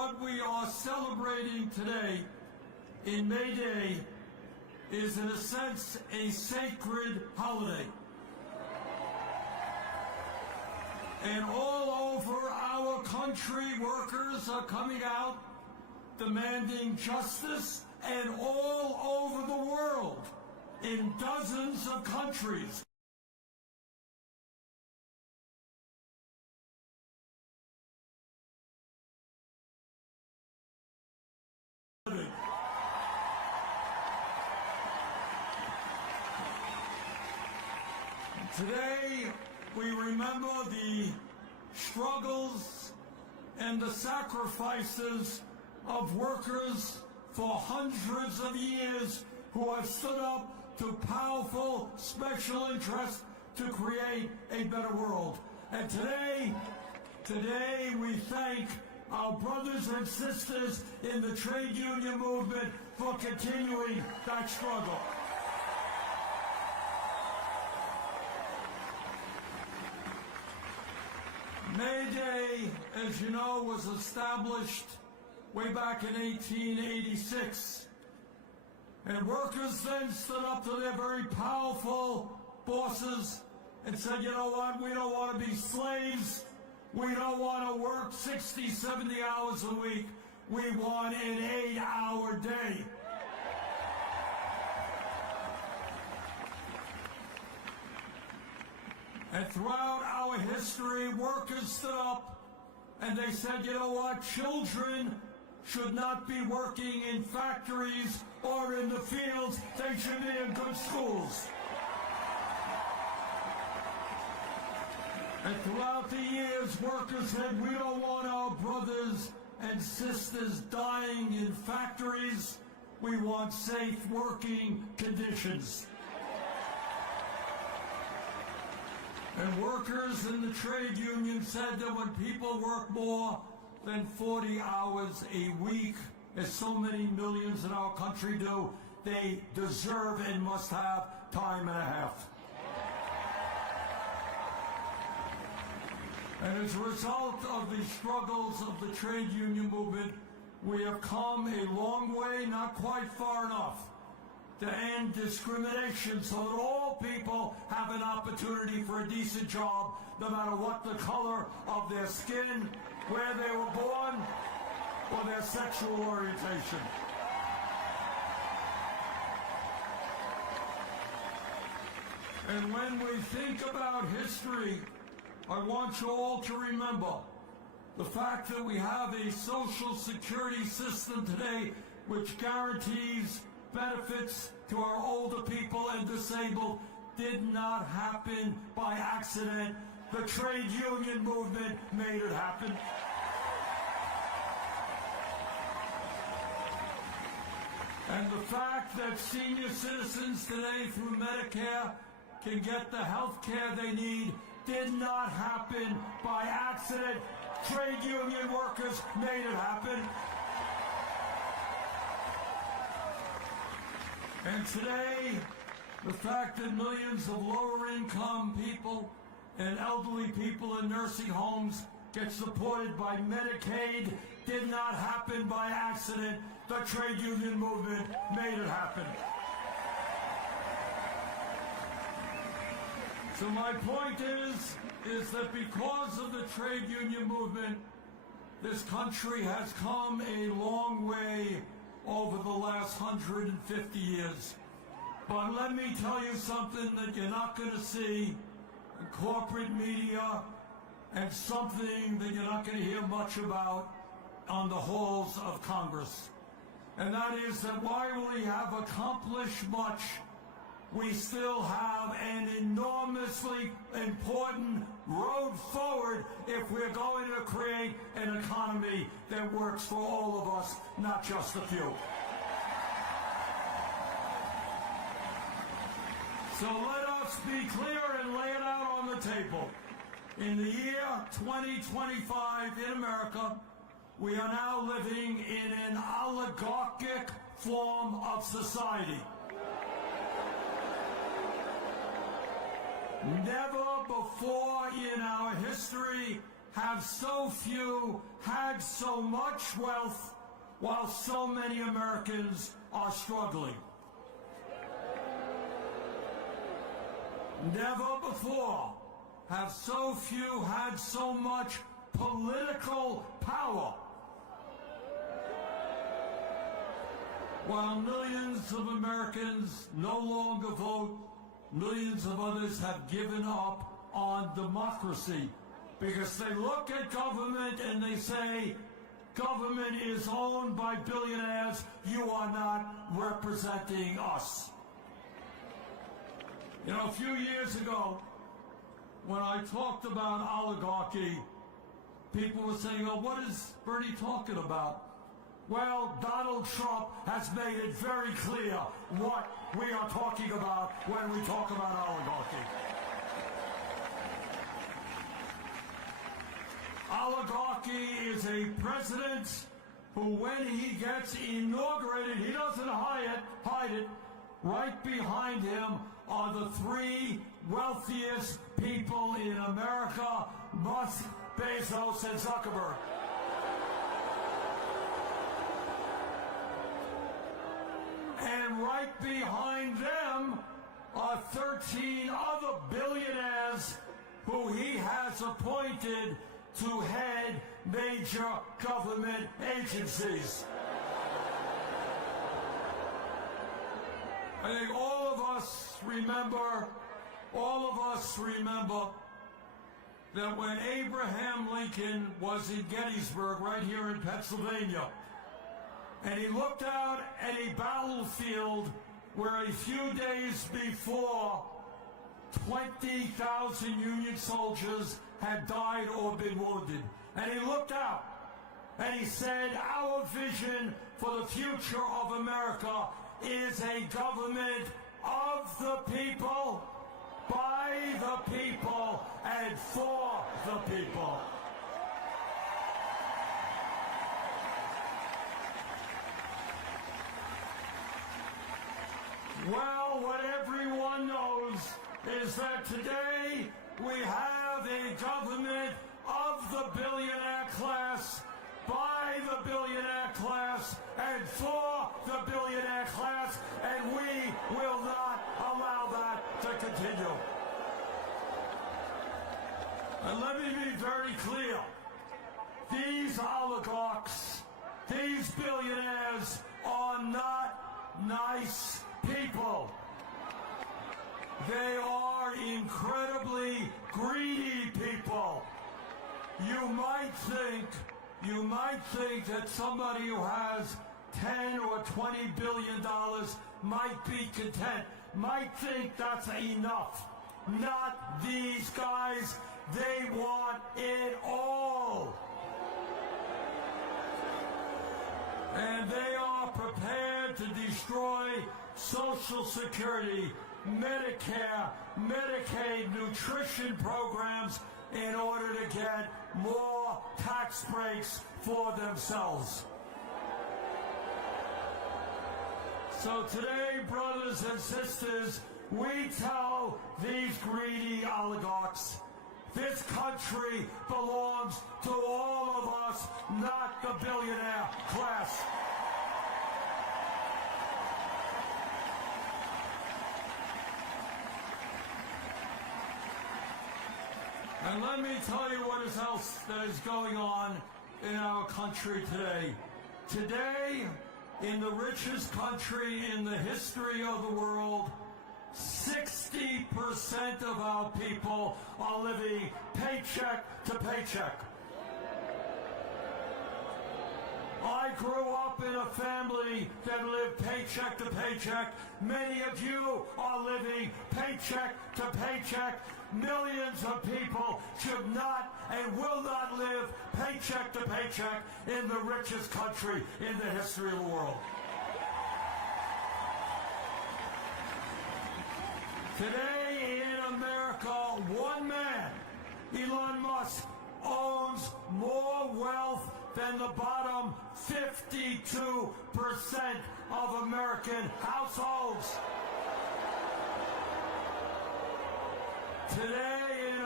what we are celebrating today in May Day is, in a sense, a sacred holiday. And all over our country, workers are coming out demanding justice, and all over the world, in dozens of countries. Today, we remember the struggles and the sacrifices of workers for hundreds of years who have stood up to powerful special interests to create a better world. And today we thank our brothers and sisters in the trade union movement for continuing that struggle. May Day, as you know, was established way back in 1886. And workers then stood up to their very powerful bosses and said, you know what, we don't want to be slaves. We don't want to work 60, 70 hours a week. We want an 8-hour day. And throughout our history, workers stood up and they said, you know what, children should not be working in factories or in the fields. They should be in good schools. And throughout the years, workers said, we don't want our brothers and sisters dying in factories. We want safe working conditions. And workers in the trade union said that when people work more than 40 hours a week, as so many millions in our country do, they deserve and must have time and a half. And as a result of the struggles of the trade union movement, we have come a long way, not quite far enough, to end discrimination so that all people have an opportunity for a decent job, no matter what the color of their skin, where they were born, or their sexual orientation. And when we think about history, I want you all to remember the fact that we have a social security system today which guarantees benefits to our older people and disabled did not happen by accident. The trade union movement made it happen. And the fact that senior citizens today through Medicare can get the health care they need did not happen by accident. Trade union workers made it happen. And today, the fact that millions of lower-income people and elderly people in nursing homes get supported by Medicaid did not happen by accident. The trade union movement made it happen. So my point is that because of the trade union movement, this country has come a long way over the last 150 years. But let me tell you something that you're not going to see in corporate media, and something that you're not going to hear much about on the halls of Congress. And that is that while we have accomplished much, we still have an enormously important road forward if we're going to create an economy that works for all of us, not just a few. So let us be clear and lay it out on the table. In the year 2025 in America, we are now living in an oligarchic form of society. Never before in our history have so few had so much wealth while so many Americans are struggling? Never before have so few had so much political power, while millions of Americans no longer vote. Millions of others have given up on democracy because they look at government and they say, government is owned by billionaires. You are not representing us. You know, a few years ago, when I talked about oligarchy, people were saying, well, what is Bernie talking about? Well, Donald Trump has made it very clear what we are talking about when we talk about oligarchy. Oligarchy is a president who, when he gets inaugurated, he doesn't hide it. Right behind him are the three wealthiest people in America: Musk, Bezos, and Zuckerberg. And right behind them are 13 other billionaires who he has appointed to head major government agencies. I think all of us remember that when Abraham Lincoln was in Gettysburg, right here in Pennsylvania, and he looked out at a battlefield where a few days before 20,000 Union soldiers had died or been wounded. And he looked out and he said, our vision for the future of America is a government of the people, by the people, and for the people. Well, what everyone knows is that today we have a government of the billionaire class, by the billionaire class, and for the billionaire class, and we will not allow that to continue. And let me be very clear. These oligarchs, these billionaires are not nice people. They are incredibly greedy people. You might think that somebody who has 10 or 20 billion dollars might be content, might think that's enough. Not these guys. They want it all. And they are prepared to destroy Social Security, Medicare, Medicaid, nutrition programs in order to get more tax breaks for themselves. So today, brothers and sisters, we tell these greedy oligarchs, this country belongs to all of us, not the billionaire class. And let me tell you what else that is going on in our country today. Today, in the richest country in the history of the world, 60% of our people are living paycheck to paycheck. I grew up in a family that lived paycheck to paycheck. Many of you are living paycheck to paycheck. Millions of people should not and will not live paycheck to paycheck in the richest country in the history of the world. Today in America, one man, Elon Musk, owns more wealth than the bottom 52% of American households. Today in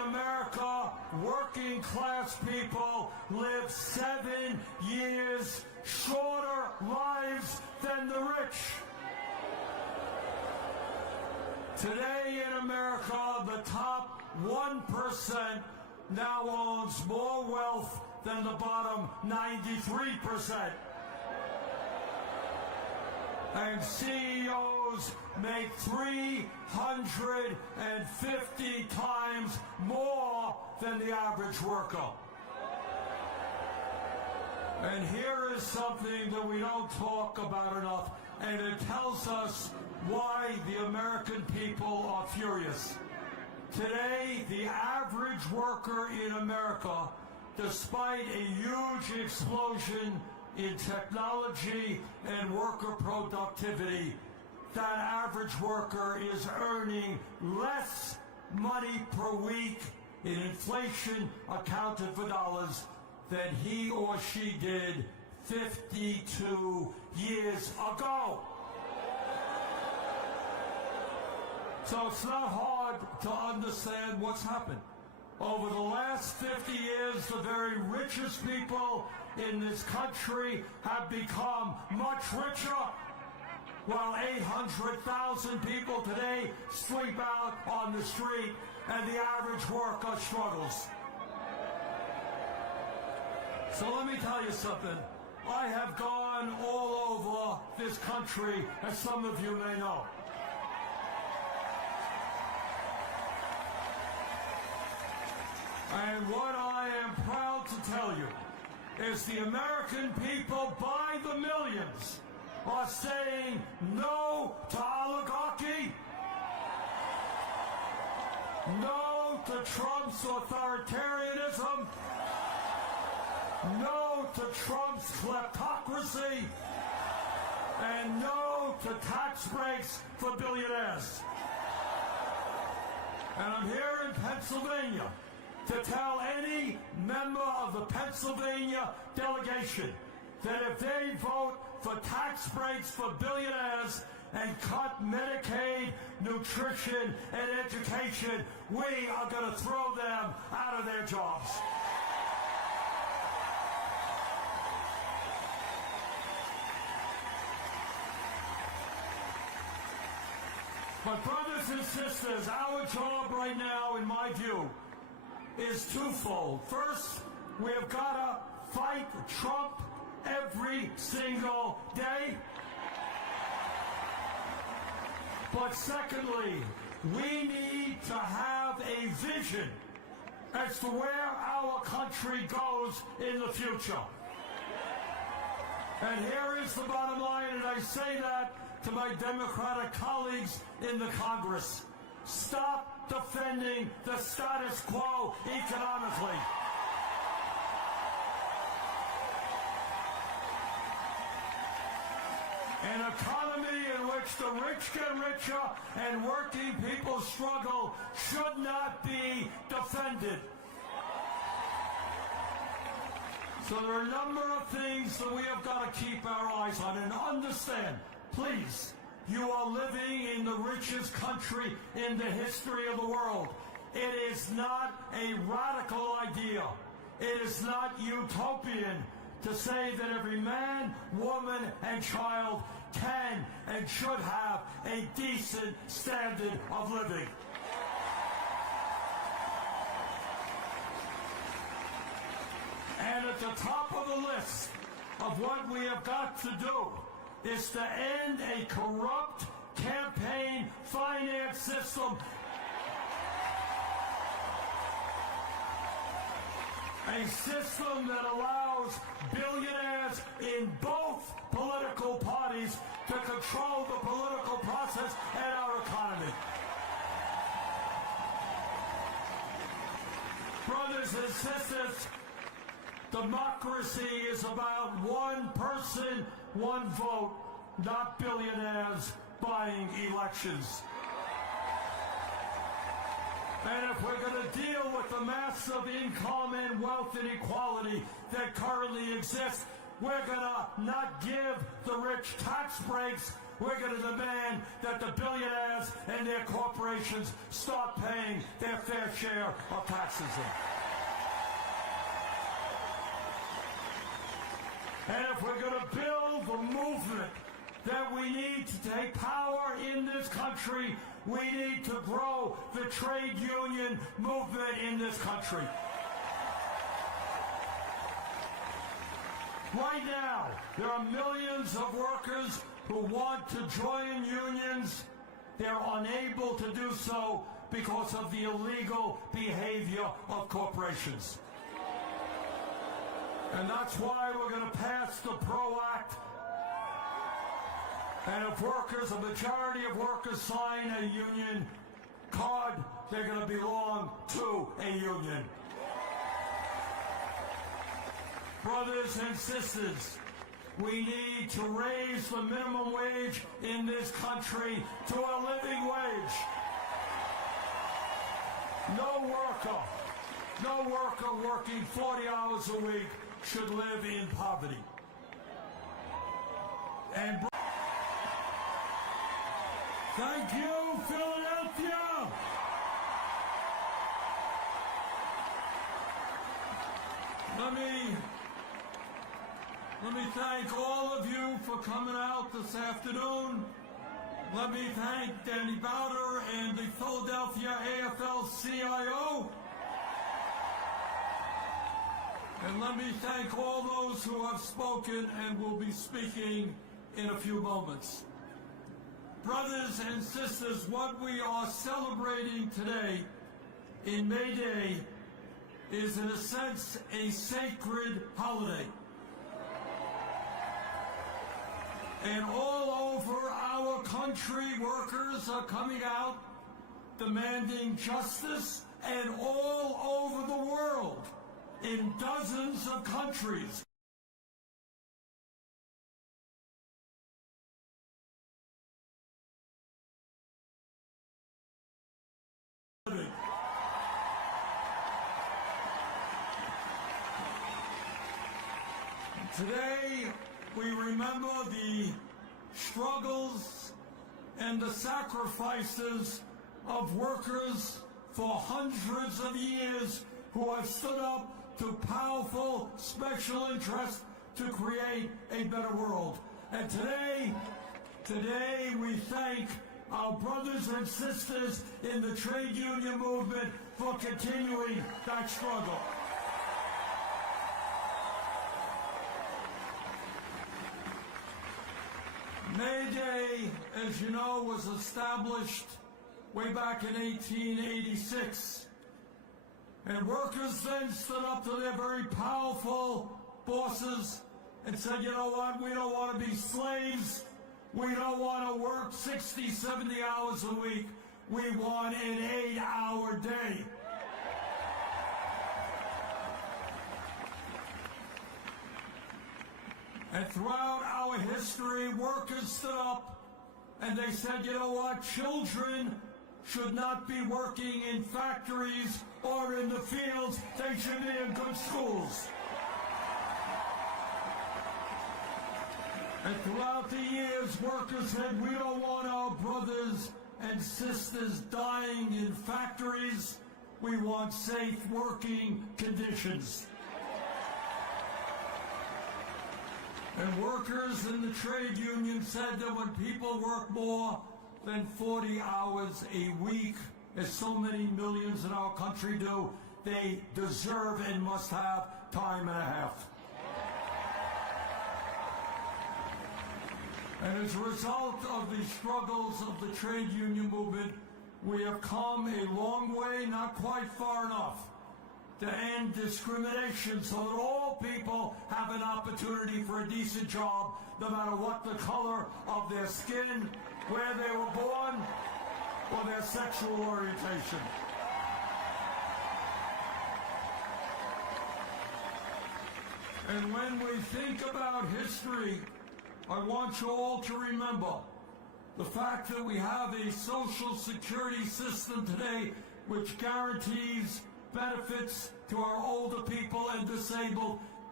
America, working class people live 7 years shorter lives than the rich. Today in America, the top 1% now owns more wealth than the bottom 93%. And CEOs make 350 times more than the average worker. And here is something that we don't talk about enough, and it tells us why the American people are furious. Today, the average worker in America, despite a huge explosion in technology and worker productivity, that average worker is earning less money per week in inflation accounted for dollars than he or she did 52 years ago. So it's not hard to understand what's happened. Over the last 50 years, the very richest people in this country have become much richer, while 800,000 people today sleep out on the street and the average worker struggles. So let me tell you something. I have gone all over this country, as some of you may know. And what I am proud to tell you is the American people by the millions are saying no to oligarchy, no to Trump's authoritarianism, no to Trump's kleptocracy, and no to tax breaks for billionaires. And I'm here in Pennsylvania to tell any member of the Pennsylvania delegation that if they vote for tax breaks for billionaires and cut Medicaid, nutrition, and education, we are going to throw them out of their jobs. But brothers and sisters, our job right now, in my view, is twofold. First, we have got to fight Trump every single day. But secondly, we need to have a vision as to where our country goes in the future. And here is the bottom line, and I say that to my Democratic colleagues in the Congress. Stop defending the status quo economically. An economy in which the rich get richer and working people struggle should not be defended. So there are a number of things that we have got to keep our eyes on, and understand, please, you are living in the richest country in the history of the world. It is not a radical idea. It is not utopian to say that every man, woman, and child can and should have a decent standard of living. And at the top of the list of what we have got to do is to end a corrupt campaign finance system. A system that allows billionaires in both political parties to control the political process and our economy. Brothers and sisters, democracy is about one person, one vote, not billionaires buying elections. And if we're going to deal with the massive income and wealth inequality that currently exists, we're going to not give the rich tax breaks. We're going to demand that the billionaires and their corporations start paying their fair share of taxes. And if we're going to build the movement that we need to take power in this country, we need to grow the trade union movement in this country. Right now, there are millions of workers who want to join unions. They're unable to do so because of the illegal behavior of corporations. And that's why we're going to pass the PRO Act. And if workers, a majority of workers sign a union card, they're going to belong to a union. Brothers and sisters, we need to raise the minimum wage in this country to a living wage. No worker working 40 hours a week should live in poverty. And thank you, Philadelphia! Let me thank all of you for coming out this afternoon. Let me thank Danny Bowder and the Philadelphia AFL-CIO. And let me thank all those who have spoken and will be speaking in a few moments. Brothers and sisters, what we are celebrating today in May Day is, in a sense, a sacred holiday. And all over our country, workers are coming out demanding justice, and all over the world, in dozens of countries. Today, we remember the struggles and the sacrifices of workers for hundreds of years who have stood up to powerful special interests to create a better world. And today we thank our brothers and sisters in the trade union movement for continuing that struggle. May Day, as you know, was established way back in 1886. And workers then stood up to their very powerful bosses and said, you know what, we don't want to be slaves. We don't want to work 60, 70 hours a week. We want an 8-hour day. And throughout our history, workers stood up and they said, you know what, children should not be working in factories or in the fields. They should be in good schools. And throughout the years, workers said, we don't want our brothers and sisters dying in factories. We want safe working conditions. And workers in the trade union said that when people work more than 40 hours a week, as so many millions in our country do, they deserve and must have time and a half. And as a result of the struggles of the trade union movement, we have come a long way, not quite far enough, to end discrimination so that all people have an opportunity for a decent job, no matter what the color of their skin, where they were born, or their sexual orientation. And when we think about history, I want you all to remember the fact that we have a social security system today which guarantees benefits to our older people and disabled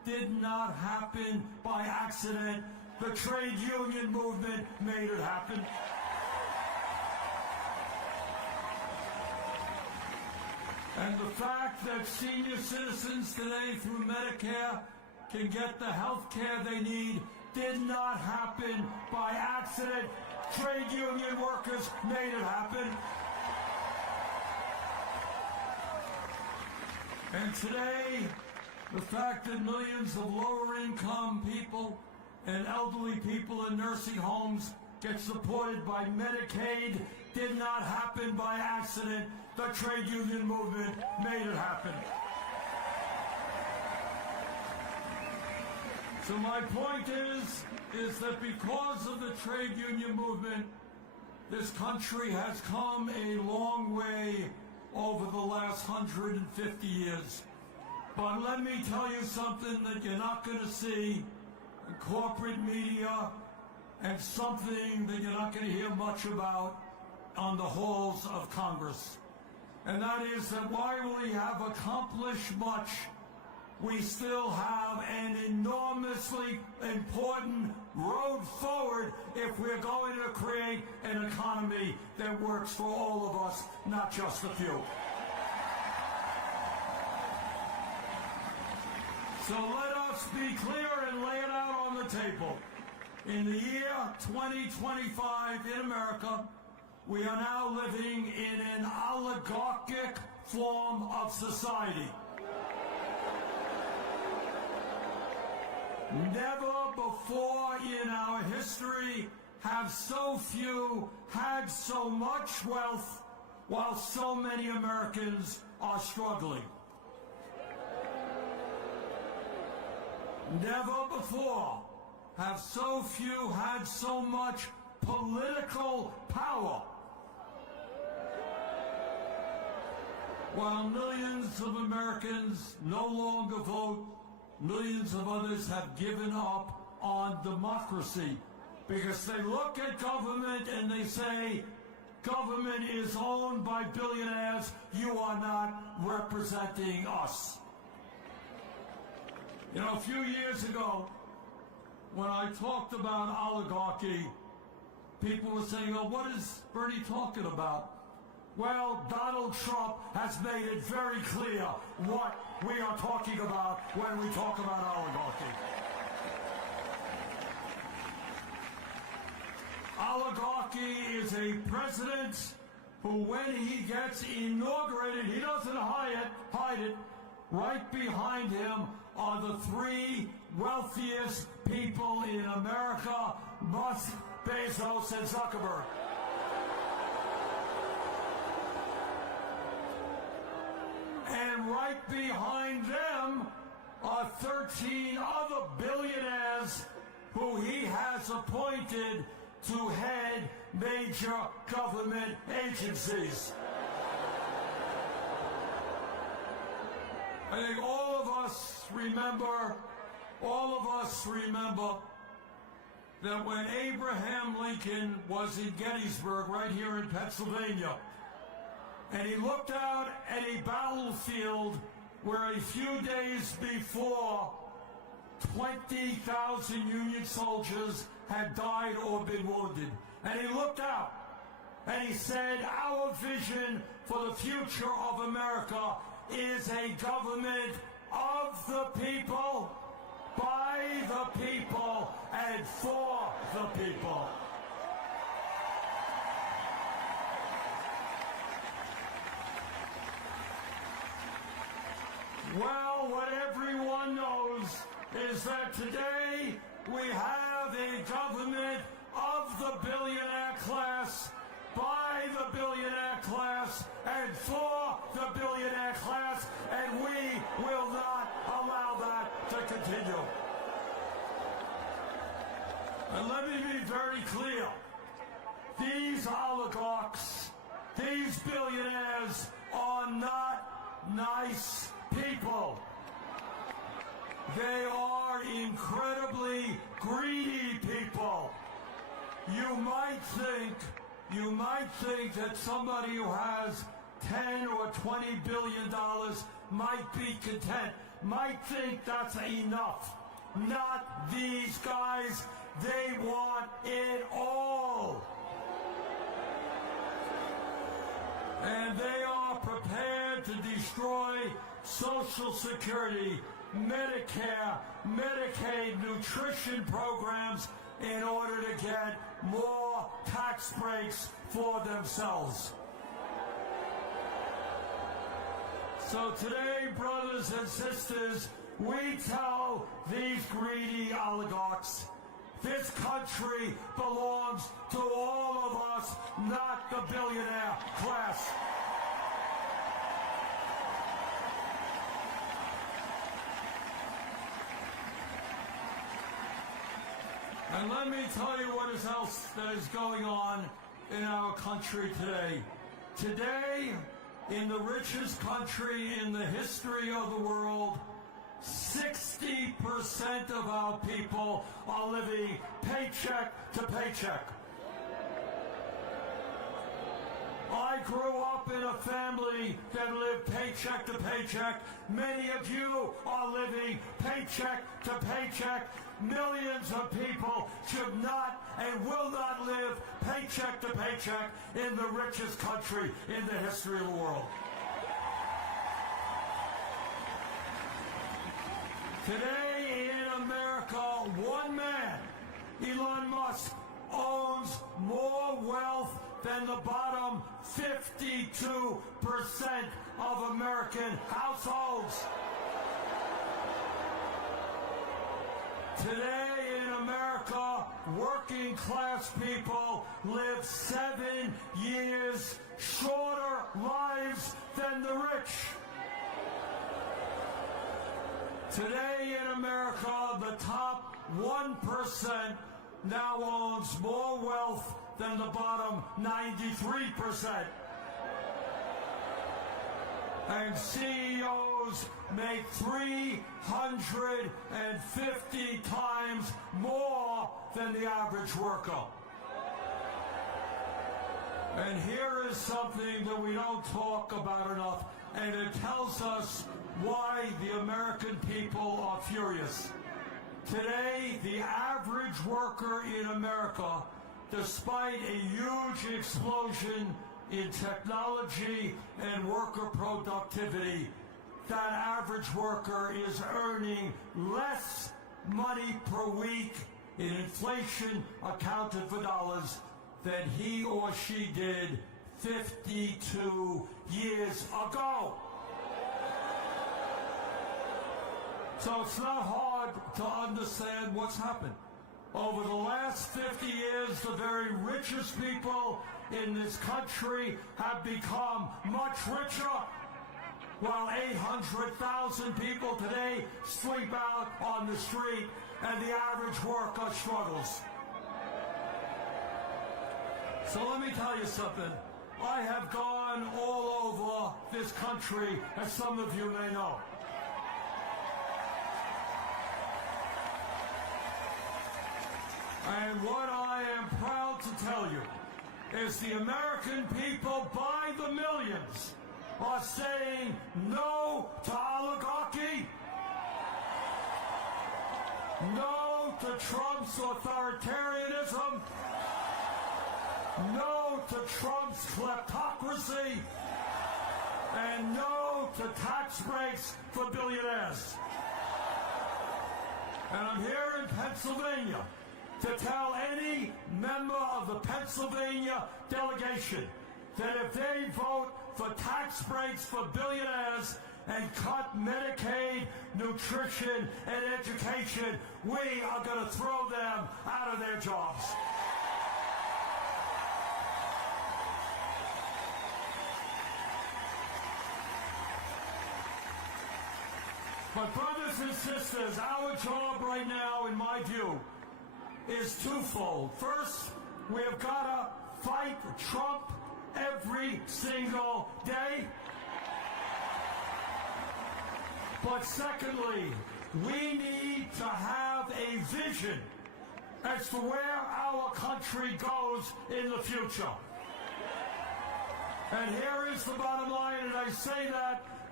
did not happen by accident. The trade union movement made it happen. And the fact that senior citizens today through Medicare can get the health care they need did not happen by accident. Trade union workers made it happen. And today, the fact that millions of lower-income people and elderly people in nursing homes get supported by Medicaid did not happen by accident. The trade union movement made it happen. So my point is that because of the trade union movement, this country has come a long way over the last 150 years. But let me tell you something that you're not going to see in corporate media, and something that you're not going to hear much about on the halls of Congress. And that is that while we have accomplished much, we still have an enormously important road forward if we're going to create an economy that works for all of us, not just a few. So let us be clear and lay it out on the table. In the year 2025 in America, we are now living in an oligarchic form of society. Never before in our history have so few had so much wealth while so many Americans are struggling. Never before have so few had so much political power, while millions of Americans no longer vote. Millions of others have given up on democracy because they look at government and they say, government is owned by billionaires, you are not representing us. You know, a few years ago, when I talked about oligarchy, people were saying, oh, what is Bernie talking about? Well, Donald Trump has made it very clear what we are talking about when we talk about oligarchy. Oligarchy is a president who, when he gets inaugurated, he doesn't hide it. Right behind him are the three wealthiest people in America, Musk, Bezos, and Zuckerberg. And right behind them are 13 other billionaires who he has appointed to head major government agencies. I think all of us remember that when Abraham Lincoln was in Gettysburg, right here in Pennsylvania, and he looked out at a battlefield where a few days before 20,000 Union soldiers had died or been wounded. And he looked out and he said, our vision for the future of America is a government of the people, by the people, and for the people. Well, what everyone knows is that today we have a government of the billionaire class, by the billionaire class, and for the billionaire class, and we will not allow that to continue. And let me be very clear. These oligarchs, these billionaires are not nice people. They are incredibly greedy people. You might think that somebody who has $10 or $20 billion might be content. might think that's enough. Not these guys. They want it all. And they are prepared to destroy Social Security, Medicare, Medicaid, nutrition programs in order to get more tax breaks for themselves. So today, brothers and sisters, we tell these greedy oligarchs, this country belongs to all of us, not the billionaire class. And let me tell you what else that is going on in our country today. Today, in the richest country in the history of the world, 60% of our people are living paycheck to paycheck. I grew up in a family that lived paycheck to paycheck. Many of you are living paycheck to paycheck. Millions of people should not and will not live paycheck to paycheck in the richest country in the history of the world. Today in America, one man, Elon Musk, owns more wealth than the bottom 52% of American households. Today in America, working class people live 7 years shorter lives than the rich. Today in America, the top 1% now owns more wealth than the bottom 93%. And CEOs make 350 times more than the average worker. And here is something that we don't talk about enough, and it tells us why the American people are furious. Today, the average worker in America, despite a huge explosion in technology and worker productivity, that average worker is earning less money per week in inflation accounted for dollars than he or she did 52 years ago. So it's not hard to understand what's happened. Over the last 50 years, the very richest people in this country have become much richer, while 800,000 people today sleep out on the street and the average worker struggles. So let me tell you something. I have gone all over this country, as some of you may know. And what I am proud to tell you is the American people by the millions are saying no to oligarchy, no to Trump's authoritarianism, no to Trump's kleptocracy, and no to tax breaks for billionaires. And I'm here in Pennsylvania to tell any member of the Pennsylvania delegation that if they vote for tax breaks for billionaires and cut Medicaid, nutrition, and education, we are going to throw them out of their jobs. But brothers and sisters, our job right now, in my view, is twofold. First, we have got to fight Trump every single day. But secondly, we need to have a vision as to where our country goes in the future. And here is the bottom line, and I say that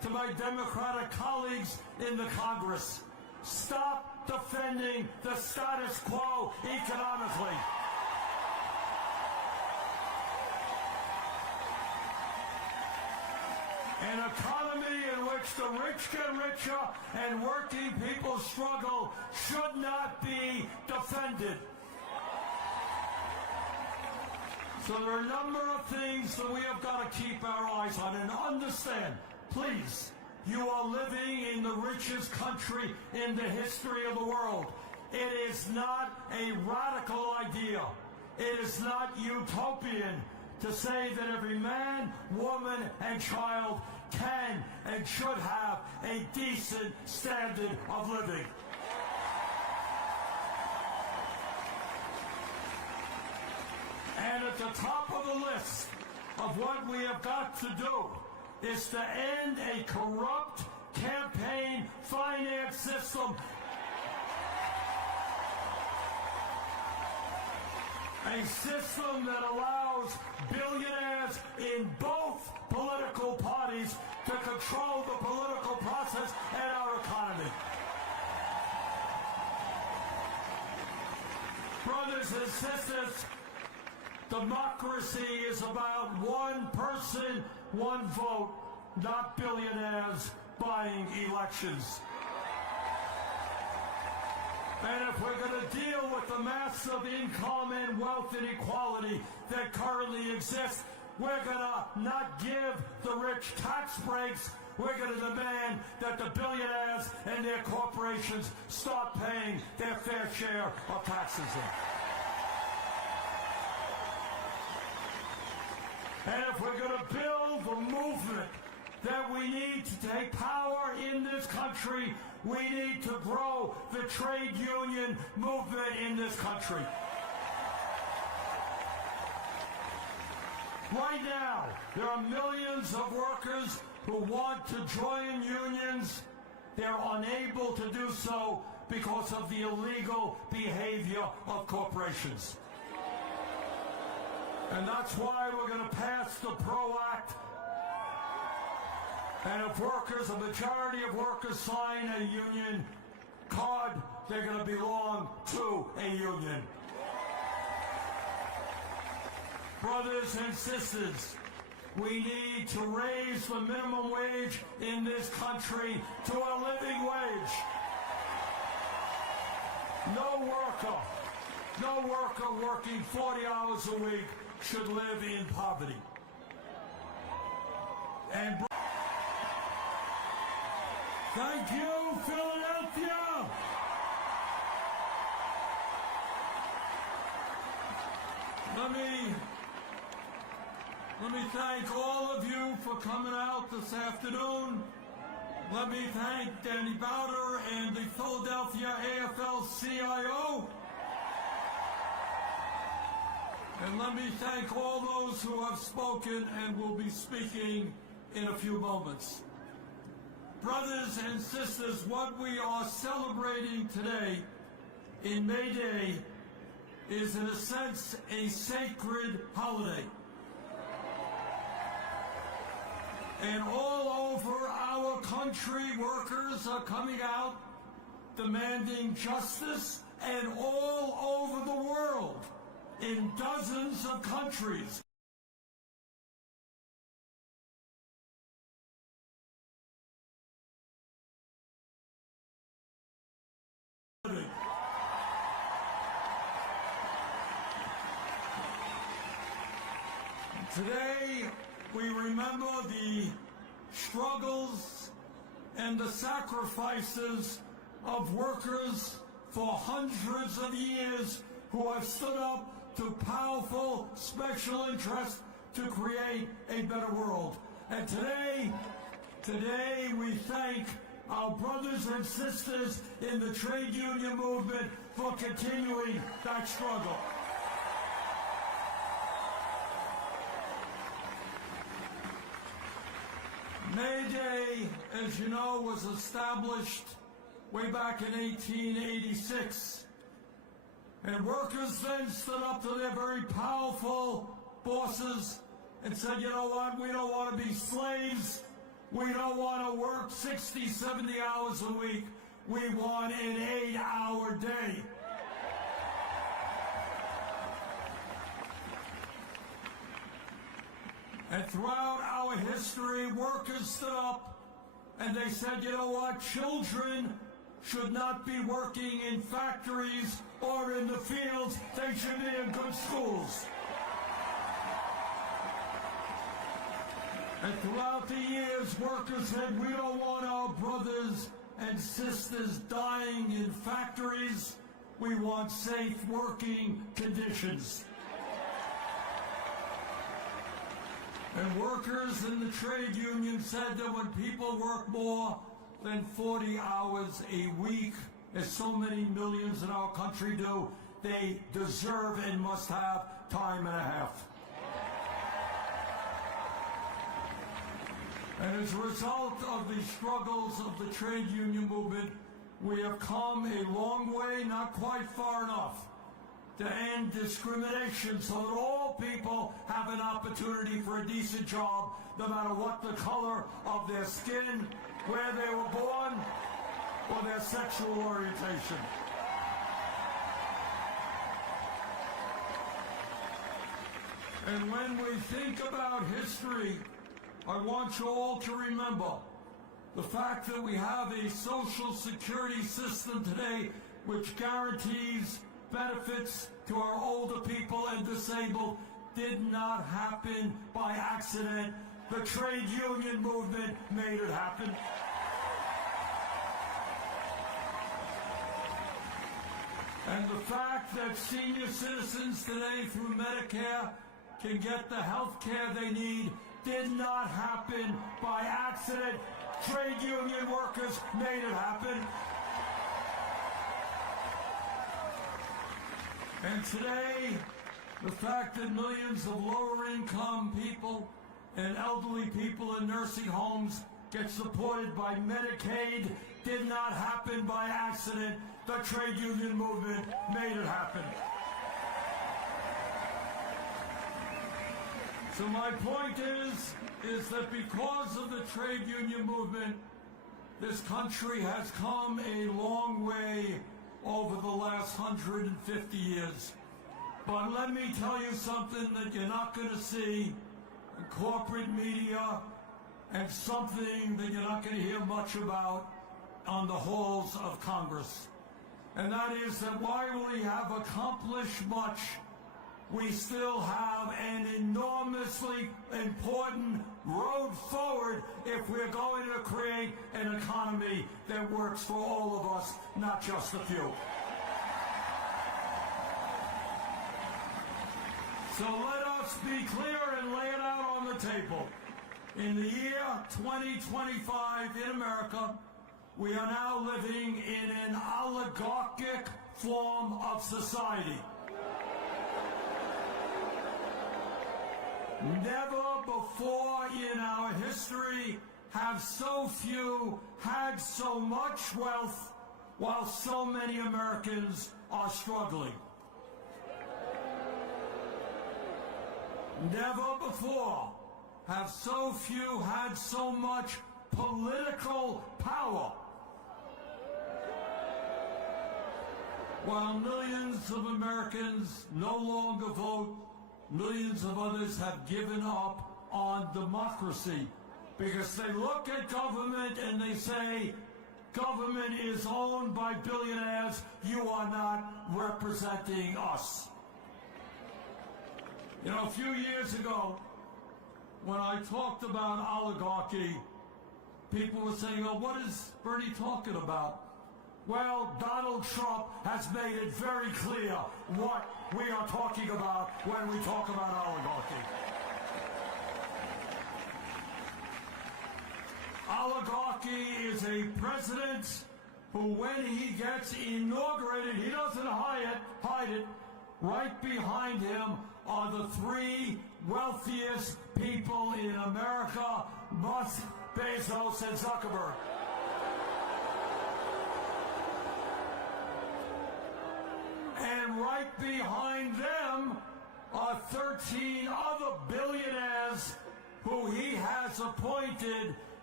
to my Democratic colleagues in the Congress. Stop defending the status quo economically. An economy in which the rich get richer and working people struggle should not be defended. So there are a number of things that we have got to keep our eyes on and understand. Please, you are living in the richest country in the history of the world. It is not a radical idea. It is not utopian to say that every man, woman, and child can and should have a decent standard of living. And at the top of the list of what we have got to do is to end a corrupt campaign finance system. A system that allows billionaires in both political parties to control the political process and our economy. Brothers and sisters, democracy is about one person, one vote, not billionaires buying elections. And if we're going to deal with the massive income and wealth inequality that currently exists, we're going to not give the rich tax breaks. We're going to demand that the billionaires and their corporations start paying their fair share of taxes. And if we're going to build the movement that we need to take power in this country, we need to grow the trade union movement in this country. Right now, there are millions of workers who want to join unions. They're unable to do so because of the illegal behavior of corporations. And that's why we're going to pass the PRO Act. And if workers, a majority of workers sign a union card, they're going to belong to a union. Brothers and sisters, we need to raise the minimum wage in this country to a living wage. No worker working 40 hours a week should live in poverty. And thank you, Philadelphia! Let me thank all of you for coming out this afternoon. Let me thank Danny Bowder and the Philadelphia AFL-CIO. And let me thank all those who have spoken and will be speaking in a few moments. Brothers and sisters, what we are celebrating today in May Day is, in a sense, a sacred holiday. And all over our country, workers are coming out demanding justice, and all over the world, in dozens of countries. Today, we remember the struggles and the sacrifices of workers for hundreds of years who have stood up to powerful special interests to create a better world. And today we thank our brothers and sisters in the trade union movement for continuing that struggle. May Day, as you know, was established way back in 1886. And workers then stood up to their very powerful bosses and said, you know what, we don't want to be slaves. We don't want to work 60, 70 hours a week. We want an 8-hour day. And throughout our history, workers stood up and they said, you know what, children should not be working in factories or in the fields. They should be in good schools. And throughout the years, workers said, we don't want our brothers and sisters dying in factories. We want safe working conditions. And workers in the trade union said that when people work more than 40 hours a week, as so many millions in our country do, they deserve and must have time and a half. And as a result of the struggles of the trade union movement, we have come a long way, not quite far enough, to end discrimination so that all people have an opportunity for a decent job, no matter what the color of their skin, where they were born, or their sexual orientation. And when we think about history, I want you all to remember the fact that we have a social security system today which guarantees benefits to our older people and disabled did not happen by accident. The trade union movement made it happen. And the fact that senior citizens today through Medicare can get the health care they need did not happen by accident. Trade union workers made it happen. And today, the fact that millions of lower income people and elderly people in nursing homes get supported by Medicaid did not happen by accident. The trade union movement made it happen. So my point is that because of the trade union movement, this country has come a long way over the last 150 years. But let me tell you something that you're not going to see in corporate media, and something that you're not going to hear much about on the halls of Congress. And that is that while we have accomplished much, we still have an enormously important road forward if we're going to create an economy that works for all of us, not just a few. So let us be clear and lay it out on the table. In the year 2025 in America, we are now living in an oligarchic form of society. Never before in our history have so few had so much wealth while so many Americans are struggling. Never before have so few had so much political power while millions of Americans no longer vote. Millions of others have given up on democracy because they look at government and they say, government is owned by billionaires. You are not representing us. You know, a few years ago, when I talked about oligarchy, people were saying, well, what is Bernie talking about? Well, Donald Trump has made it very clear what we are talking about when we talk about oligarchy. Oligarchy is a president who, when he gets inaugurated, he doesn't hide it. Right behind him are the three wealthiest people in America, Musk, Bezos, and Zuckerberg. And right behind them are 13 other billionaires who he has appointed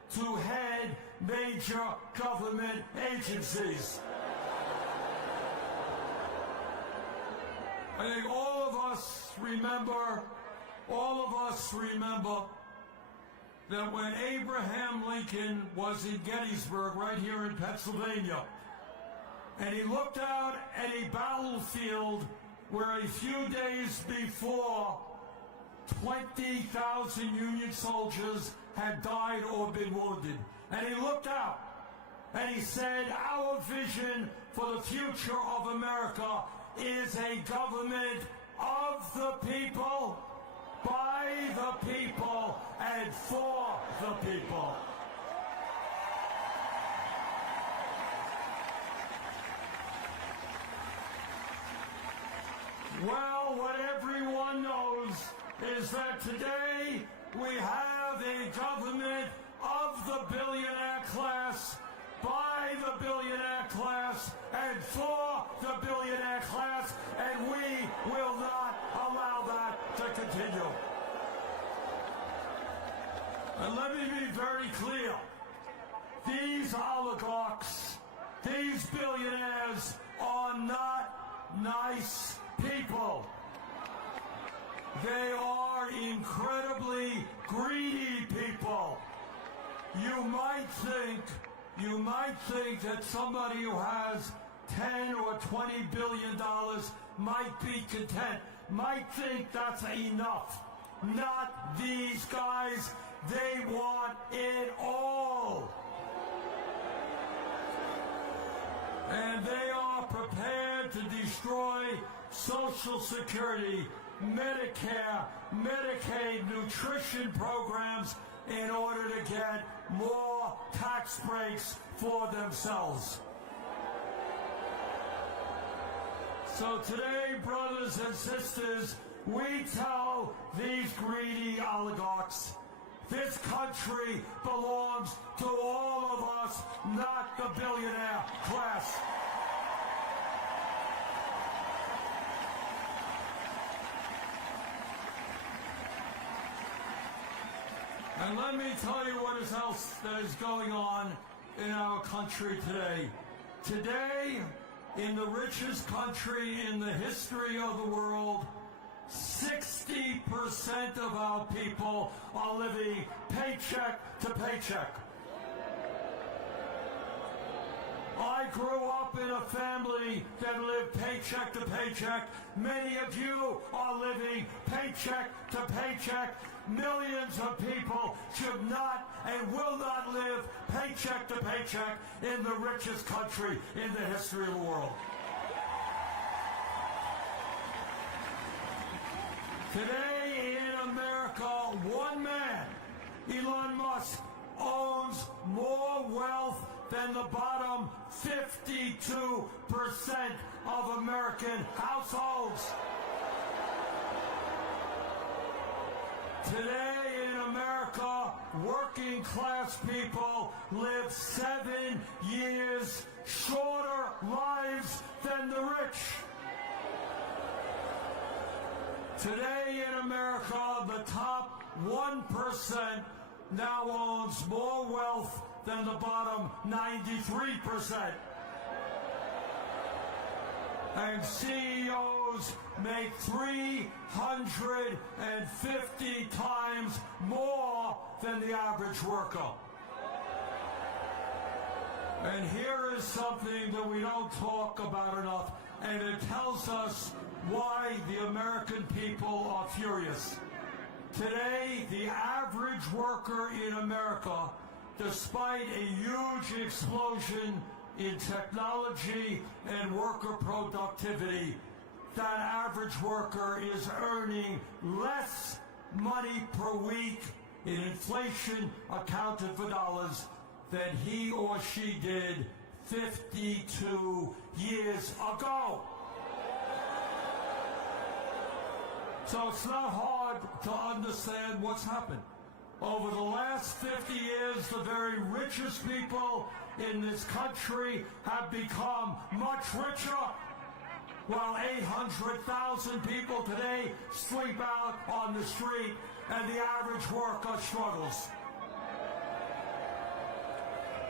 to head major government agencies. I think all of us remember that when Abraham Lincoln was in Gettysburg, right here in Pennsylvania, and he looked out at a battlefield where a few days before 20,000 Union soldiers had died or been wounded. And he looked out and he said, our vision for the future of America is a government of the people, by the people, and for the people. Well, what everyone knows is that today we have a government of the billionaire class, by the billionaire class, and for the billionaire class, and we will not allow that to continue. And let me be very clear. These oligarchs, these billionaires are not nice people. They are incredibly greedy people. You might think that somebody who has 10 or 20 billion dollars might be content, might think that's enough. Not these guys. They want it all. And they are prepared to destroy Social Security, Medicare, Medicaid, nutrition programs in order to get more tax breaks for themselves. So today, brothers and sisters, we tell these greedy oligarchs, this country belongs to all of us, not the billionaire class. And let me tell you what else that is going on in our country today. Today, in the richest country in the history of the world, 60% of our people are living paycheck to paycheck. I grew up in a family that lived paycheck to paycheck. Many of you are living paycheck to paycheck. Millions of people should not and will not live paycheck to paycheck in the richest country in the history of the world. Today in America, one man, Elon Musk, owns more wealth than the bottom 52% of American households. Today in America, working class people live 7 years shorter lives than the rich. Today in America, the top 1% now owns more wealth than the bottom 93%. And CEOs make 350 times more than the average worker. And here is something that we don't talk about enough, and it tells us why the American people are furious. Today, the average worker in America, despite a huge explosion in technology and worker productivity, that average worker is earning less money per week in inflation accounted for dollars than he or she did 52 years ago. So it's not hard to understand what's happened. Over the last 50 years, the very richest people in this country have become much richer, while 800,000 people today sleep out on the street and the average worker struggles.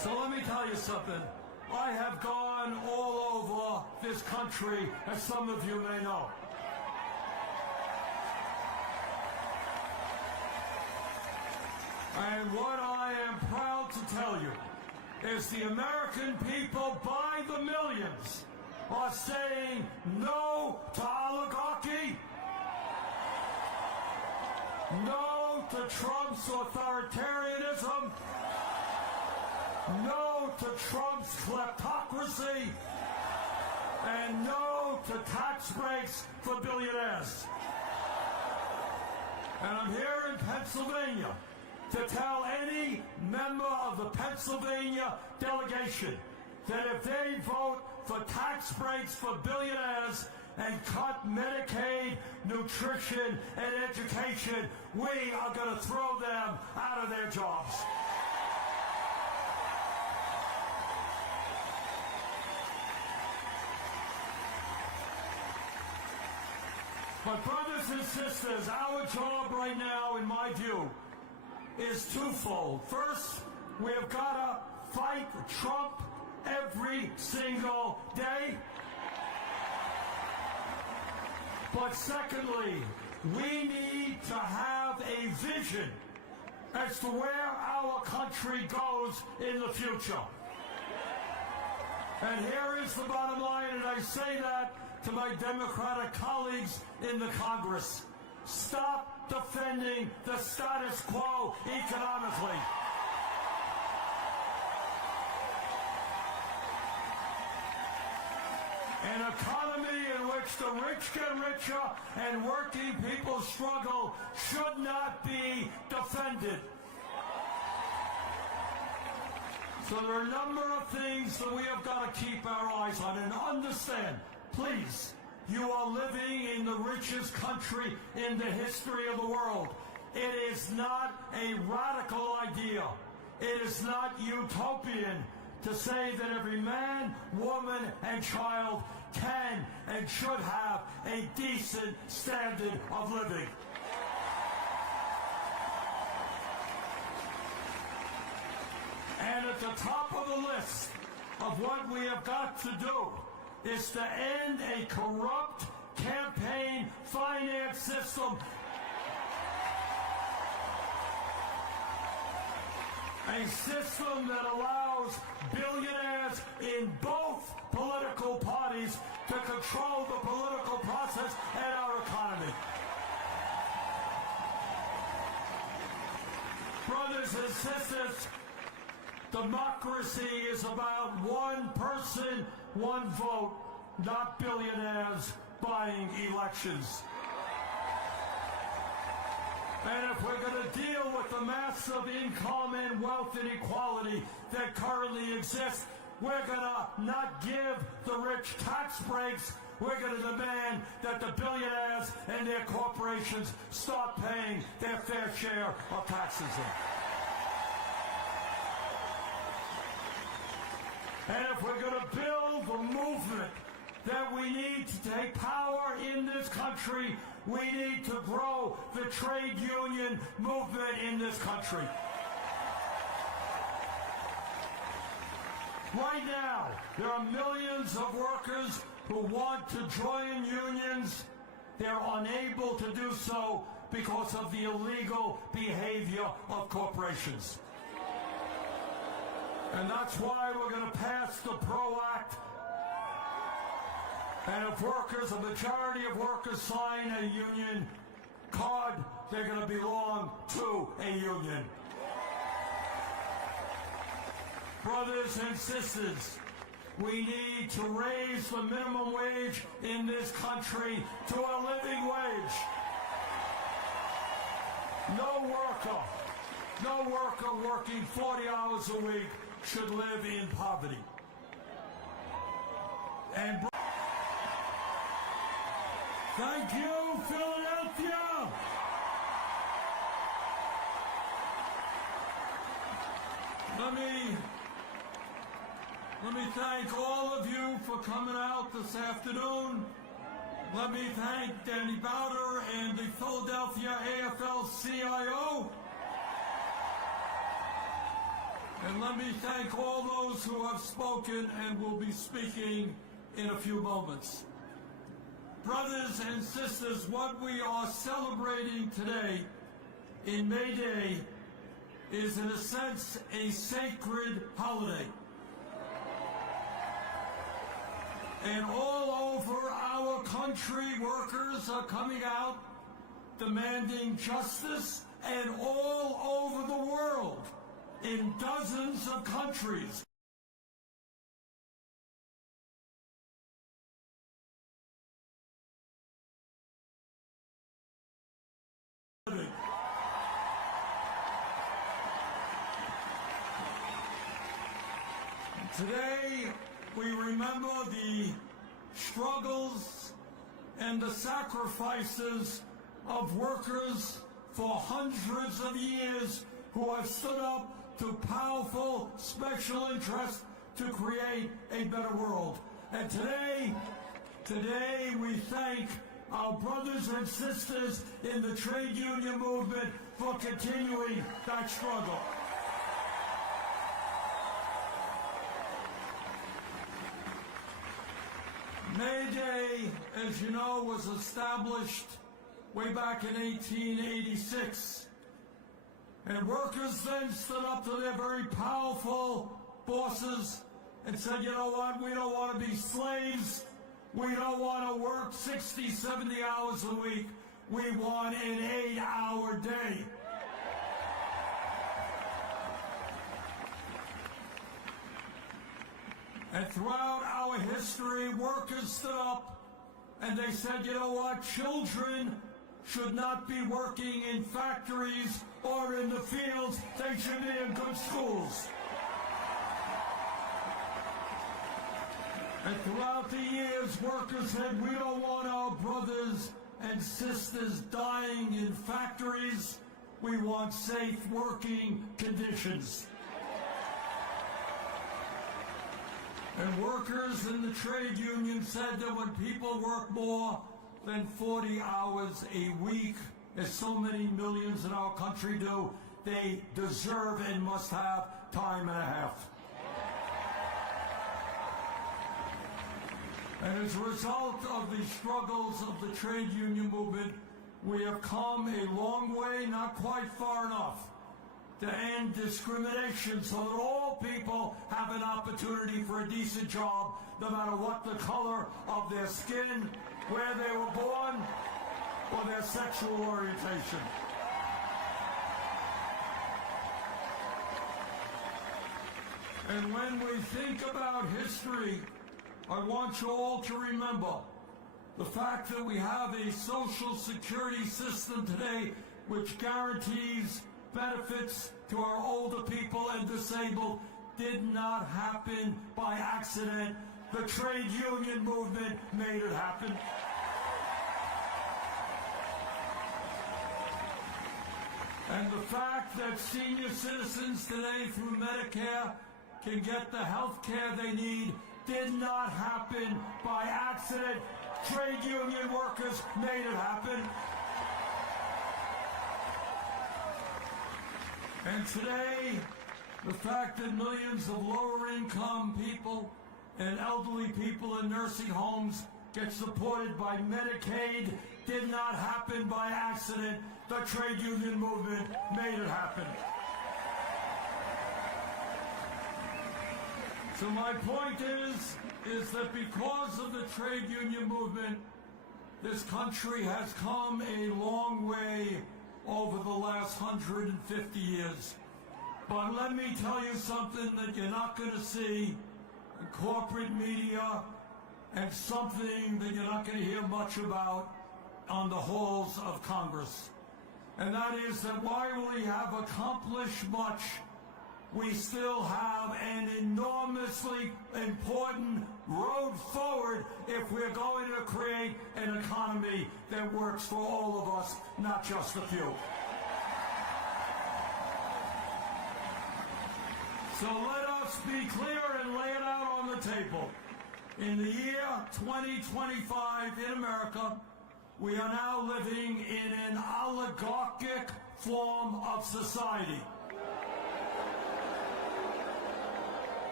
So let me tell you something. I have gone all over this country, as some of you may know. And what I am proud to tell you is the American people by the millions are saying no to oligarchy, no to Trump's authoritarianism, no to Trump's kleptocracy, and no to tax breaks for billionaires. And I'm here in Pennsylvania to tell any member of the Pennsylvania delegation that if they vote for tax breaks for billionaires and cut Medicaid, nutrition, and education, we are going to throw them out of their jobs. But brothers and sisters, our job right now, in my view, is twofold. First, we have got to fight Trump every single day. But secondly, we need to have a vision as to where our country goes in the future. And here is the bottom line, and I say that to my Democratic colleagues in the Congress. Stop defending the status quo economically. An economy in which the rich get richer and working people struggle should not be defended. So there are a number of things that we have got to keep our eyes on and understand. Please, you are living in the richest country in the history of the world. It is not a radical idea. It is not utopian to say that every man, woman, and child can and should have a decent standard of living. And at the top of the list of what we have got to do is to end a corrupt campaign finance system. A system that allows billionaires in both political parties to control the political process and our economy. Brothers and sisters, democracy is about one person, one vote, not billionaires buying elections. And if we're going to deal with the massive income and wealth inequality that currently exists, we're going to not give the rich tax breaks. We're going to demand that the billionaires and their corporations start paying their fair share of taxes. And if we're going to build the movement that we need to take power in this country, we need to grow the trade union movement in this country. Right now, there are millions of workers who want to join unions. They're unable to do so because of the illegal behavior of corporations. And that's why we're going to pass the PRO Act. And if workers, a majority of workers sign a union card, they're going to belong to a union. Brothers and sisters, we need to raise the minimum wage in this country to a living wage. No worker working 40 hours a week should live in poverty. And thank you, Philadelphia! Let me thank all of you for coming out this afternoon. Let me thank Danny Bowder and the Philadelphia AFL-CIO. And let me thank all those who have spoken and will be speaking in a few moments. Brothers and sisters, what we are celebrating today in May Day is, in a sense, a sacred holiday. And all over our country, workers are coming out demanding justice, and all over the world, in dozens of countries. Today, we remember the struggles and the sacrifices of workers for hundreds of years who have stood up to powerful special interests to create a better world. And today we thank our brothers and sisters in the trade union movement for continuing that struggle. May Day, as you know, was established way back in 1886. And workers then stood up to their very powerful bosses and said, you know what, we don't want to be slaves. We don't want to work 60, 70 hours a week. We want an 8-hour day. And throughout our history, workers stood up and they said, you know what, children should not be working in factories or in the fields. They should be in good schools. And throughout the years, workers said, we don't want our brothers and sisters dying in factories. We want safe working conditions. And workers in the trade union said that when people work more than 40 hours a week, as so many millions in our country do, they deserve and must have time and a half. And as a result of the struggles of the trade union movement, we have come a long way, not quite far enough, to end discrimination so that all people have an opportunity for a decent job, no matter what the color of their skin, where they were born, or their sexual orientation. And when we think about history, I want you all to remember the fact that we have a social security system today which guarantees benefits to our older people and disabled did not happen by accident. The trade union movement made it happen. And the fact that senior citizens today through Medicare can get the health care they need did not happen by accident. Trade union workers made it happen. And today, the fact that millions of lower-income people and elderly people in nursing homes get supported by Medicaid did not happen by accident. The trade union movement made it happen. So my point is that because of the trade union movement, this country has come a long way over the last 150 years. But let me tell you something that you're not going to see in corporate media, and something that you're not going to hear much about on the halls of Congress. And that is that while we have accomplished much, we still have an enormously important road forward if we're going to create an economy that works for all of us, not just a few. So let us be clear and lay it out on the table. In the year 2025 in America, we are now living in an oligarchic form of society.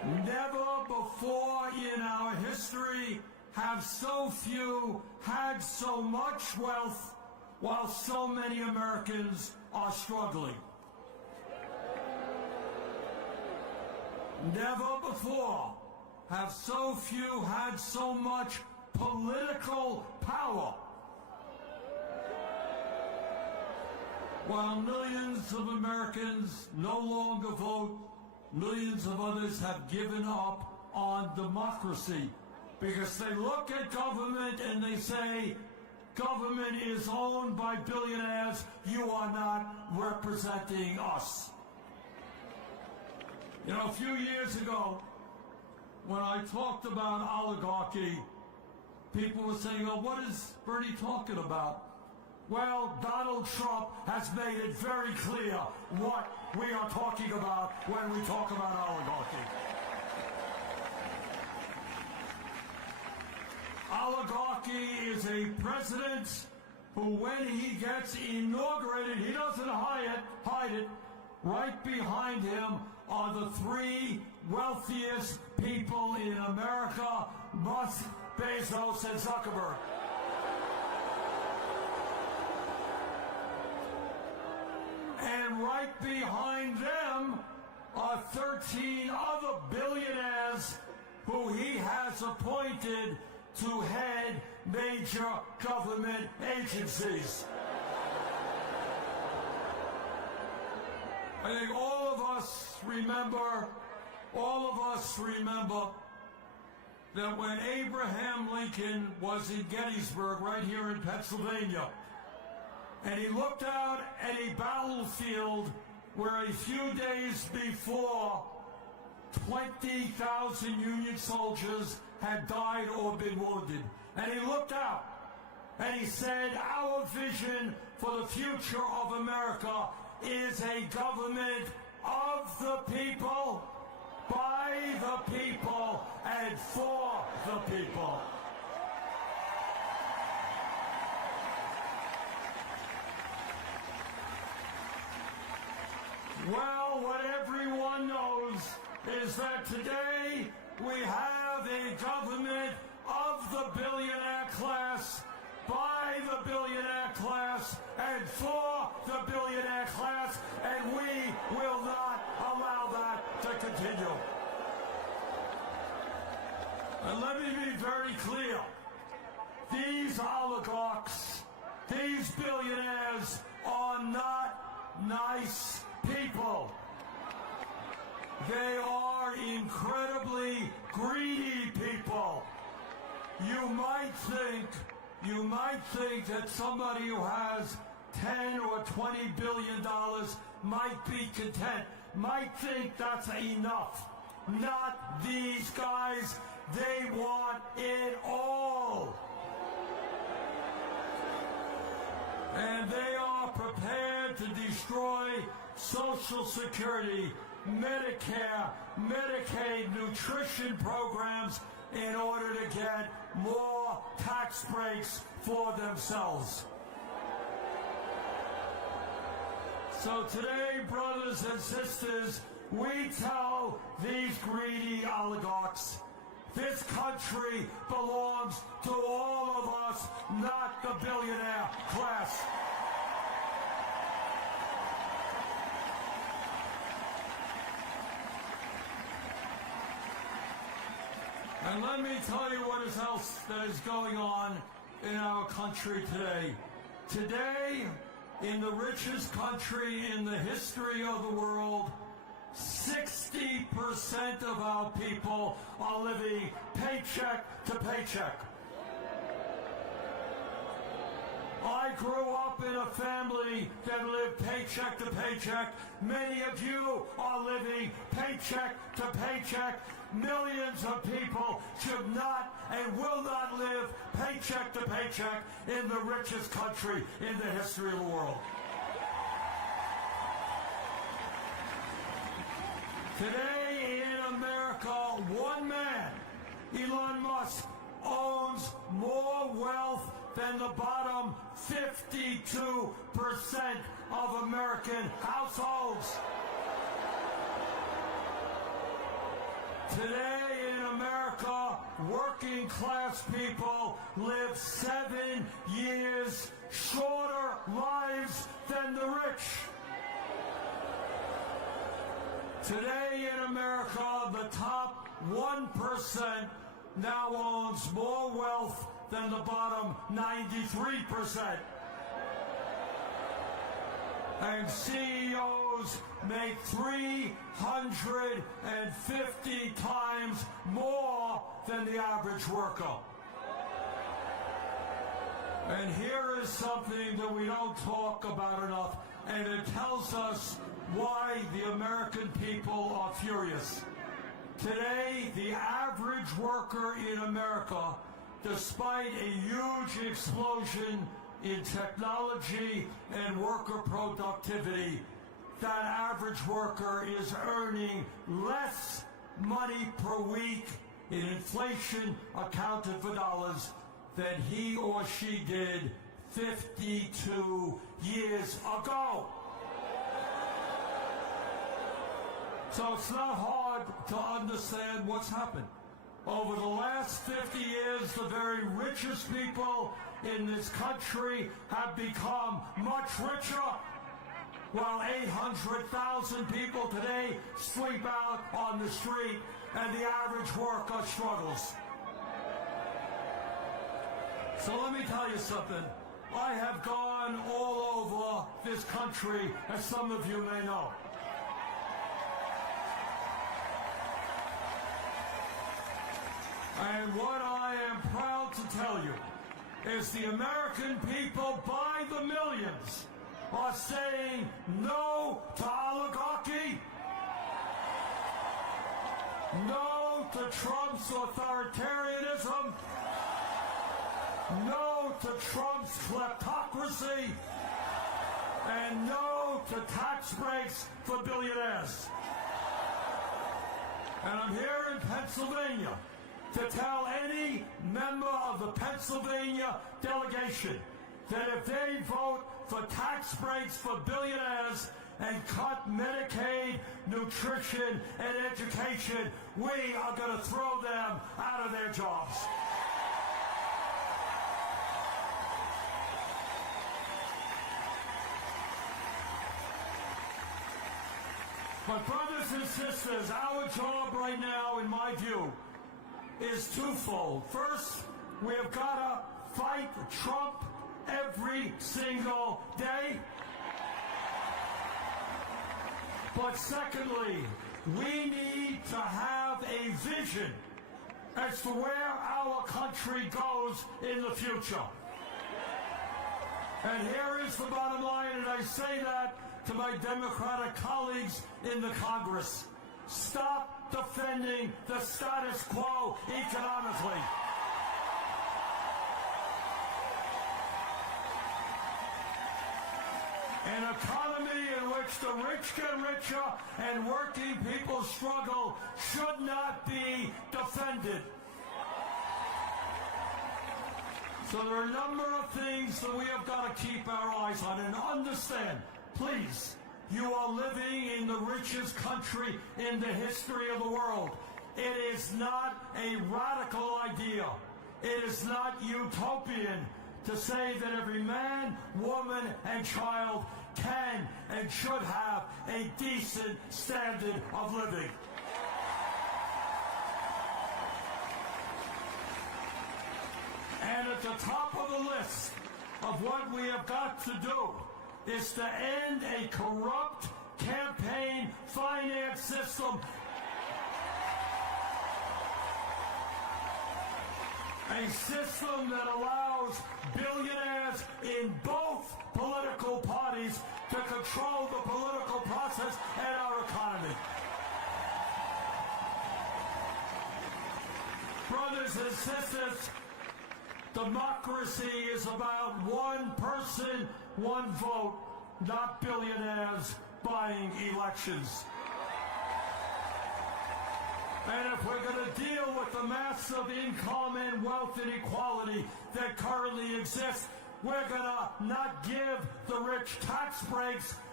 Never before in our history have so few had so much wealth while so many Americans are struggling. Never before have so few had so much political power while millions of Americans no longer vote. Millions of others have given up on democracy because they look at government and they say, government is owned by billionaires. You are not representing us. You know, a few years ago, when I talked about oligarchy, people were saying, oh, what is Bernie talking about? Well, Donald Trump has made it very clear what we are talking about when we talk about oligarchy. Oligarchy is a president who, when he gets inaugurated, he doesn't hide it. Right behind him are the three wealthiest people in America, Musk, Bezos, and Zuckerberg. And right behind them are 13 other billionaires who he has appointed to head major government agencies. I think all of us remember that when Abraham Lincoln was in Gettysburg, right here in Pennsylvania, and he looked out at a battlefield where a few days before 20,000 Union soldiers had died or been wounded. And he looked out and he said, our vision for the future of America is a government of the people, by the people, and for the people. Well, what everyone knows is that today we have a government of the billionaire class, by the billionaire class, and for the billionaire class, and we will not allow that to continue. And let me be very clear. These oligarchs, these billionaires are not nice people. They are incredibly greedy people. You might think that somebody who has 10 or 20 billion dollars might be content, might think that's enough. Not these guys. They want it all. And they are prepared to destroy Social Security, Medicare, Medicaid, nutrition programs in order to get more tax breaks for themselves. So today, brothers and sisters, we tell these greedy oligarchs, this country belongs to all of us, not the billionaire class. And let me tell you what else that is going on in our country today. Today, in the richest country in the history of the world, 60% of our people are living paycheck to paycheck. I grew up in a family that lived paycheck to paycheck. Many of you are living paycheck to paycheck. Millions of people should not and will not live paycheck to paycheck in the richest country in the history of the world. Today in America, one man, Elon Musk, owns more wealth than the bottom 52% of American households. Today in America, working class people live 7 years shorter lives than the rich. Today in America, the top 1% now owns more wealth than the bottom 93%. And CEOs make 350 times more than the average worker. And here is something that we don't talk about enough, and it tells us why the American people are furious. Today, the average worker in America, despite a huge explosion in technology and worker productivity, that average worker is earning less money per week in inflation accounted for dollars than he or she did 52 years ago. So it's not hard to understand what's happened. Over the last 50 years, the very richest people in this country have become much richer, while 800,000 people today sleep out on the street and the average worker struggles. So let me tell you something. I have gone all over this country, as some of you may know. And what I am proud to tell you is the American people by the millions are saying no to oligarchy, no to Trump's authoritarianism, no to Trump's kleptocracy, and no to tax breaks for billionaires. And I'm here in Pennsylvania to tell any member of the Pennsylvania delegation that if they vote for tax breaks for billionaires and cut Medicaid, nutrition, and education, we are going to throw them out of their jobs. But brothers and sisters, our job right now, in my view, is twofold. First, we have got to fight Trump every single day. But secondly, we need to have a vision as to where our country goes in the future. And here is the bottom line, and I say that to my Democratic colleagues in the Congress. Stop defending the status quo economically. An economy in which the rich get richer and working people struggle should not be defended. So there are a number of things that we have got to keep our eyes on, and understand, please, you are living in the richest country in the history of the world. It is not a radical idea. It is not utopian to say that every man, woman, and child can and should have a decent standard of living. And at the top of the list of what we have got to do is to end a corrupt campaign finance system. A system that allows billionaires in both political parties to control the political process and our economy. Brothers and sisters, democracy is about one person, one vote, not billionaires buying elections. And if we're going to deal with the massive income and wealth inequality that currently exists, we're going to not give the rich tax breaks,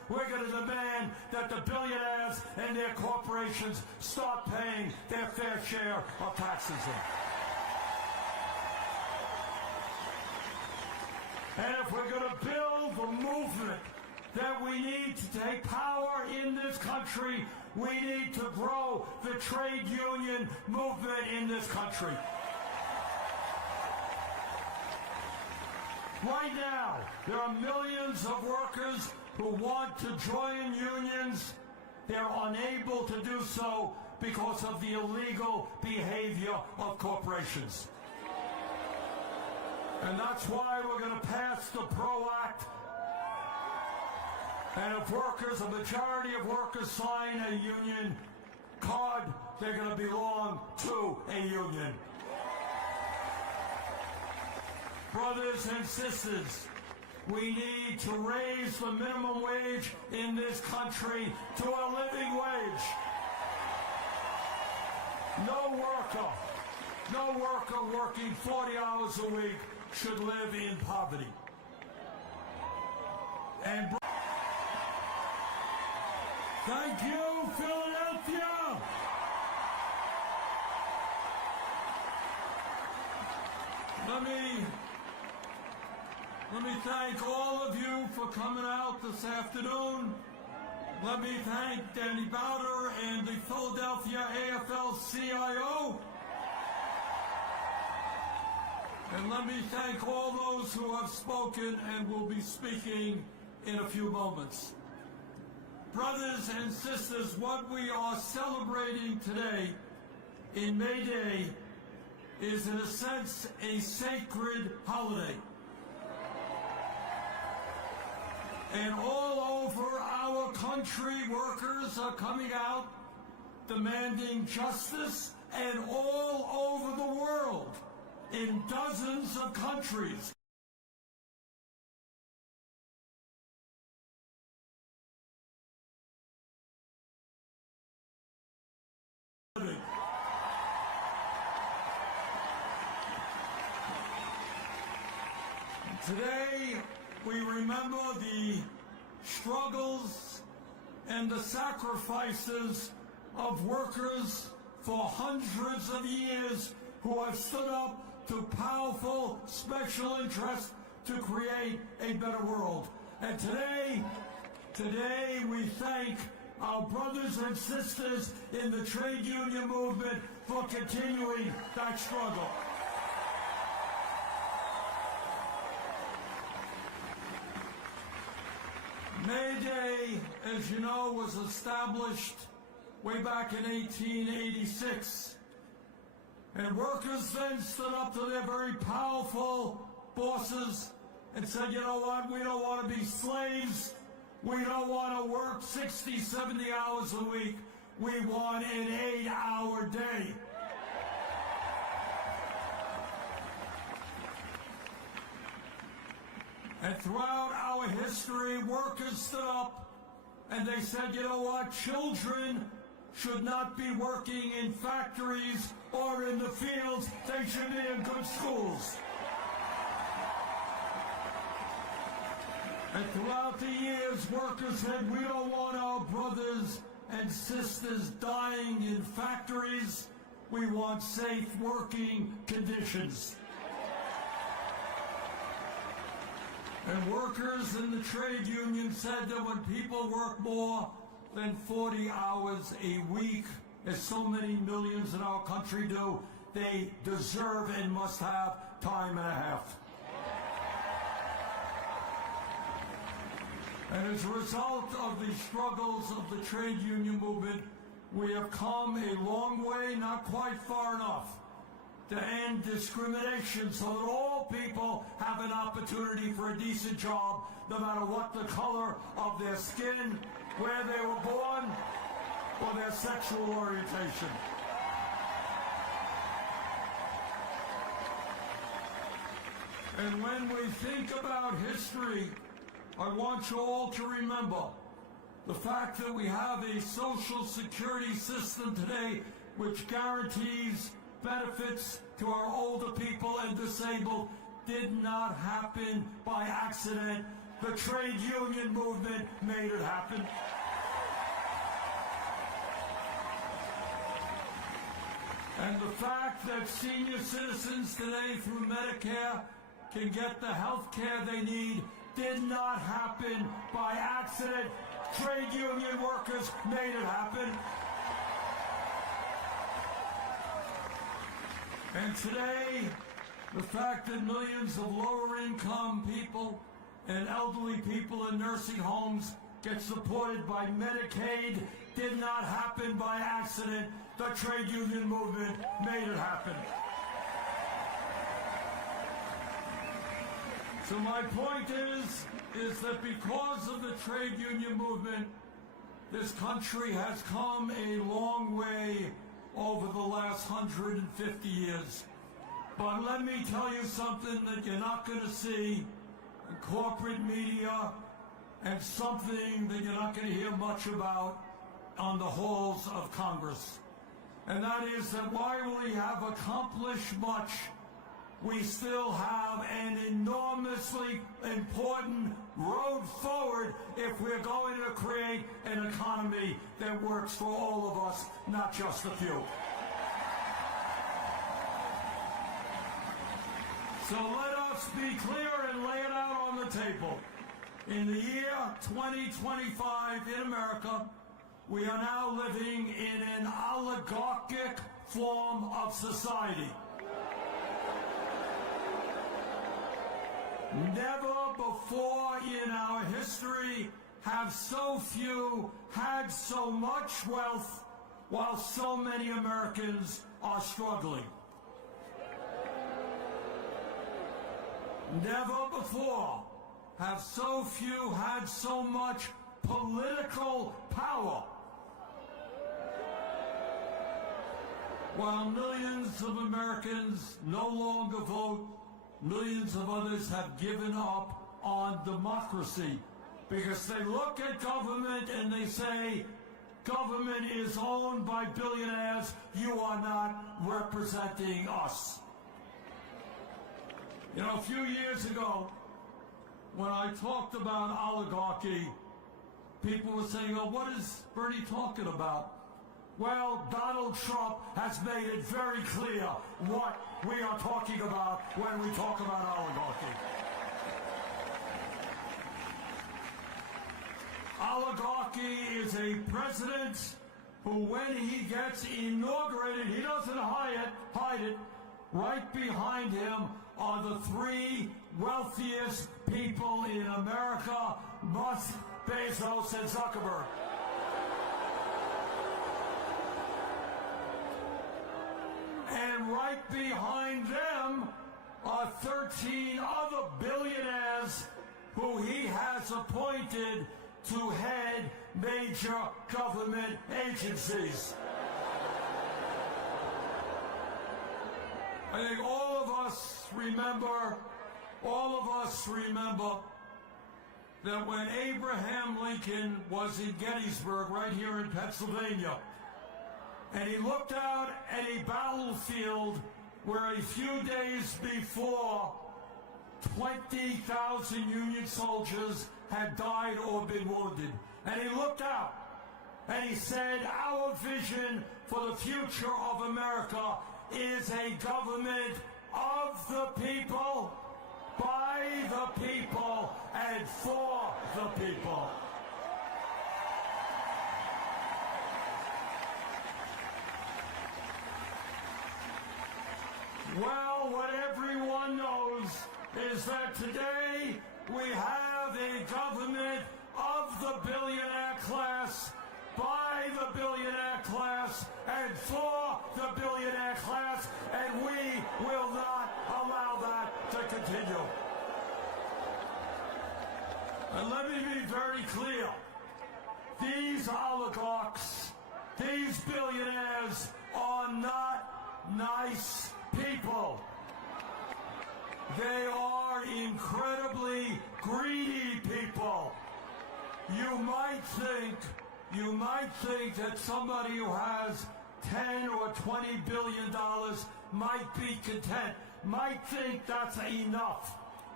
we're going to demand that the billionaires and their corporations start paying their fair share of taxes. And if we're going to build the movement that we need to take power in this country, we need to grow the trade union movement in this country. Right now, there are millions of workers who want to join unions. They're unable to do so because of the illegal behavior of corporations. And that's why we're going to pass the PRO Act. And if workers, a majority of workers sign a union card, they're going to belong to a union. Brothers and sisters, we need to raise the minimum wage in this country to a living wage. No worker working 40 hours a week should live in poverty. And thank you, Philadelphia! Let me thank all of you for coming out this afternoon. Let me thank Danny Bowder and the Philadelphia AFL-CIO. And let me thank all those who have spoken and will be speaking in a few moments. Brothers and sisters, what we are celebrating today in May Day is, in a sense, a sacred holiday. And all over our country, workers are coming out demanding justice, and all over the world, in dozens of countries. Today, we remember the struggles and the sacrifices of workers for hundreds of years who have stood up to powerful special interests to create a better world. And today we thank our brothers and sisters in the trade union movement for continuing that struggle. May Day, as you know, was established way back in 1886. And workers then stood up to their very powerful bosses and said, you know what, we don't want to be slaves. We don't want to work 60, 70 hours a week. We want an 8-hour day. And throughout our history, workers stood up and they said, you know what, children should not be working in factories or in the fields. They should be in good schools. And throughout the years, workers said, we don't want our brothers and sisters dying in factories. We want safe working conditions. And workers in the trade union said that when people work more than 40 hours a week, as so many millions in our country do, they deserve and must have time and a half. And as a result of the struggles of the trade union movement, we have come a long way, not quite far enough, to end discrimination so that all people have an opportunity for a decent job, no matter what the color of their skin, where they were born, or their sexual orientation. And when we think about history, I want you all to remember the fact that we have a social security system today which guarantees benefits to our older people and disabled did not happen by accident. the trade union movement made it happen. And the fact that senior citizens today through Medicare can get the health care they need did not happen by accident. Trade union workers made it happen. And today, the fact that millions of lower-income people and elderly people in nursing homes get supported by Medicaid did not happen by accident. The trade union movement made it happen. So my point is that because of the trade union movement, this country has come a long way over the last 150 years. But let me tell you something that you're not going to see in corporate media and something that you're not going to hear much about on the halls of Congress. And that is that while we have accomplished much, we still have an enormously important road forward if we're going to create an economy that works for all of us, not just a few. So let us be clear and lay it out on the table. In the year 2025 in America, we are now living in an oligarchic form of society. Never before in our history have so few had so much wealth while so many Americans are struggling. Never before have so few had so much political power, while millions of Americans no longer vote. Millions of others have given up on democracy because they look at government and they say, government is owned by billionaires, you are not representing us. You know, a few years ago, when I talked about oligarchy, people were saying, oh, what is Bernie talking about? Well, Donald Trump has made it very clear what we are talking about when we talk about oligarchy. Oligarchy is a president who, when he gets inaugurated, he doesn't hide it. Right behind him are the three wealthiest people in America, Musk, Bezos, and Zuckerberg. And right behind them are 13 other billionaires who he has appointed to head major government agencies. I think all of us remember that when Abraham Lincoln was in Gettysburg, right here in Pennsylvania, and he looked out at a battlefield where a few days before 20,000 Union soldiers had died or been wounded. And he looked out and he said, our vision for the future of America is a government of the people, by the people, and for the people. Well, what everyone knows is that today we have a government of the billionaire class, by the billionaire class, and for the billionaire class, and we will not allow that to continue. And let me be very clear. These oligarchs, these billionaires are not nice people. They are incredibly greedy people. You might think that somebody who has 10 or 20 billion dollars might be content, might think that's enough.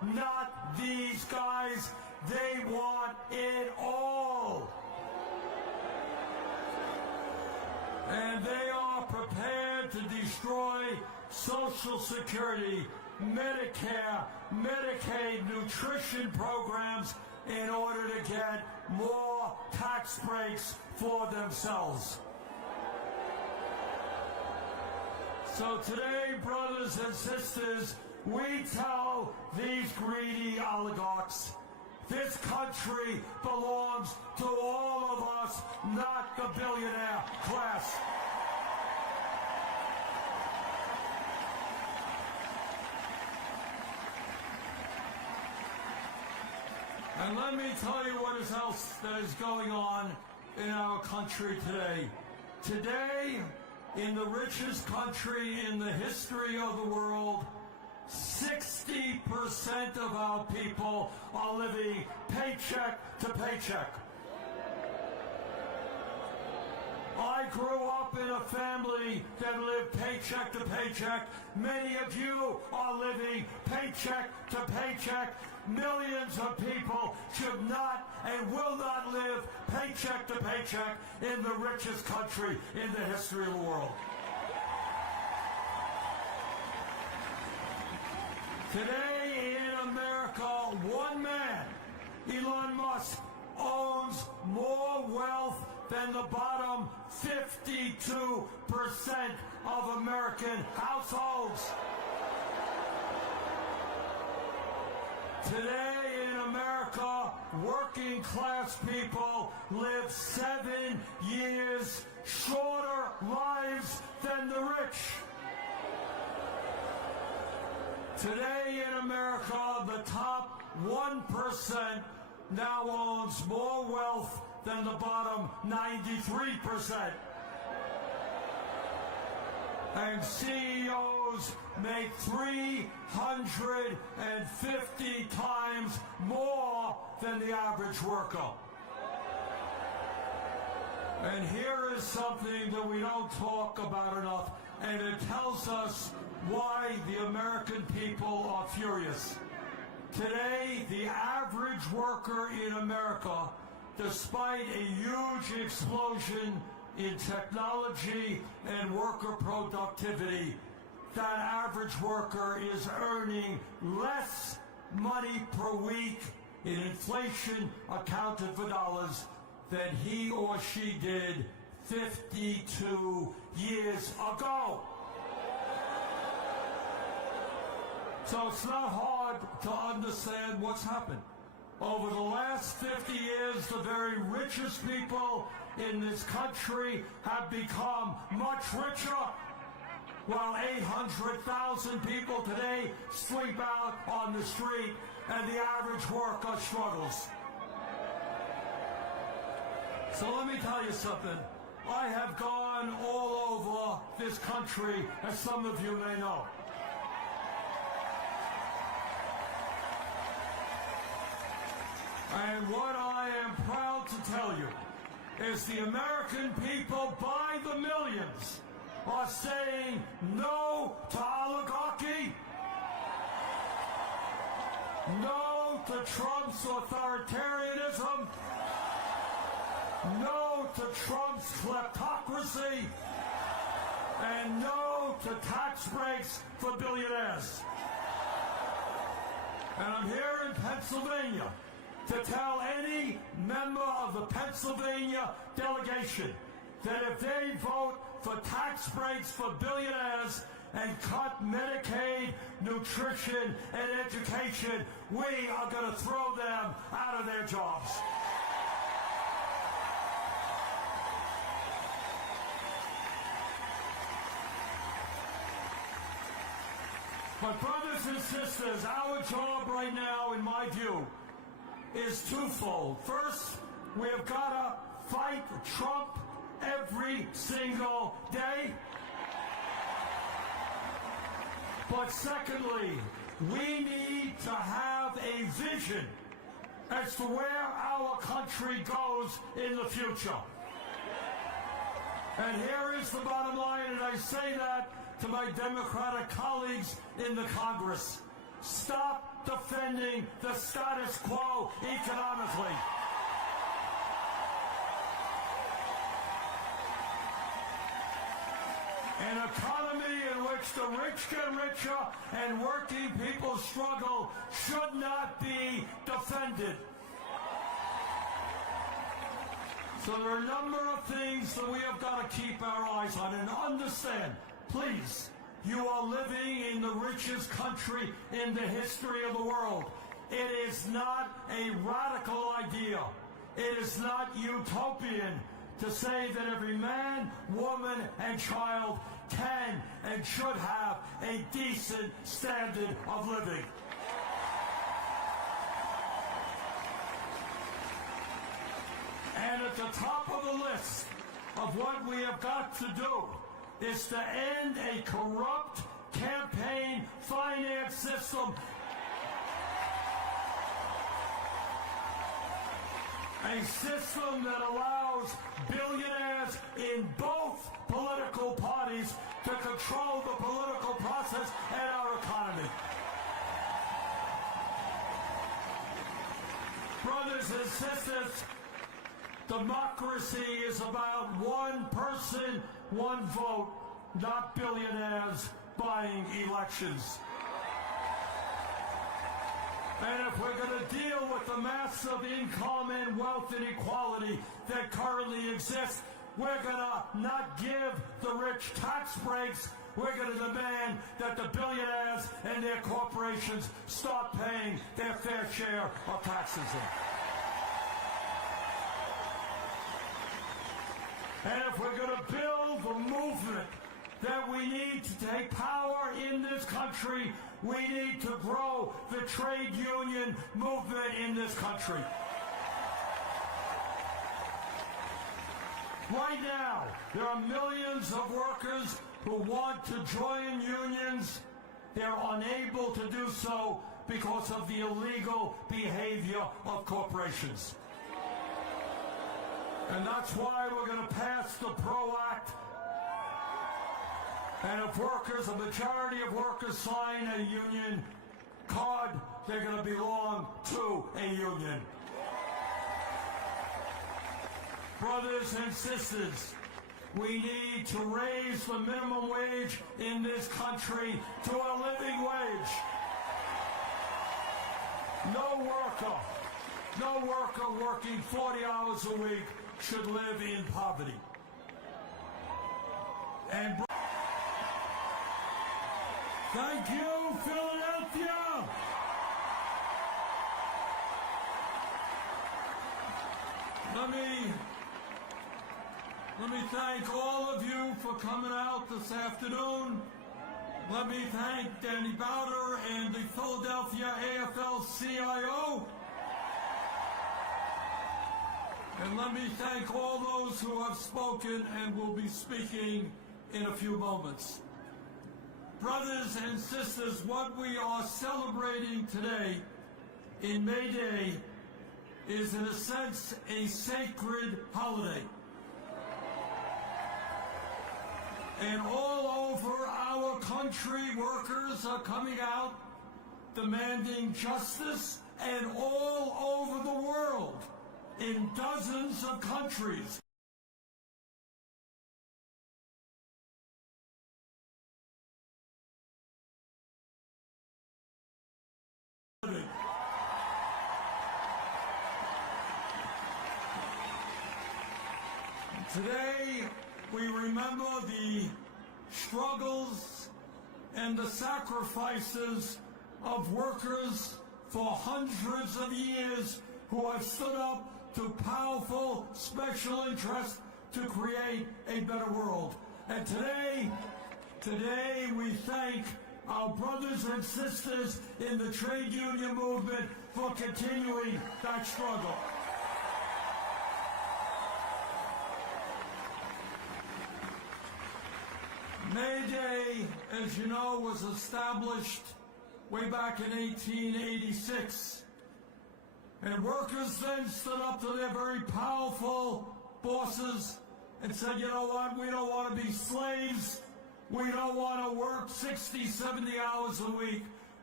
not these guys. They want it all. And they are prepared to destroy Social Security, Medicare, Medicaid, nutrition programs in order to get more tax breaks for themselves. So today, brothers and sisters, we tell these greedy oligarchs, this country belongs to all of us, not the billionaire class. And let me tell you what else that is going on in our country today. Today, in the richest country in the history of the world, 60% of our people are living paycheck to paycheck. I grew up in a family that lived paycheck to paycheck. Many of you are living paycheck to paycheck. Millions of people should not and will not live paycheck to paycheck in the richest country in the history of the world. Today in America, one man, Elon Musk, owns more wealth than the bottom 52% of American households. Today in America, working class people live 7 years shorter lives than the rich. Today in America, the top 1% now owns more wealth than the bottom 93%. And CEOs make 350 times more than the average worker. And here is something that we don't talk about enough, and it tells us why the American people are furious. Today, the average worker in America, despite a huge explosion in technology and worker productivity, that average worker is earning less money per week in inflation accounted for dollars than he or she did 52 years ago. So it's not hard to understand what's happened. Over the last 50 years, the very richest people in this country have become much richer, while 800,000 people today sleep out on the street and the average worker struggles. So let me tell you something. I have gone all over this country, as some of you may know. And what I am proud to tell you is the American people by the millions are saying no to oligarchy, no to Trump's authoritarianism, no to Trump's kleptocracy, and no to tax breaks for billionaires. And I'm here in Pennsylvania to tell any member of the Pennsylvania delegation that if they vote for tax breaks for billionaires and cut Medicaid, nutrition, and education, we are going to throw them out of their jobs. But brothers and sisters, our job right now, in my view, is twofold. First, we have got to fight Trump every single day. But secondly, we need to have a vision as to where our country goes in the future. And here is the bottom line, and I say that to my Democratic colleagues in the Congress. Stop defending the status quo economically. An economy in which the rich get richer and working people struggle should not be defended. So there are a number of things that we have got to keep our eyes on and understand. Please, you are living in the richest country in the history of the world. It is not a radical idea. It is not utopian to say that every man, woman, and child can and should have a decent standard of living. And at the top of the list of what we have got to do is to end a corrupt campaign finance system. A system that allows billionaires in both political parties to control the political process and our economy. Brothers and sisters, democracy is about one person, one vote, not billionaires buying elections. And if we're going to deal with the massive income and wealth inequality that currently exists, we're going to not give the rich tax breaks. We're going to demand that the billionaires and their corporations start paying their fair share of taxes. And if we're going to build the movement that we need to take power in this country, we need to grow the trade union movement in this country. Right now, there are millions of workers who want to join unions. They're unable to do so because of the illegal behavior of corporations. And that's why we're going to pass the PRO Act. And if workers, a majority of workers sign a union card, they're going to belong to a union. Brothers and sisters, we need to raise the minimum wage in this country to a living wage. No worker working 40 hours a week should live in poverty. And thank you, Philadelphia! Let me thank all of you for coming out this afternoon. Let me thank Danny Bowder and the Philadelphia AFL-CIO. And let me thank all those who have spoken and will be speaking in a few moments. Brothers and sisters, what we are celebrating today in May Day is, in a sense, a sacred holiday. And all over our country, workers are coming out demanding justice, and all over the world, in dozens of countries. Today, we remember the struggles and the sacrifices of workers for hundreds of years who have stood up to powerful special interests to create a better world. And today we thank our brothers and sisters in the trade union movement for continuing that struggle. May Day, as you know, was established way back in 1886. And workers then stood up to their very powerful bosses and said, you know what, we don't want to be slaves. We don't want to work 60, 70 hours a week.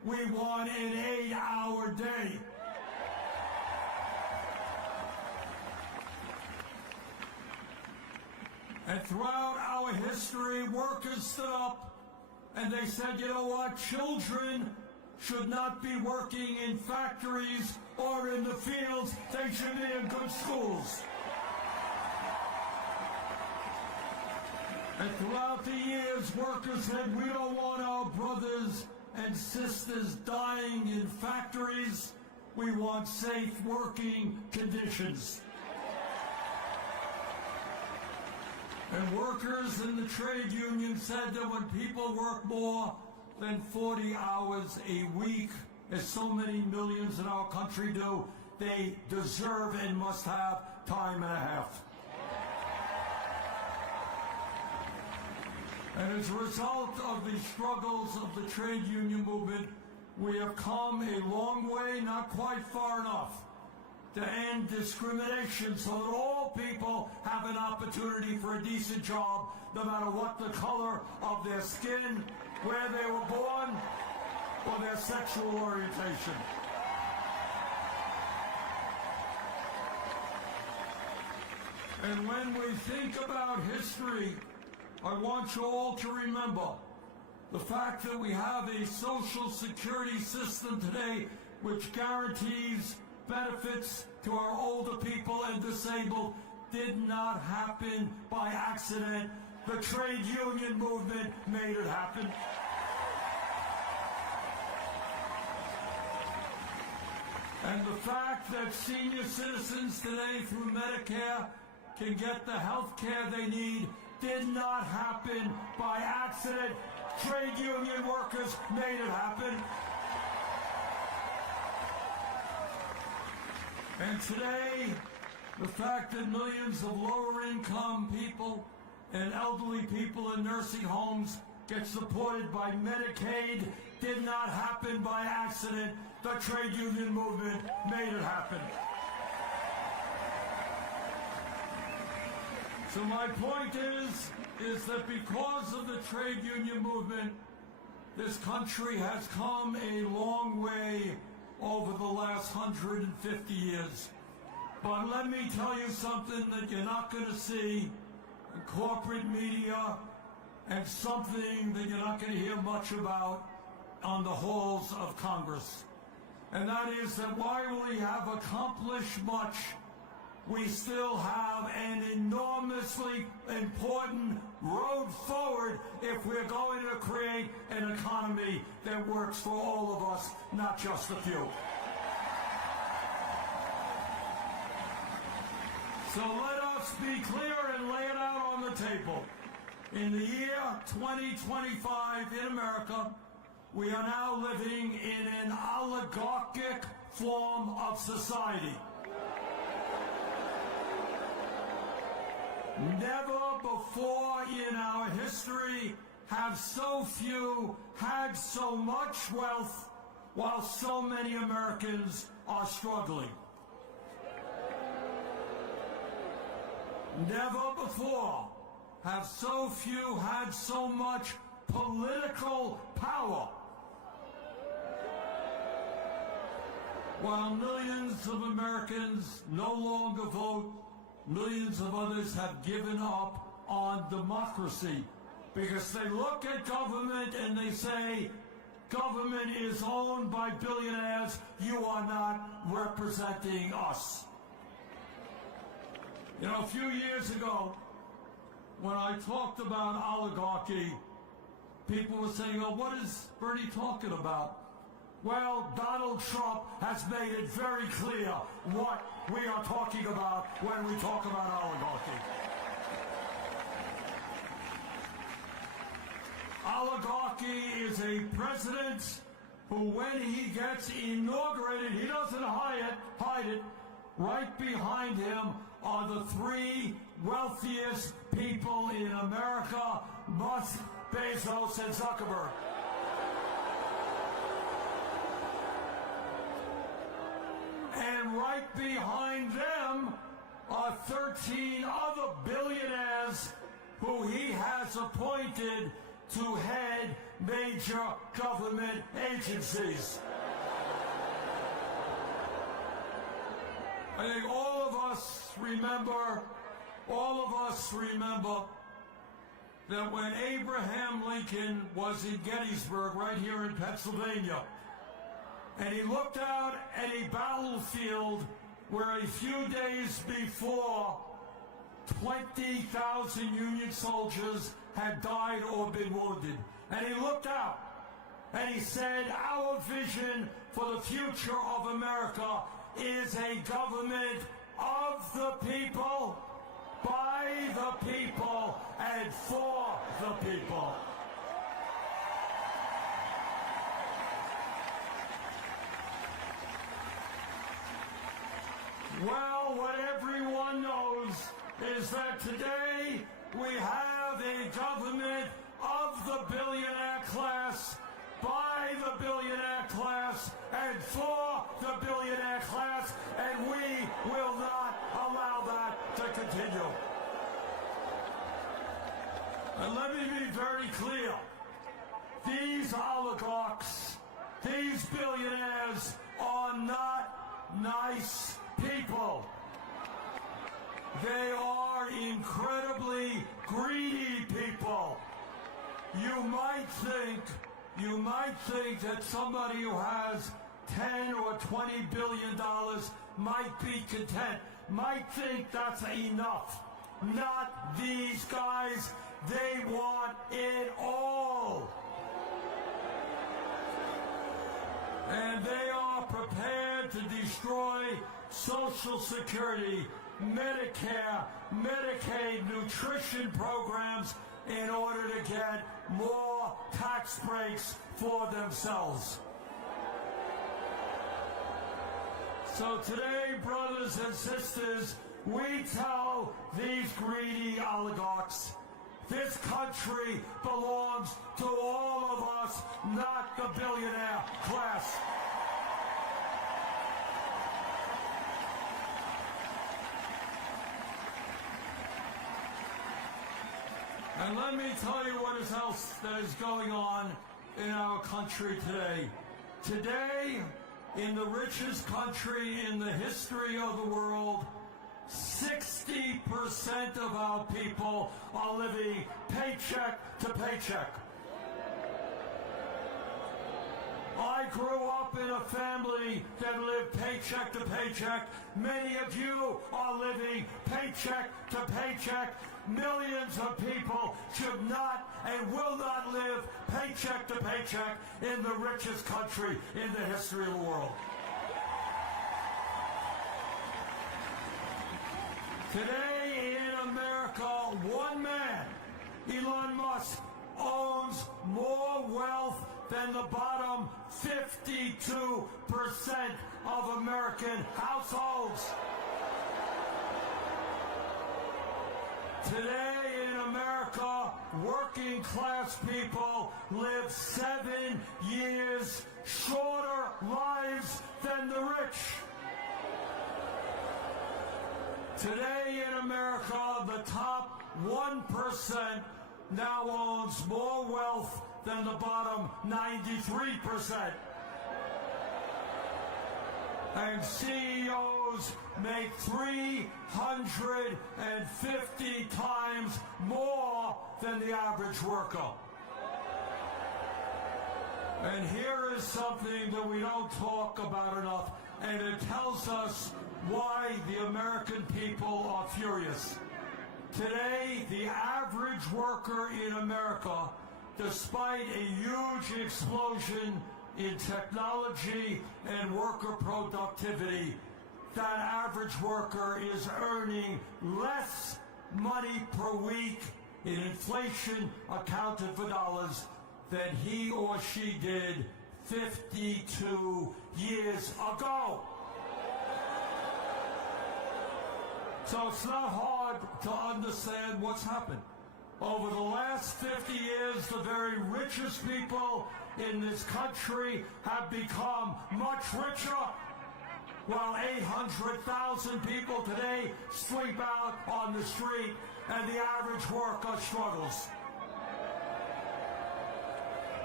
We want an 8-hour day. And throughout our history, workers stood up and they said, you know what, children should not be working in factories or in the fields. They should be in good schools. And throughout the years, workers said, we don't want our brothers and sisters dying in factories. We want safe working conditions. And workers in the trade union said that when people work more than 40 hours a week, as so many millions in our country do, they deserve and must have time and a half. And as a result of the struggles of the trade union movement, we have come a long way, not quite far enough, to end discrimination so that all people have an opportunity for a decent job, no matter what the color of their skin, where they were born, or their sexual orientation. And when we think about history, I want you all to remember the fact that we have a social security system today which guarantees benefits to our older people and disabled did not happen by accident. The trade union movement made it happen. And the fact that senior citizens today through Medicare can get the health care they need did not happen by accident. Trade union workers made it happen. And today, the fact that millions of lower-income people and elderly people in nursing homes get supported by Medicaid did not happen by accident. The trade union movement made it happen. So my point is that because of the trade union movement, this country has come a long way over the last 150 years. But let me tell you something that you're not going to see in corporate media, and something that you're not going to hear much about on the halls of Congress. And that is that while we have accomplished much, we still have an enormously important road forward if we're going to create an economy that works for all of us, not just a few. So let us be clear and lay it out on the table. In the year 2025 in America, we are now living in an oligarchic form of society. Never before in our history have so few had so much wealth while so many Americans are struggling. Never before have so few had so much political power, while millions of Americans no longer vote. Millions of others have given up on democracy because they look at government and they say, government is owned by billionaires. You are not representing us. You know, a few years ago, when I talked about oligarchy, people were saying, oh, what is Bernie talking about? Well, Donald Trump has made it very clear what we are talking about when we talk about oligarchy. Oligarchy is a president who, when he gets inaugurated, he doesn't hide it. Right behind him are the three wealthiest people in America, Musk, Bezos, and Zuckerberg. And right behind them are 13 other billionaires who he has appointed to head major government agencies. I think all of us remember that when Abraham Lincoln was in Gettysburg, right here in Pennsylvania, and he looked out at a battlefield where a few days before 20,000 Union soldiers had died or been wounded. And he looked out and he said, our vision for the future of America is a government of the people, by the people, and for the people. Well, what everyone knows is that today we have a government of the billionaire class, by the billionaire class, and for the billionaire class, and we will not allow that to continue. And let me be very clear. These oligarchs, these billionaires are not nice people. They are incredibly greedy people. You might think that somebody who has 10 or 20 billion dollars might be content, might think that's enough. Not these guys. They want it all. And they are prepared to destroy Social Security, Medicare, Medicaid, nutrition programs in order to get more tax breaks for themselves. So today, brothers and sisters, we tell these greedy oligarchs, this country belongs to all of us, not the billionaire class. And let me tell you what else that is going on in our country today. Today, in the richest country in the history of the world, 60% of our people are living paycheck to paycheck. I grew up in a family that lived paycheck to paycheck. Many of you are living paycheck to paycheck. Millions of people should not and will not live paycheck to paycheck in the richest country in the history of the world. Today in America, one man, Elon Musk, owns more wealth than the bottom 52% of American households. Today in America, working class people live 7 years shorter lives than the rich. Today in America, the top 1% now owns more wealth than the bottom 93%. And CEOs make 350 times more than the average worker. And here is something that we don't talk about enough, and it tells us why the American people are furious. Today, the average worker in America, despite a huge explosion in technology and worker productivity, that average worker is earning less money per week in inflation accounted for dollars than he or she did 52 years ago. So it's not hard to understand what's happened. Over the last 50 years, the very richest people in this country have become much richer, while 800,000 people today sleep out on the street and the average worker struggles.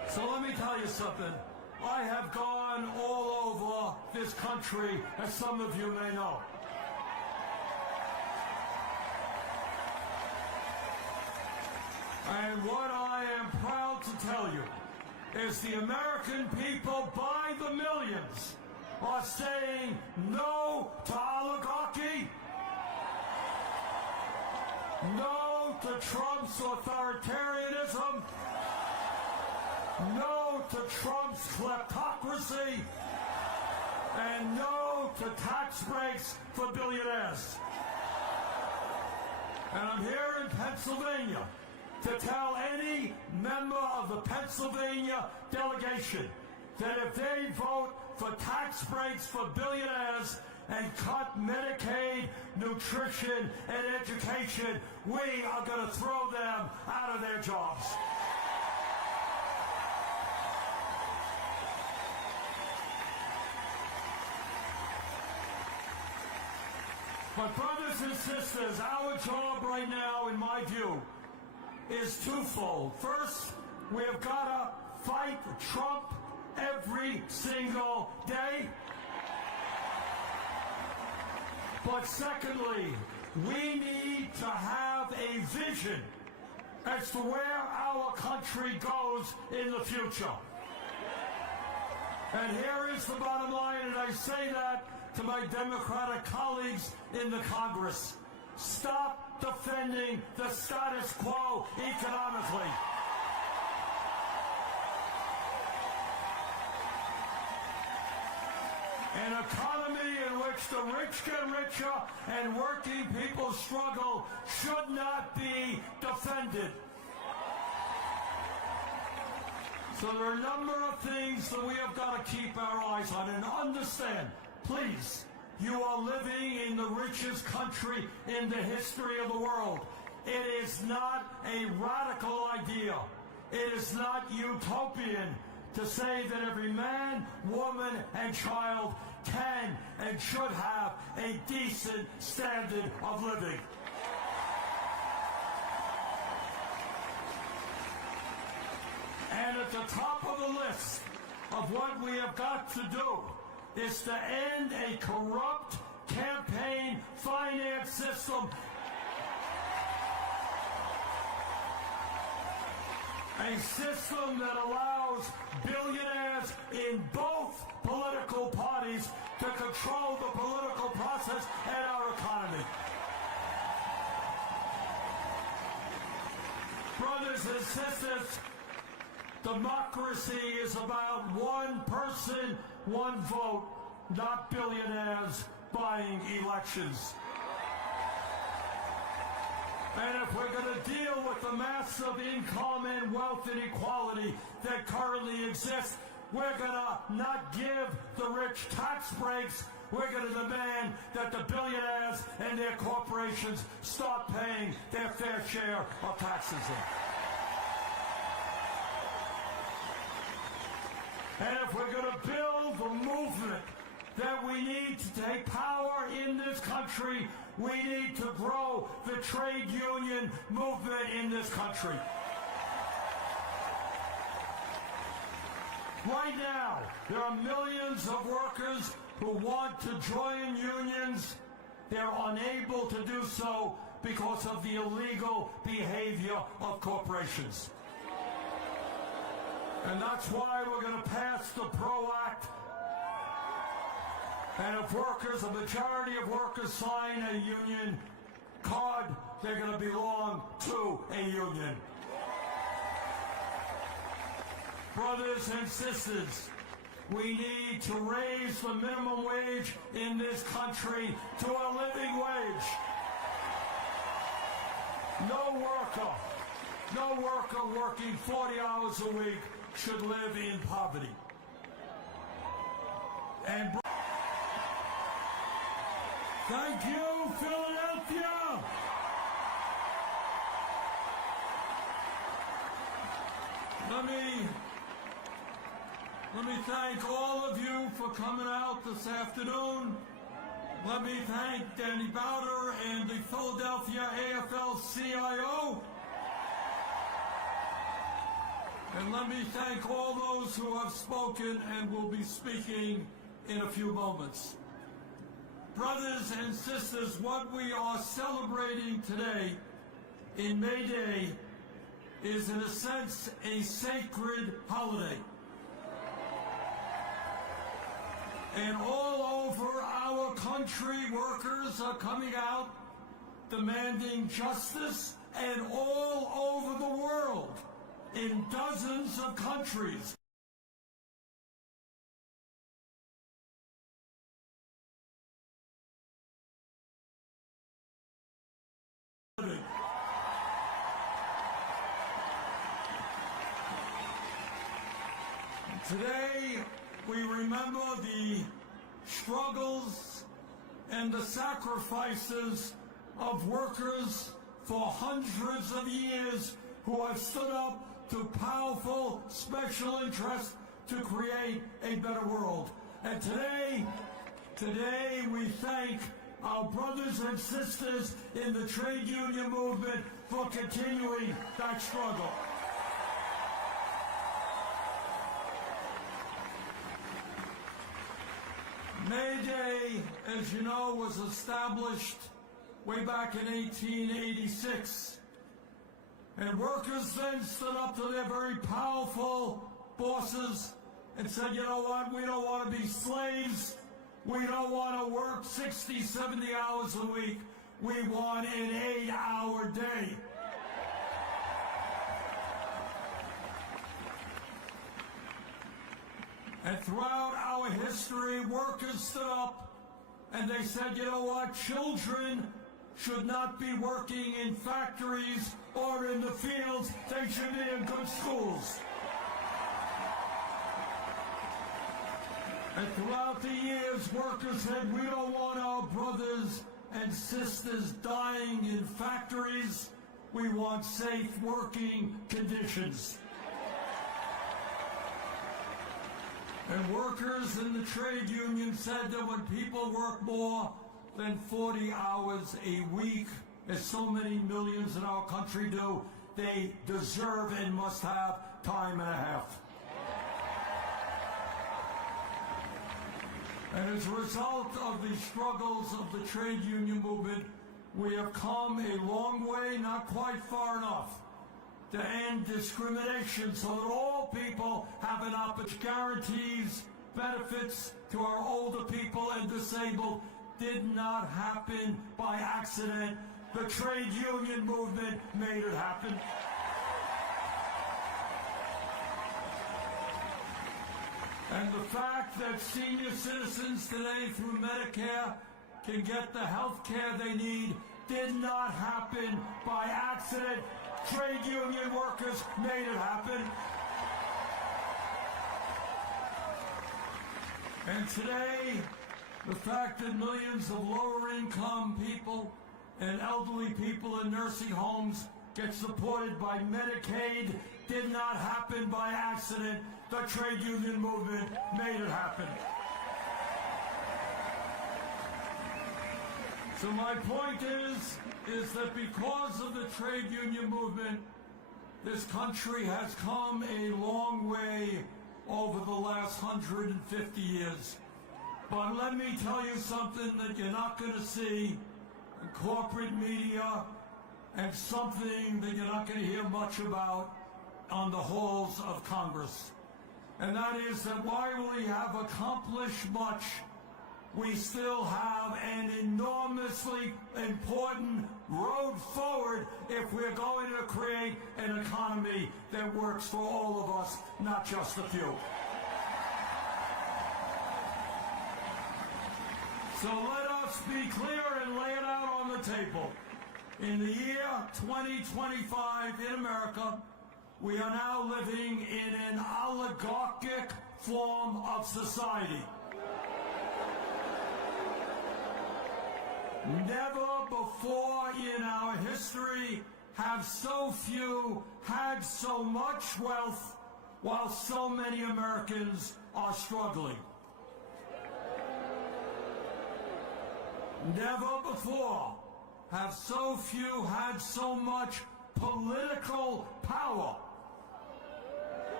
So let me tell you something. I have gone all over this country, as some of you may know. And what I am proud to tell you is the American people by the millions are saying no to oligarchy, no to Trump's authoritarianism, no to Trump's kleptocracy, and no to tax breaks for billionaires. And I'm here in Pennsylvania to tell any member of the Pennsylvania delegation that if they vote for tax breaks for billionaires and cut Medicaid, nutrition, and education, we are going to throw them out of their jobs. But brothers and sisters, our job right now, in my view, is twofold. First, we have got to fight Trump every single day. But secondly, we need to have a vision as to where our country goes in the future. And here is the bottom line, and I say that to my Democratic colleagues in the Congress. Stop defending the status quo economically. An economy in which the rich get richer and working people struggle should not be defended. So there are a number of things that we have got to keep our eyes on and understand. Please, you are living in the richest country in the history of the world. It is not a radical idea. It is not utopian to say that every man, woman, and child can and should have a decent standard of living. And at the top of the list of what we have got to do is to end a corrupt campaign finance system. A system that allows billionaires in both political parties to control the political process and our economy. Brothers and sisters, democracy is about one person, one vote, not billionaires buying elections. And if we're going to deal with the massive income and wealth inequality that currently exists, we're going to not give the rich tax breaks. We're going to demand that the billionaires and their corporations start paying their fair share of taxes. And if we're going to build the movement that we need to take power in this country, we need to grow the trade union movement in this country. Right now, there are millions of workers who want to join unions. They're unable to do so because of the illegal behavior of corporations. And that's why we're going to pass the PRO Act. And if workers, a majority of workers sign a union card, they're going to belong to a union. Brothers and sisters, we need to raise the minimum wage in this country to a living wage. No worker working 40 hours a week should live in poverty. And thank you, Philadelphia! Let me thank all of you for coming out this afternoon. Let me thank Danny Bowder and the Philadelphia AFL-CIO. And let me thank all those who have spoken and will be speaking in a few moments. Brothers and sisters, what we are celebrating today in May Day is, in a sense, a sacred holiday. And all over our country, workers are coming out demanding justice, and all over the world, in dozens of countries. Today, we remember the struggles and the sacrifices of workers for hundreds of years who have stood up to powerful special interests to create a better world. And today we thank our brothers and sisters in the trade union movement for continuing that struggle. May Day, as you know, was established way back in 1886. And workers then stood up to their very powerful bosses and said, you know what, we don't want to be slaves. We don't want to work 60, 70 hours a week. We want an 8-hour day. And throughout our history, workers stood up and they said, you know what, children should not be working in factories or in the fields. They should be in good schools. And throughout the years, workers said, we don't want our brothers and sisters dying in factories. We want safe working conditions. And workers in the trade union said that when people work more than 40 hours a week, as so many millions in our country do, they deserve and must have time and a half. And as a result of the struggles of the trade union movement, we have come a long way, not quite far enough, to end discrimination so that all people have an opportunity. Guarantees, benefits to our older people and disabled did not happen by accident. The trade union movement made it happen. And the fact that senior citizens today through Medicare can get the health care they need did not happen by accident. Trade union workers made it happen. And today, the fact that millions of lower income people and elderly people in nursing homes get supported by Medicaid did not happen by accident. The trade union movement made it happen. So my point is that because of the trade union movement, this country has come a long way over the last 150 years. But let me tell you something that you're not going to see in corporate media, and something that you're not going to hear much about on the halls of Congress. And that is that while we have accomplished much, we still have an enormously important road forward if we're going to create an economy that works for all of us, not just a few. So let us be clear and lay it out on the table. In the year 2025 in America, we are now living in an oligarchic form of society. Never before in our history have so few had so much wealth while so many Americans are struggling. Never before have so few had so much political power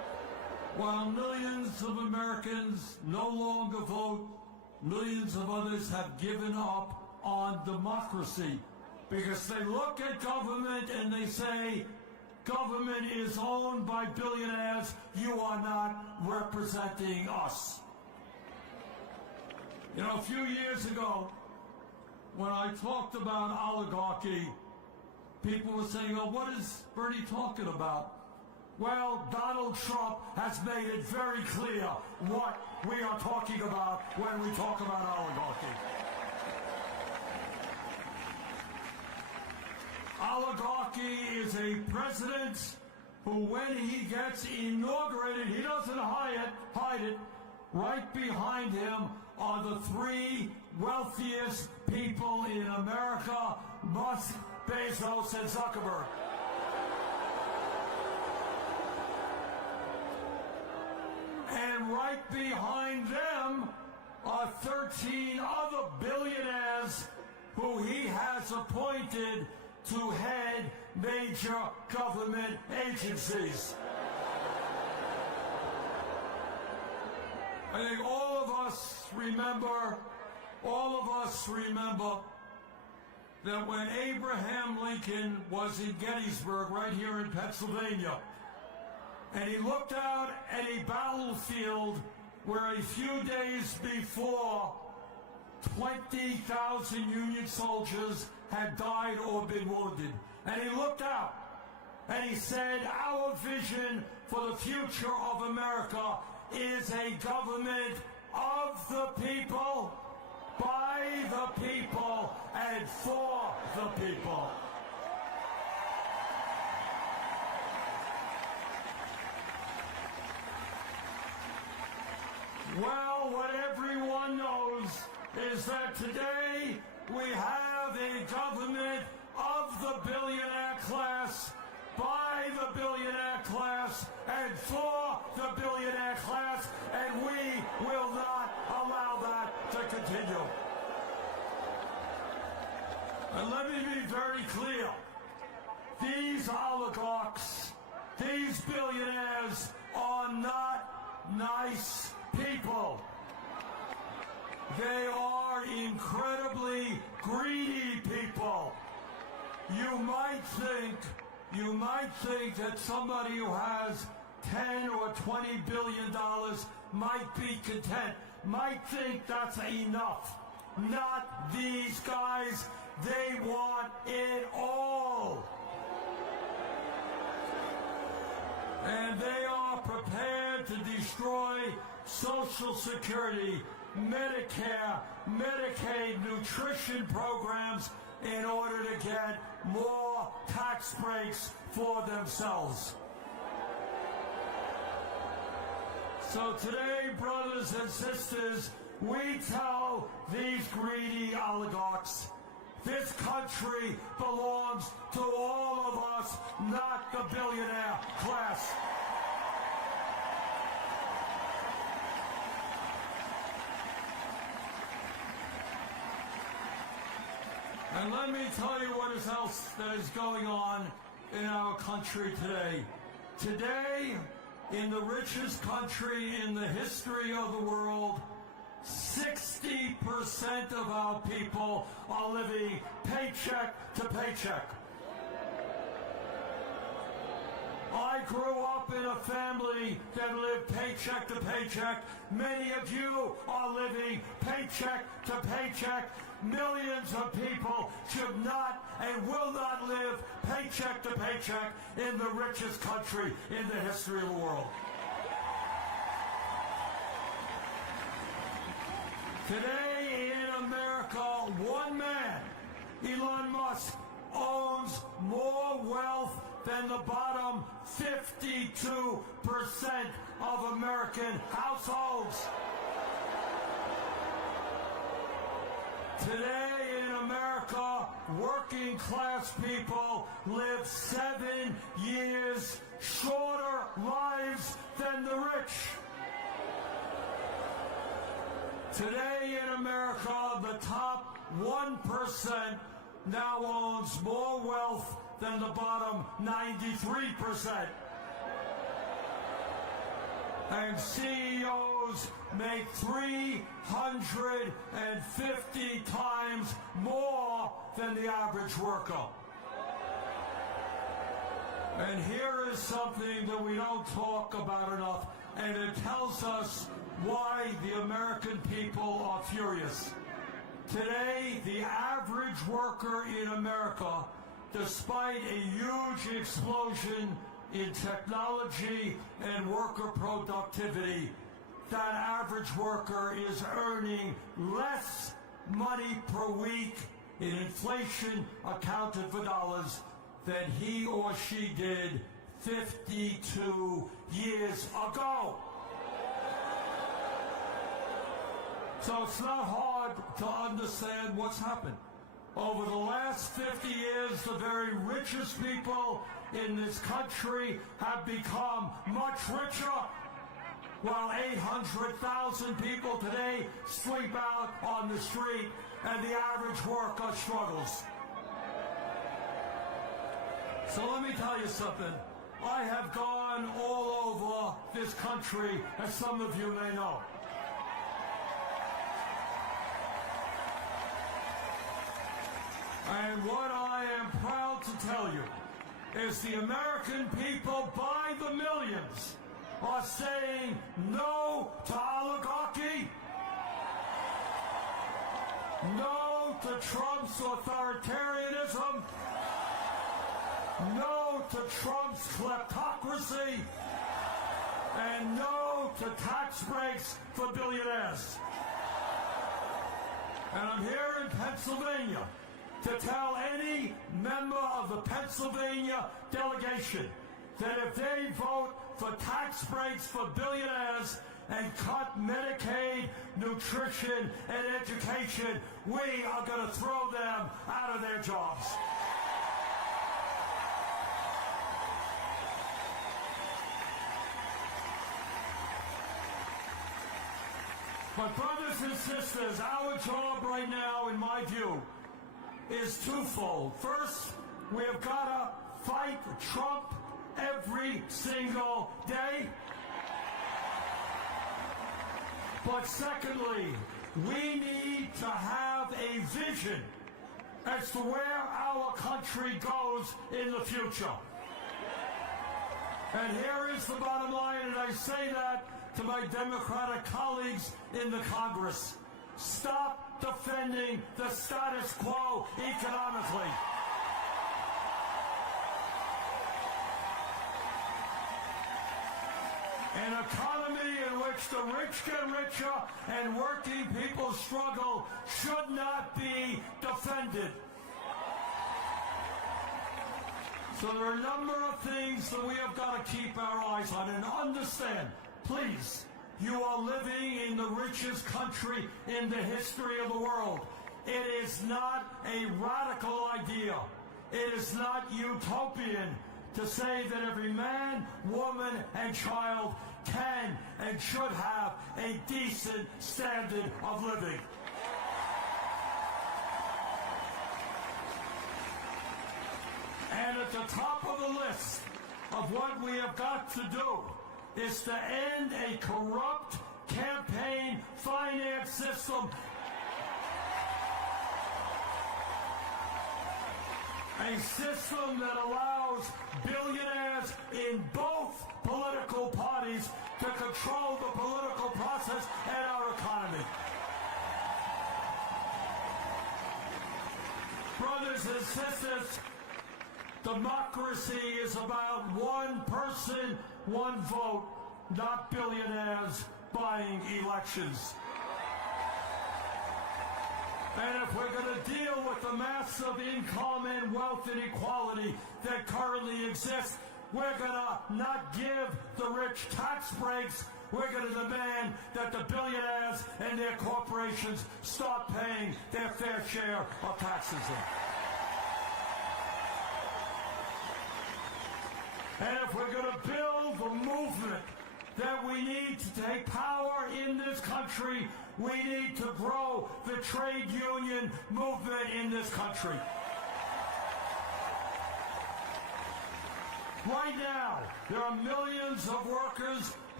While millions of Americans no longer vote, millions of others have given up on democracy because they look at government and they say, government is owned by billionaires, you are not representing us. You know, a few years ago, when I talked about oligarchy, people were saying, oh, what is Bernie talking about? Well, Donald Trump has made it very clear what we are talking about when we talk about oligarchy. Oligarchy is a president who, when he gets inaugurated, he doesn't hide it. Right behind him are the three wealthiest people in America, Musk, Bezos, and Zuckerberg. And right behind them are 13 other billionaires who he has appointed to head major government agencies. I think all of us remember that when Abraham Lincoln was in Gettysburg, right here in Pennsylvania, and he looked out at a battlefield where a few days before 20,000 Union soldiers had died or been wounded. And he looked out and he said, our vision for the future of America is a government of the people, by the people, and for the people. Well, what everyone knows is that today we have a government of the billionaire class, by the billionaire class, and for the billionaire class, and we will not allow that to continue. And let me be very clear. These oligarchs, these billionaires are not nice people. They are incredibly greedy people. You might think that somebody who has 10 or 20 billion dollars might be content, might think that's enough. Not these guys. They want it all. And they are prepared to destroy Social Security, Medicare, Medicaid, nutrition programs in order to get more tax breaks for themselves. So today, brothers and sisters, we tell these greedy oligarchs, this country belongs to all of us, not the billionaire class. And let me tell you what else that is going on in our country today. Today, in the richest country in the history of the world, 60% of our people are living paycheck to paycheck. I grew up in a family that lived paycheck to paycheck. Many of you are living paycheck to paycheck. Millions of people should not and will not live paycheck to paycheck in the richest country in the history of the world. Today in America, one man, Elon Musk, owns more wealth than the bottom 52% of American households. Today in America, working class people live 7 years shorter lives than the rich. Today in America, the top 1% now owns more wealth than the bottom 93%. and CEOs make 350 times more than the average worker. And here is something that we don't talk about enough, and it tells us why the American people are furious. Today, the average worker in America, despite a huge explosion in technology and worker productivity, that average worker is earning less money per week in inflation accounted for dollars than he or she did 52 years ago. So it's not hard to understand what's happened. Over the last 50 years, the very richest people in this country have become much richer, while 800,000 people today sleep out on the street and the average worker struggles. So let me tell you something. I have gone all over this country, as some of you may know. And what I am proud to tell you is the American people by the millions are saying no to oligarchy, no to Trump's authoritarianism, no to Trump's kleptocracy, and no to tax breaks for billionaires. And I'm here in Pennsylvania to tell any member of the Pennsylvania delegation that if they vote for tax breaks for billionaires and cut Medicaid, nutrition, and education, we are going to throw them out of their jobs. But brothers and sisters, our job right now, in my view, is twofold. First, we have got to fight Trump every single day. But secondly, we need to have a vision as to where our country goes in the future. And here is the bottom line, and I say that to my Democratic colleagues in the Congress. Stop defending the status quo economically. An economy in which the rich get richer and working people struggle should not be defended. So there are a number of things that we have got to keep our eyes on and understand. Please, you are living in the richest country in the history of the world. It is not a radical idea. It is not utopian to say that every man, woman, and child can and should have a decent standard of living. And at the top of the list of what we have got to do is to end a corrupt campaign finance system. A system that allows billionaires in both political parties to control the political process and our economy. Brothers and sisters, democracy is about one person, one vote, not billionaires buying elections. And if we're going to deal with the massive income and wealth inequality that currently exists, we're going to not give the rich tax breaks. We're going to demand that the billionaires and their corporations start paying their fair share of taxes. And if we're going to build the movement that we need to take power in this country, we need to grow the trade union movement in this country. Right now, there are millions of workers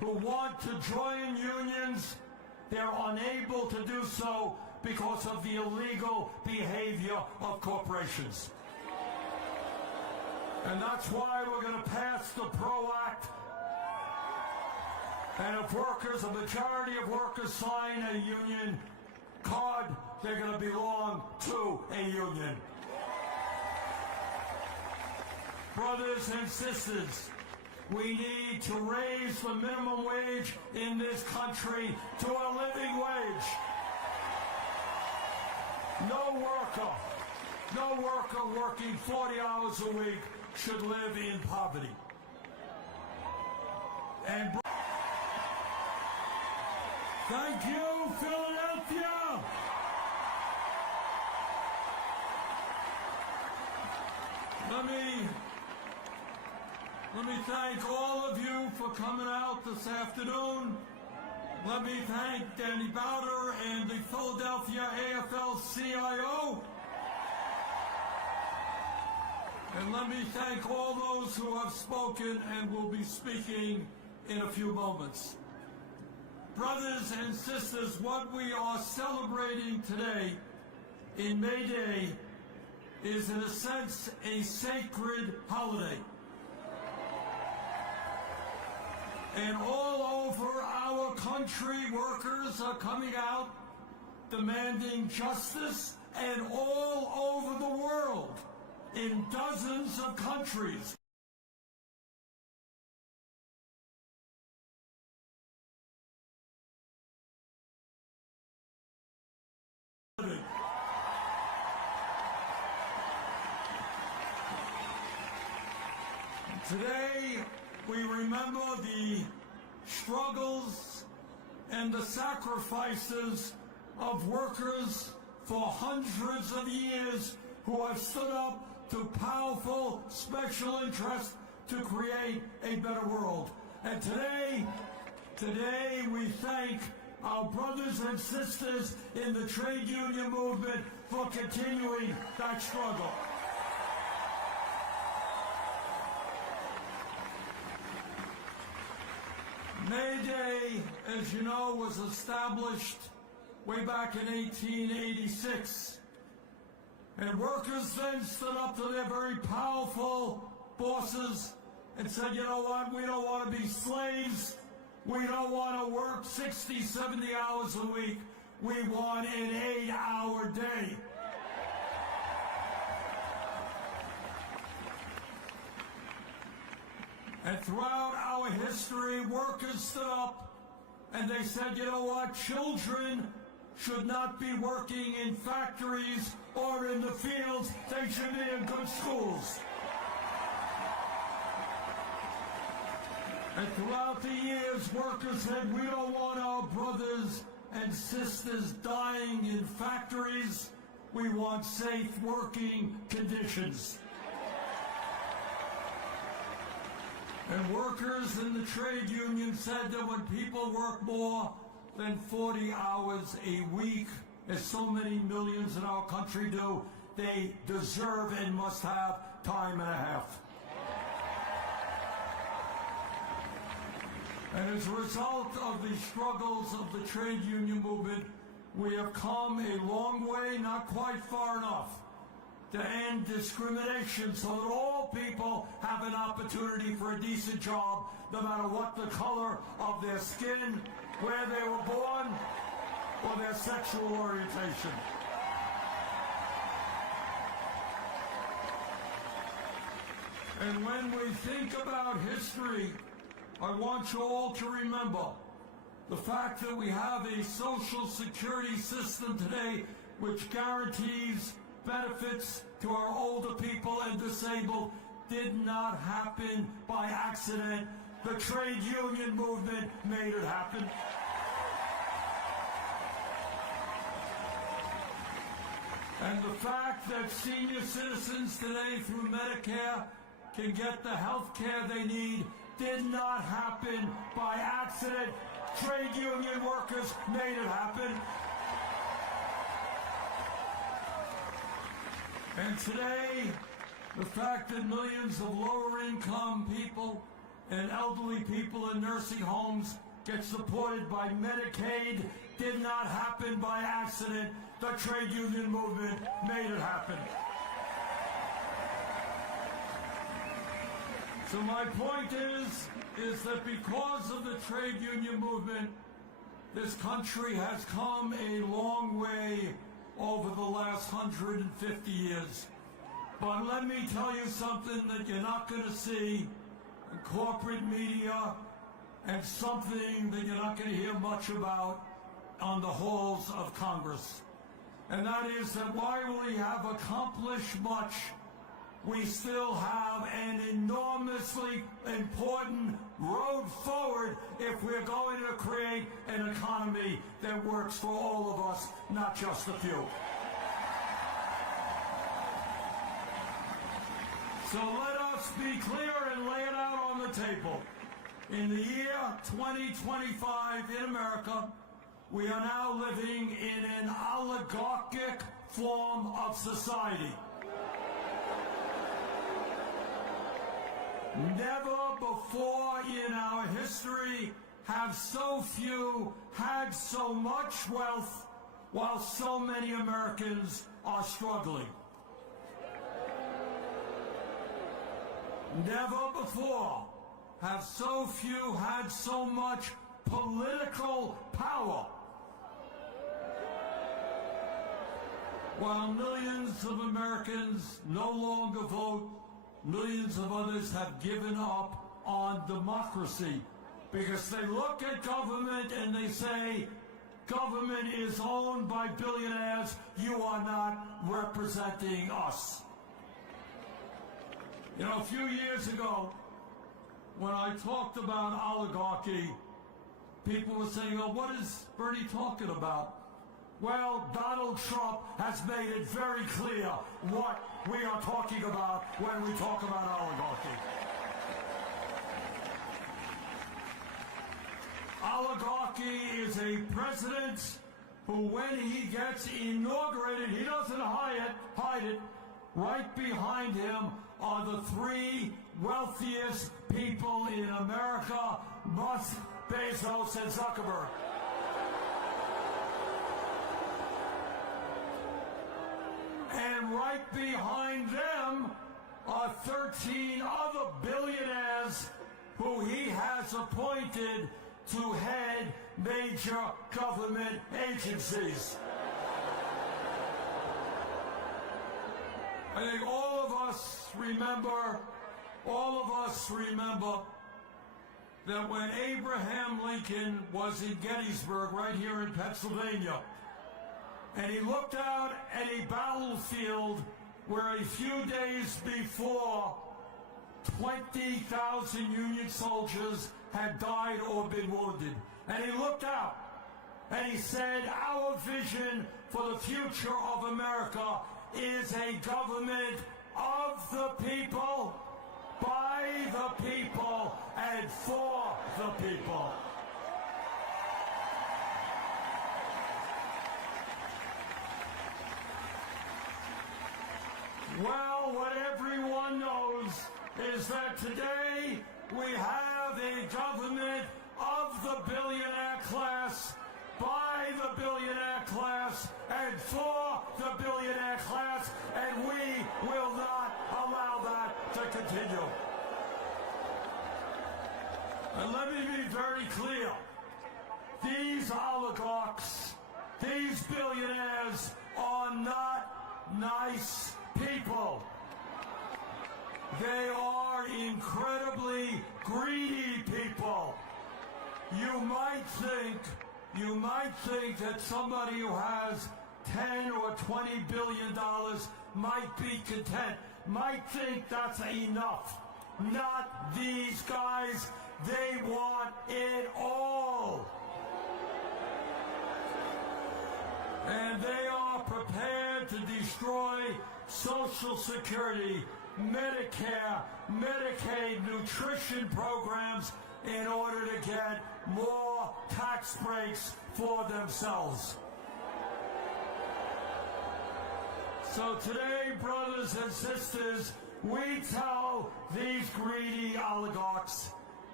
who want to join unions, they're unable to do so because of the illegal behavior of corporations. And that's why we're going to pass the PRO Act. And if workers, a majority of workers sign a union card, they're going to belong to a union. Brothers and sisters, we need to raise the minimum wage in this country to a living wage. No worker working 40 hours a week should live in poverty. And thank you, Philadelphia! Let me thank all of you for coming out this afternoon. Let me thank Danny Bowder and the Philadelphia AFL-CIO. And let me thank all those who have spoken and will be speaking in a few moments. Brothers and sisters, what we are celebrating today in May Day is, in a sense, a sacred holiday. And all over our country, workers are coming out demanding justice, and all over the world, in dozens of countries. Today, we remember the struggles and the sacrifices of workers for hundreds of years who have stood up to powerful special interests to create a better world. And today we thank our brothers and sisters in the trade union movement for continuing that struggle. May Day, as you know, was established way back in 1886. And workers then stood up to their very powerful bosses and said, you know what, we don't want to be slaves. We don't want to work 60, 70 hours a week. We want an 8-hour day. And throughout our history, workers stood up and they said, you know what, children should not be working in factories or in the fields. They should be in good schools. And throughout the years, workers said, we don't want our brothers and sisters dying in factories. We want safe working conditions. And workers in the trade union said that when people work more than 40 hours a week, as so many millions in our country do, they deserve and must have time and a half. And as a result of the struggles of the trade union movement, we have come a long way, not quite far enough, to end discrimination so that all people have an opportunity for a decent job, no matter what the color of their skin, where they were born, or their sexual orientation. And when we think about history, I want you all to remember the fact that we have a social security system today which guarantees benefits to our older people and disabled did not happen by accident. The trade union movement made it happen. And the fact that senior citizens today through Medicare can get the health care they need did not happen by accident. Trade union workers made it happen. And today, the fact that millions of lower income people and elderly people in nursing homes get supported by Medicaid did not happen by accident. The trade union movement made it happen. So my point is that because of the trade union movement, this country has come a long way over the last 150 years. But let me tell you something that you're not going to see in corporate media, and something that you're not going to hear much about on the halls of Congress. And that is that while we have accomplished much, we still have an enormously important road forward if we're going to create an economy that works for all of us, not just a few. So let us be clear and lay it out on the table. In the year 2025 in America, we are now living in an oligarchic form of society. Never before in our history have so few had so much wealth while so many Americans are struggling. Never before have so few had so much political power, while millions of Americans no longer vote. Millions of others have given up on democracy because they look at government and they say, government is owned by billionaires, you are not representing us. You know, a few years ago, when I talked about oligarchy, people were saying, well, what is Bernie talking about? Well, Donald Trump has made it very clear what we are talking about when we talk about oligarchy. Oligarchy is a president who, when he gets inaugurated, he doesn't hide it. Right behind him are the three wealthiest people in America, Musk, Bezos, and Zuckerberg. And right behind them are 13 other billionaires who he has appointed to head major government agencies. I think all of us remember that when Abraham Lincoln was in Gettysburg, right here in Pennsylvania, and he looked out at a battlefield where a few days before 20,000 Union soldiers had died or been wounded. And he looked out and he said, our vision for the future of America is a government of the people, by the people, and for the people. Well, what everyone knows is that today we have a government of the billionaire class, by the billionaire class, and for the billionaire class, and we will not allow that to continue. And let me be very clear. These oligarchs, these billionaires are not nice people. They are incredibly greedy people. You might think that somebody who has 10 or 20 billion dollars might be content, might think that's enough. Not these guys. They want it all. And they are prepared to destroy Social Security, Medicare, Medicaid, nutrition programs in order to get more tax breaks for themselves. So today, brothers and sisters, we tell these greedy oligarchs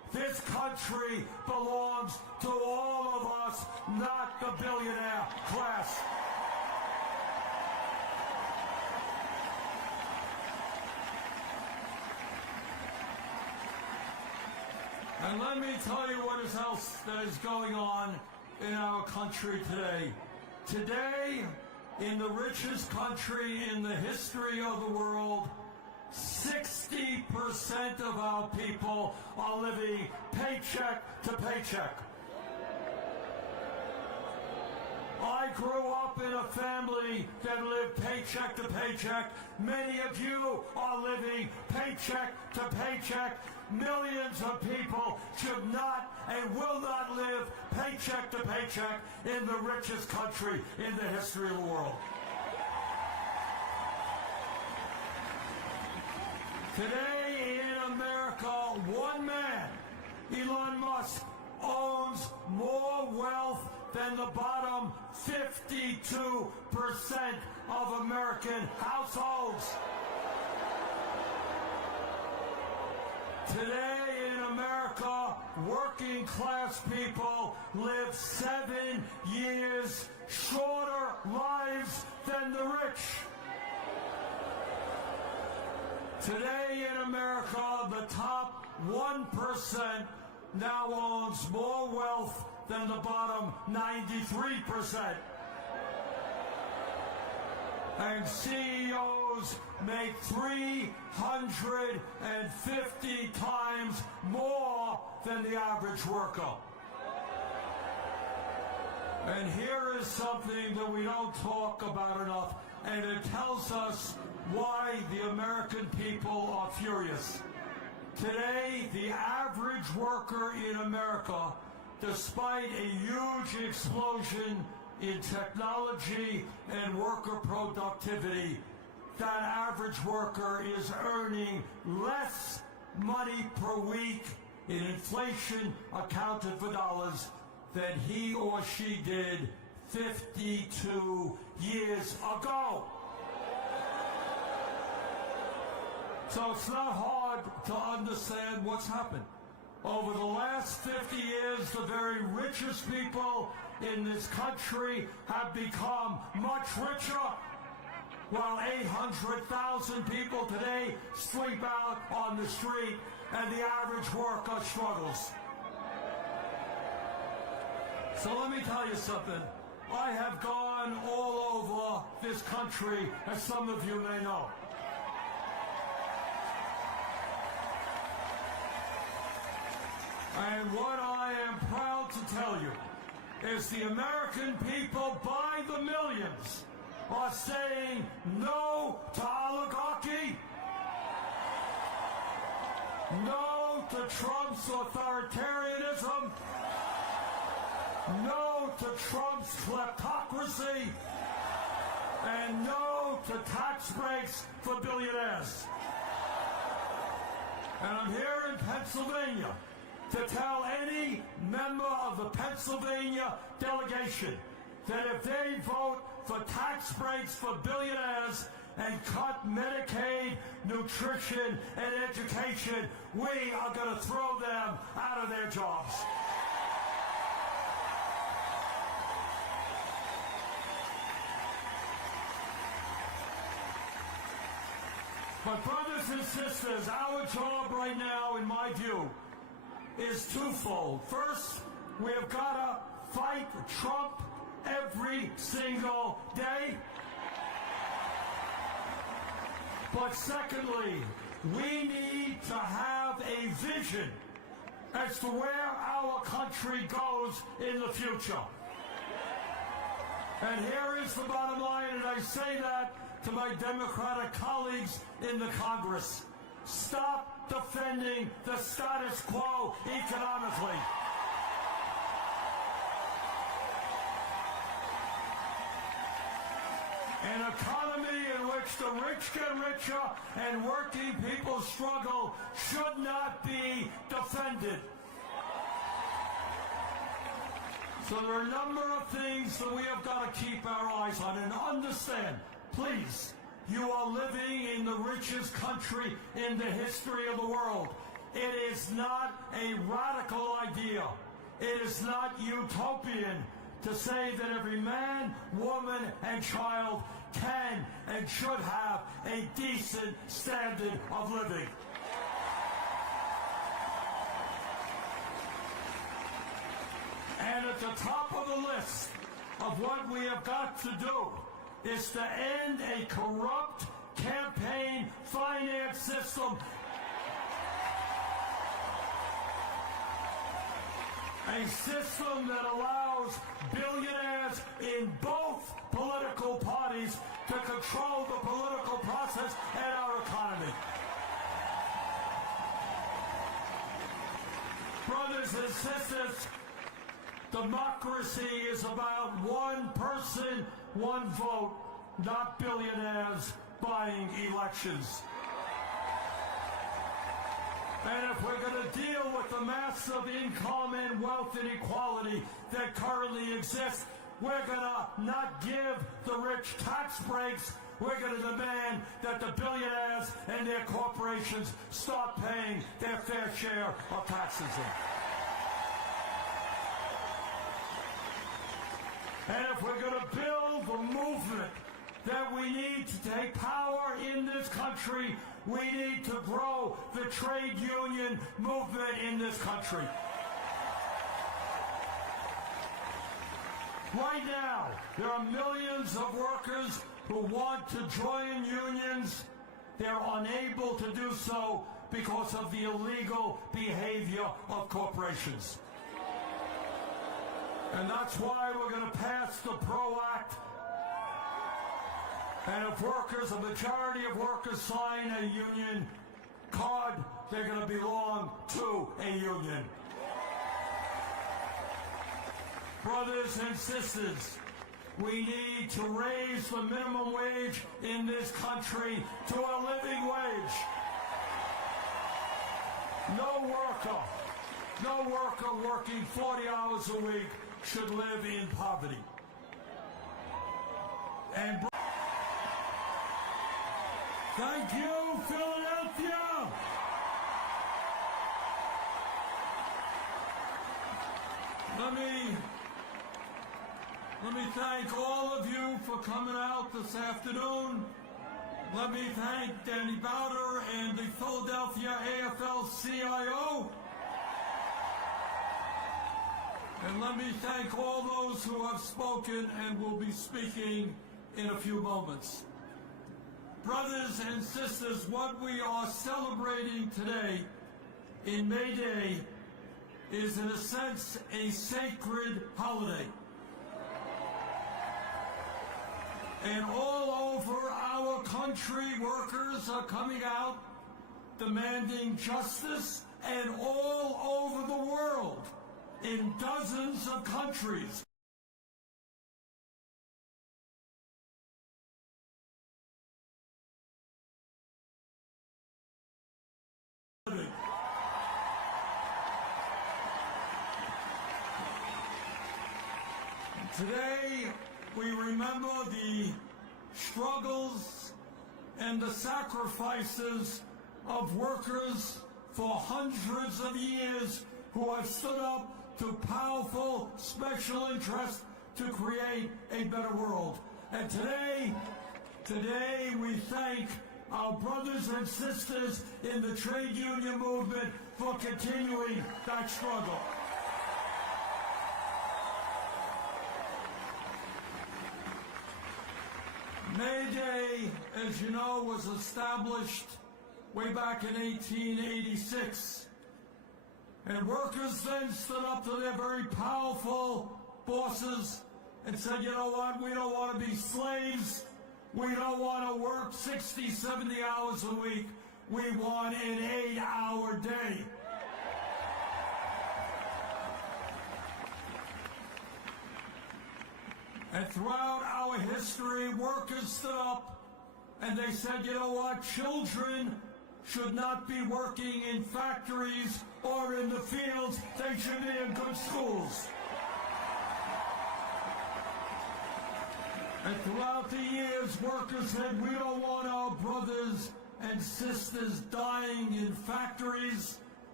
This country belongs to all of us, not the billionaire class. And let me tell you what else that is going on in our country today. Today, in the richest country in the history of the world, 60% of our people are living paycheck to paycheck. I grew up in a family that lived paycheck to paycheck. Many of you are living paycheck to paycheck. Millions of people should not and will not live paycheck to paycheck in the richest country in the history of the world. Today in America, one man, Elon Musk, owns more wealth than the bottom 52% of American households. Today in America, working class people live 7 years shorter lives than the rich. Today in America, the top 1% now owns more wealth than the bottom 93%. And CEOs make 350 times more than the average worker. And here is something that we don't talk about enough, and it tells us why the American people are furious. Today, the average worker in America, despite a huge explosion in technology and worker productivity, that average worker is earning less money per week in inflation accounted for dollars than he or she did 52 years ago. So it's not hard to understand what's happened. Over the last 50 years, the very richest people in this country have become much richer, while 800,000 people today sleep out on the street and the average worker struggles. So let me tell you something. I have gone all over this country, as some of you may know. And what I am proud to tell you is the American people by the millions are saying no to oligarchy, no to Trump's authoritarianism, no to Trump's kleptocracy, and no to tax breaks for billionaires. And I'm here in Pennsylvania to tell any member of the Pennsylvania delegation that if they vote for tax breaks for billionaires and cut Medicaid, nutrition, and education, we are going to throw them out of their jobs. But brothers and sisters, our job right now, in my view, is twofold. First, we have got to fight Trump every single day. But secondly, we need to have a vision as to where our country goes in the future. And here is the bottom line, and I say that to my Democratic colleagues in the Congress. Stop defending the status quo economically. An economy in which the rich get richer and working people struggle should not be defended. So there are a number of things that we have got to keep our eyes on and understand. Please, you are living in the richest country in the history of the world. It is not a radical idea. It is not utopian to say that every man, woman, and child can and should have a decent standard of living. And at the top of the list of what we have got to do is to end a corrupt campaign finance system. A system that allows billionaires in both political parties to control the political process and our economy. Brothers and sisters, democracy is about one person, one vote, not billionaires buying elections. And if we're going to deal with the massive income and wealth inequality that currently exists, we're going to not give the rich tax breaks. We're going to demand that the billionaires and their corporations start paying their fair share of taxes. And if we're going to build the movement that we need to take power in this country, we need to grow the trade union movement in this country. Right now, there are millions of workers who want to join unions. They're unable to do so because of the illegal behavior of corporations. And that's why we're going to pass the PRO Act. And if workers, a majority of workers sign a union card, they're going to belong to a union. Brothers and sisters, we need to raise the minimum wage in this country to a living wage. No worker working 40 hours a week should live in poverty. And thank you, Philadelphia! Let me thank all of you for coming out this afternoon. Let me thank Danny Bowder and the Philadelphia AFL-CIO. And let me thank all those who have spoken and will be speaking in a few moments. Brothers and sisters, what we are celebrating today in May Day is, in a sense, a sacred holiday. And all over our country, workers are coming out demanding justice, and all over the world, in dozens of countries. Today, we remember the struggles and the sacrifices of workers for hundreds of years who have stood up to powerful special interests to create a better world. And today we thank our brothers and sisters in the trade union movement for continuing that struggle. May Day, as you know, was established way back in 1886. And workers then stood up to their very powerful bosses and said, you know what, we don't want to be slaves. We don't want to work 60, 70 hours a week. We want an 8-hour day. And throughout our history, workers stood up and they said, you know what, children should not be working in factories or in the fields. They should be in good schools. And throughout the years, workers said, we don't want our brothers and sisters dying in factories.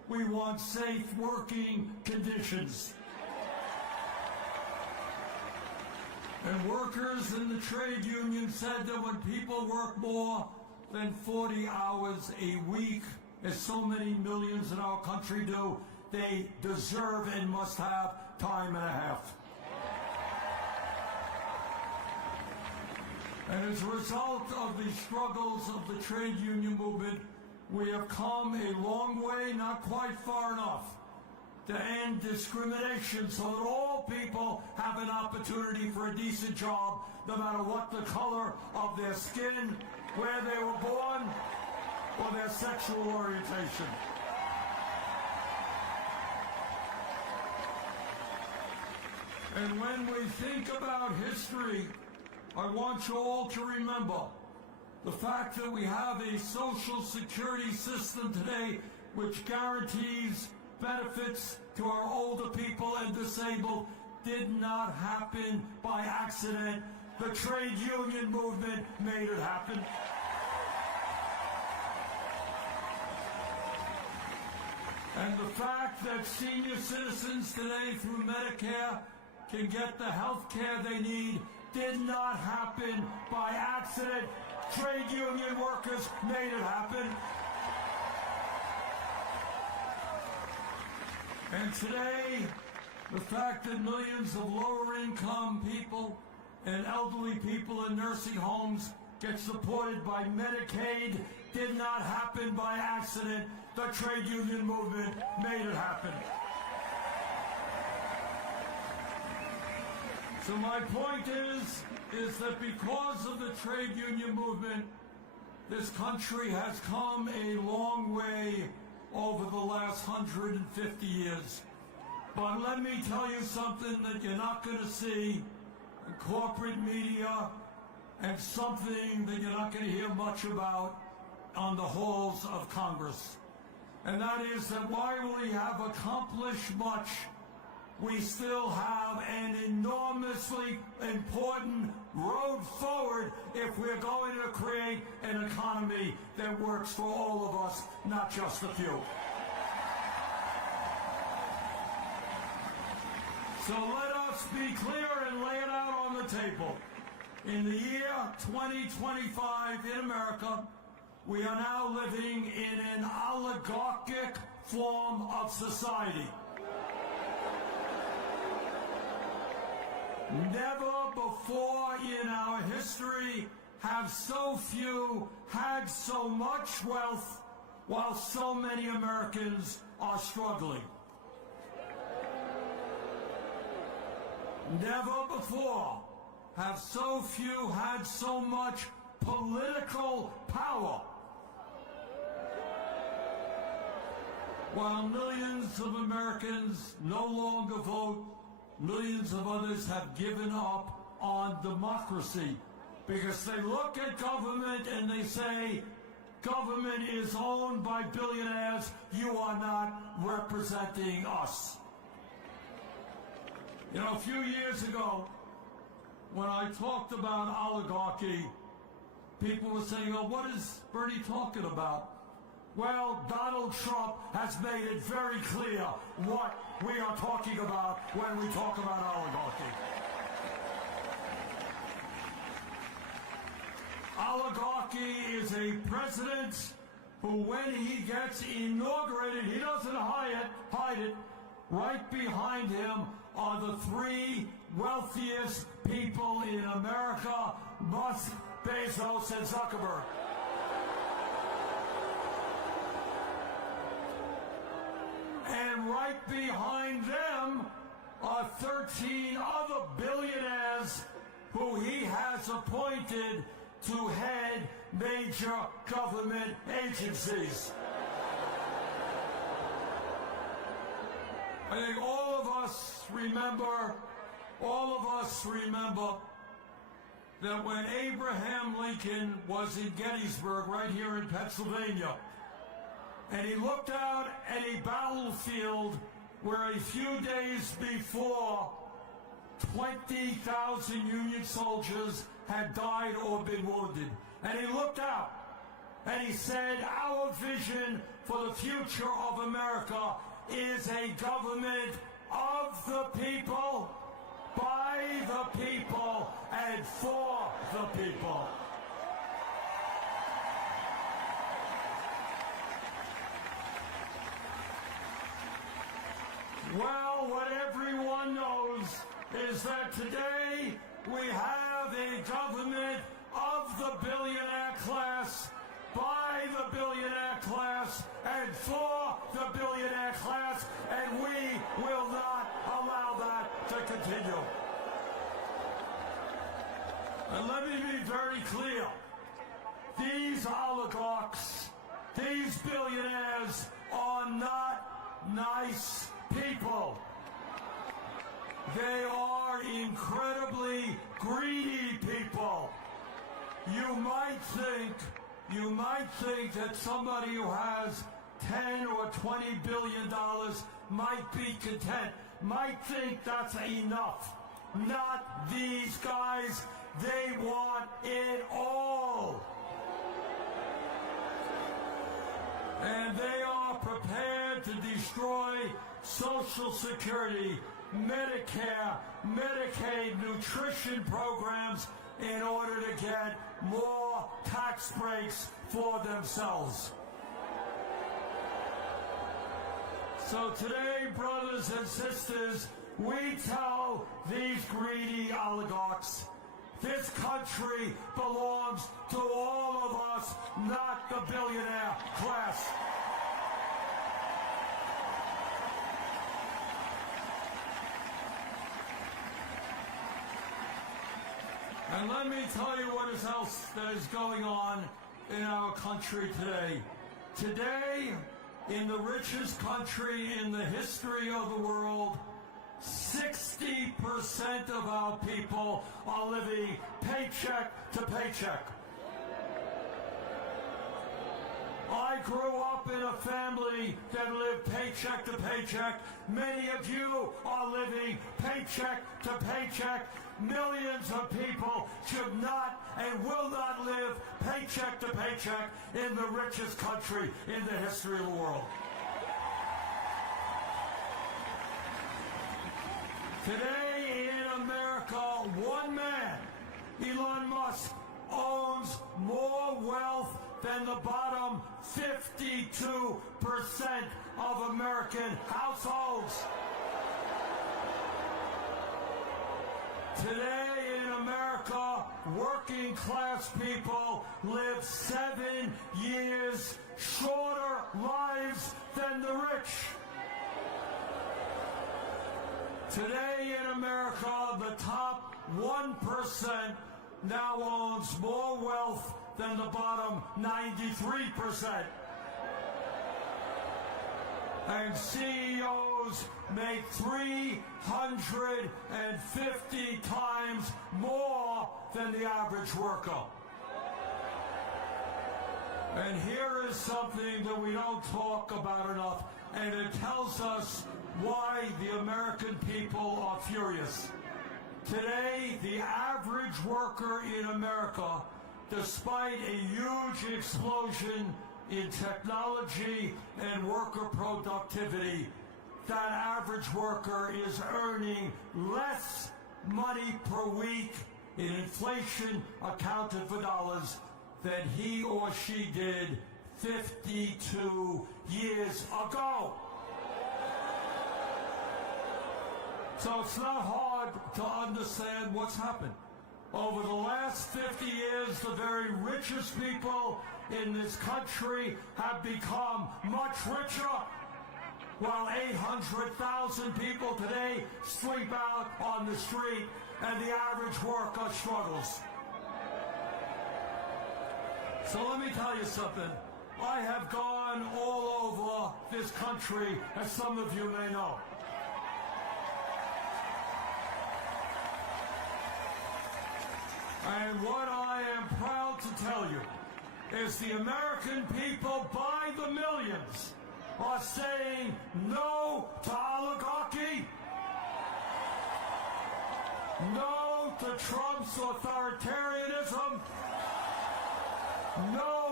We want safe working conditions. And workers in the trade union said that when people work more than 40 hours a week, as so many millions in our country do, they deserve and must have time and a half. And as a result of the struggles of the trade union movement, we have come a long way, not quite far enough, to end discrimination so that all people have an opportunity for a decent job, no matter what the color of their skin, where they were born, or their sexual orientation. And when we think about history, I want you all to remember the fact that we have a social security system today which guarantees benefits to our older people and disabled did not happen by accident. The trade union movement made it happen. And the fact that senior citizens today through Medicare can get the health care they need did not happen by accident. Trade union workers made it happen. And today, the fact that millions of lower income people and elderly people in nursing homes get supported by Medicaid did not happen by accident. The trade union movement made it happen. So my point is that because of the trade union movement, this country has come a long way over the last 150 years. But let me tell you something that you're not going to see in corporate media, and something that you're not going to hear much about on the halls of Congress. And that is that while we have accomplished much, we still have an enormously important road forward if we're going to create an economy that works for all of us, not just a few. So let us be clear and lay it out on the table. In the year 2025 in America, we are now living in an oligarchic form of society. Never before in our history have so few had so much wealth while so many Americans are struggling. Never before have so few had so much political power, while millions of Americans no longer vote. Millions of others have given up on democracy because they look at government and they say, government is owned by billionaires, you are not representing us. You know, a few years ago, when I talked about oligarchy, people were saying, oh, what is Bernie talking about? Well, Donald Trump has made it very clear what we are talking about when we talk about oligarchy. Oligarchy is a president who, when he gets inaugurated, he doesn't hide it. Right behind him are the three wealthiest people in America, Musk, Bezos, and Zuckerberg. And right behind them are 13 other billionaires who he has appointed to head major government agencies. I think all of us remember that when Abraham Lincoln was in Gettysburg, right here in Pennsylvania, and he looked out at a battlefield where a few days before 20,000 Union soldiers had died or been wounded. And he looked out And he said, our vision for the future of America is a government of the people, by the people, and for the people. Well, what everyone knows is that today we have a government of the billionaire class, by the billionaire class, and for the billionaire class, and we will not allow that to continue. And let me be very clear. These oligarchs, these billionaires are not nice people. They are incredibly greedy people. You might think that somebody who has 10 or 20 billion dollars might be content, might think that's enough. Not these guys. They want it all. And they are prepared to destroy Social Security, Medicare, Medicaid, nutrition programs in order to get more tax breaks for themselves. So today, brothers and sisters, we tell these greedy oligarchs, this country belongs to all of us, not the billionaire class. And let me tell you what else that is going on in our country today. Today, in the richest country in the history of the world, 60% of our people are living paycheck to paycheck. I grew up in a family that lived paycheck to paycheck. Many of you are living paycheck to paycheck. Millions of people should not and will not live paycheck to paycheck in the richest country in the history of the world. Today in America, one man, Elon Musk, owns more wealth than the bottom 52% of American households. Today in America, working class people live 7 years shorter lives than the rich. Today in America, the top 1% now owns more wealth than the bottom 93%. And CEOs make 350 times more than the average worker. And here is something that we don't talk about enough, and it tells us why the American people are furious. Today, the average worker in America, despite a huge explosion in technology and worker productivity, that average worker is earning less money per week in inflation accounted for dollars than he or she did 52 years ago. So it's not hard to understand what's happened. Over the last 50 years, the very richest people in this country have become much richer, while 800,000 people today sleep out on the street and the average worker struggles. So let me tell you something. I have gone all over this country, as some of you may know. And what I am proud to tell you is the American people by the millions are saying no to oligarchy, no to Trump's authoritarianism, no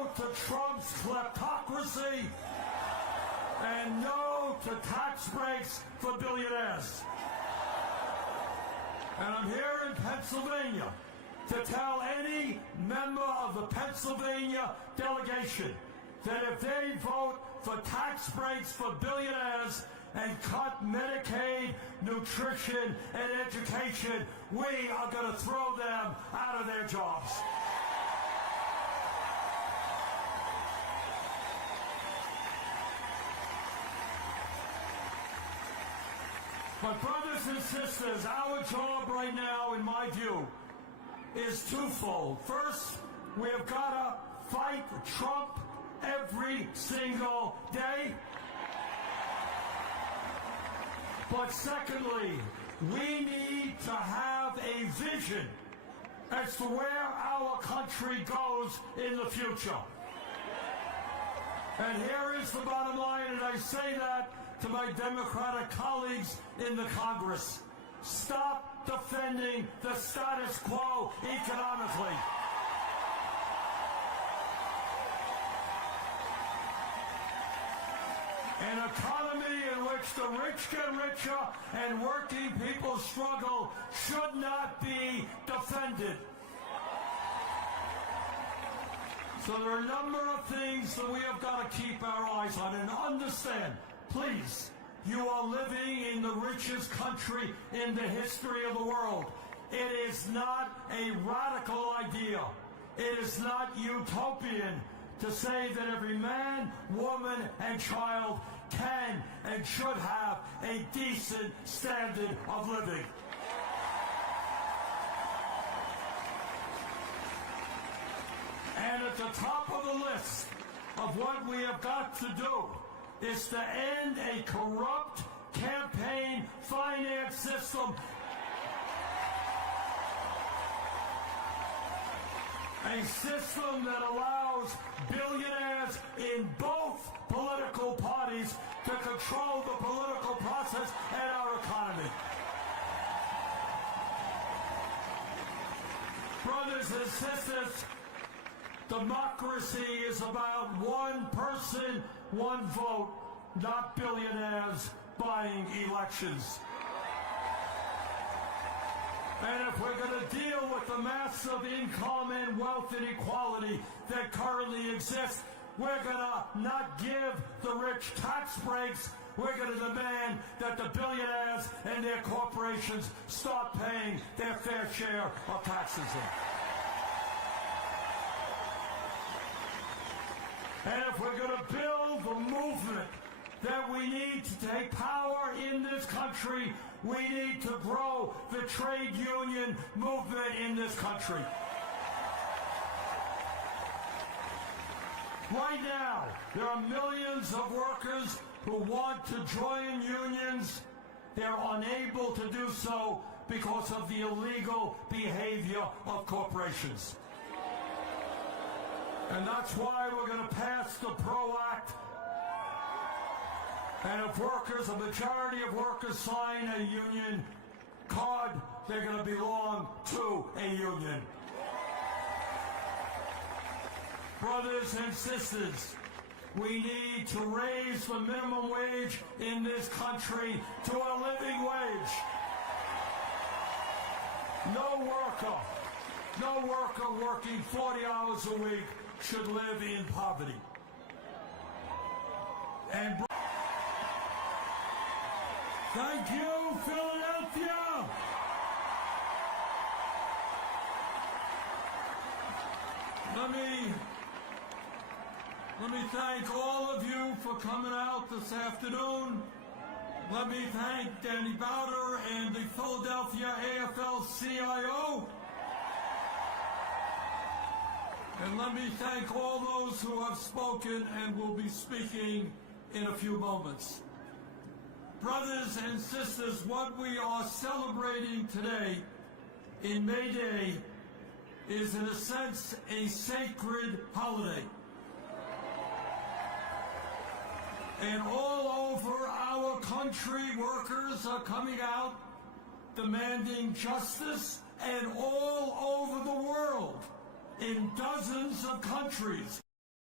no to Trump's kleptocracy, and no to tax breaks for billionaires. And I'm here in Pennsylvania to tell any member of the Pennsylvania delegation that if they vote for tax breaks for billionaires and cut Medicaid, nutrition, and education, we are going to throw them out of their jobs. But brothers and sisters, our job right now, in my view, is twofold. First, we have got to fight Trump every single day. But secondly, we need to have a vision as to where our country goes in the future. And here is the bottom line, and I say that to my Democratic colleagues in the Congress. Stop defending the status quo economically. An economy in which the rich get richer and working people struggle should not be defended. So there are a number of things that we have got to keep our eyes on and understand. Please, you are living in the richest country in the history of the world. It is not a radical idea. It is not utopian to say that every man, woman, and child can and should have a decent standard of living. And at the top of the list of what we have got to do is to end a corrupt campaign finance system. A system that allows billionaires in both political parties to control the political process and our economy. Brothers and sisters, democracy is about one person, one vote, not billionaires buying elections. And if we're going to deal with the massive income and wealth inequality that currently exists, we're going to not give the rich tax breaks. We're going to demand that the billionaires and their corporations start paying their fair share of taxes. And if we're going to build the movement that we need to take power in this country, we need to grow the trade union movement in this country. Right now, there are millions of workers who want to join unions. They're unable to do so because of the illegal behavior of corporations. And that's why we're going to pass the PRO Act. And if workers, a majority of workers sign a union card, they're going to belong to a union. Brothers and sisters, we need to raise the minimum wage in this country to a living wage. No worker working 40 hours a week should live in poverty. And thank you, Philadelphia! Let me thank all of you for coming out this afternoon. Let me thank Danny Bowder and the Philadelphia AFL-CIO. And let me thank all those who have spoken and will be speaking in a few moments. Brothers and sisters, what we are celebrating today in May Day is, in a sense, a sacred holiday. And all over our country, workers are coming out demanding justice, and all over the world, in dozens of countries,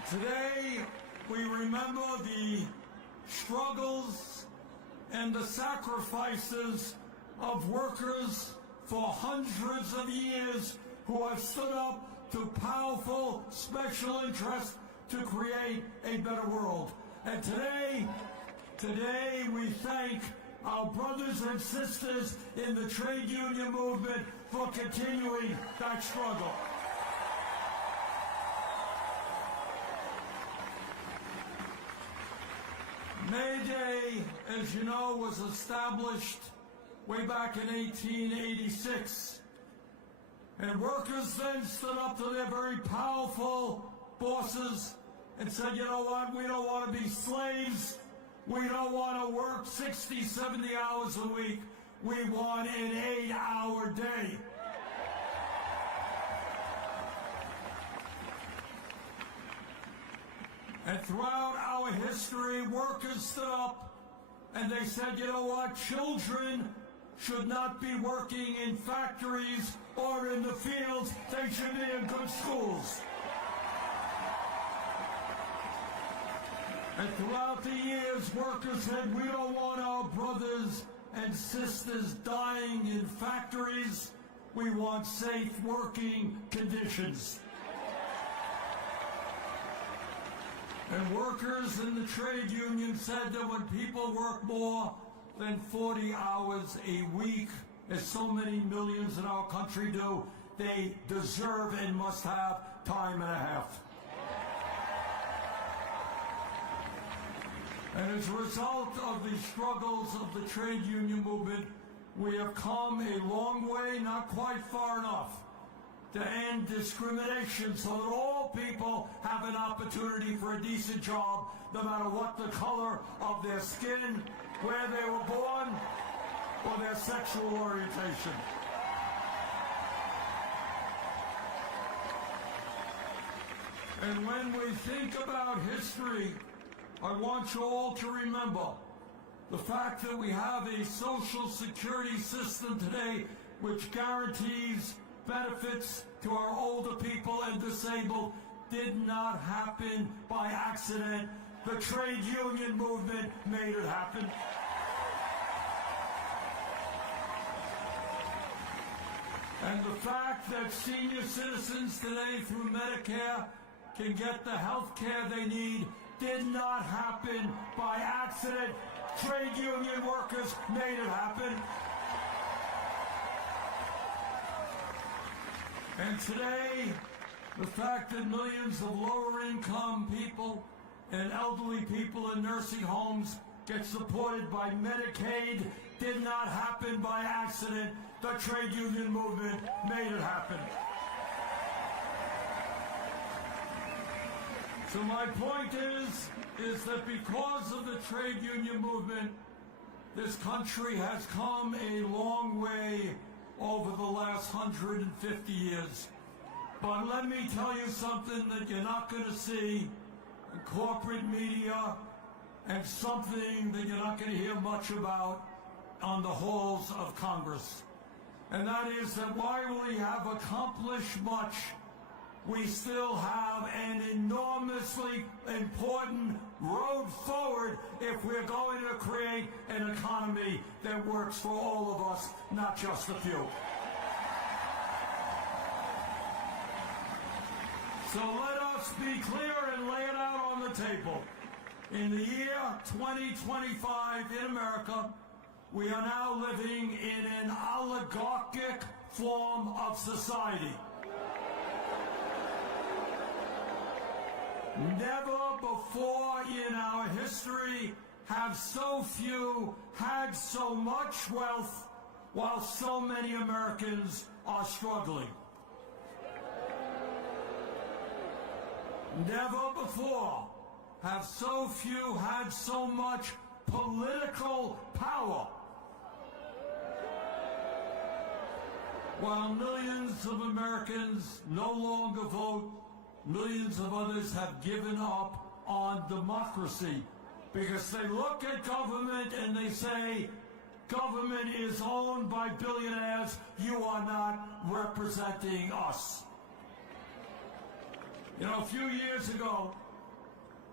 Today, we remember the struggles and the sacrifices of workers for hundreds of years who have stood up to powerful special interests to create a better world. And today we thank our brothers and sisters in the trade union movement for continuing that struggle. May Day, as you know, was established way back in 1886. And workers then stood up to their very powerful bosses and said, you know what, we don't want to be slaves. We don't want to work 60, 70 hours a week. We want an 8-hour day. And throughout our history, workers stood up and they said, you know what, children should not be working in factories or in the fields. They should be in good schools. And throughout the years, workers said, we don't want our brothers and sisters dying in factories. We want safe working conditions. And workers in the trade union said that when people work more than 40 hours a week, as so many millions in our country do, they deserve and must have time and a half. And as a result of the struggles of the trade union movement, we have come a long way, not quite far enough, to end discrimination so that all people have an opportunity for a decent job, no matter what the color of their skin, where they were born, or their sexual orientation. And when we think about history, I want you all to remember the fact that we have a social security system today which guarantees benefits to our older people and disabled did not happen by accident. The trade union movement made it happen. And the fact that senior citizens today through Medicare can get the health care they need did not happen by accident. Trade union workers made it happen. And today, the fact that millions of lower income people and elderly people in nursing homes get supported by Medicaid did not happen by accident. The trade union movement made it happen. So my point is that because of the trade union movement, this country has come a long way over the last 150 years. But let me tell you something that you're not going to see in corporate media and something that you're not going to hear much about on the halls of Congress. And that is that while we have accomplished much, we still have an enormously important road forward if we're going to create an economy that works for all of us, not just a few. So let us be clear and lay it out on the table. In the year 2025 in America, we are now living in an oligarchic form of society. Never before in our history have so few had so much wealth while so many Americans are struggling. Never before have so few had so much political power while millions of Americans no longer vote. Millions of others have given up on democracy because they look at government and they say, government is owned by billionaires. You are not representing us. You know, a few years ago,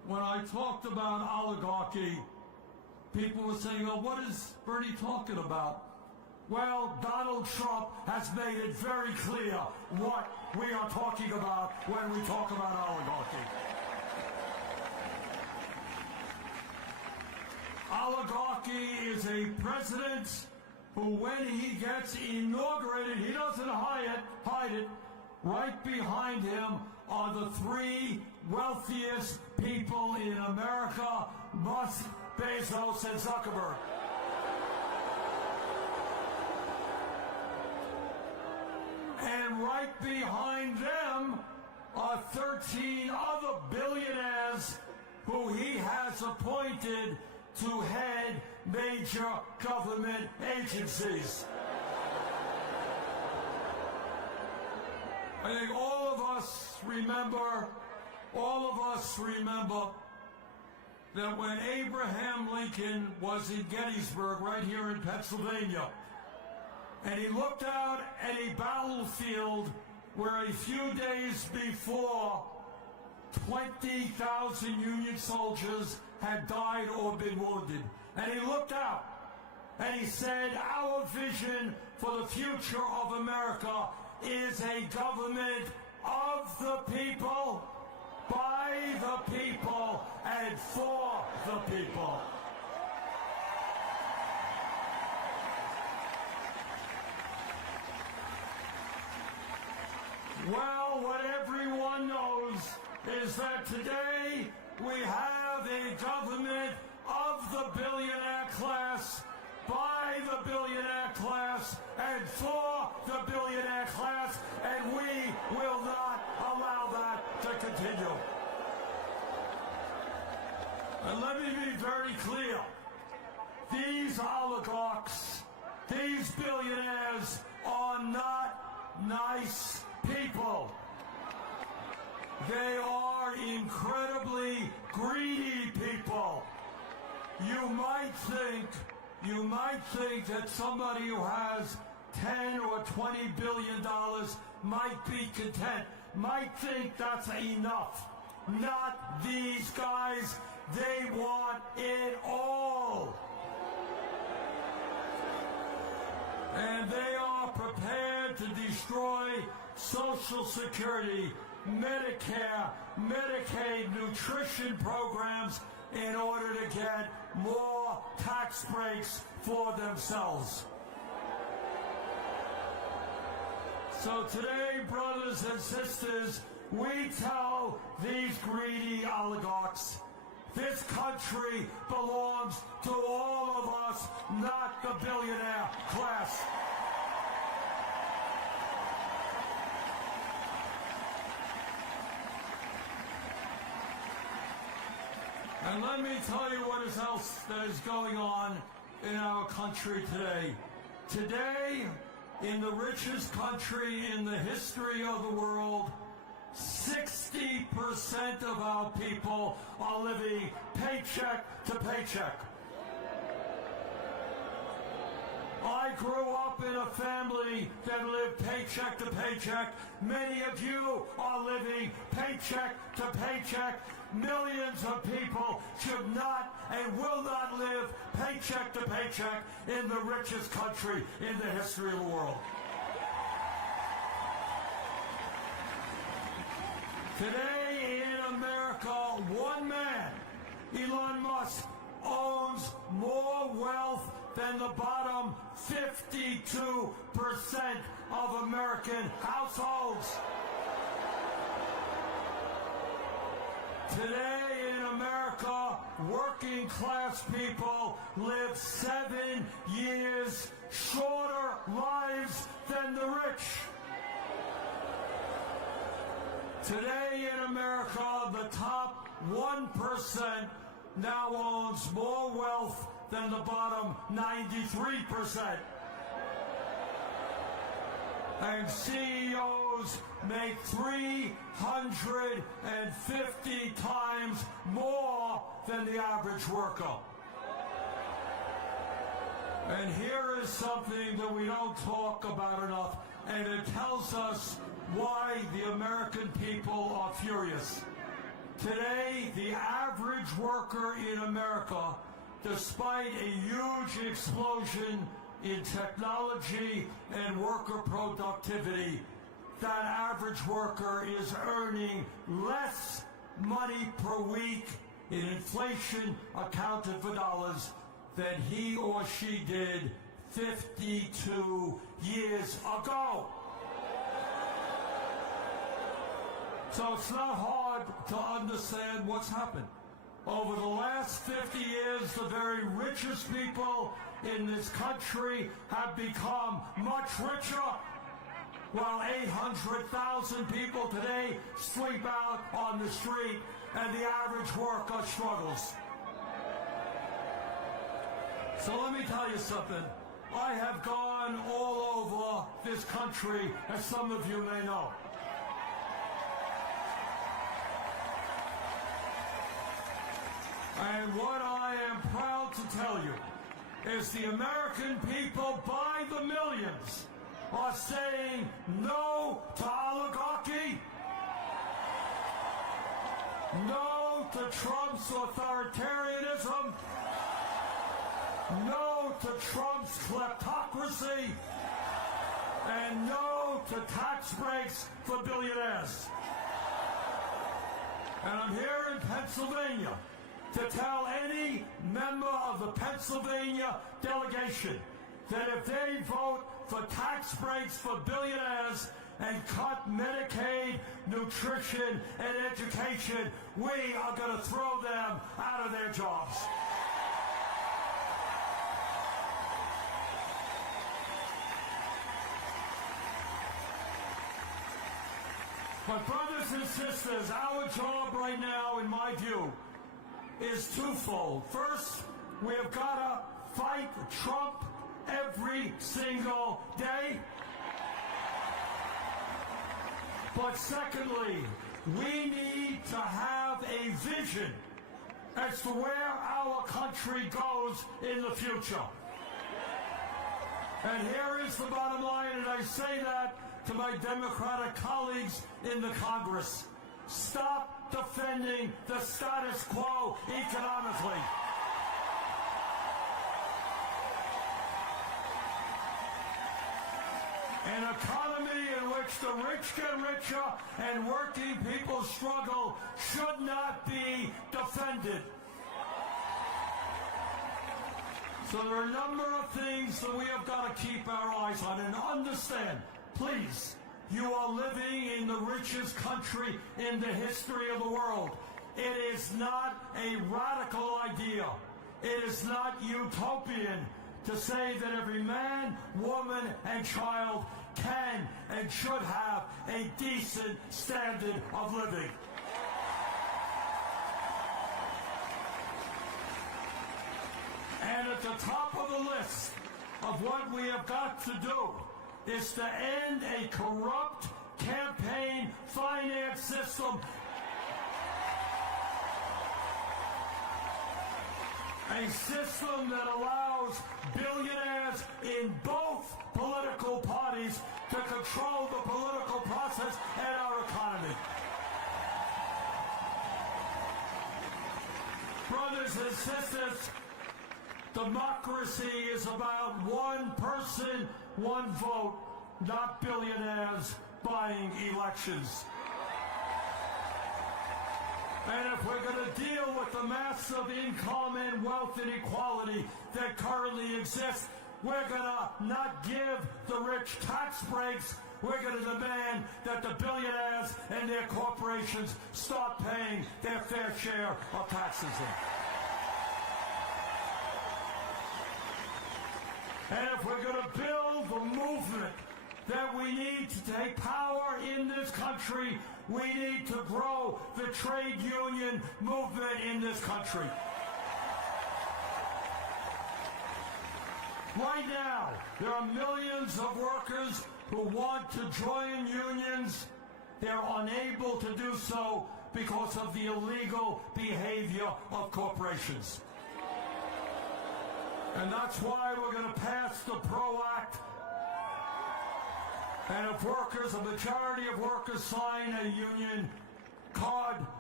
when I talked about oligarchy, people were saying, oh, what is Bernie talking about? Well, Donald Trump has made it very clear what we are talking about when we talk about oligarchy. Oligarchy is a president who, when he gets inaugurated, he doesn't hide it. Right behind him are the three wealthiest people in America, Musk, Bezos, and Zuckerberg. And right behind them are 13 other billionaires who he has appointed to head major government agencies. I think all of us remember that when Abraham Lincoln was in Gettysburg, right here in Pennsylvania, and he looked out at a battlefield where a few days before 20,000 Union soldiers had died or been wounded. And he looked out and he said, our vision for the future of America is a government of the people, by the people, and for the people. Well, what everyone knows is that today we have a government of the billionaire class, by the billionaire class, and for the billionaire class, and we will not allow that to continue. And let me be very clear. These oligarchs, these billionaires are not nice people. They are incredibly greedy people. You might think that somebody who has 10 or 20 billion dollars might be content, might think that's enough. Not these guys. They want it all. And they are prepared to destroy Social Security, Medicare, Medicaid, nutrition programs in order to get more tax breaks for themselves. So today, brothers and sisters, we tell these greedy oligarchs, this country belongs to all of us, not the billionaire class. And let me tell you what else that is going on in our country today. Today, in the richest country in the history of the world, 60% of our people are living paycheck to paycheck. I grew up in a family that lived paycheck to paycheck. Many of you are living paycheck to paycheck. Millions of people should not and will not live paycheck to paycheck in the richest country in the history of the world. Today in America, one man, Elon Musk, owns more wealth than the bottom 52% of American households. Today in America, working class people live 7 years shorter lives than the rich. Today in America, the top 1% now owns more wealth than the bottom 93%. And CEOs make 350 times more than the average worker. And here is something that we don't talk about enough, and it tells us why the American people are furious. Today, the average worker in America, despite a huge explosion in technology and worker productivity, that average worker is earning less money per week in inflation accounted for dollars than he or she did 52 years ago. So it's not hard to understand what's happened. Over the last 50 years, the very richest people in this country have become much richer, while 800,000 people today sleep out on the street and the average worker struggles. So let me tell you something. I have gone all over this country, as some of you may know. And what I am proud to tell you is the American people by the millions are saying no to oligarchy, no to Trump's authoritarianism, no to Trump's kleptocracy, and no to tax breaks for billionaires. And I'm here in Pennsylvania to tell any member of the Pennsylvania delegation that if they vote for tax breaks for billionaires and cut Medicaid, nutrition, and education, we are going to throw them out of their jobs. But brothers and sisters, our job right now, in my view, is twofold. First, we have got to fight Trump every single day. But secondly, we need to have a vision as to where our country goes in the future. And here is the bottom line, and I say that to my Democratic colleagues in the Congress. Stop defending the status quo economically. An economy in which the rich get richer and working people struggle should not be defended. So there are a number of things that we have got to keep our eyes on and understand. Please, you are living in the richest country in the history of the world. It is not a radical idea. It is not utopian to say that every man, woman, and child can and should have a decent standard of living. And at the top of the list of what we have got to do is to end a corrupt campaign finance system. A system that allows billionaires in both political parties to control the political process and our economy. Brothers and sisters, democracy is about one person, one vote, not billionaires buying elections. And if we're going to deal with the massive income and wealth inequality that currently exists, we're going to not give the rich tax breaks. We're going to demand that the billionaires and their corporations start paying their fair share of taxes. And if we're going to build the movement that we need to take power in this country, we need to grow the trade union movement in this country. Right now, there are millions of workers who want to join unions. They're unable to do so because of the illegal behavior of corporations. And that's why we're going to pass the PRO Act. And if workers, a majority of workers sign a union card,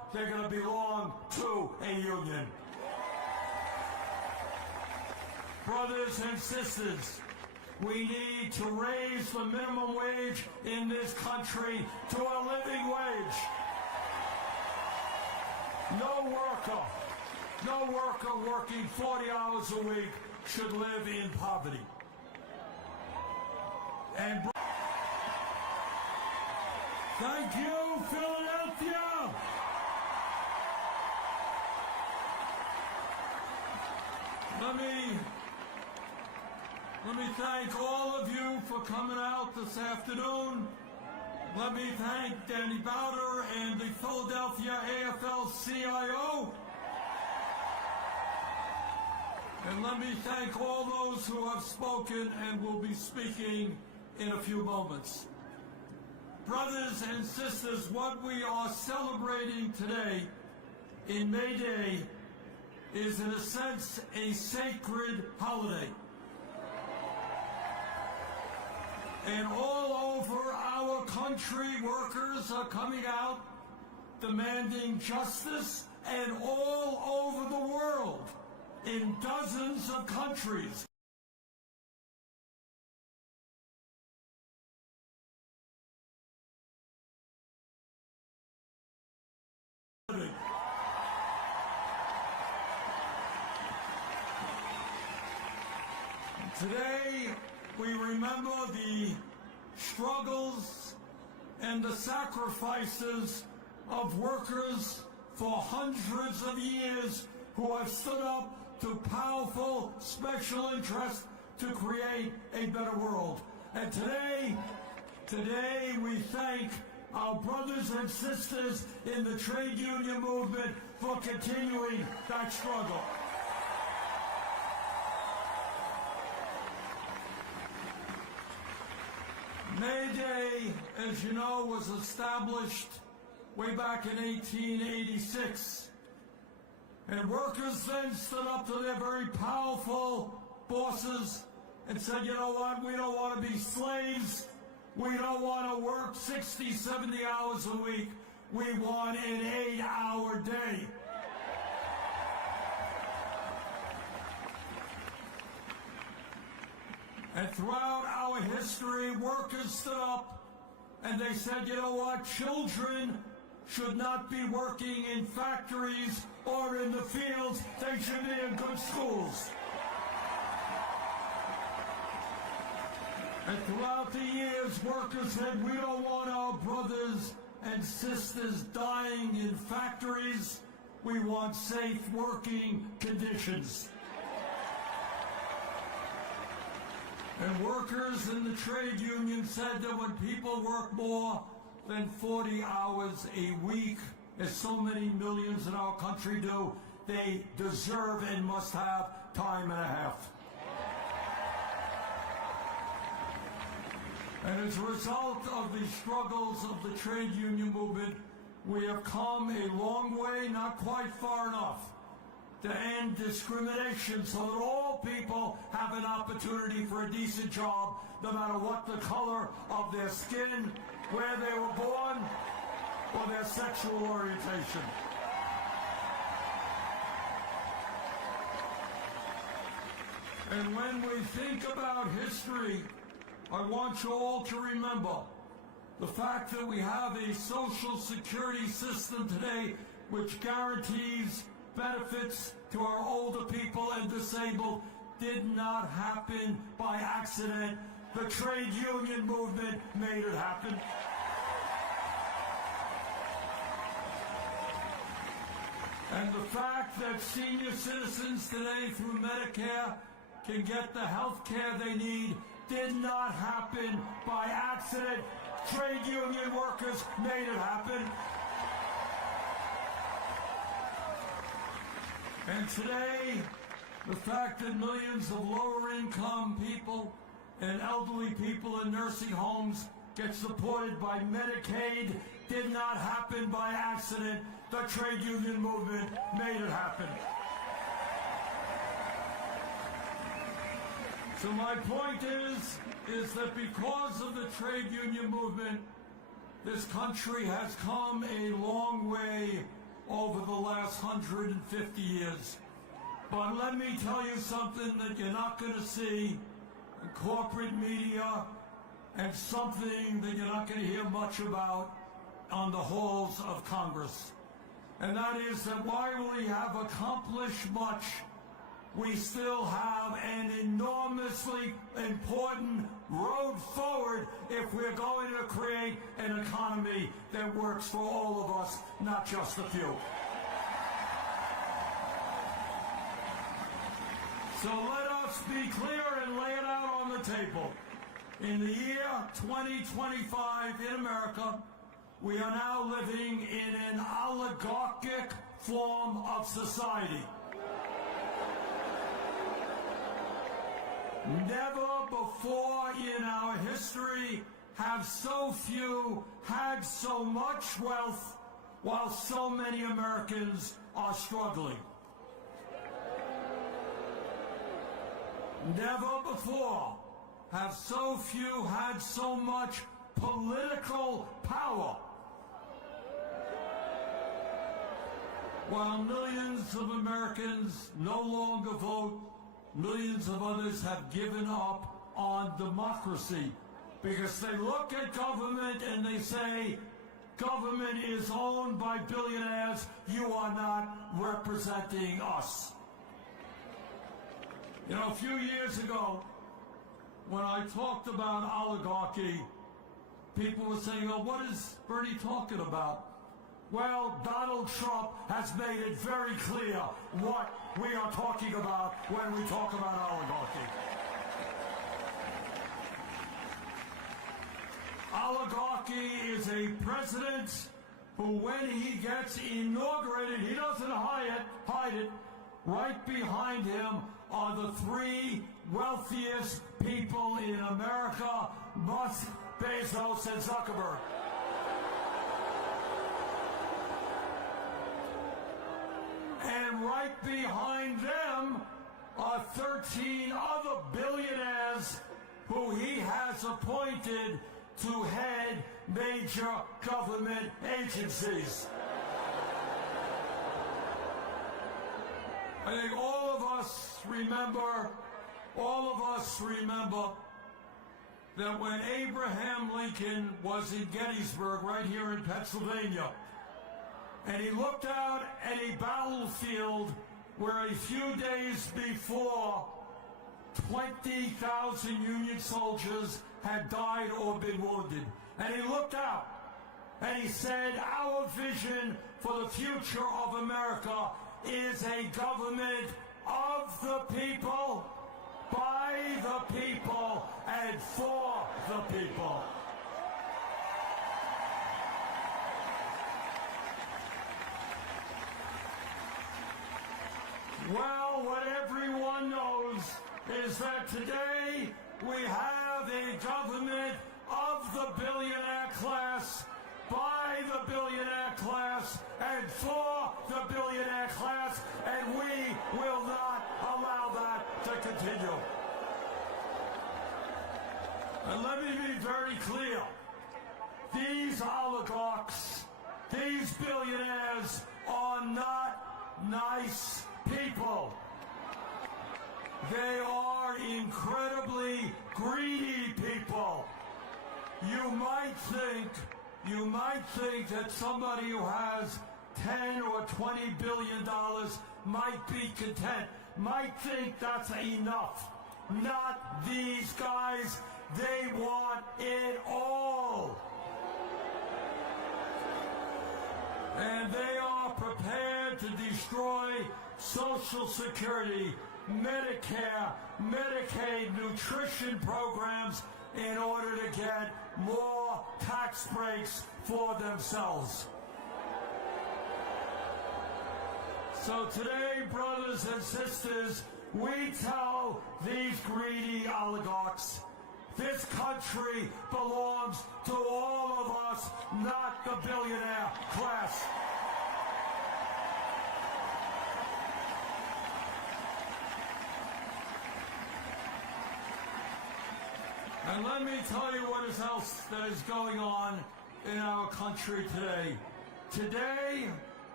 they're going to belong to a union. Brothers and sisters, we need to raise the minimum wage in this country to a living wage. No worker working 40 hours a week should live in poverty. And thank you, Philadelphia! Let me thank all of you for coming out this afternoon. Let me thank Danny Bowder and the Philadelphia AFL-CIO. And let me thank all those who have spoken and will be speaking in a few moments. Brothers and sisters, what we are celebrating today in May Day is, in a sense, a sacred holiday. And all over our country, workers are coming out demanding justice, and all over the world, in dozens of countries. Today, we remember the struggles and the sacrifices of workers for hundreds of years who have stood up to powerful special interests to create a better world. And today we thank our brothers and sisters in the trade union movement for continuing that struggle. May Day, as you know, was established way back in 1886. And workers then stood up to their very powerful bosses and said, you know what, we don't want to be slaves. We don't want to work 60, 70 hours a week. We want an 8-hour day. And throughout our history, workers stood up and they said, you know what, children should not be working in factories or in the fields. They should be in good schools. And throughout the years, workers said, we don't want our brothers and sisters dying in factories. We want safe working conditions. And workers in the trade union said that when people work more than 40 hours a week, as so many millions in our country do, they deserve and must have time and a half. And as a result of the struggles of the trade union movement, we have come a long way, not quite far enough, to end discrimination so that all people have an opportunity for a decent job, no matter what the color of their skin, where they were born, or their sexual orientation. And when we think about history, I want you all to remember the fact that we have a social security system today which guarantees benefits to our older people and disabled did not happen by accident. The trade union movement made it happen. And the fact that senior citizens today through Medicare can get the health care they need did not happen by accident. Trade union workers made it happen. And today, the fact that millions of lower income people and elderly people in nursing homes get supported by Medicaid did not happen by accident. The trade union movement made it happen. So my point is that because of the trade union movement, this country has come a long way over the last 150 years. But let me tell you something that you're not going to see in corporate media, and something that you're not going to hear much about on the halls of Congress. And that is that while we have accomplished much, we still have an enormously important road forward if we're going to create an economy that works for all of us, not just a few. So let us be clear and lay it out on the table. In the year 2025 in America, we are now living in an oligarchic form of society. Never before in our history have so few had so much wealth while so many Americans are struggling. Never before have so few had so much political power, while millions of Americans no longer vote. Millions of others have given up on democracy because they look at government and they say, government is owned by billionaires, you are not representing us. You know, a few years ago, when I talked about oligarchy, people were saying, oh, what is Bernie talking about? Well, Donald Trump has made it very clear what we are talking about when we talk about oligarchy. Oligarchy is a president who, when he gets inaugurated, he doesn't hide it. Right behind him are the three wealthiest people in America, Musk, Bezos, and Zuckerberg. And right behind them are 13 other billionaires who he has appointed to head major government agencies. I think all of us remember that when Abraham Lincoln was in Gettysburg, right here in Pennsylvania, and he looked out at a battlefield where a few days before 20,000 Union soldiers had died or been wounded. And he looked out and he said, our vision for the future of America is a government of the people, by the people, and for the people. Well, what everyone knows is that today we have a government of the billionaire class, by the billionaire class, and for the billionaire class, and we will not allow that to continue. And let me be very clear. These oligarchs, these billionaires are not nice people. They are incredibly greedy people. You might think that somebody who has 10 or 20 billion dollars might be content, might think that's enough. Not these guys. They want it all. And they are prepared to destroy Social Security, Medicare, Medicaid, nutrition programs in order to get more tax breaks for themselves. So today, brothers and sisters, we tell these greedy oligarchs, this country belongs to all of us, not the billionaire class. And let me tell you what else that is going on in our country today. Today,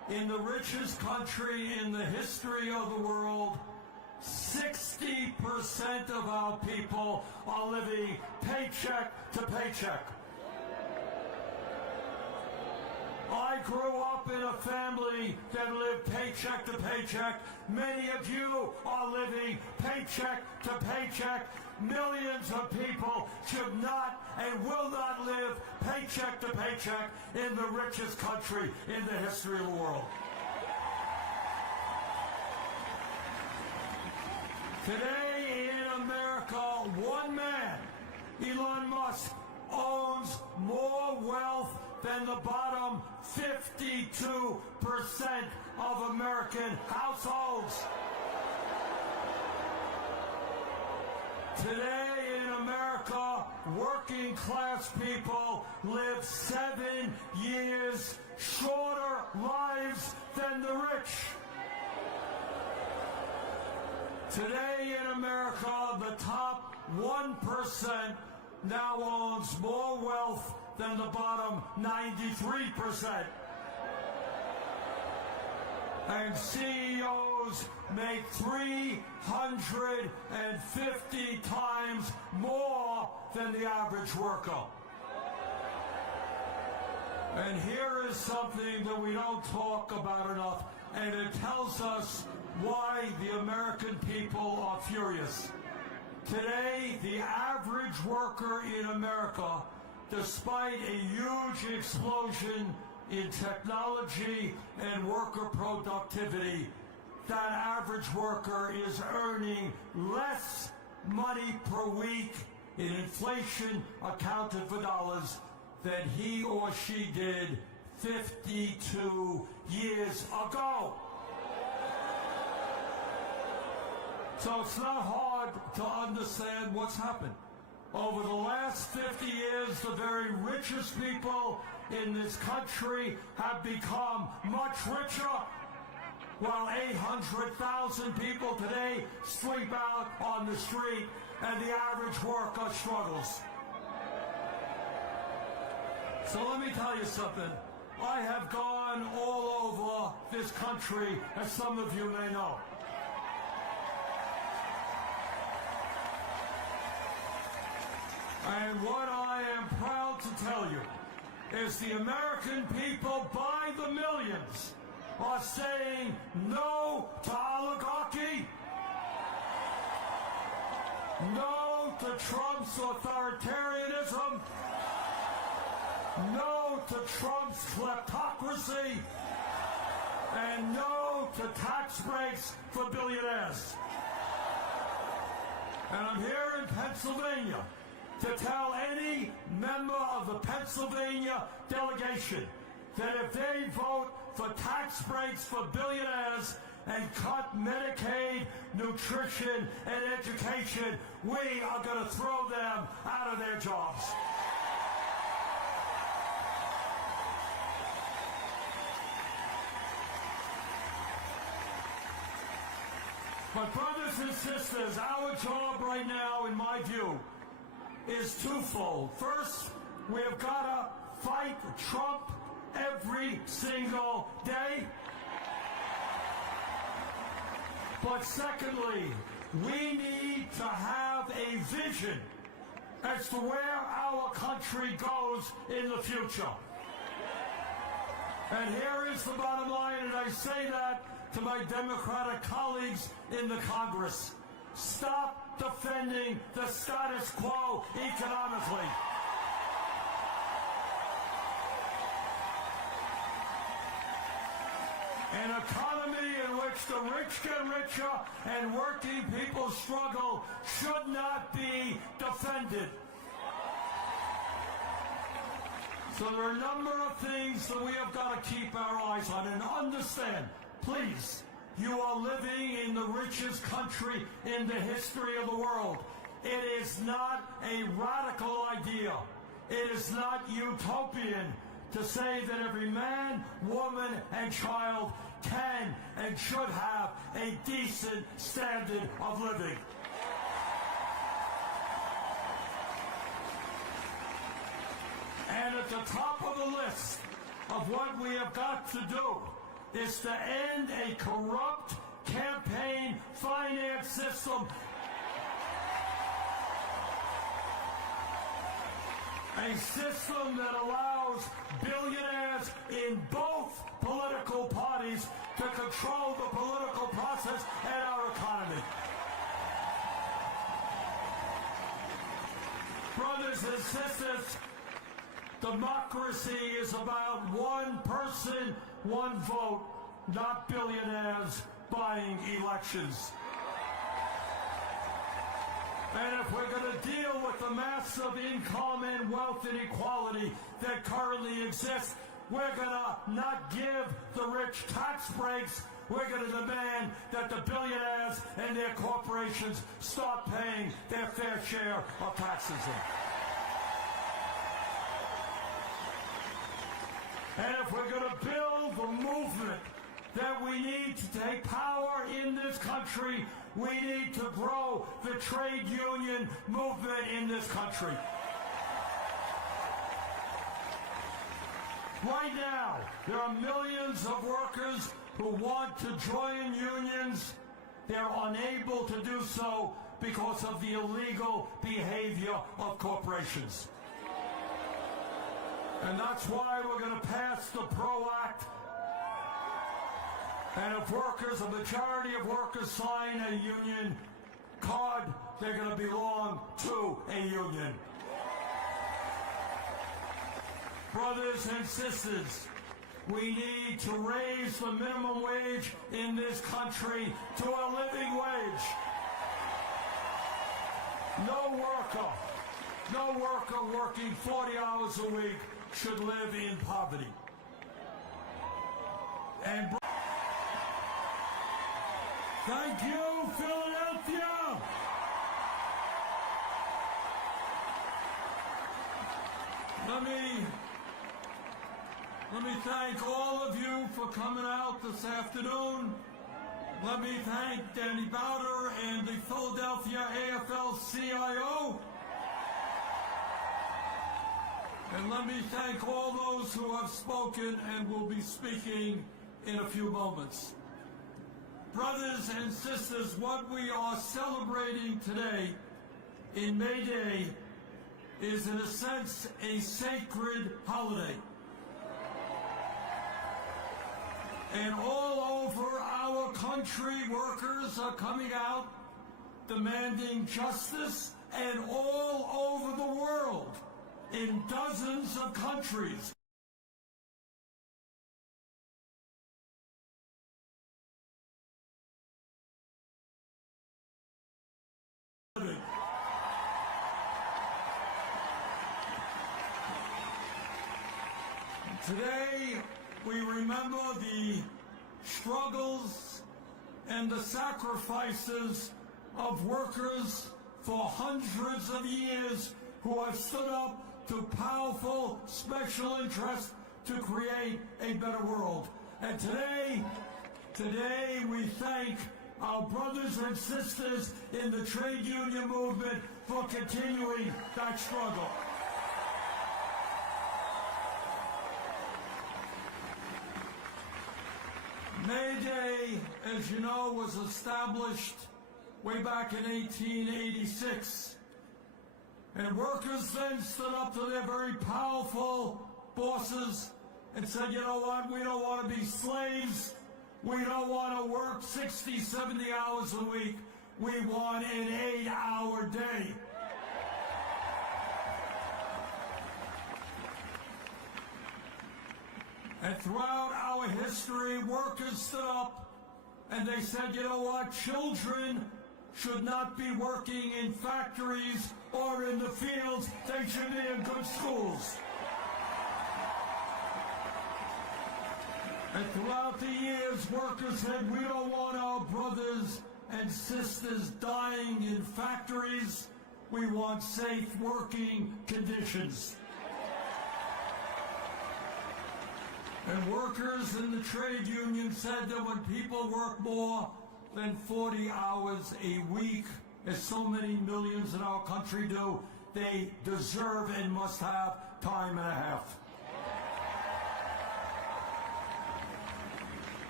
in the richest country in the history of the world, 60% of our people are living paycheck to paycheck. I grew up in a family that lived paycheck to paycheck. Many of you are living paycheck to paycheck. Millions of people should not and will not live paycheck to paycheck in the richest country in the history of the world. Today in America, one man, Elon Musk, owns more wealth than the bottom 52% of American households. Today in America, working class people live 7 years shorter lives than the rich. Today in America, the top 1% now owns more wealth than the bottom 93%. And CEOs make 350 times more than the average worker. And here is something that we don't talk about enough, and it tells us why the American people are furious. Today, the average worker in America, despite a huge explosion in technology and worker productivity, that average worker is earning less money per week in inflation accounted for dollars than he or she did 52 years ago. So it's not hard to understand what's happened. Over the last 50 years, the very richest people in this country have become much richer, while 800,000 people today sleep out on the street and the average worker struggles. So let me tell you something. I have gone all over this country, as some of you may know. And what I am proud to tell you is the American people by the millions are saying no to oligarchy, no to Trump's authoritarianism, no to Trump's kleptocracy, and no to tax breaks for billionaires. And I'm here in Pennsylvania to tell any member of the Pennsylvania delegation that if they vote for tax breaks for billionaires and cut Medicaid, nutrition, and education, we are going to throw them out of their jobs. But brothers and sisters, our job right now, in my view, is twofold. First, we have got to fight Trump every single day. But secondly, we need to have a vision as to where our country goes in the future. And here is the bottom line, and I say that to my Democratic colleagues in the Congress. Stop defending the status quo economically. An economy in which the rich get richer and working people struggle should not be defended. So there are a number of things that we have got to keep our eyes on, and understand, please, you are living in the richest country in the history of the world. It is not a radical idea. It is not utopian to say that every man, woman, and child can and should have a decent standard of living. And at the top of the list of what we have got to do is to end a corrupt campaign finance system. A system that allows billionaires in both political parties to control the political process and our economy. Brothers and sisters, democracy is about one person, one vote, not billionaires buying elections. And if we're going to deal with the massive income and wealth inequality that currently exists, we're going to not give the rich tax breaks. We're going to demand that the billionaires and their corporations start paying their fair share of taxes. And if we're going to build the movement that we need to take power in this country, we need to grow the trade union movement in this country. Right now, there are millions of workers who want to join unions. They're unable to do so because of the illegal behavior of corporations. And that's why we're going to pass the PRO Act. And if workers, a majority of workers sign a union card, they're going to belong to a union. Brothers and sisters, we need to raise the minimum wage in this country to a living wage. No worker working 40 hours a week should live in poverty. And thank you, Philadelphia! Let me thank all of you for coming out this afternoon. Let me thank Danny Bowder and the Philadelphia AFL-CIO. And let me thank all those who have spoken and will be speaking in a few moments. Brothers and sisters, what we are celebrating today in May Day is, in a sense, a sacred holiday. And all over our country, workers are coming out demanding justice, and all over the world, in dozens of countries. Today, we remember the struggles and the sacrifices of workers for hundreds of years who have stood up to powerful special interests to create a better world. And today we thank our brothers and sisters in the trade union movement for continuing that struggle. May Day, as you know, was established way back in 1886. And workers then stood up to their very powerful bosses and said, you know what, we don't want to be slaves. We don't want to work 60, 70 hours a week. We want an 8-hour day. And throughout our history, workers stood up and they said, you know what, children should not be working in factories or in the fields. They should be in good schools. And throughout the years, workers said, we don't want our brothers and sisters dying in factories. We want safe working conditions. And workers in the trade union said that when people work more than 40 hours a week, as so many millions in our country do, they deserve and must have time and a half.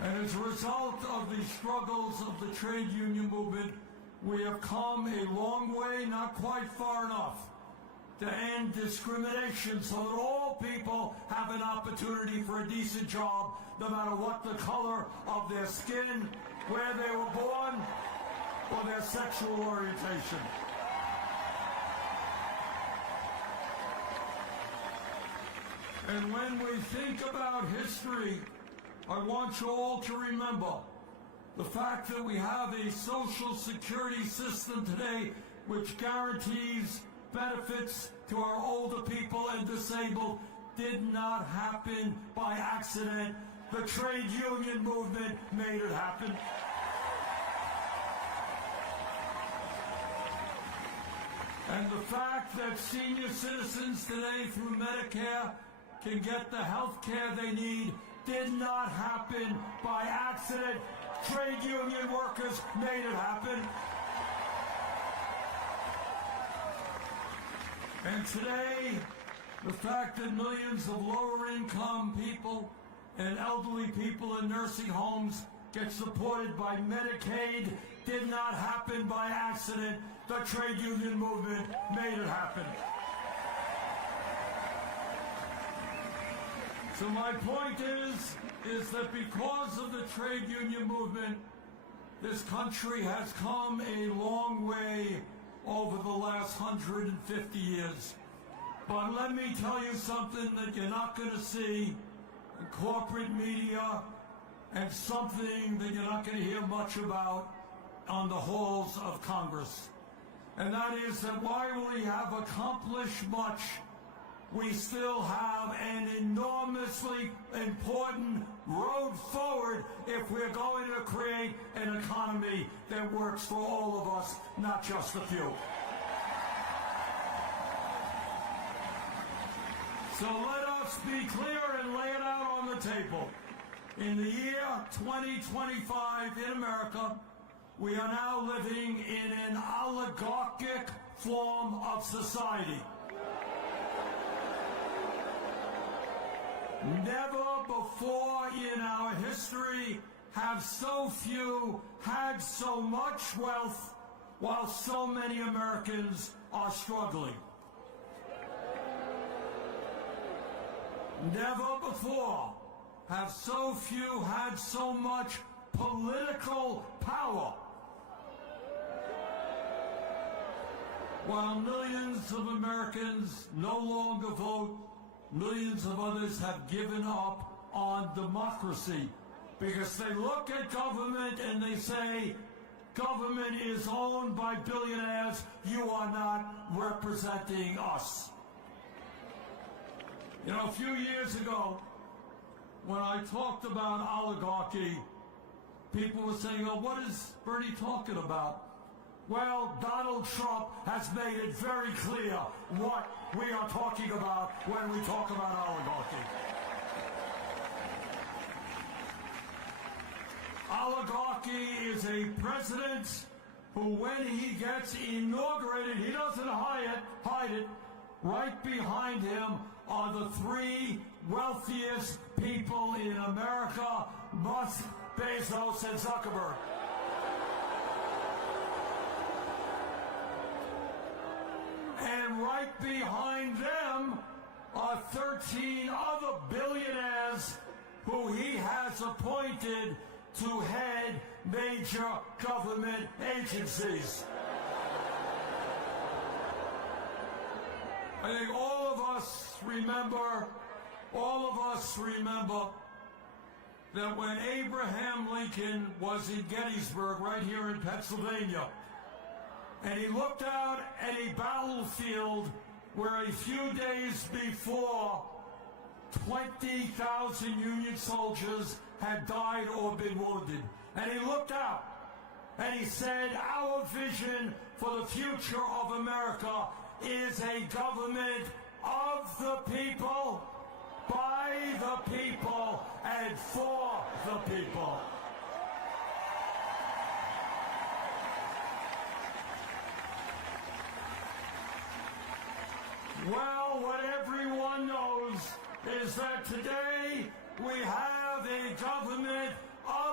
And as a result of the struggles of the trade union movement, we have come a long way, not quite far enough, to end discrimination so that all people have an opportunity for a decent job, no matter what the color of their skin, where they were born, or their sexual orientation. And when we think about history, I want you all to remember the fact that we have a social security system today which guarantees benefits to our older people and disabled did not happen by accident. The trade union movement made it happen. And the fact that senior citizens today through Medicare can get the health care they need did not happen by accident. Trade union workers made it happen. And today, the fact that millions of lower-income people and elderly people in nursing homes get supported by Medicaid did not happen by accident. The trade union movement made it happen. So my point is that because of the trade union movement, this country has come a long way over the last 150 years. But let me tell you something that you're not going to see in corporate media, and something that you're not going to hear much about on the halls of Congress. And that is that while we have accomplished much, we still have an enormously important road forward if we're going to create an economy that works for all of us, not just a few. So let us be clear and lay it out on the table. In the year 2025 in America, we are now living in an oligarchic form of society. Never before in our history have so few had so much wealth while so many Americans are struggling. Never before have so few had so much political power while millions of Americans no longer vote. Millions of others have given up on democracy because they look at government and they say, government is owned by billionaires, you are not representing us. You know, a few years ago, when I talked about oligarchy, people were saying, oh, what is Bernie talking about? Well, Donald Trump has made it very clear what we are talking about when we talk about oligarchy. Oligarchy is a president who, when he gets inaugurated, he doesn't hide it. Right behind him are the three wealthiest people in America, Musk, Bezos, and Zuckerberg. And right behind them are 13 other billionaires who he has appointed to head major government agencies. I think all of us remember that when Abraham Lincoln was in Gettysburg, right here in Pennsylvania, and he looked out at a battlefield where a few days before 20,000 Union soldiers had died or been wounded. And he looked out and he said, our vision for the future of America is a government of the people, by the people, and for the people. Well, what everyone knows is that today we have a government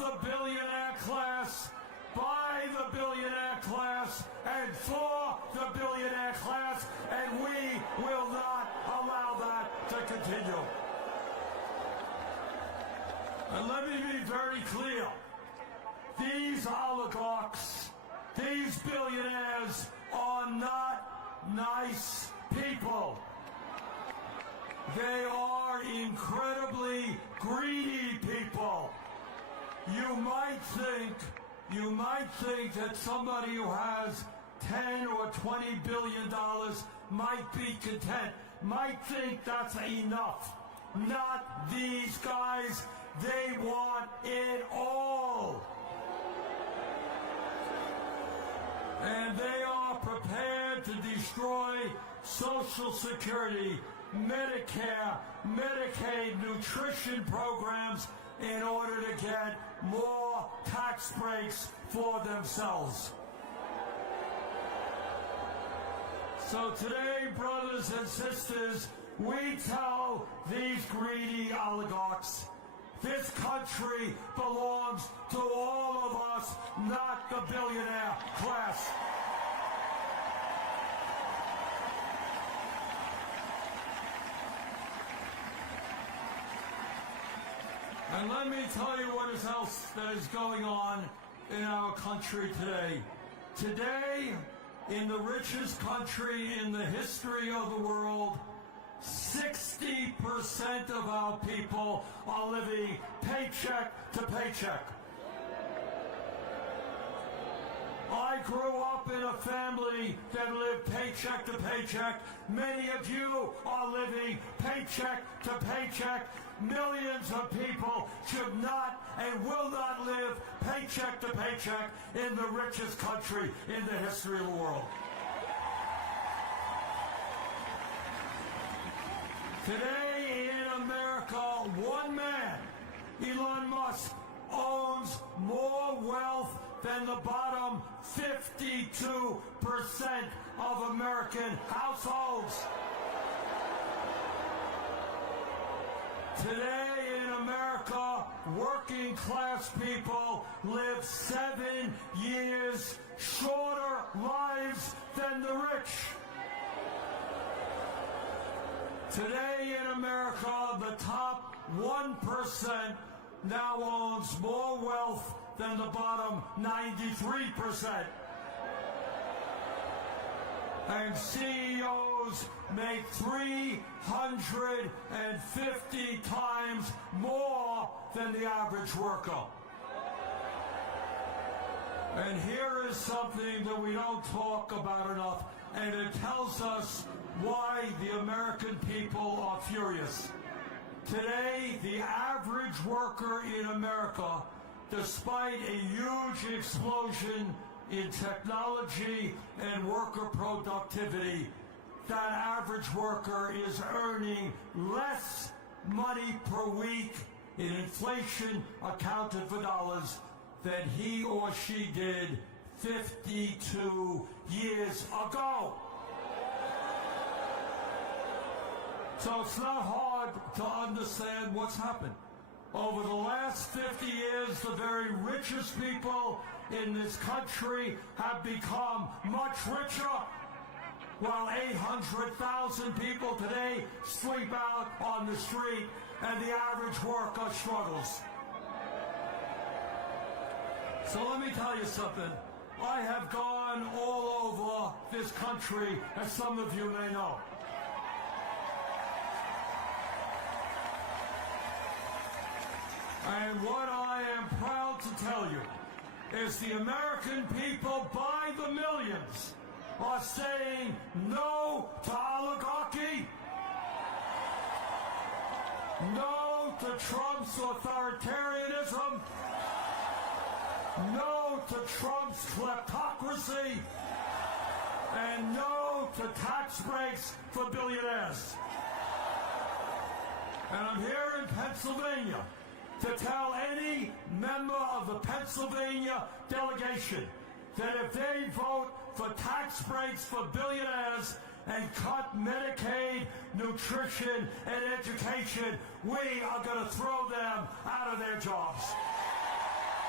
the billionaire class, by the billionaire class, and for the billionaire class, and we will not allow that to continue. And let me be very clear. These oligarchs, these billionaires are not nice people. They are incredibly greedy people. You might think that somebody who has 10 or 20 billion dollars might be content, might think that's enough. Not these guys. They want it all. And they are prepared to destroy Social Security, Medicare, Medicaid, nutrition programs in order to get more tax breaks for themselves. So today, brothers and sisters, we tell these greedy oligarchs, this country belongs to all of us, not the billionaire class. And let me tell you what else that is going on in our country today. Today, in the richest country in the history of the world, 60% of our people are living paycheck to paycheck. I grew up in a family that lived paycheck to paycheck. Many of you are living paycheck to paycheck. Millions of people should not and will not live paycheck to paycheck in the richest country in the history of the world. Today in America, one man, Elon Musk, owns more wealth than the bottom 52% of American households. Today in America, working class people live 7 years shorter lives than the rich. Today in America, the top 1% now owns more wealth than the bottom 93%. And CEOs make 350 times more than the average worker. And here is something that we don't talk about enough, and it tells us why the American people are furious. Today, the average worker in America, despite a huge explosion in technology and worker productivity, that average worker is earning less money per week in inflation accounted for dollars than he or she did 52 years ago. So it's not hard to understand what's happened. Over the last 50 years, the very richest people in this country have become much richer, while 800,000 people today sleep out on the street and the average worker struggles. So let me tell you something. I have gone all over this country, as some of you may know. And what I am proud to tell you is the American people by the millions are saying no to oligarchy, no to Trump's authoritarianism, no to Trump's kleptocracy, and no to tax breaks for billionaires. And I'm here in Pennsylvania to tell any member of the Pennsylvania delegation that if they vote for tax breaks for billionaires and cut Medicaid, nutrition, and education, we are going to throw them out of their jobs.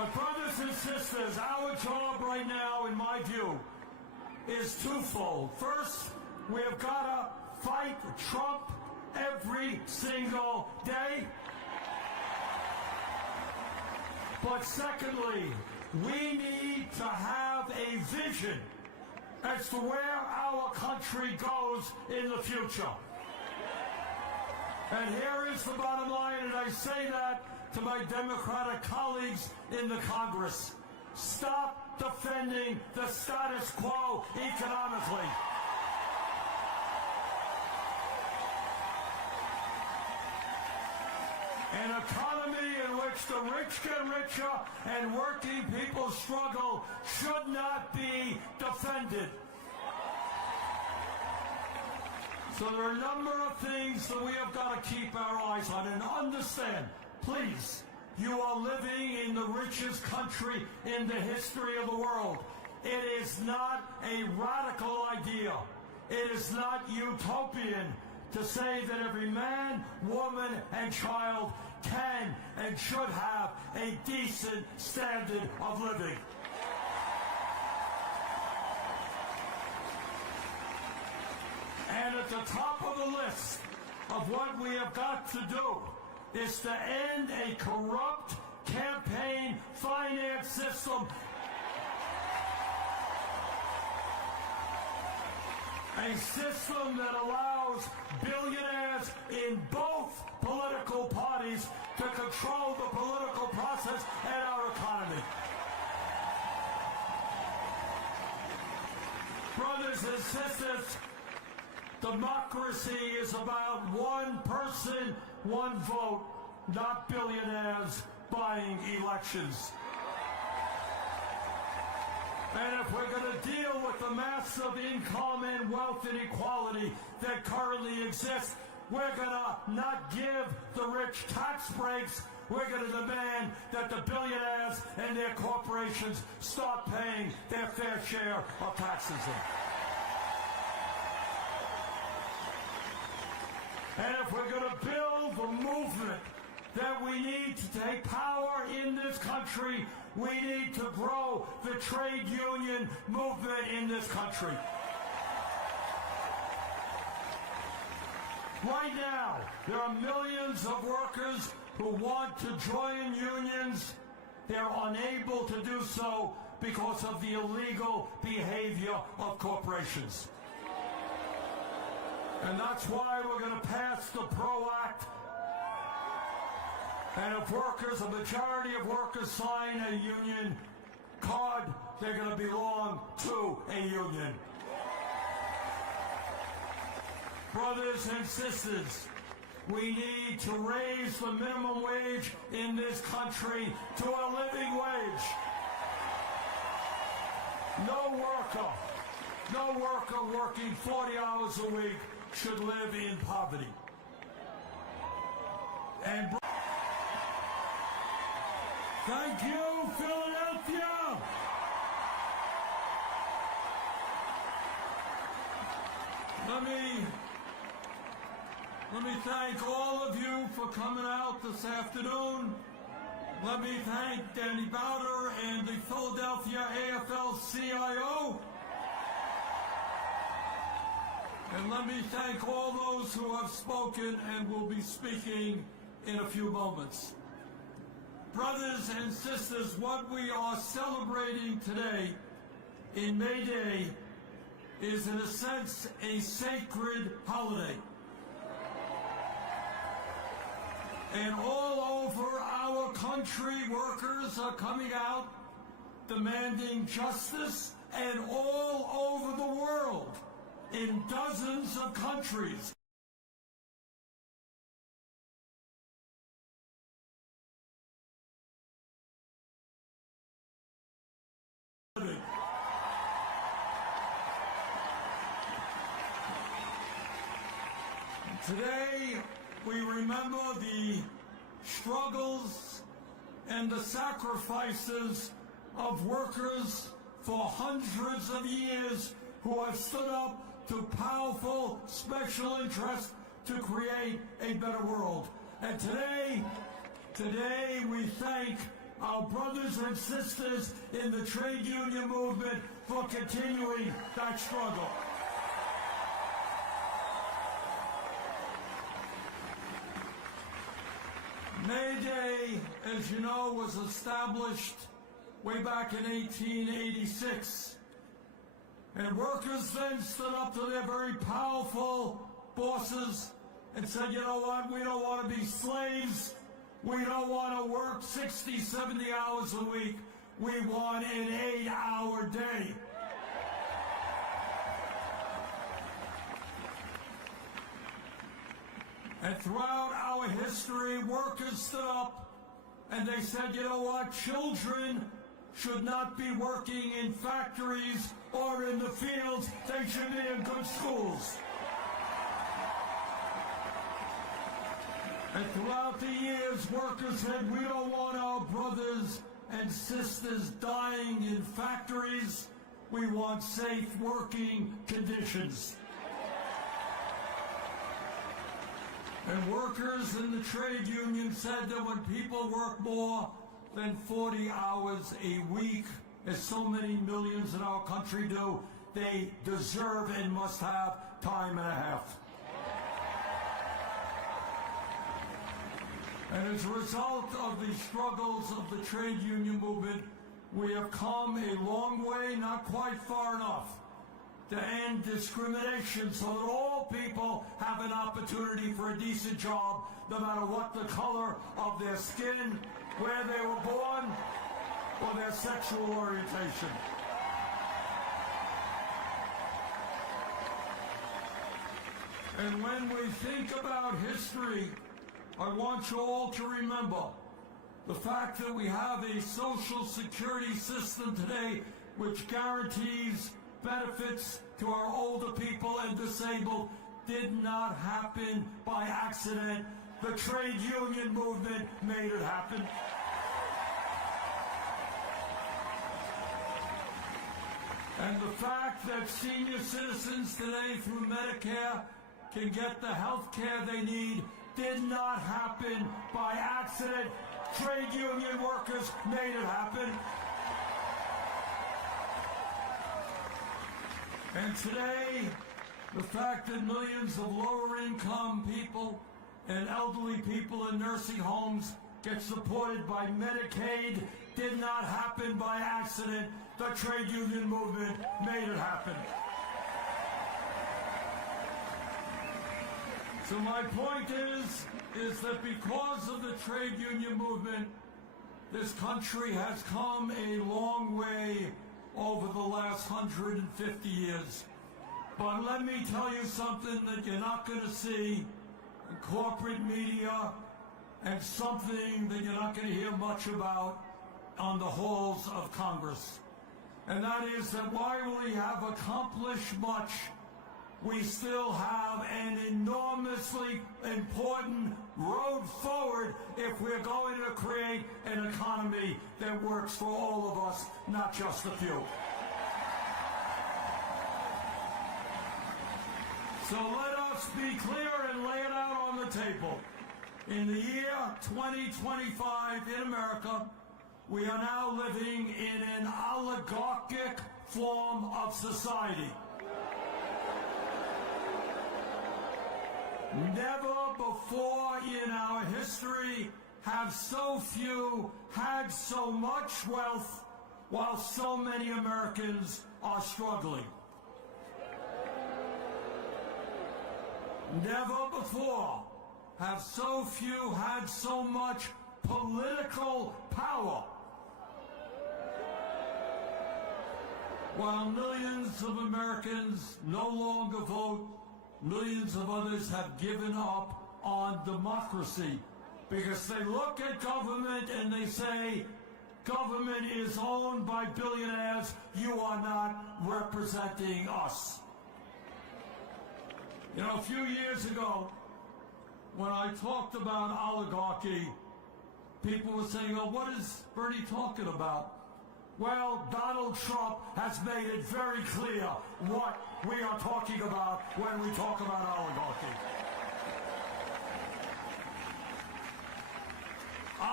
But brothers and sisters, our job right now, in my view, is twofold. First, we have got to fight Trump every single day. But secondly, we need to have a vision as to where our country goes in the future. And here is the bottom line, and I say that to my Democratic colleagues in the Congress. Stop defending the status quo economically. An economy in which the rich get richer and working people struggle should not be defended. So there are a number of things that we have got to keep our eyes on and understand. Please, you are living in the richest country in the history of the world. It is not a radical idea. It is not utopian to say that every man, woman, and child can and should have a decent standard of living. And at the top of the list of what we have got to do is to end a corrupt campaign finance system. A system that allows billionaires in both political parties to control the political process and our economy. Brothers and sisters, democracy is about one person, one vote, not billionaires buying elections. And if we're going to deal with the massive income and wealth inequality that currently exists, we're going to not give the rich tax breaks. We're going to demand that the billionaires and their corporations start paying their fair share of taxes. And if we're going to build the movement that we need to take power in this country, we need to grow the trade union movement in this country. Right now, there are millions of workers who want to join unions. They're unable to do so because of the illegal behavior of corporations. And that's why we're going to pass the PRO Act. And if workers, a majority of workers sign a union card, they're going to belong to a union. Brothers and sisters, we need to raise the minimum wage in this country to a living wage. No worker working 40 hours a week should live in poverty. And thank you, Philadelphia! Let me thank all of you for coming out this afternoon. Let me thank Danny Bowder and the Philadelphia AFL-CIO. And let me thank all those who have spoken and will be speaking in a few moments. Brothers and sisters, what we are celebrating today in May Day is, in a sense, a sacred holiday. And all over our country, workers are coming out demanding justice, and all over the world, in dozens of countries. Today, we remember the struggles and the sacrifices of workers for hundreds of years who have stood up to powerful special interests to create a better world. And today we thank our brothers and sisters in the trade union movement for continuing that struggle. May Day, as you know, was established way back in 1886. And workers then stood up to their very powerful bosses and said, you know what, we don't want to be slaves. We don't want to work 60, 70 hours a week. We want an 8-hour day. And throughout our history, workers stood up and they said, you know what, children should not be working in factories or in the fields. They should be in good schools. And throughout the years, workers said, we don't want our brothers and sisters dying in factories. We want safe working conditions. And workers in the trade union said that when people work more than 40 hours a week, as so many millions in our country do, they deserve and must have time and a half. And as a result of the struggles of the trade union movement, we have come a long way, not quite far enough, to end discrimination so that all people have an opportunity for a decent job, no matter what the color of their skin, where they were born, or their sexual orientation. And when we think about history, I want you all to remember the fact that we have a social security system today which guarantees benefits to our older people and disabled did not happen by accident. The trade union movement made it happen. And the fact that senior citizens today through Medicare can get the health care they need did not happen by accident. Trade union workers made it happen. And today, the fact that millions of lower-income people and elderly people in nursing homes get supported by Medicaid did not happen by accident. The trade union movement made it happen. So my point is that because of the trade union movement, this country has come a long way over the last 150 years. But let me tell you something that you're not going to see in corporate media and something that you're not going to hear much about on the halls of Congress. And that is that while we have accomplished much, we still have an enormously important road forward if we're going to create an economy that works for all of us, not just a few. So let us be clear and lay it out on the table. In the year 2025 in America, we are now living in an oligarchic form of society. Never before in our history have so few had so much wealth while so many Americans are struggling. Never before have so few had so much political power while millions of Americans no longer vote. Millions of others have given up on democracy because they look at government and they say, government is owned by billionaires. You are not representing us. You know, a few years ago, when I talked about oligarchy, people were saying, well, what is Bernie talking about? Well, Donald Trump has made it very clear what we are talking about when we talk about oligarchy.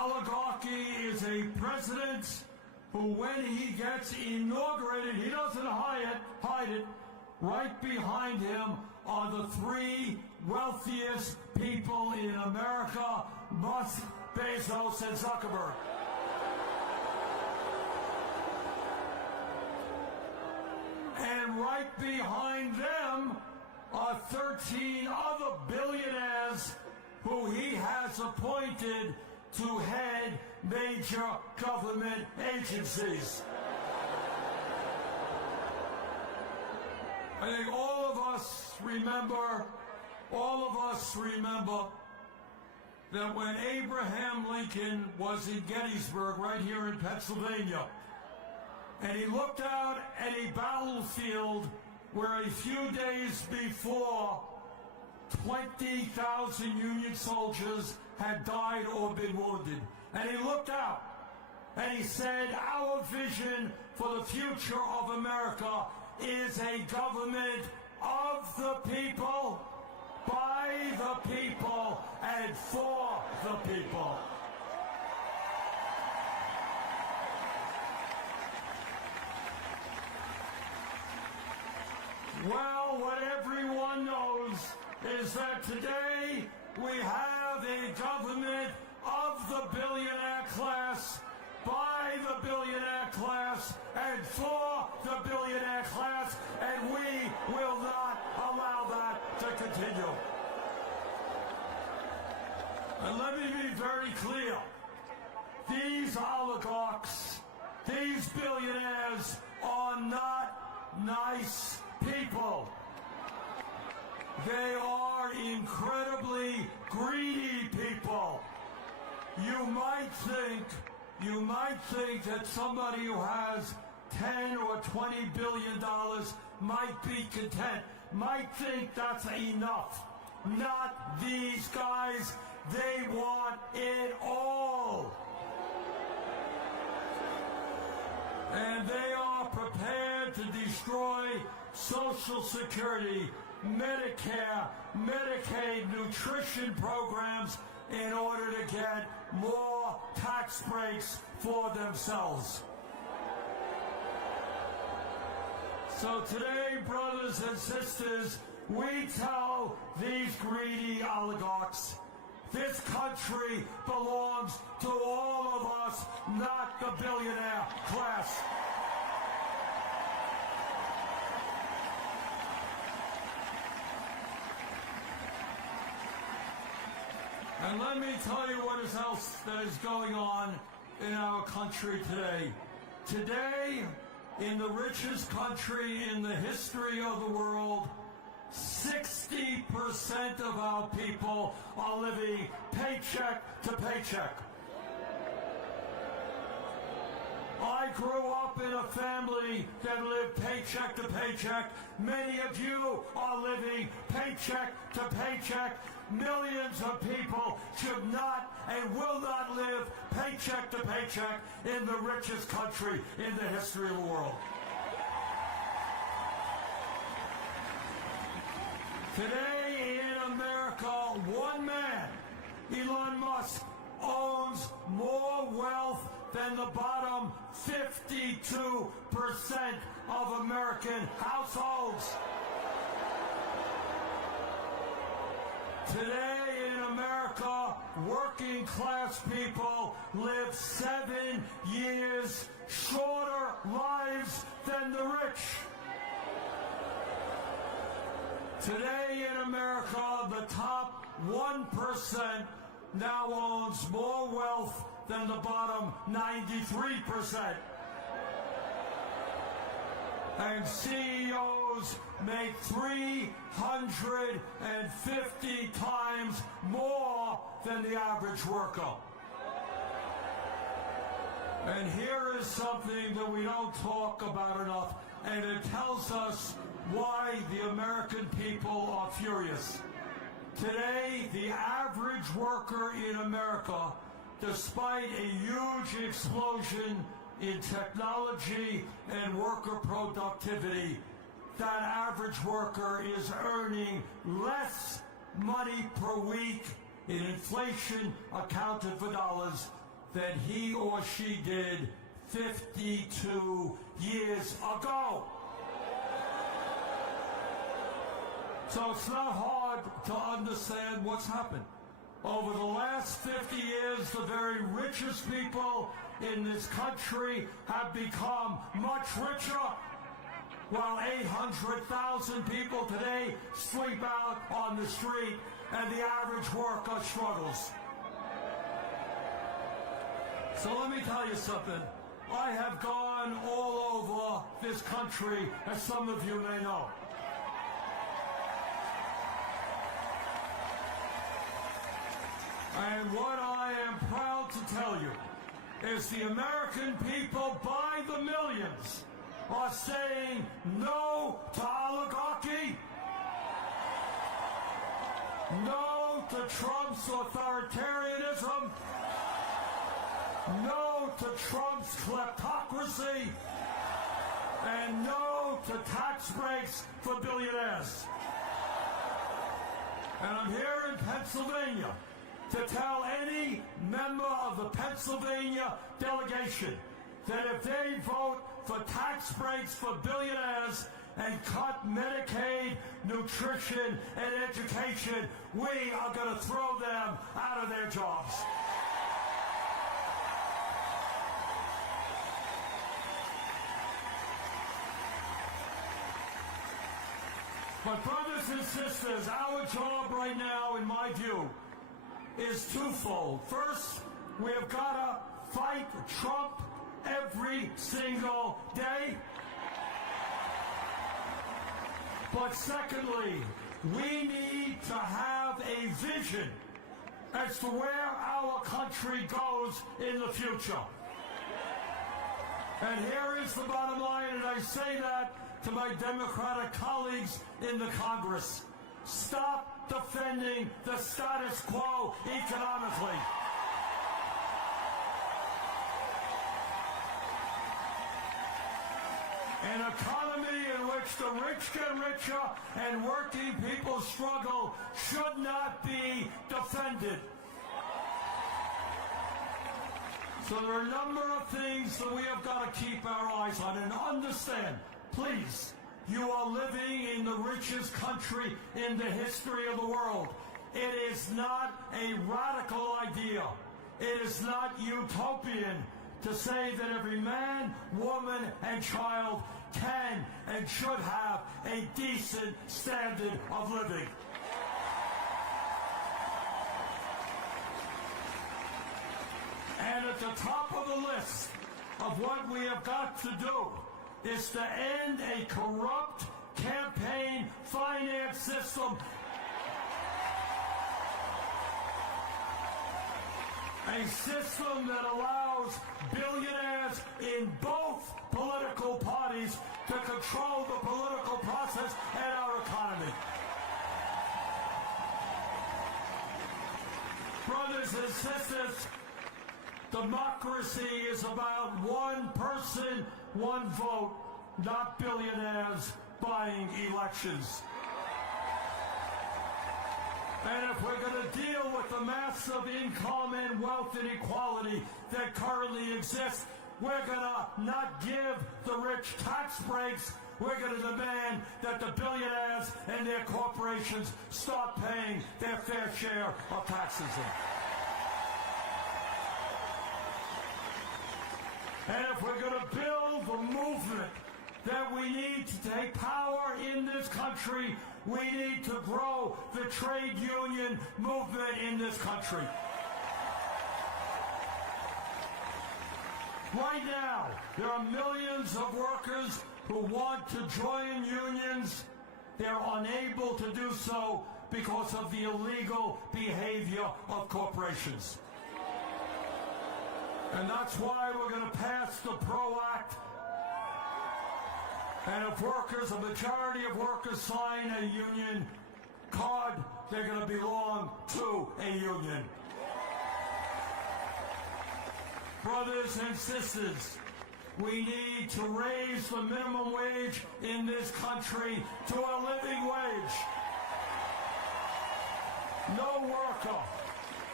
oligarchy is a president who, when he gets inaugurated, he doesn't hide it. Right behind him are the three wealthiest people in America: Musk, Bezos, and Zuckerberg. And right behind them are 13 other billionaires who he has appointed to head major government agencies. I think all of us remember that when Abraham Lincoln was in Gettysburg, right here in Pennsylvania, and he looked out at a battlefield where a few days before 20,000 Union soldiers had died or been wounded. And he looked out and he said, our vision for the future of America is a government of the people, by the people, and for the people. Well, what everyone knows is that today we have a government of the billionaire class, by the billionaire class, and for the billionaire class, and we will not allow that to continue. And let me be very clear. These oligarchs, these billionaires are not nice people. They are incredibly greedy people. You might think that somebody who has 10 or 20 billion dollars might be content, might think that's enough. Not these guys. They want it all. And they are prepared to destroy Social Security, Medicare, Medicaid, nutrition programs in order to get more tax breaks for themselves. So today, brothers and sisters, we tell these greedy oligarchs, this country belongs to all of us, not the billionaire class. And let me tell you what else that is going on in our country today. Today, in the richest country in the history of the world, 60% of our people are living paycheck to paycheck. I grew up in a family that lived paycheck to paycheck. Many of you are living paycheck to paycheck. Millions of people should not and will not live paycheck to paycheck in the richest country in the history of the world. Today in America, one man, Elon Musk, owns more wealth than the bottom 52% of American households. Today in America, working class people live 7 years shorter lives than the rich. Today in America, the top 1% now owns more wealth than the bottom 93%. And CEOs make 350 times more than the average worker. And here is something that we don't talk about enough, and it tells us why the American people are furious. Today, the average worker in America, despite a huge explosion in technology and worker productivity, that average worker is earning less money per week in inflation accounted for dollars than he or she did 52 years ago. So it's not hard to understand what's happened. Over the last 50 years, the very richest people in this country have become much richer, while 800,000 people today sleep out on the street and the average worker struggles. So let me tell you something. I have gone all over this country, as some of you may know. And what I am proud to tell you is the American people by the millions are saying no to oligarchy, no to Trump's authoritarianism, no to Trump's kleptocracy, and no to tax breaks for billionaires. And I'm here in Pennsylvania to tell any member of the Pennsylvania delegation that if they vote for tax breaks for billionaires and cut Medicaid, nutrition, and education, we are going to throw them out of their jobs. But brothers and sisters, our job right now, in my view, is twofold. First, we have got to fight Trump every single day. But secondly, we need to have a vision as to where our country goes in the future. And here is the bottom line, and I say that to my Democratic colleagues in the Congress. Stop defending the status quo economically. An economy in which the rich get richer and working people struggle should not be defended. So there are a number of things that we have got to keep our eyes on. And understand, please, you are living in the richest country in the history of the world. It is not a radical idea. It is not utopian to say that every man, woman, and child can and should have a decent standard of living. And at the top of the list of what we have got to do is to end a corrupt campaign finance system. A system that allows billionaires in both political parties to control the political process and our economy. Brothers and sisters, democracy is about one person, one vote, not billionaires buying elections. And if we're going to deal with the massive income and wealth inequality that currently exists, we're going to not give the rich tax breaks. We're going to demand that the billionaires and their corporations start paying their fair share of taxes. And if we're going to build the movement that we need to take power in this country, we need to grow the trade union movement in this country. Right now, there are millions of workers who want to join unions. They're unable to do so because of the illegal behavior of corporations. And that's why we're going to pass the PRO Act. And if workers, a majority of workers sign a union card, they're going to belong to a union. Brothers and sisters, we need to raise the minimum wage in this country to a living wage. No worker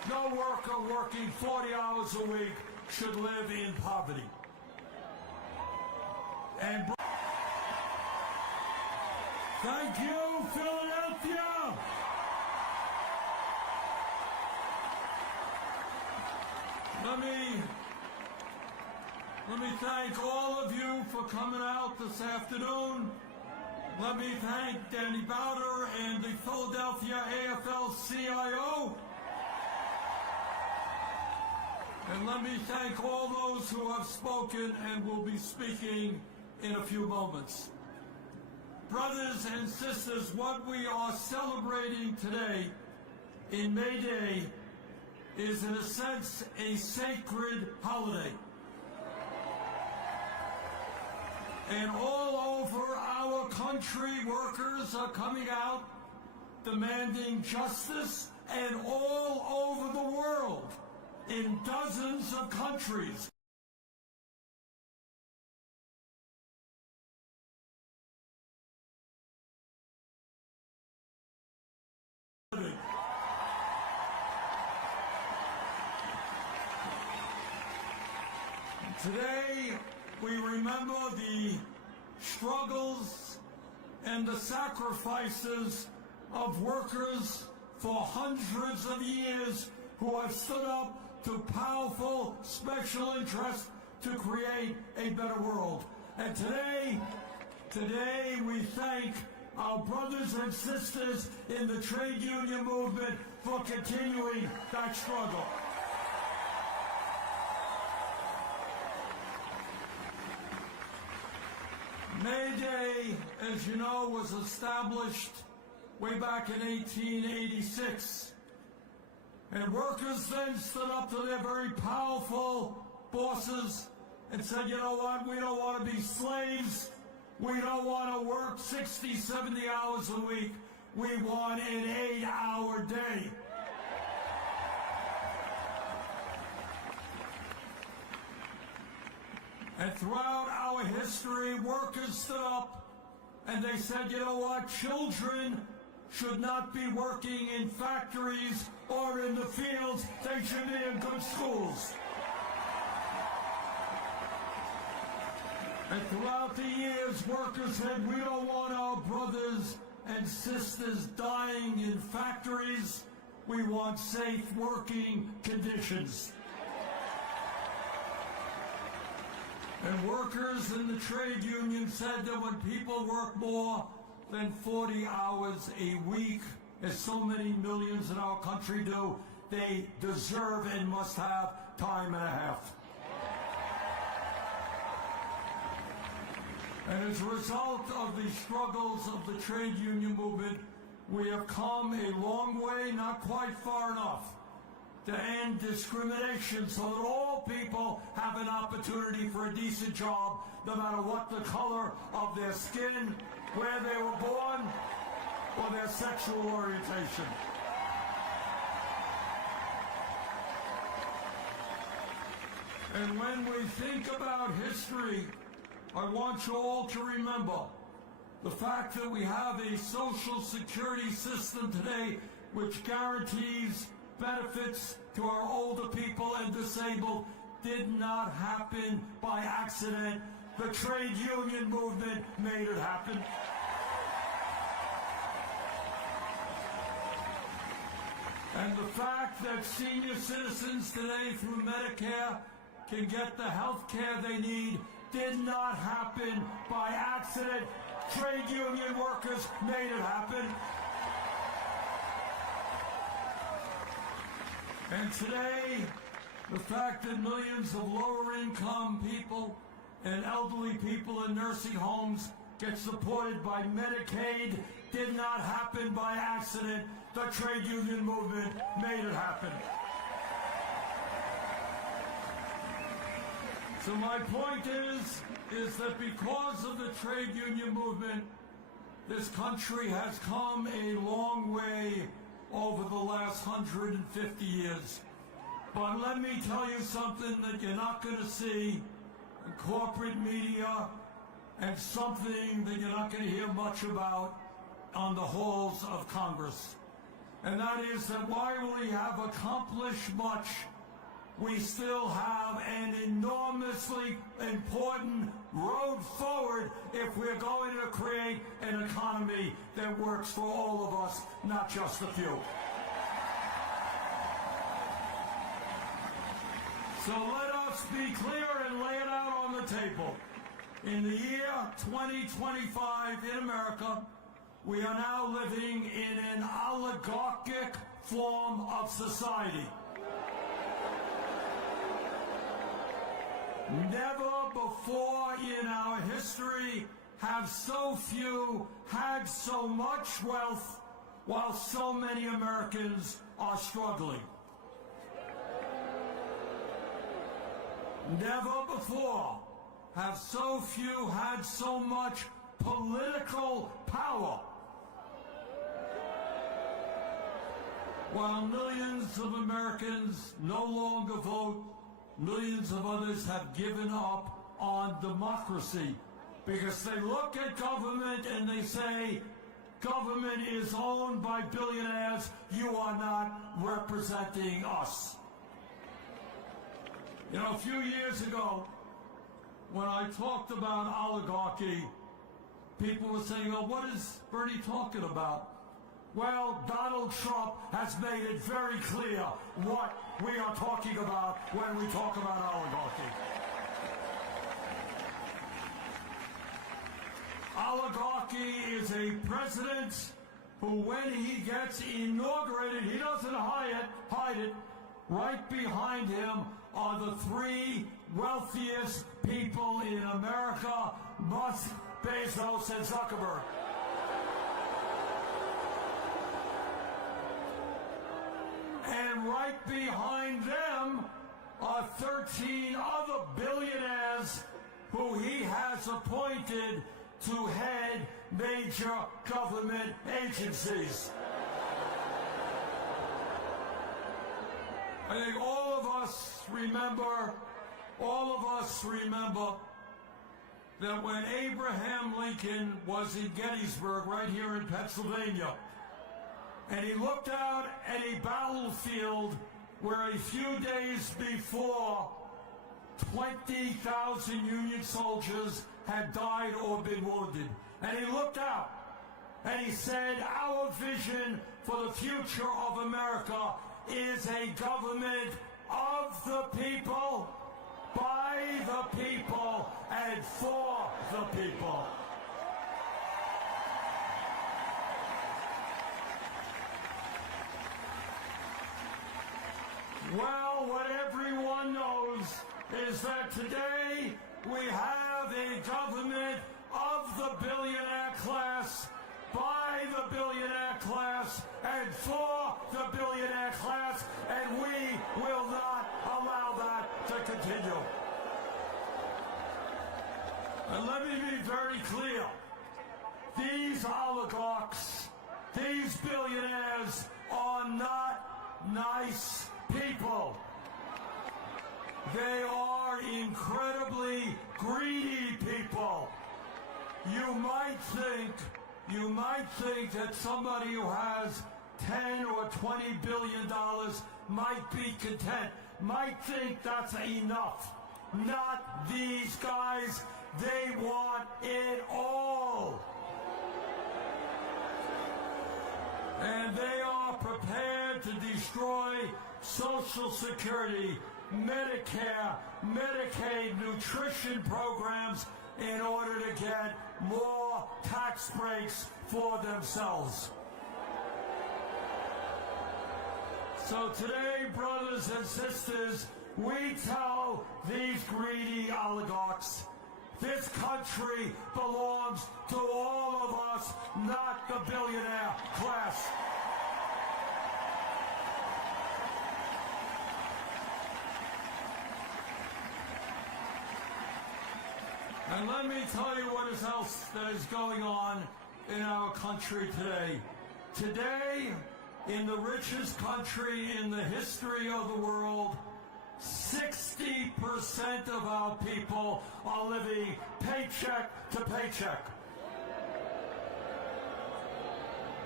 no worker working 40 hours a week should live in poverty. And thank you, Philadelphia! Let me thank all of you for coming out this afternoon. Let me thank Danny Bowder and the Philadelphia AFL-CIO. And let me thank all those who have spoken and will be speaking in a few moments. Brothers and sisters, what we are celebrating today in May Day is, in a sense, a sacred holiday. And all over our country, workers are coming out demanding justice, and all over the world, in dozens of countries. Today, we remember the struggles and the sacrifices of workers for hundreds of years who have stood up to powerful special interests to create a better world. And today we thank our brothers and sisters in the trade union movement for continuing that struggle. May Day, as you know, was established way back in 1886. And workers then stood up to their very powerful bosses and said, you know what, we don't want to be slaves. We don't want to work 60, 70 hours a week. We want an 8-hour day. And throughout our history, workers stood up and they said, you know what, children should not be working in factories or in the fields. They should be in good schools. And throughout the years, workers said, we don't want our brothers and sisters dying in factories. We want safe working conditions. And workers in the trade union said that when people work more than 40 hours a week, as so many millions in our country do, they deserve and must have time and a half. And as a result of the struggles of the trade union movement, we have come a long way, not quite far enough, to end discrimination so that all people have an opportunity for a decent job, no matter what the color of their skin, where they were born, or their sexual orientation. And when we think about history, I want you all to remember the fact that we have a social security system today which guarantees benefits to our older people and disabled did not happen by accident. The trade union movement made it happen. And the fact that senior citizens today through Medicare can get the health care they need did not happen by accident. Trade union workers made it happen. And today, the fact that millions of lower income people and elderly people in nursing homes get supported by Medicaid did not happen by accident. The trade union movement made it happen. So my point is that because of the trade union movement, this country has come a long way over the last 150 years. But let me tell you something that you're not going to see in corporate media, and something that you're not going to hear much about on the halls of Congress. And that is that while we have accomplished much, we still have an enormously important road forward if we're going to create an economy that works for all of us, not just a few. So let us be clear and lay it out on the table. In the year 2025 in America, we are now living in an oligarchic form of society. Never before in our history have so few had so much wealth while so many Americans are struggling. Never before have so few had so much political power, while millions of Americans no longer vote. Millions of others have given up on democracy because they look at government and they say, government is owned by billionaires, you are not representing us. You know, a few years ago, when I talked about oligarchy, people were saying, well, what is Bernie talking about? Well, Donald Trump has made it very clear what we are talking about when we talk about oligarchy. Oligarchy is a president who, when he gets inaugurated, he doesn't hide it. Right behind him are the three wealthiest people in America, Musk, Bezos, and Zuckerberg. And right behind them are 13 other billionaires who he has appointed to head major government agencies. I think all of us remember that when Abraham Lincoln was in Gettysburg, right here in Pennsylvania, and he looked out at a battlefield where a few days before 20,000 Union soldiers had died or been wounded. And he looked out and he said, our vision for the future of America is a government of the people, by the people, and for the people. Well, what everyone knows is that today we have a government of the billionaire class, by the billionaire class, and for the billionaire class, and we will not allow that to continue. And let me be very clear. These oligarchs, these billionaires are not nice people. They are incredibly greedy people. You might think that somebody who has 10 or 20 billion dollars might be content, might think that's enough. Not these guys. They want it all. And they are prepared to destroy Social Security, Medicare, Medicaid, nutrition programs in order to get more tax breaks for themselves. So today, brothers and sisters, we tell these greedy oligarchs, this country belongs to all of us, not the billionaire class. And let me tell you what else that is going on in our country today. Today, in the richest country in the history of the world, 60% of our people are living paycheck to paycheck.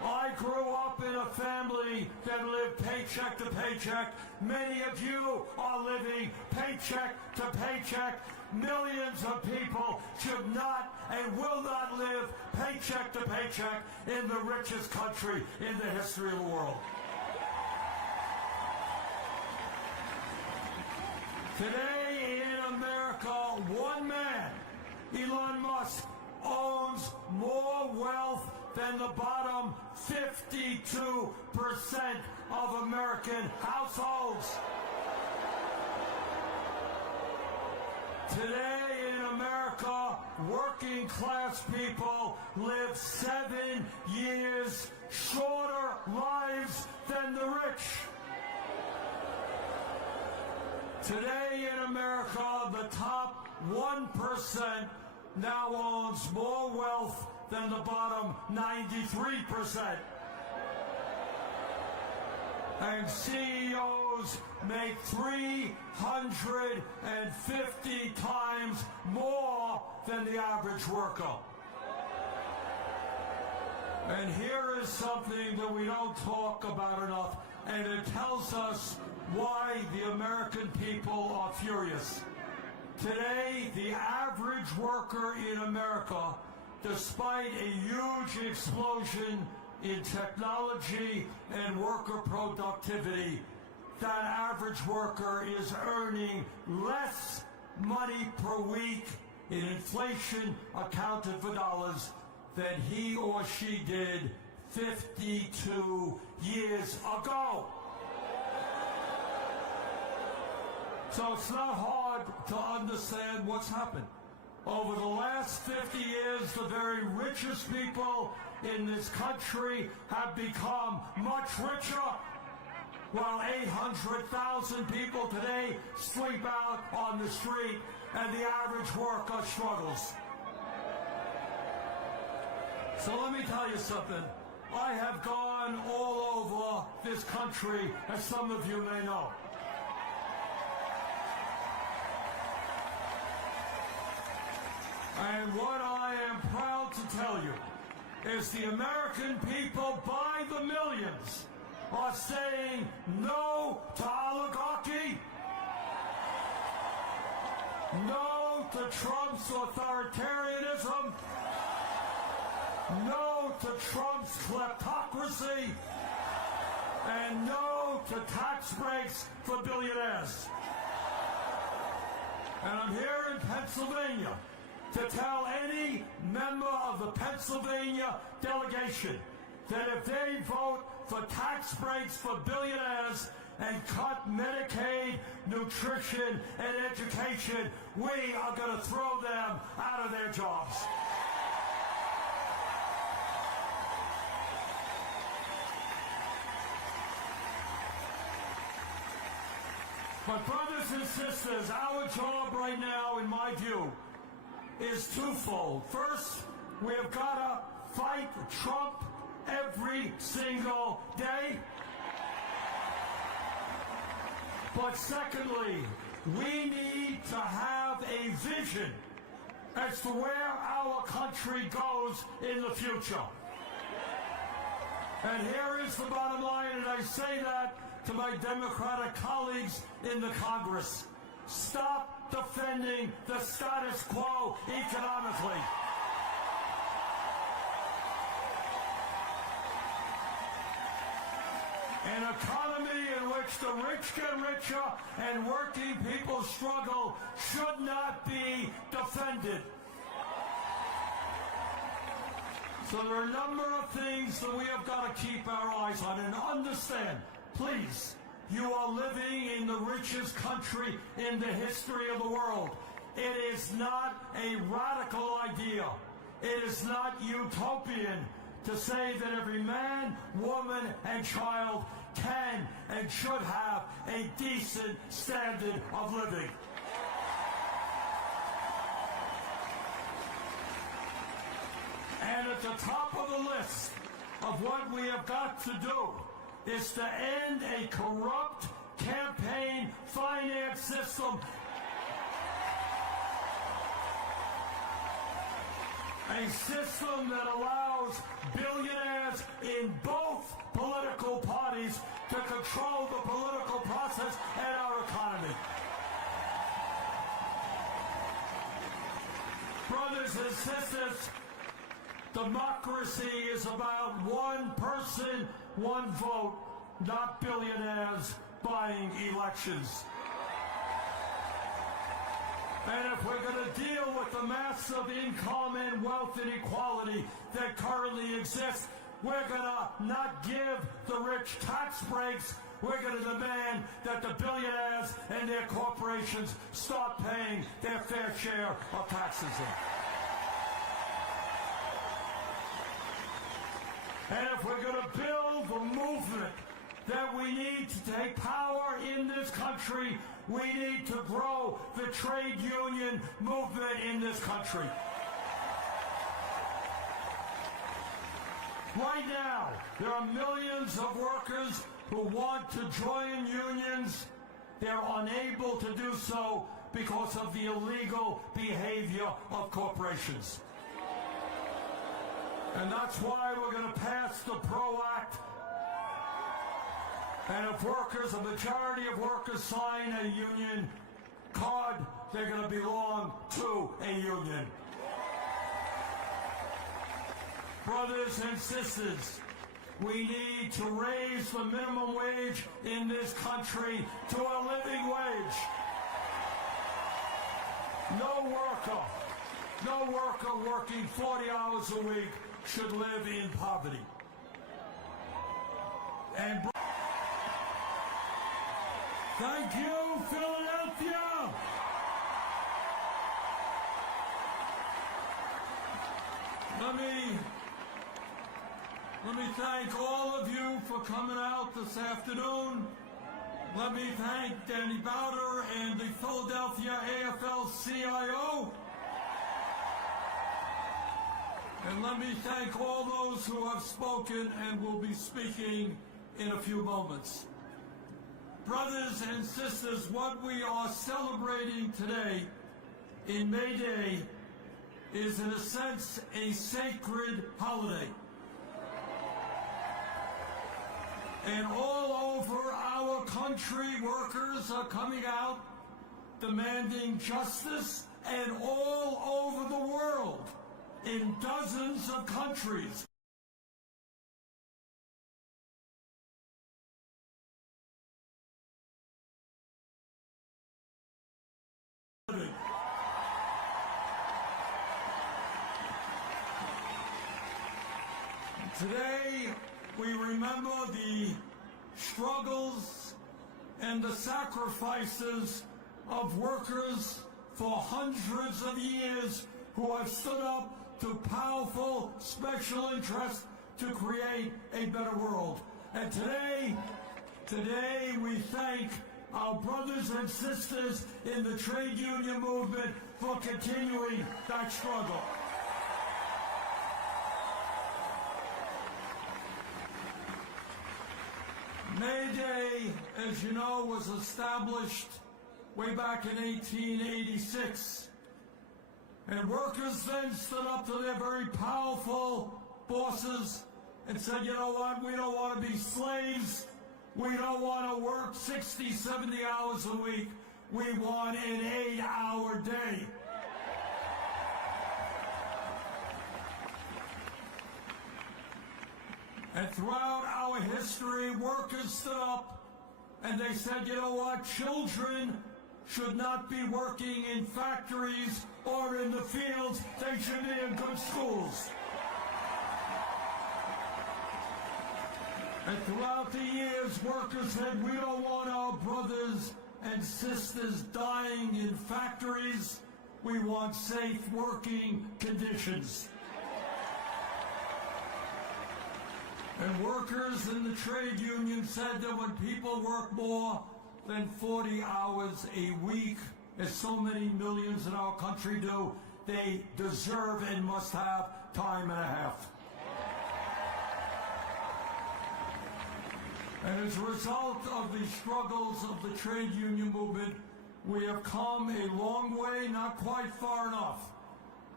I grew up in a family that lived paycheck to paycheck. Many of you are living paycheck to paycheck. Millions of people should not and will not live paycheck to paycheck in the richest country in the history of the world. Today in America, one man, Elon Musk, owns more wealth than the bottom 52% of American households. Today in America, working class people live 7 years shorter lives than the rich. Today in America, the top 1% now owns more wealth than the bottom 93%. And CEOs make 350 times more than the average worker. And here is something that we don't talk about enough, and it tells us why the American people are furious. Today, the average worker in America, despite a huge explosion in technology and worker productivity, that average worker is earning less money per week in inflation accounted for dollars than he or she did 52 years ago. So it's not hard to understand what's happened. Over the last 50 years, the very richest people in this country have become much richer, while 800,000 people today sleep out on the street and the average worker struggles. So let me tell you something. I have gone all over this country, as some of you may know. And what I am proud to tell you is the American people by the millions are saying no to oligarchy, no to Trump's authoritarianism, no to Trump's kleptocracy, and no to tax breaks for billionaires. And I'm here in Pennsylvania to tell any member of the Pennsylvania delegation that if they vote for tax breaks for billionaires and cut Medicaid, nutrition, and education, we are going to throw them out of their jobs. But brothers and sisters, our job right now, in my view, is twofold. First, we have got to fight Trump every single day. But secondly, we need to have a vision as to where our country goes in the future. And here is the bottom line, and I say that to my Democratic colleagues in the Congress. Stop defending the status quo economically. An economy in which the rich get richer and working people struggle should not be defended. So there are a number of things that we have got to keep our eyes on, and understand, please, you are living in the richest country in the history of the world. It is not a radical idea. It is not utopian to say that every man, woman, and child can and should have a decent standard of living. And at the top of the list of what we have got to do is to end a corrupt campaign finance system. A system that allows billionaires in both political parties to control the political process and our economy. Brothers and sisters, democracy is about one person, one vote, not billionaires buying elections. And if we're going to deal with the massive income and wealth inequality that currently exists, we're going to not give the rich tax breaks. We're going to demand that the billionaires and their corporations start paying their fair share of taxes. And if we're going to build the movement that we need to take power in this country, we need to grow the trade union movement in this country. Right now, there are millions of workers who want to join unions. They're unable to do so because of the illegal behavior of corporations. And that's why we're going to pass the PRO Act. And if workers, a majority of workers sign a union card, they're going to belong to a union. Brothers and sisters, we need to raise the minimum wage in this country to a living wage. No worker working 40 hours a week should live in poverty. And thank you, Philadelphia! Let me thank all of you for coming out this afternoon. Let me thank Danny Bowder and the Philadelphia AFL-CIO. And let me thank all those who have spoken and will be speaking in a few moments. Brothers and sisters, what we are celebrating today in May Day is, in a sense, a sacred holiday. And all over our country, workers are coming out demanding justice, and all over the world, in dozens of countries. Today, we remember the struggles and the sacrifices of workers for hundreds of years who have stood up to powerful special interests to create a better world. And today we thank our brothers and sisters in the trade union movement for continuing that struggle. May Day, as you know, was established way back in 1886. And workers then stood up to their very powerful bosses and said, you know what, we don't want to be slaves. We don't want to work 60, 70 hours a week. We want an 8-hour day. And throughout our history, workers stood up and they said, you know what, children should not be working in factories or in the fields. They should be in good schools. And throughout the years, workers said, we don't want our brothers and sisters dying in factories. We want safe working conditions. And workers in the trade union said that when people work more than 40 hours a week, as so many millions in our country do, they deserve and must have time and a half. And as a result of the struggles of the trade union movement, we have come a long way, not quite far enough.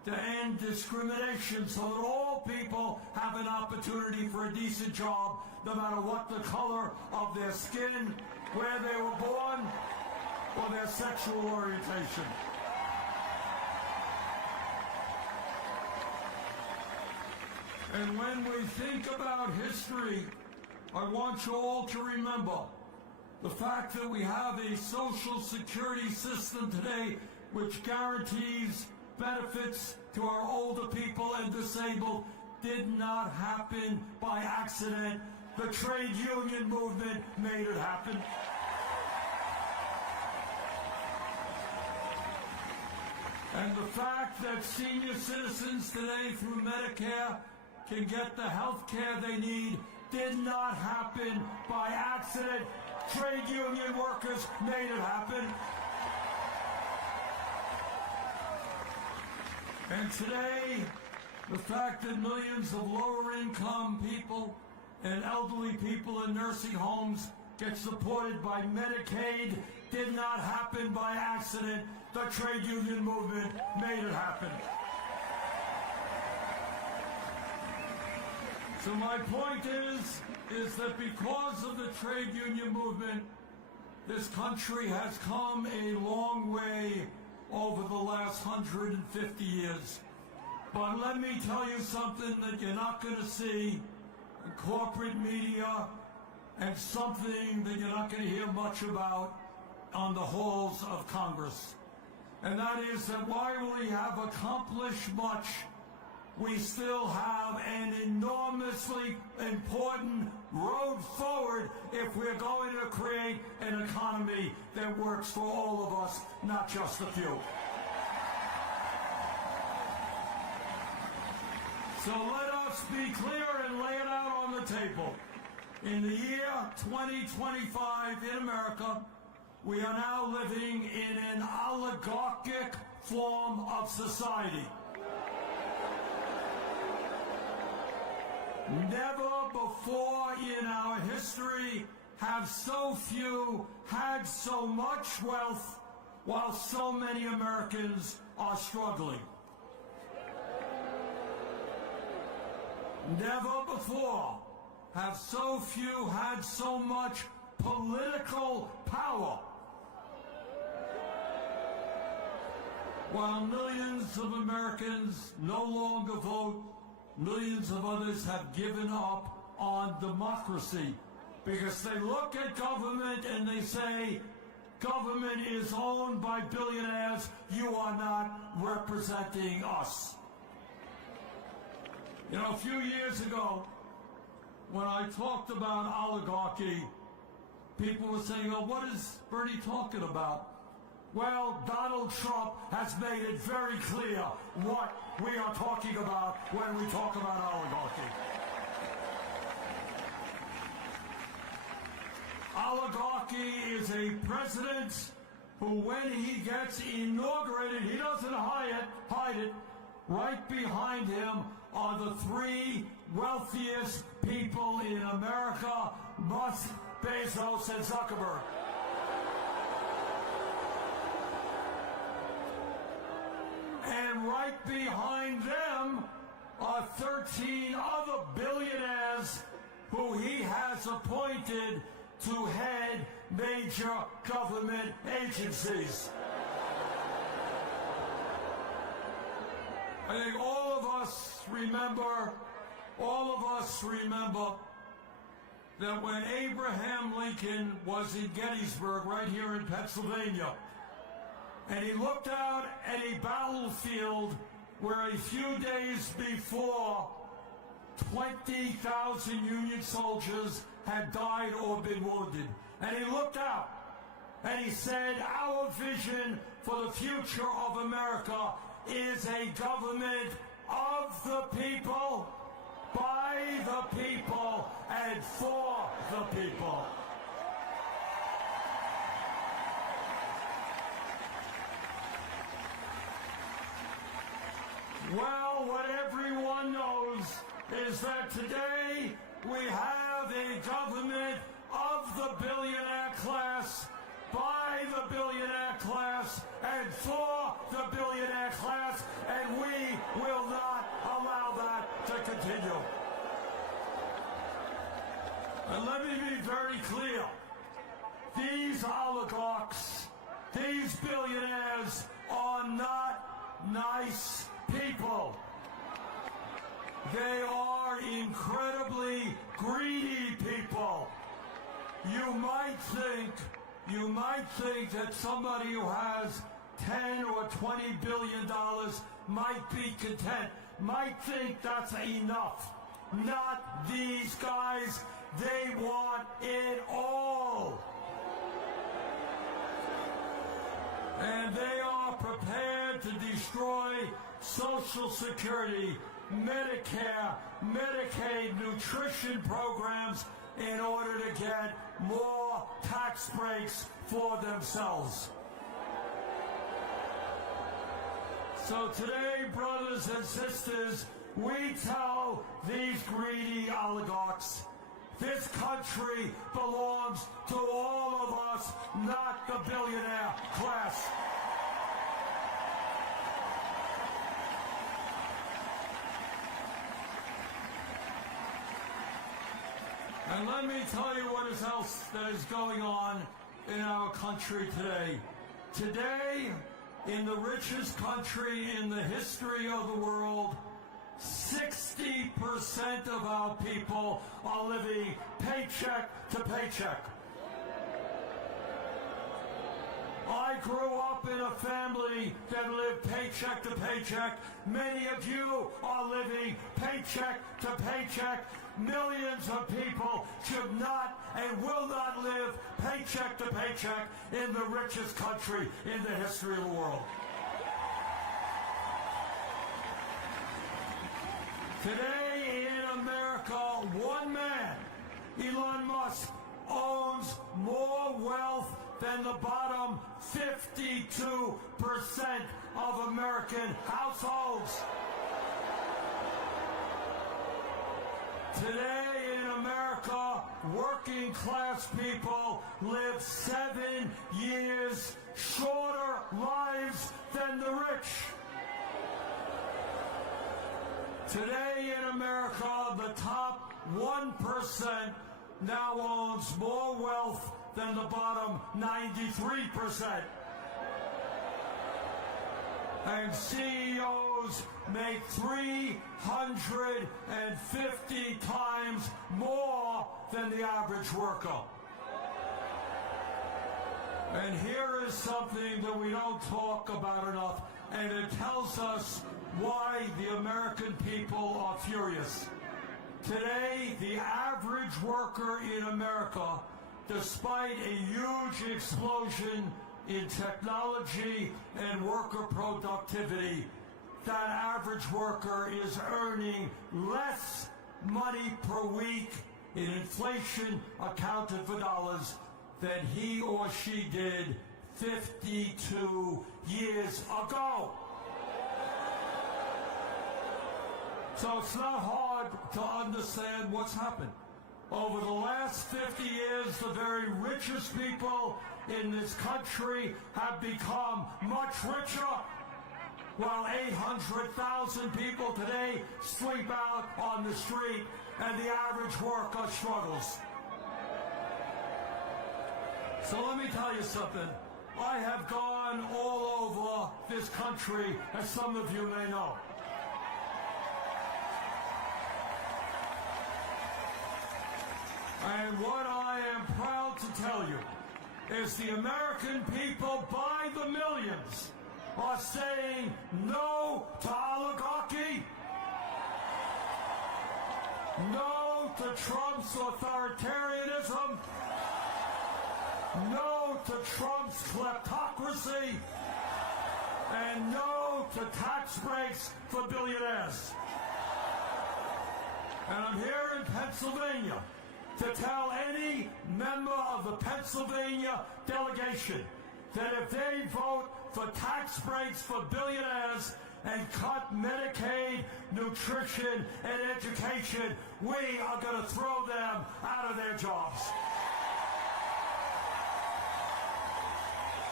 to end discrimination so that all people have an opportunity for a decent job, no matter what the color of their skin, where they were born, or their sexual orientation. And when we think about history, I want you all to remember the fact that we have a social security system today which guarantees benefits to our older people and disabled did not happen by accident. The trade union movement made it happen. And the fact that senior citizens today through Medicare can get the health care they need did not happen by accident. Trade union workers made it happen. And today, the fact that millions of lower income people and elderly people in nursing homes get supported by Medicaid did not happen by accident. The trade union movement made it happen. So my point is that because of the trade union movement, this country has come a long way over the last 150 years. But let me tell you something that you're not going to see in corporate media, and something that you're not going to hear much about on the halls of Congress. And that is that while we have accomplished much, we still have an enormously important road forward if we're going to create an economy that works for all of us, not just a few. So let us be clear and lay it out on the table. In the year 2025 in America, we are now living in an oligarchic form of society. Never before in our history have so few had so much wealth while so many Americans are struggling. Never before have so few had so much political power while millions of Americans no longer vote. Millions of others have given up on democracy because they look at government and they say, government is owned by billionaires, you are not representing us. You know, a few years ago, when I talked about oligarchy, people were saying, oh, what is Bernie talking about? Well, Donald Trump has made it very clear what we are talking about when we talk about oligarchy. Oligarchy is a president who, when he gets inaugurated, he doesn't hide it. Right behind him are the three wealthiest people in America, Musk, Bezos, and Zuckerberg. And right behind them are 13 other billionaires who he has appointed to head major government agencies. I think all of us remember that when Abraham Lincoln was in Gettysburg, right here in Pennsylvania, and he looked out at a battlefield where a few days before 20,000 Union soldiers had died or been wounded. And he looked out and he said, our vision for the future of America is a government of the people, by the people, and for the people. Well, what everyone knows is that today we have a government of the billionaire class, by by the billionaire class and for the billionaire class, and we will not allow that to continue. And let me be very clear. These oligarchs, these billionaires are not nice people. They are incredibly greedy people. You might think that somebody who has 10 or 20 billion dollars might be content, might think that's enough. Not these guys. They want it all. And they are prepared to destroy Social Security, Medicare, Medicaid, nutrition programs in order to get more tax breaks for themselves. So today, brothers and sisters, we tell these greedy oligarchs, this country belongs to all of us, not the billionaire class. And let me tell you what else that is going on in our country today. Today, in the richest country in the history of the world, 60% of our people are living paycheck to paycheck. I grew up in a family that lived paycheck to paycheck. Many of you are living paycheck to paycheck. Millions of people should not and will not live paycheck to paycheck in the richest country in the history of the world. Today in America, one man, Elon Musk, owns more wealth than the bottom 52% of American households. Today in America, working class people live 7 years shorter lives than the rich. Today in America, the top 1% now owns more wealth than the bottom 93%. And CEOs make 350 times more than the average worker. And here is something that we don't talk about enough, and it tells us why the American people are furious. Today, the average worker in America, despite a huge explosion in technology and worker productivity, that average worker is earning less money per week in inflation accounted for dollars than he or she did 52 years ago. So it's not hard to understand what's happened. Over the last 50 years, the very richest people in this country have become much richer, while 800,000 people today sleep out on the street and the average worker struggles. So let me tell you something. I have gone all over this country, as some of you may know. And what I am proud to tell you is the American people by the millions are saying no to oligarchy, no to Trump's authoritarianism, no to Trump's kleptocracy, and no to tax breaks for billionaires. And I'm here in Pennsylvania to tell any member of the Pennsylvania delegation that if they vote for tax breaks for billionaires and cut Medicaid, nutrition, and education, we are going to throw them out of their jobs.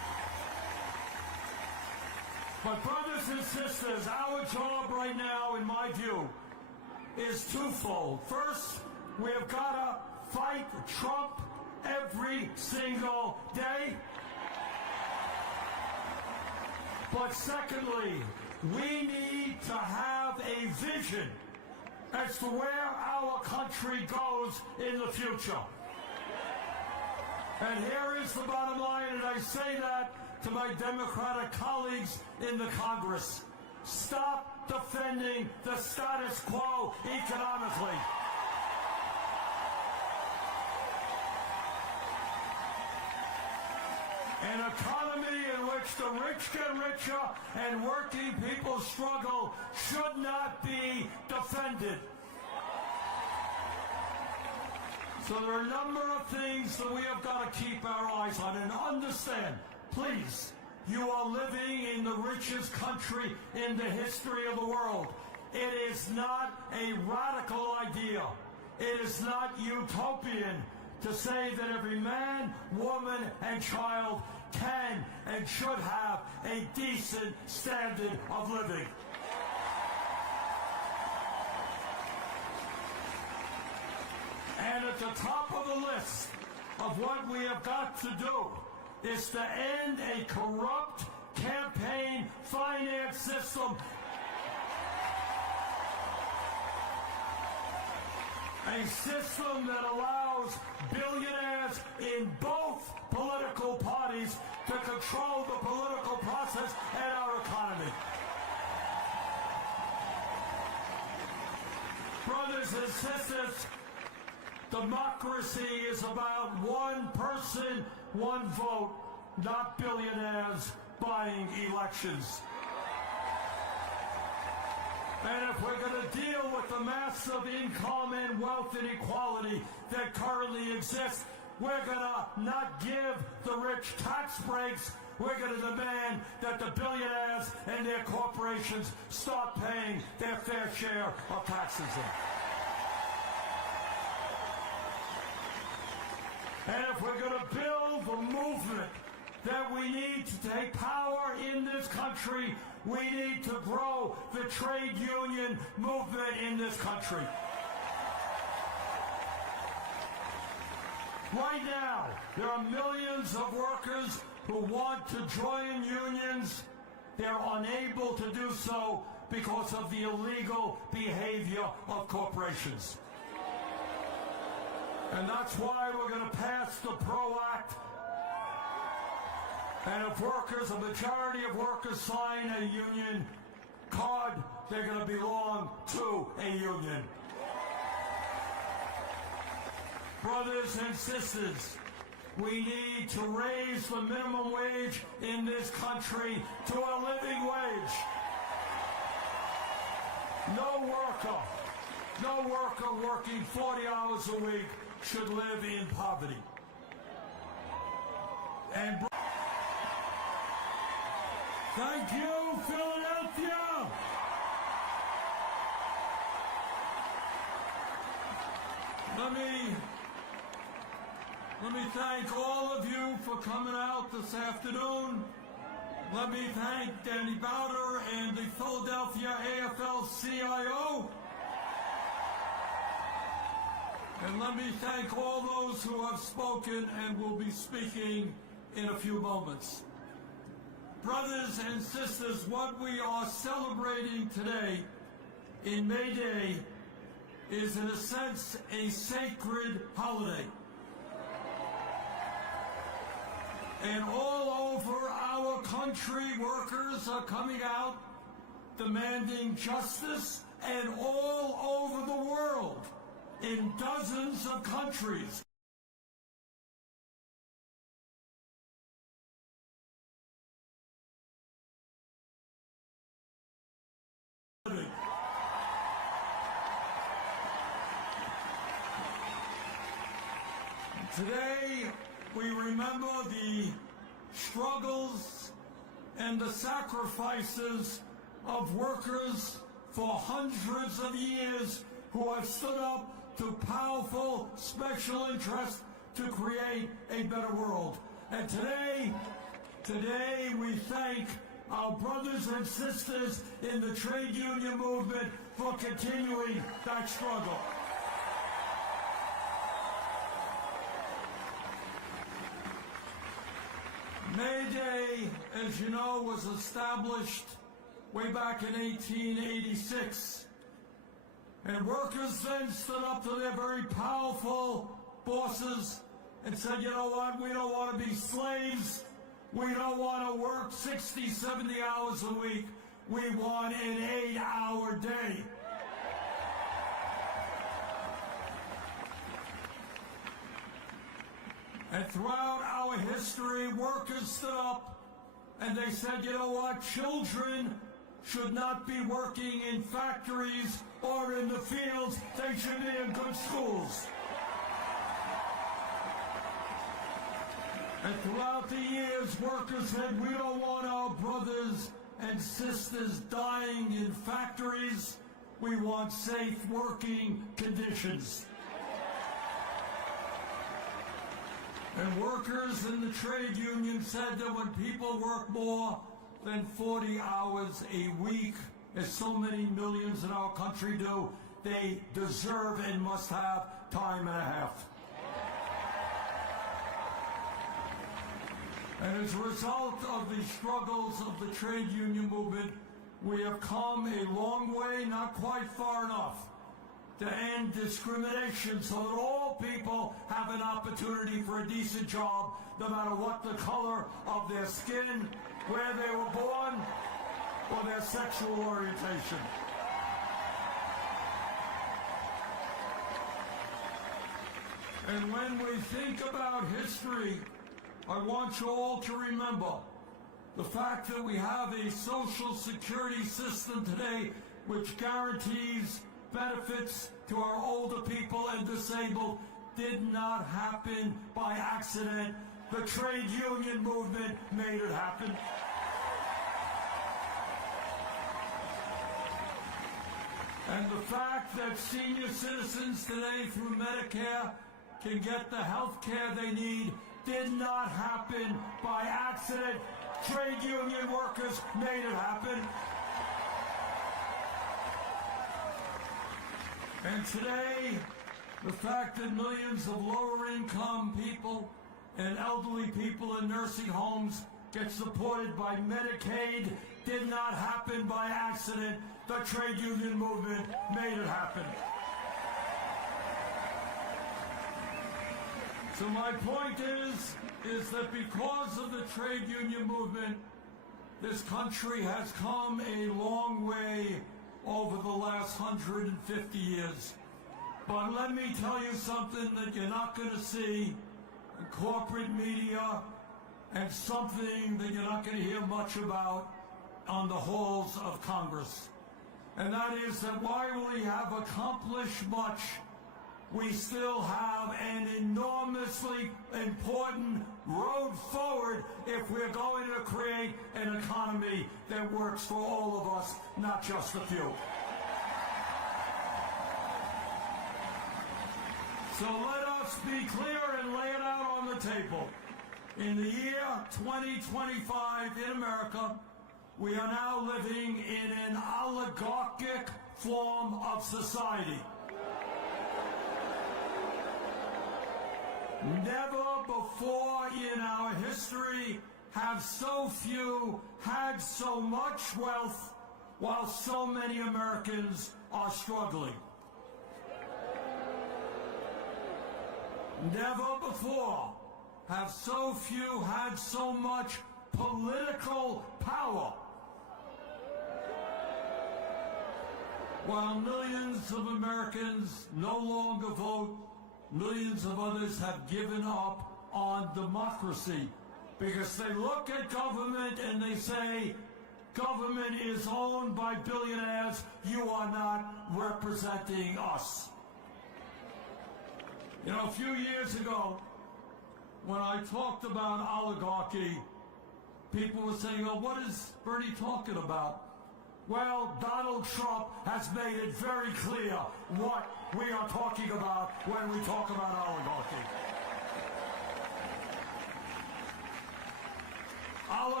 But brothers and sisters, our job right now, in my view, is twofold. First, we have got to fight Trump every single day. But secondly, we need to have a vision as to where our country goes in the future. And here is the bottom line, and I say that to my Democratic colleagues in the Congress. Stop defending the status quo economically. An economy in which the rich get richer and working people struggle should not be defended. So there are a number of things that we have got to keep our eyes on and understand. Please, you are living in the richest country in the history of the world. It is not a radical idea. It is not utopian to say that every man, woman, and child can and should have a decent standard of living. And at the top of the list of what we have got to do is to end a corrupt campaign finance system. A system that allows billionaires in both political parties to control the political process and our economy. Brothers and sisters, democracy is about one person, one vote, not billionaires buying elections. And if we're going to deal with the massive income and wealth inequality that currently exists, we're going to not give the rich tax breaks. We're going to demand that the billionaires and their corporations start paying their fair share of taxes. And if we're going to build the movement that we need to take power in this country, we need to grow the trade union movement in this country. Right now, there are millions of workers who want to join unions. They're unable to do so because of the illegal behavior of corporations. And that's why we're going to pass the PRO Act. And if workers, a majority of workers sign a union card, they're going to belong to a union. Brothers and sisters, we need to raise the minimum wage in this country to a living wage. No worker working 40 hours a week should live in poverty. And thank you, Philadelphia! Let me thank all of you for coming out this afternoon. Let me thank Danny Bowder and the Philadelphia AFL-CIO. And let me thank all those who have spoken and will be speaking in a few moments. Brothers and sisters, what we are celebrating today in May Day is, in a sense, a sacred holiday. And all over our country, workers are coming out demanding justice, and all over the world, in dozens of countries. Today, we remember the struggles and the sacrifices of workers for hundreds of years who have stood up to powerful special interests to create a better world. And today we thank our brothers and sisters in the trade union movement for continuing that struggle. May Day, as you know, was established way back in 1886. And workers then stood up to their very powerful bosses and said, you know what, we don't want to be slaves. We don't want to work 60, 70 hours a week. We want an 8-hour day. And throughout our history, workers stood up and they said, you know what, children should not be working in factories or in the fields. They should be in good schools. And throughout the years, workers said, we don't want our brothers and sisters dying in factories. We want safe working conditions. And workers in the trade union said that when people work more than 40 hours a week, as so many millions in our country do, they deserve and must have time and a half. And as a result of the struggles of the trade union movement, we have come a long way, not quite far enough, to end discrimination so that all people have an opportunity for a decent job, no matter what the color of their skin, where they were born, or their sexual orientation. And when we think about history, I want you all to remember the fact that we have a social security system today which guarantees benefits to our older people and disabled did not happen by accident. The trade union movement made it happen. And the fact that senior citizens today through Medicare can get the health care they need did not happen by accident. Trade union workers made it happen. And today, the fact that millions of lower income people and elderly people in nursing homes get supported by Medicaid did not happen by accident. The trade union movement made it happen. So my point is that because of the trade union movement, this country has come a long way over the last 150 years. But let me tell you something that you're not going to see in corporate media and something that you're not going to hear much about on the halls of Congress. And that is that while we have accomplished much, we still have an enormously important road forward if we're going to create an economy that works for all of us, not just a few. So let us be clear and lay it out on the table. In the year 2025 in America, we are now living in an oligarchic form of society. Never before in our history have so few had so much wealth while so many Americans are struggling. Never before have so few had so much political power while millions of Americans no longer vote. Millions of others have given up on democracy because they look at government and they say, government is owned by billionaires. You are not representing us. You know, a few years ago, when I talked about oligarchy, people were saying, oh, what is Bernie talking about? Well, Donald Trump has made it very clear what we are talking about when we talk about oligarchy.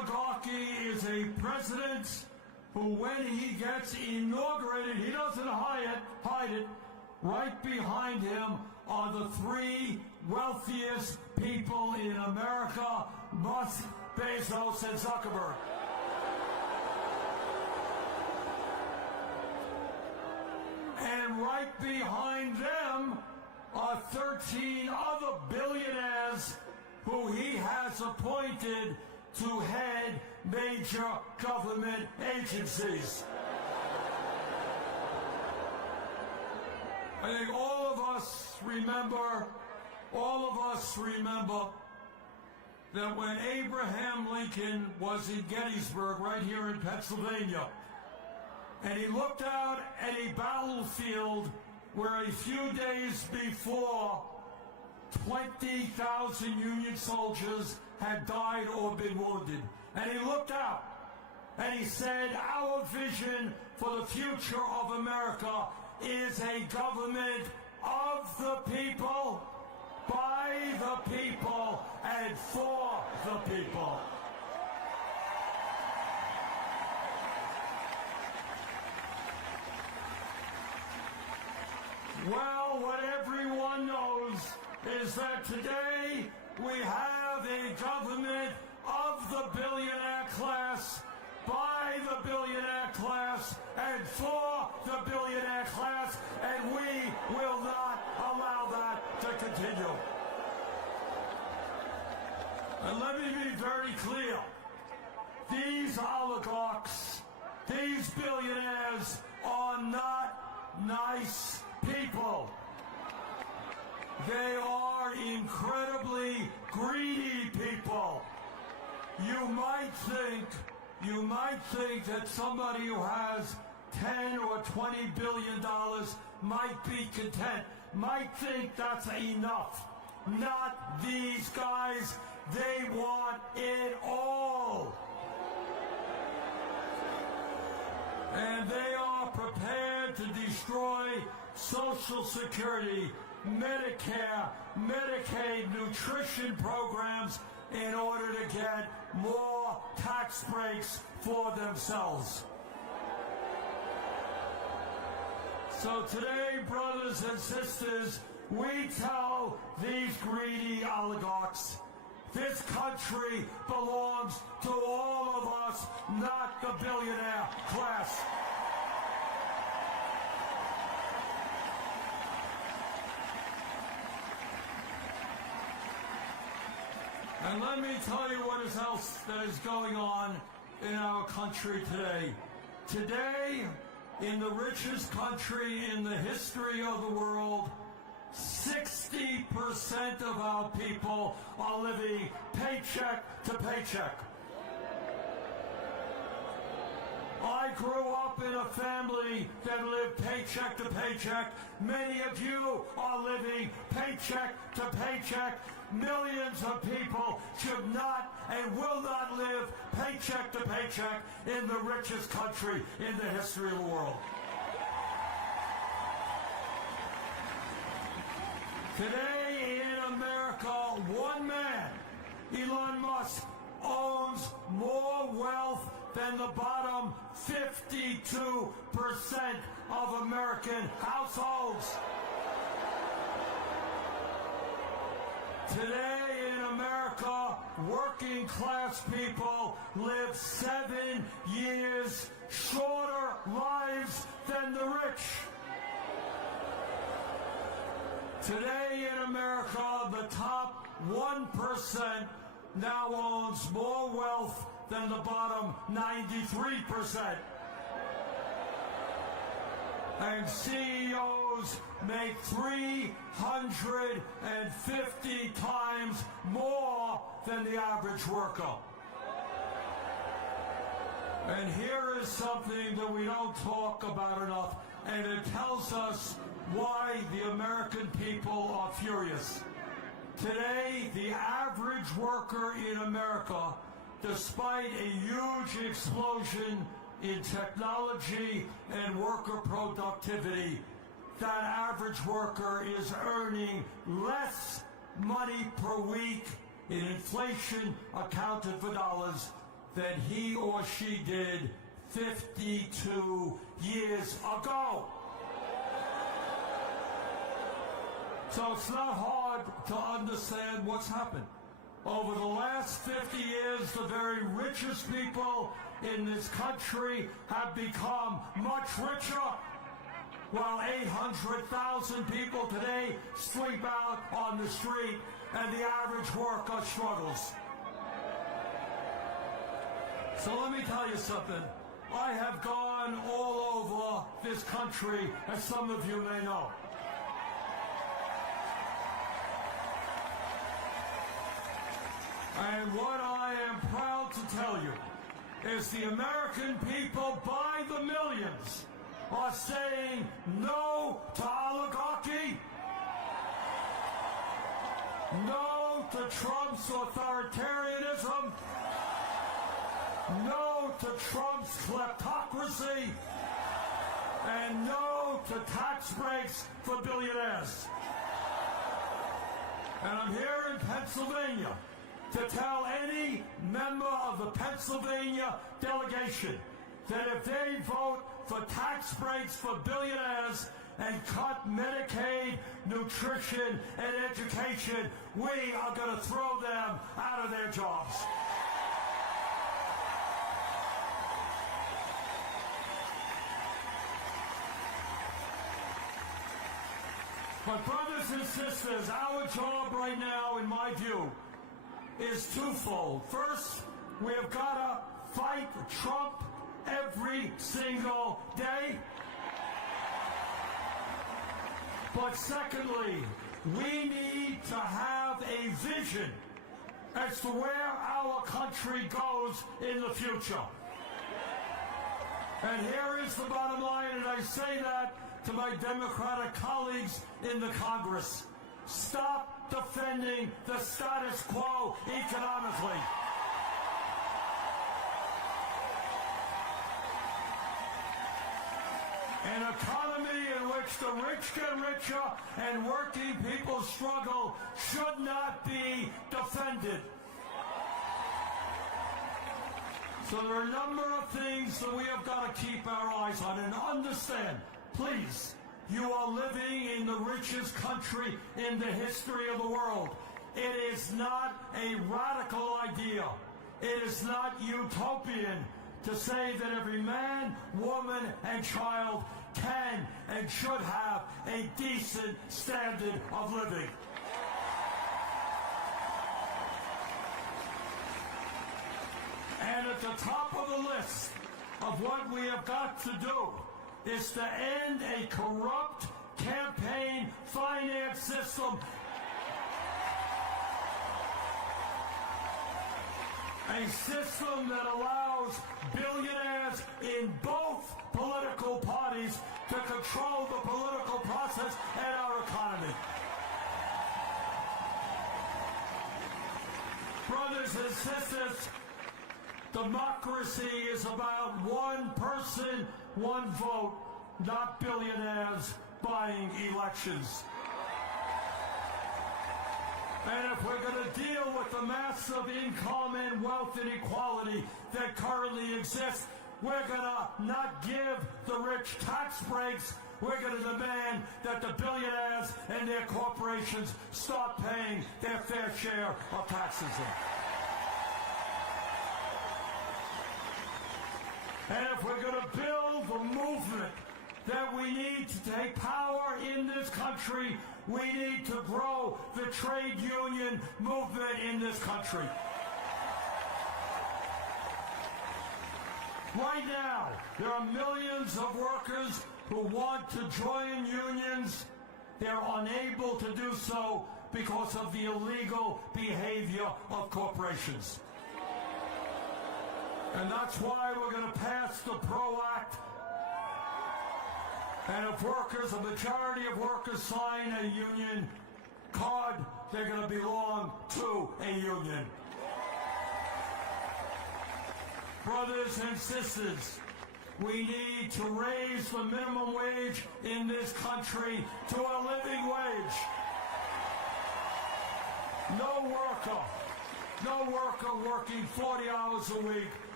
oligarchy is a president who, when he gets inaugurated, he doesn't hide it. Right behind him are the three wealthiest people in America: Musk, Bezos, and Zuckerberg. And right behind them are 13 other billionaires who he has appointed to head major government agencies. I think all of us remember that when Abraham Lincoln was in Gettysburg, right here in Pennsylvania, and he looked out at a battlefield where a few days before 20,000 Union soldiers had died or been wounded. And he looked out and he said, our vision for the future of America is a government of the people, by the people, and for the people. Well, what everyone knows is that today we have a government of the billionaire class, by the billionaire class, and for the billionaire class, and we will not allow that to continue. And let me be very clear. These oligarchs, these billionaires are not nice people. They are incredibly greedy people. You might think that somebody who has 10 or 20 billion dollars might be content, might think that's enough. Not these guys. They want it all. And they are prepared to destroy Social Security, Medicare, Medicaid, nutrition programs in order to get more tax breaks for themselves. So today, brothers and sisters, we tell these greedy oligarchs, this country belongs to all of us, not the billionaire class. And let me tell you what else that is going on in our country today. Today, in the richest country in the history of the world, 60% of our people are living paycheck to paycheck. I grew up in a family that lived paycheck to paycheck. Many of you are living paycheck to paycheck. Millions of people should not and will not live paycheck to paycheck in the richest country in the history of the world. Today in America, one man, Elon Musk, owns more wealth than the bottom 52% of American households. Today in America, working class people live 7 years shorter lives than the rich. Today in America, the top 1% now owns more wealth than the bottom 93%. And CEOs make 350 times more than the average worker. And here is something that we don't talk about enough, and it tells us why the American people are furious. Today, the average worker in America, despite a huge explosion in technology and worker productivity, that average worker is earning less money per week in inflation accounted for dollars than he or she did 52 years ago. So it's not hard to understand what's happened. Over the last 50 years, the very richest people in this country have become much richer, while 800,000 people today sleep out on the street and the average worker struggles. So let me tell you something. I have gone all over this country, as some of you may know. And what I am proud to tell you is the American people by the millions are saying no to oligarchy, no to Trump's authoritarianism, no to Trump's kleptocracy, and no to tax breaks for billionaires. And I'm here in Pennsylvania to tell any member of the Pennsylvania delegation that if they vote for tax breaks for billionaires and cut Medicaid, nutrition, and education, we are going to throw them out of their jobs. But brothers and sisters, our job right now, in my view, is twofold. First, we have got to fight Trump every single day. But secondly, we need to have a vision as to where our country goes in the future. And here is the bottom line, and I say that to my Democratic colleagues in the Congress. Stop defending the status quo economically. An economy in which the rich get richer and working people struggle should not be defended. So there are a number of things that we have got to keep our eyes on and understand. Please, you are living in the richest country in the history of the world. It is not a radical idea. It is not utopian to say that every man, woman, and child can and should have a decent standard of living. And at the top of the list of what we have got to do is to end a corrupt campaign finance system. A system that allows billionaires in both political parties to control the political process and our economy. Brothers and sisters, democracy is about one person, one vote, not billionaires buying elections. And if we're going to deal with the massive income and wealth inequality that currently exists, we're going to not give the rich tax breaks. We're going to demand that the billionaires and their corporations start paying their fair share of taxes. And if we're going to build the movement that we need to take power in this country, we need to grow the trade union movement in this country. Right now, there are millions of workers who want to join unions. They're unable to do so because of the illegal behavior of corporations. And that's why we're going to pass the PRO Act. And if workers, a majority of workers sign a union card, they're going to belong to a union. Brothers and sisters, we need to raise the minimum wage in this country to a living wage. No worker working 40 hours a week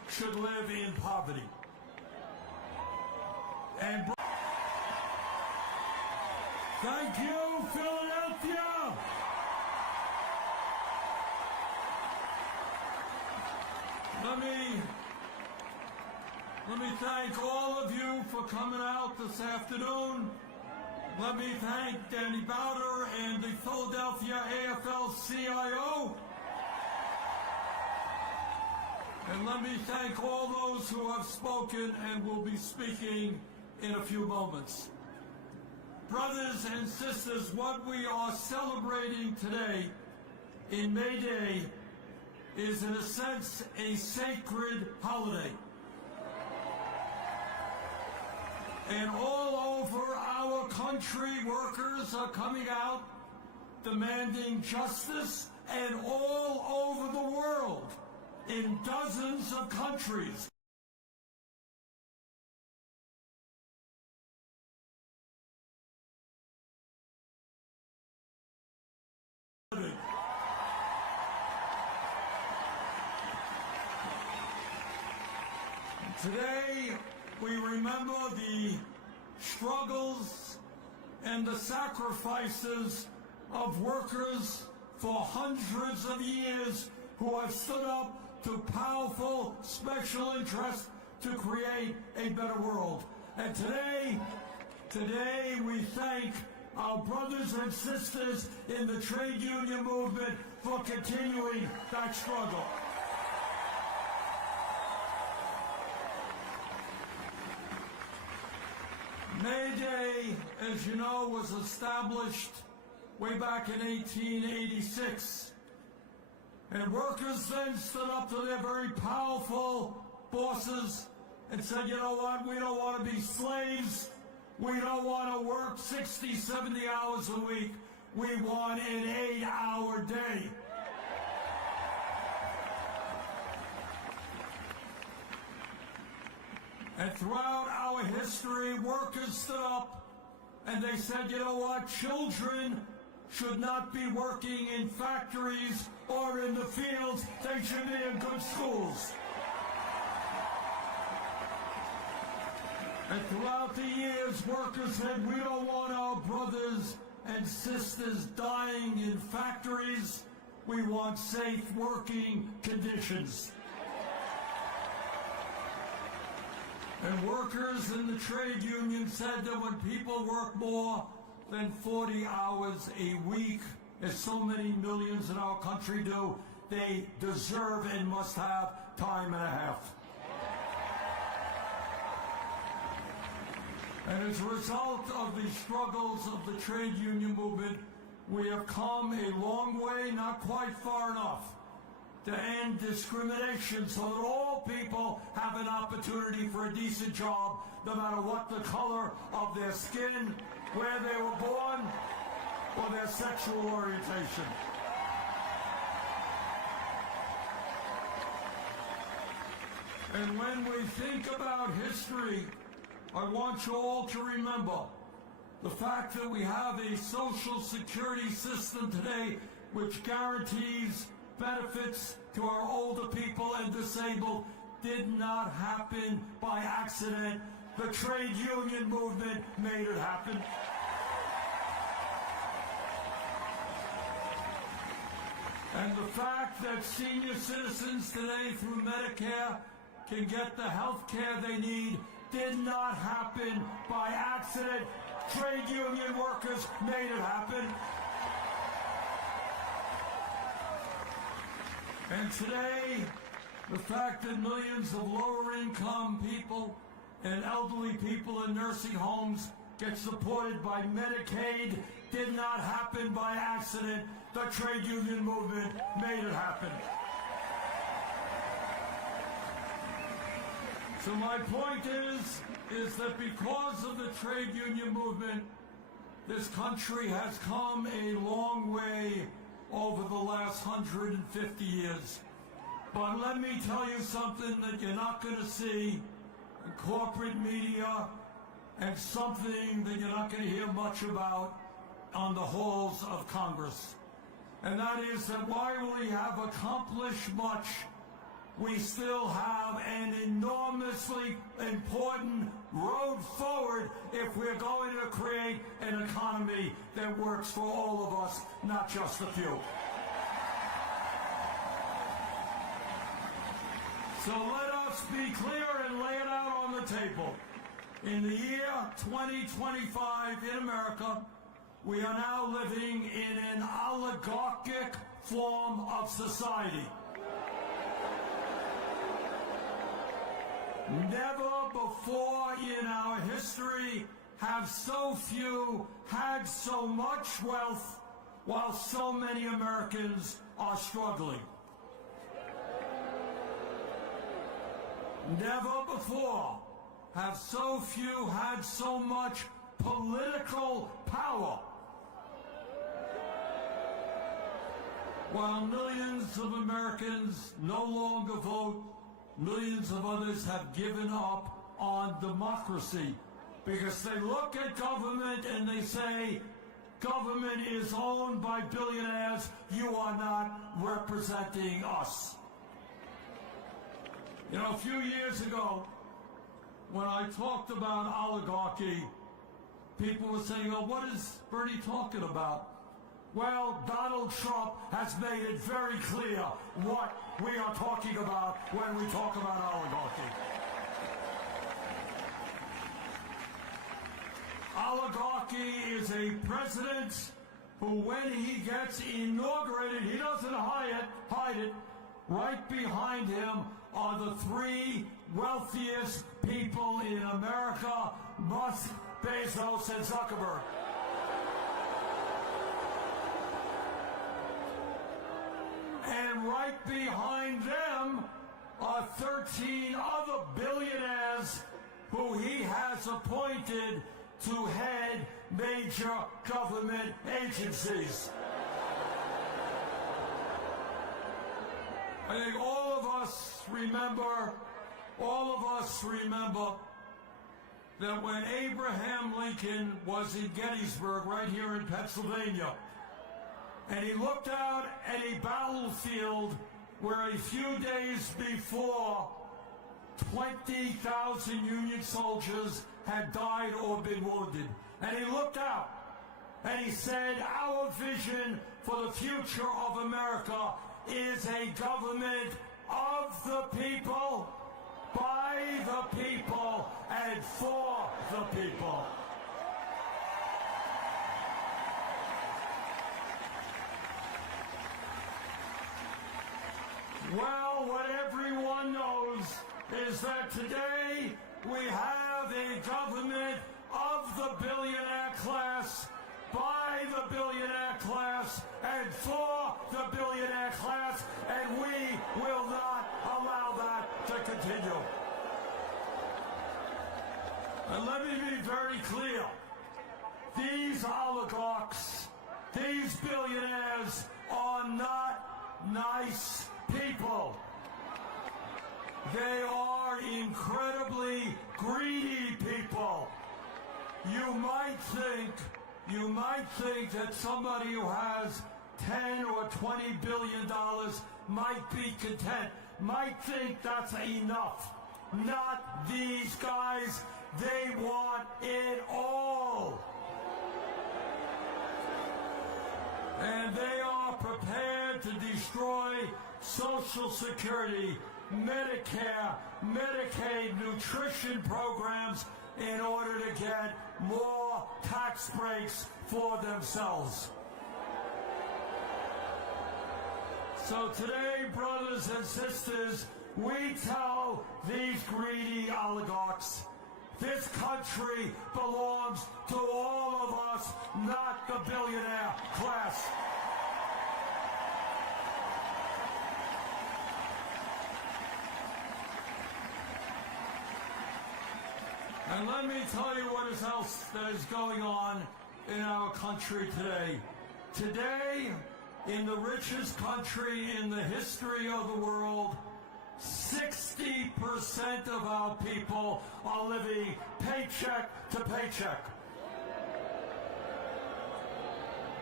should live in poverty. And thank you, Philadelphia! Let me thank all of you for coming out this afternoon. Let me thank Danny Bowder and the Philadelphia AFL-CIO. And let me thank all those who have spoken and will be speaking in a few moments. Brothers and sisters, what we are celebrating today in May Day is, in a sense, a sacred holiday. And all over our country, workers are coming out demanding justice, and all over the world, in dozens of countries. Today, we remember the struggles and the sacrifices of workers for hundreds of years who have stood up to powerful special interests to create a better world. And today we thank our brothers and sisters in the trade union movement for continuing that struggle. May Day, as you know, was established way back in 1886. And workers then stood up to their very powerful bosses and said, you know what, we don't want to be slaves. We don't want to work 60, 70 hours a week. We want an 8-hour day. And throughout our history, workers stood up and they said, you know what, children should not be working in factories or in the fields. They should be in good schools. And throughout the years, workers said, we don't want our brothers and sisters dying in factories. We want safe working conditions. And workers in the trade union said that when people work more than 40 hours a week, as so many millions in our country do, they deserve and must have time and a half. And as a result of the struggles of the trade union movement, we have come a long way, not quite far enough, to end discrimination so that all people have an opportunity for a decent job, no matter what the color of their skin, where they were born, or their sexual orientation. And when we think about history, I want you all to remember the fact that we have a social security system today which guarantees benefits to our older people and disabled did not happen by accident. The trade union movement made it happen. And the fact that senior citizens today through Medicare can get the health care they need did not happen by accident. Trade union workers made it happen. And today, the fact that millions of lower-income people and elderly people in nursing homes get supported by Medicaid did not happen by accident. The trade union movement made it happen. So my point is that because of the trade union movement, this country has come a long way over the last 150 years. But let me tell you something that you're not going to see in corporate media, and something that you're not going to hear much about on the halls of Congress. And that is that while we have accomplished much we still have an enormously important road forward if we're going to create an economy that works for all of us, not just a few. So let us be clear and lay it out on the table. In the year 2025 in America, we are now living in an oligarchic form of society. Never before in our history have so few had so much wealth while so many Americans are struggling. Never before have so few had so much political power, while millions of Americans no longer vote. Millions of others have given up on democracy because they look at government and they say, government is owned by billionaires, you are not representing us. You know, a few years ago, when I talked about oligarchy, people were saying, oh, what is Bernie talking about? Well, Donald Trump has made it very clear what we are talking about when we talk about oligarchy. Oligarchy is a president who, when he gets inaugurated, he doesn't hide it. Right behind him are the three wealthiest people in America, Musk, Bezos, and Zuckerberg. And right behind them are 13 other billionaires who he has appointed to head major government agencies. I think all of us remember that when Abraham Lincoln was in Gettysburg, right here in Pennsylvania, and he looked out at a battlefield where a few days before 20,000 Union soldiers had died or been wounded. And he looked out and he said, our vision for the future of America is a government of the people, by the people, and for the people. Well, what everyone knows is that today we have a government of the billionaire class, by the billionaire class, and for the billionaire class, and we will not allow that to continue. And let me be very clear. These oligarchs, these billionaires are not nice people. They are incredibly greedy people. You might think that somebody who has 10 or 20 billion dollars might be content, might think that's enough. Not these guys. They want it all. And they are prepared to destroy Social Security, Medicare, Medicaid, nutrition programs in order to get more tax breaks for themselves. So today, brothers and sisters, we tell these greedy oligarchs, this country belongs to all of us, not the billionaire class. And let me tell you what else that is going on in our country today. Today, in the richest country in the history of the world, 60% of our people are living paycheck to paycheck.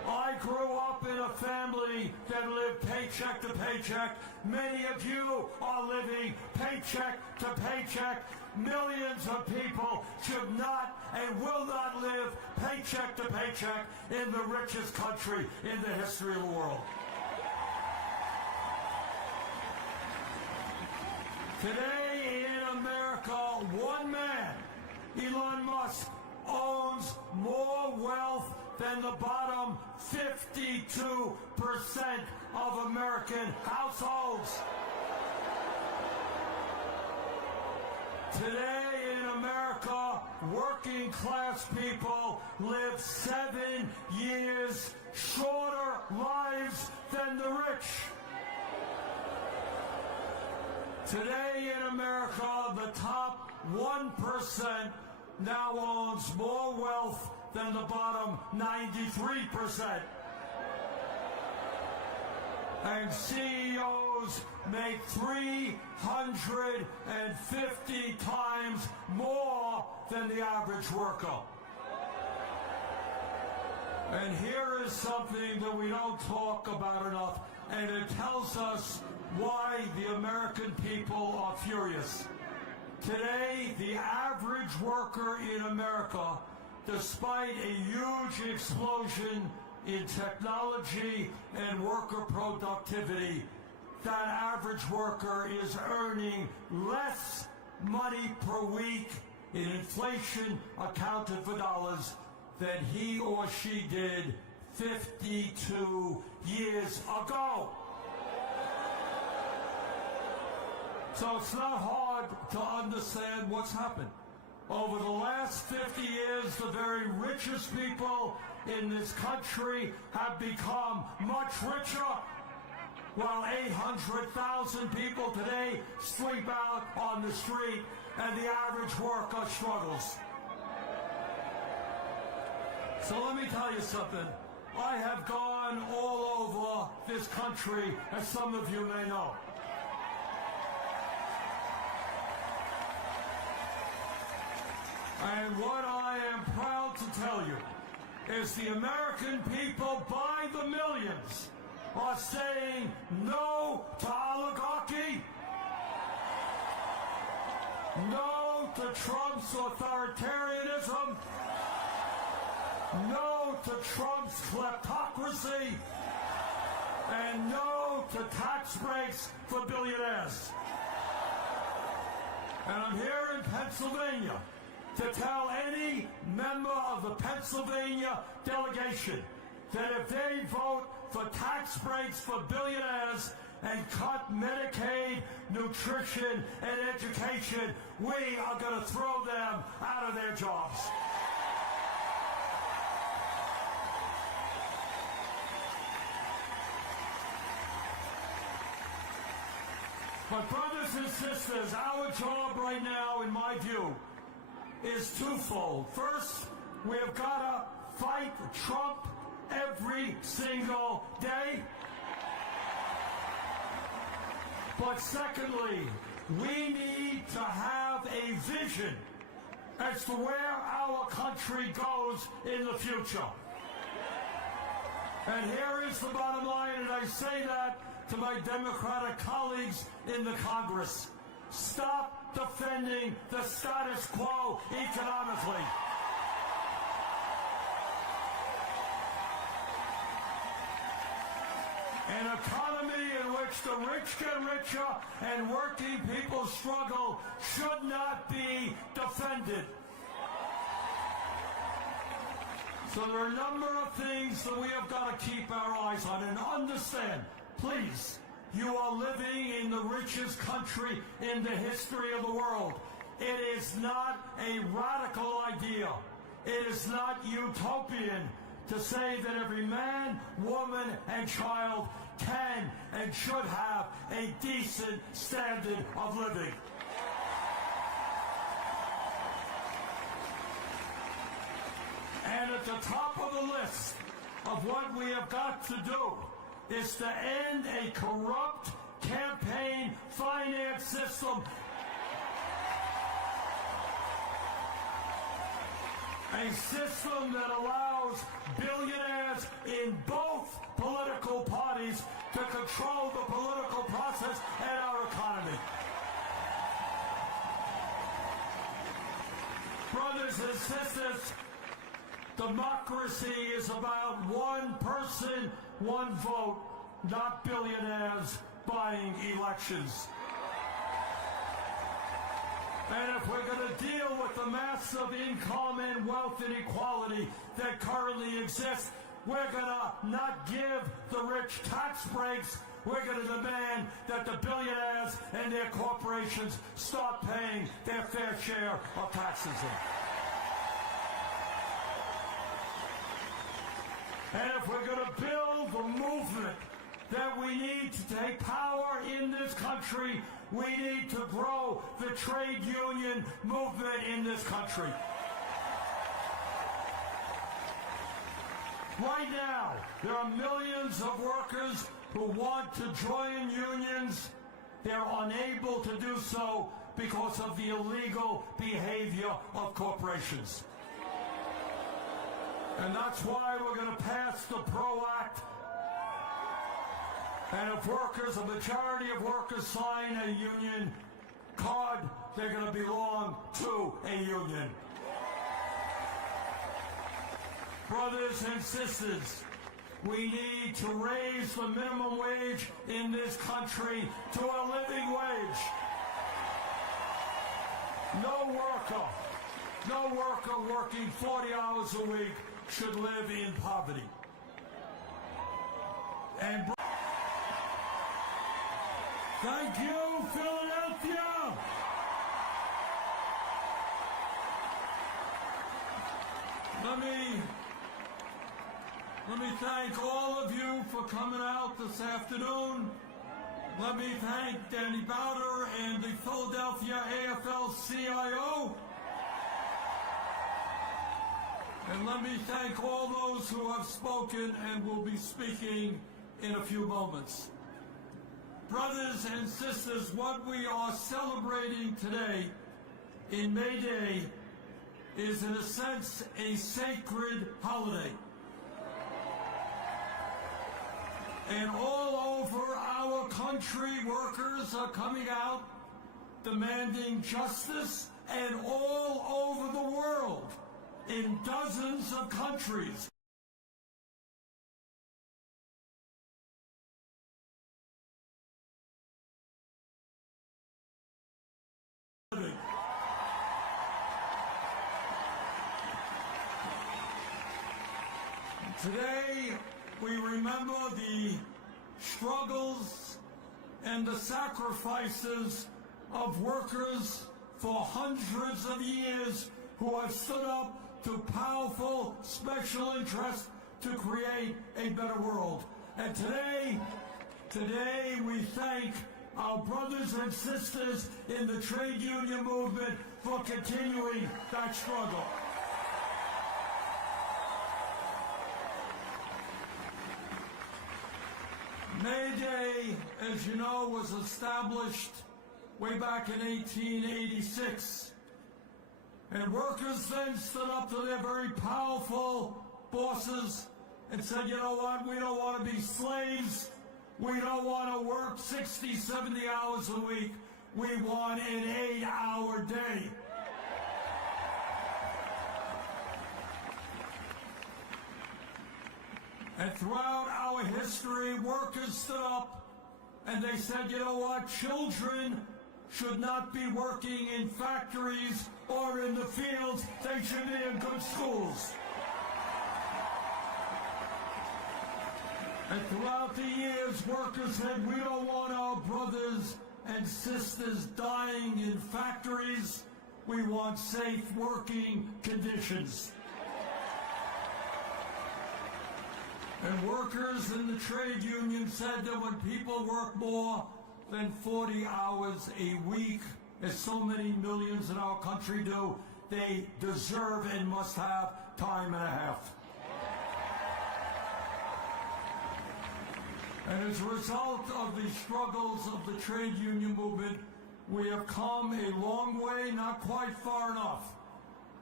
I grew up in a family that lived paycheck to paycheck. Many of you are living paycheck to paycheck. Millions of people should not and will not live paycheck to paycheck in the richest country in the history of the world. Today in America, one man, Elon Musk, owns more wealth than the bottom 52% of American households. Today in America, working class people live 7 years shorter lives than the rich. Today in America, the top 1% now owns more wealth than the bottom 93%. And CEOs make 350 times more than the average worker. And here is something that we don't talk about enough, and it tells us why the American people are furious. Today, the average worker in America, despite a huge explosion in technology and worker productivity, that average worker is earning less money per week in inflation accounted for dollars than he or she did 52 years ago. So it's not hard to understand what's happened. Over the last 50 years, the very richest people in this country have become much richer, while 800,000 people today sleep out on the street and the average worker struggles. So let me tell you something. I have gone all over this country, as some of you may know. And what I am proud to tell you is the American people by the millions are saying no to oligarchy, no to Trump's authoritarianism, no to Trump's kleptocracy, and no to tax breaks for billionaires. And I'm here in Pennsylvania to tell any member of the Pennsylvania delegation that if they vote for tax breaks for billionaires and cut Medicaid, nutrition, and education, we are going to throw them out of their jobs. But brothers and sisters, our job right now, in my view, is twofold. First, we have got to fight Trump every single day. But secondly, we need to have a vision as to where our country goes in the future. And here is the bottom line, and I say that to my Democratic colleagues in the Congress. Stop defending the status quo economically. An economy in which the rich get richer and working people struggle should not be defended. So there are a number of things that we have got to keep our eyes on and understand. Please, you are living in the richest country in the history of the world. It is not a radical idea. It is not utopian to say that every man, woman, and child can and should have a decent standard of living. And at the top of the list of what we have got to do is to end a corrupt campaign finance system. A system that allows billionaires in both political parties to control the political process and our economy. Brothers and sisters, democracy is about one person, one vote, not billionaires buying elections. And if we're going to deal with the massive income and wealth inequality that currently exists, we're going to not give the rich tax breaks. We're going to demand that the billionaires and their corporations start paying their fair share of taxes. And if we're going to build the movement that we need to take power in this country, we need to grow the trade union movement in this country. Right now, there are millions of workers who want to join unions. They're unable to do so because of the illegal behavior of corporations. And that's why we're going to pass the PRO Act. And if workers, a majority of workers sign a union card, they're going to belong to a union. Brothers and sisters, we need to raise the minimum wage in this country to a living wage. No worker working 40 hours a week should live in poverty. And thank you, Philadelphia! Let me thank all of you for coming out this afternoon. Let me thank Danny Bowder and the Philadelphia AFL-CIO. And let me thank all those who have spoken and will be speaking in a few moments. Brothers and sisters, what we are celebrating today in May Day is, in a sense, a sacred holiday. And all over our country, workers are coming out demanding justice, and all over the world, in dozens of countries. Today, we remember the struggles and the sacrifices of workers for hundreds of years who have stood up to powerful special interests to create a better world. And today we thank our brothers and sisters in the trade union movement for continuing that struggle. May Day, as you know, was established way back in 1886. And workers then stood up to their very powerful bosses and said, you know what, we don't want to be slaves. We don't want to work 60, 70 hours a week. We want an 8-hour day. And throughout our history, workers stood up and they said, you know what, children should not be working in factories or in the fields. They should be in good schools. And throughout the years, workers said, we don't want our brothers and sisters dying in factories. We want safe working conditions. And workers in the trade union said that when people work more than 40 hours a week, as so many millions in our country do, they deserve and must have time and a half. And as a result of the struggles of the trade union movement, we have come a long way, not quite far enough,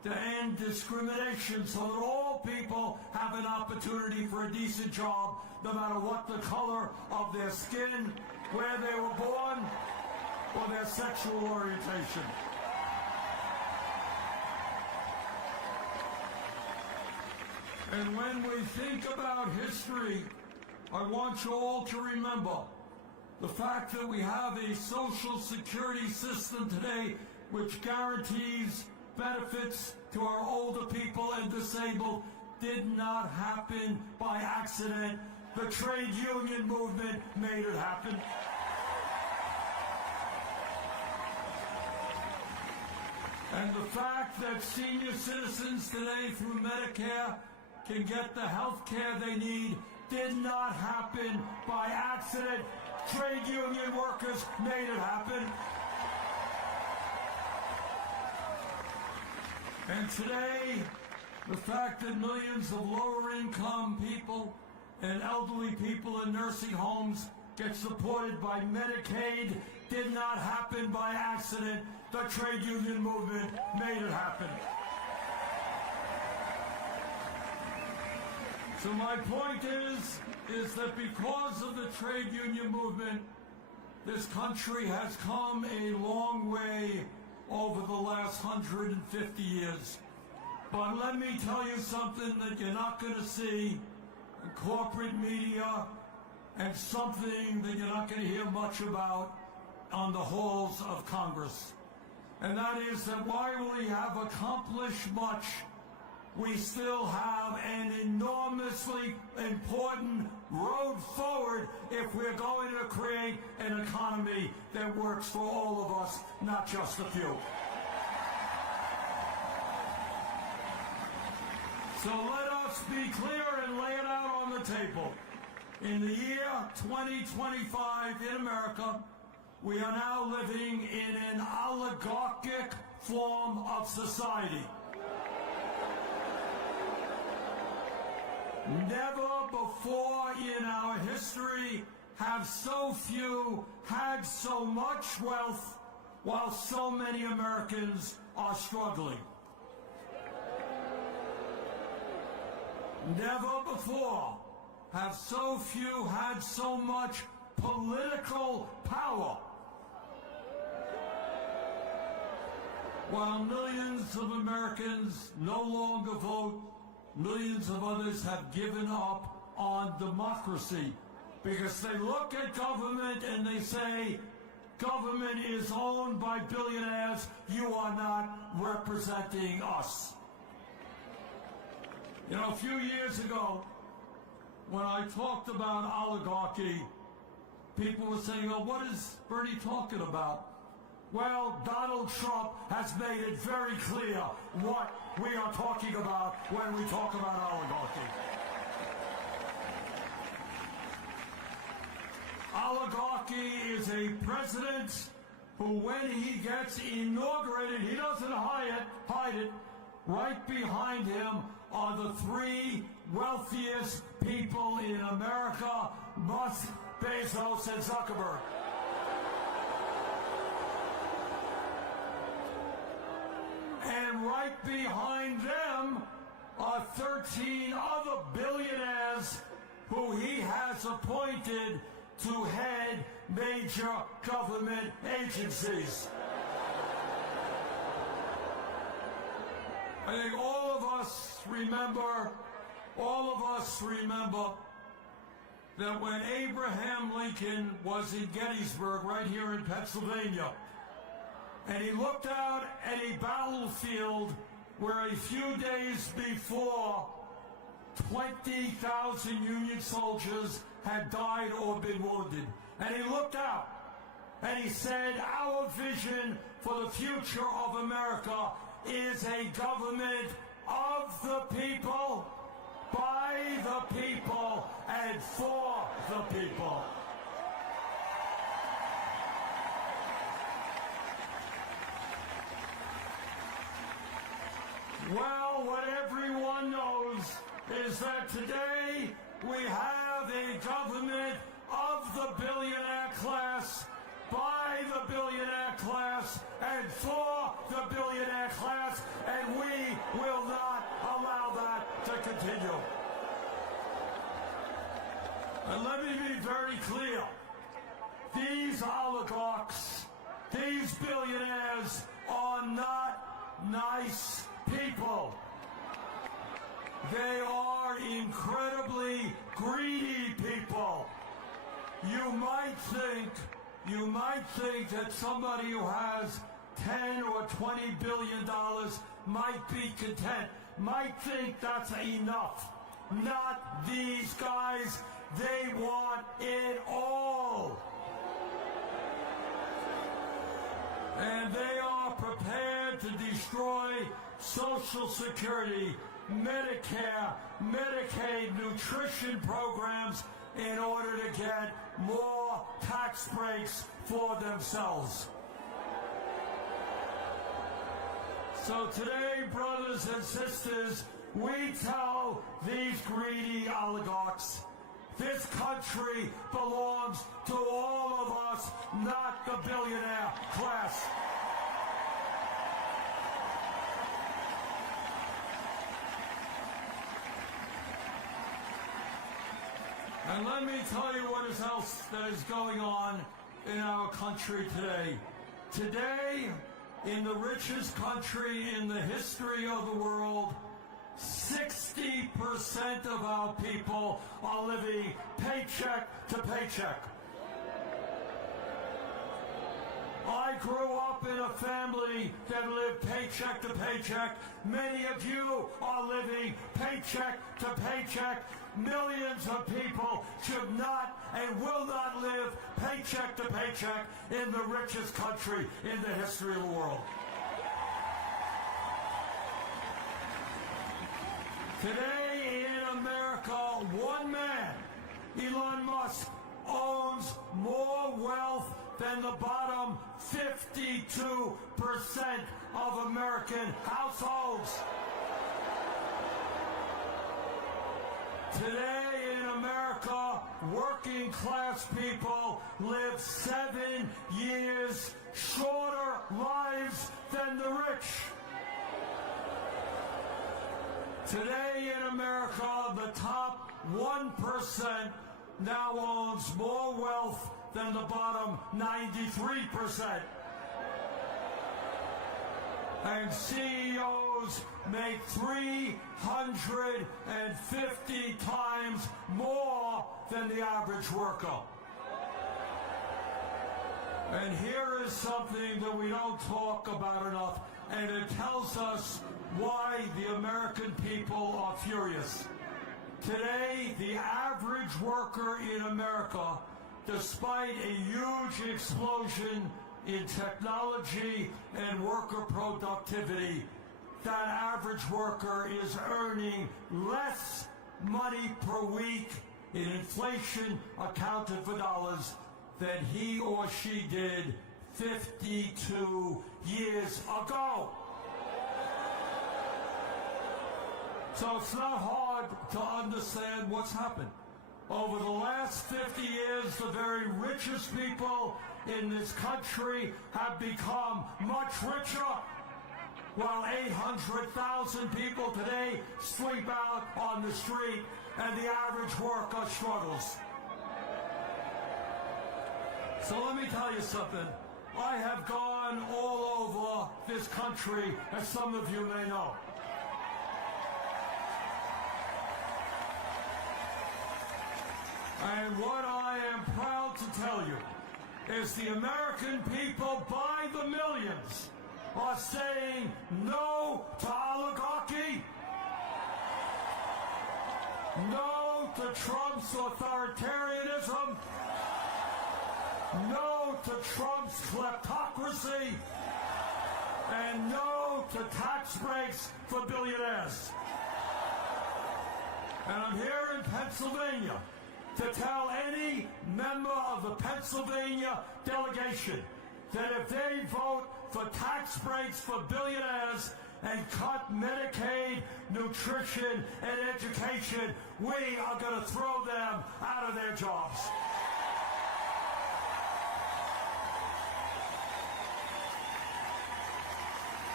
to end discrimination so that all people have an opportunity for a decent job, no matter what the color of their skin, where they were born, or their sexual orientation. And when we think about history, I want you all to remember the fact that we have a social security system today which guarantees benefits to our older people and disabled did not happen by accident. The trade union movement made it happen. And the fact that senior citizens today through Medicare can get the health care they need did not happen by accident. Trade union workers made it happen. And today, the fact that millions of lower-income people and elderly people in nursing homes get supported by Medicaid did not happen by accident. The trade union movement made it happen. So my point is that because of the trade union movement, this country has come a long way over the last 150 years. But let me tell you something that you're not going to see in corporate media, and something that you're not going to hear much about on the halls of Congress. And that is that while we have accomplished much, we still have an enormously important road forward if we're going to create an economy that works for all of us, not just a few. So let us be clear and lay it out on the table. In the year 2025 in America, we are now living in an oligarchic form of society. Never before in our history have so few had so much wealth while so many Americans are struggling. Never before have so few had so much political power while millions of Americans no longer vote. Millions of others have given up on democracy because they look at government and they say, government is owned by billionaires. You are not representing us. You know, a few years ago, when I talked about oligarchy, people were saying, well, what is Bernie talking about? Well, Donald Trump has made it very clear what we are talking about when we talk about oligarchy. Oligarchy is a president who, when he gets inaugurated, he doesn't hide it. Right behind him are the three wealthiest people in America, Musk, Bezos, and Zuckerberg. And right behind them are 13 other billionaires who he has appointed to head major government agencies. I think all of us remember that when Abraham Lincoln was in Gettysburg, right here in Pennsylvania, and he looked out at a battlefield where a few days before 20,000 Union soldiers had died or been wounded. And he looked out and he said, our vision for the future of America is a government of the people, by the people, and for the people. Well, what everyone knows is that today we have a government of the billionaire class, by the billionaire class, and for the billionaire class, and we will not allow that to continue. And let me be very clear. These oligarchs, these billionaires are not nice people. They are incredibly greedy people. You might think that somebody who has 10 or 20 billion dollars might be content, might think that's enough. Not these guys. They want it all. And they are prepared to destroy Social Security, Medicare, Medicaid, nutrition programs in order to get more tax breaks for themselves. So today, brothers and sisters, we tell these greedy oligarchs, this country belongs to all of us, not the billionaire class. And let me tell you what else that is going on in our country today. Today, in the richest country in the history of the world, 60% of our people are living paycheck to paycheck. I grew up in a family that lived paycheck to paycheck. Many of you are living paycheck to paycheck. Millions of people should not and will not live paycheck to paycheck in the richest country in the history of the world. Today in America, one man, Elon Musk, owns more wealth than the bottom 52% of American households. Today in America, working class people live 7 years shorter lives than the rich. Today in America, the top 1% now owns more wealth than the bottom 93%. And CEOs make 350 times more than the average worker. And here is something that we don't talk about enough, and it tells us why the American people are furious. Today, the average worker in America, despite a huge explosion in technology and worker productivity, that average worker is earning less money per week in inflation accounted for dollars than he or she did 52 years ago. So it's not hard to understand what's happened. Over the last 50 years, the very richest people in this country have become much richer, while 800,000 people today sleep out on the street and the average worker struggles. So let me tell you something. I have gone all over this country, as some of you may know. And what I am proud to tell you is the American people by the millions are saying no to oligarchy, no to Trump's authoritarianism, no to Trump's kleptocracy, and no to tax breaks for billionaires. And I'm here in Pennsylvania to tell any member of the Pennsylvania delegation that if they vote for tax breaks for billionaires and cut Medicaid, nutrition, and education, we are going to throw them out of their jobs.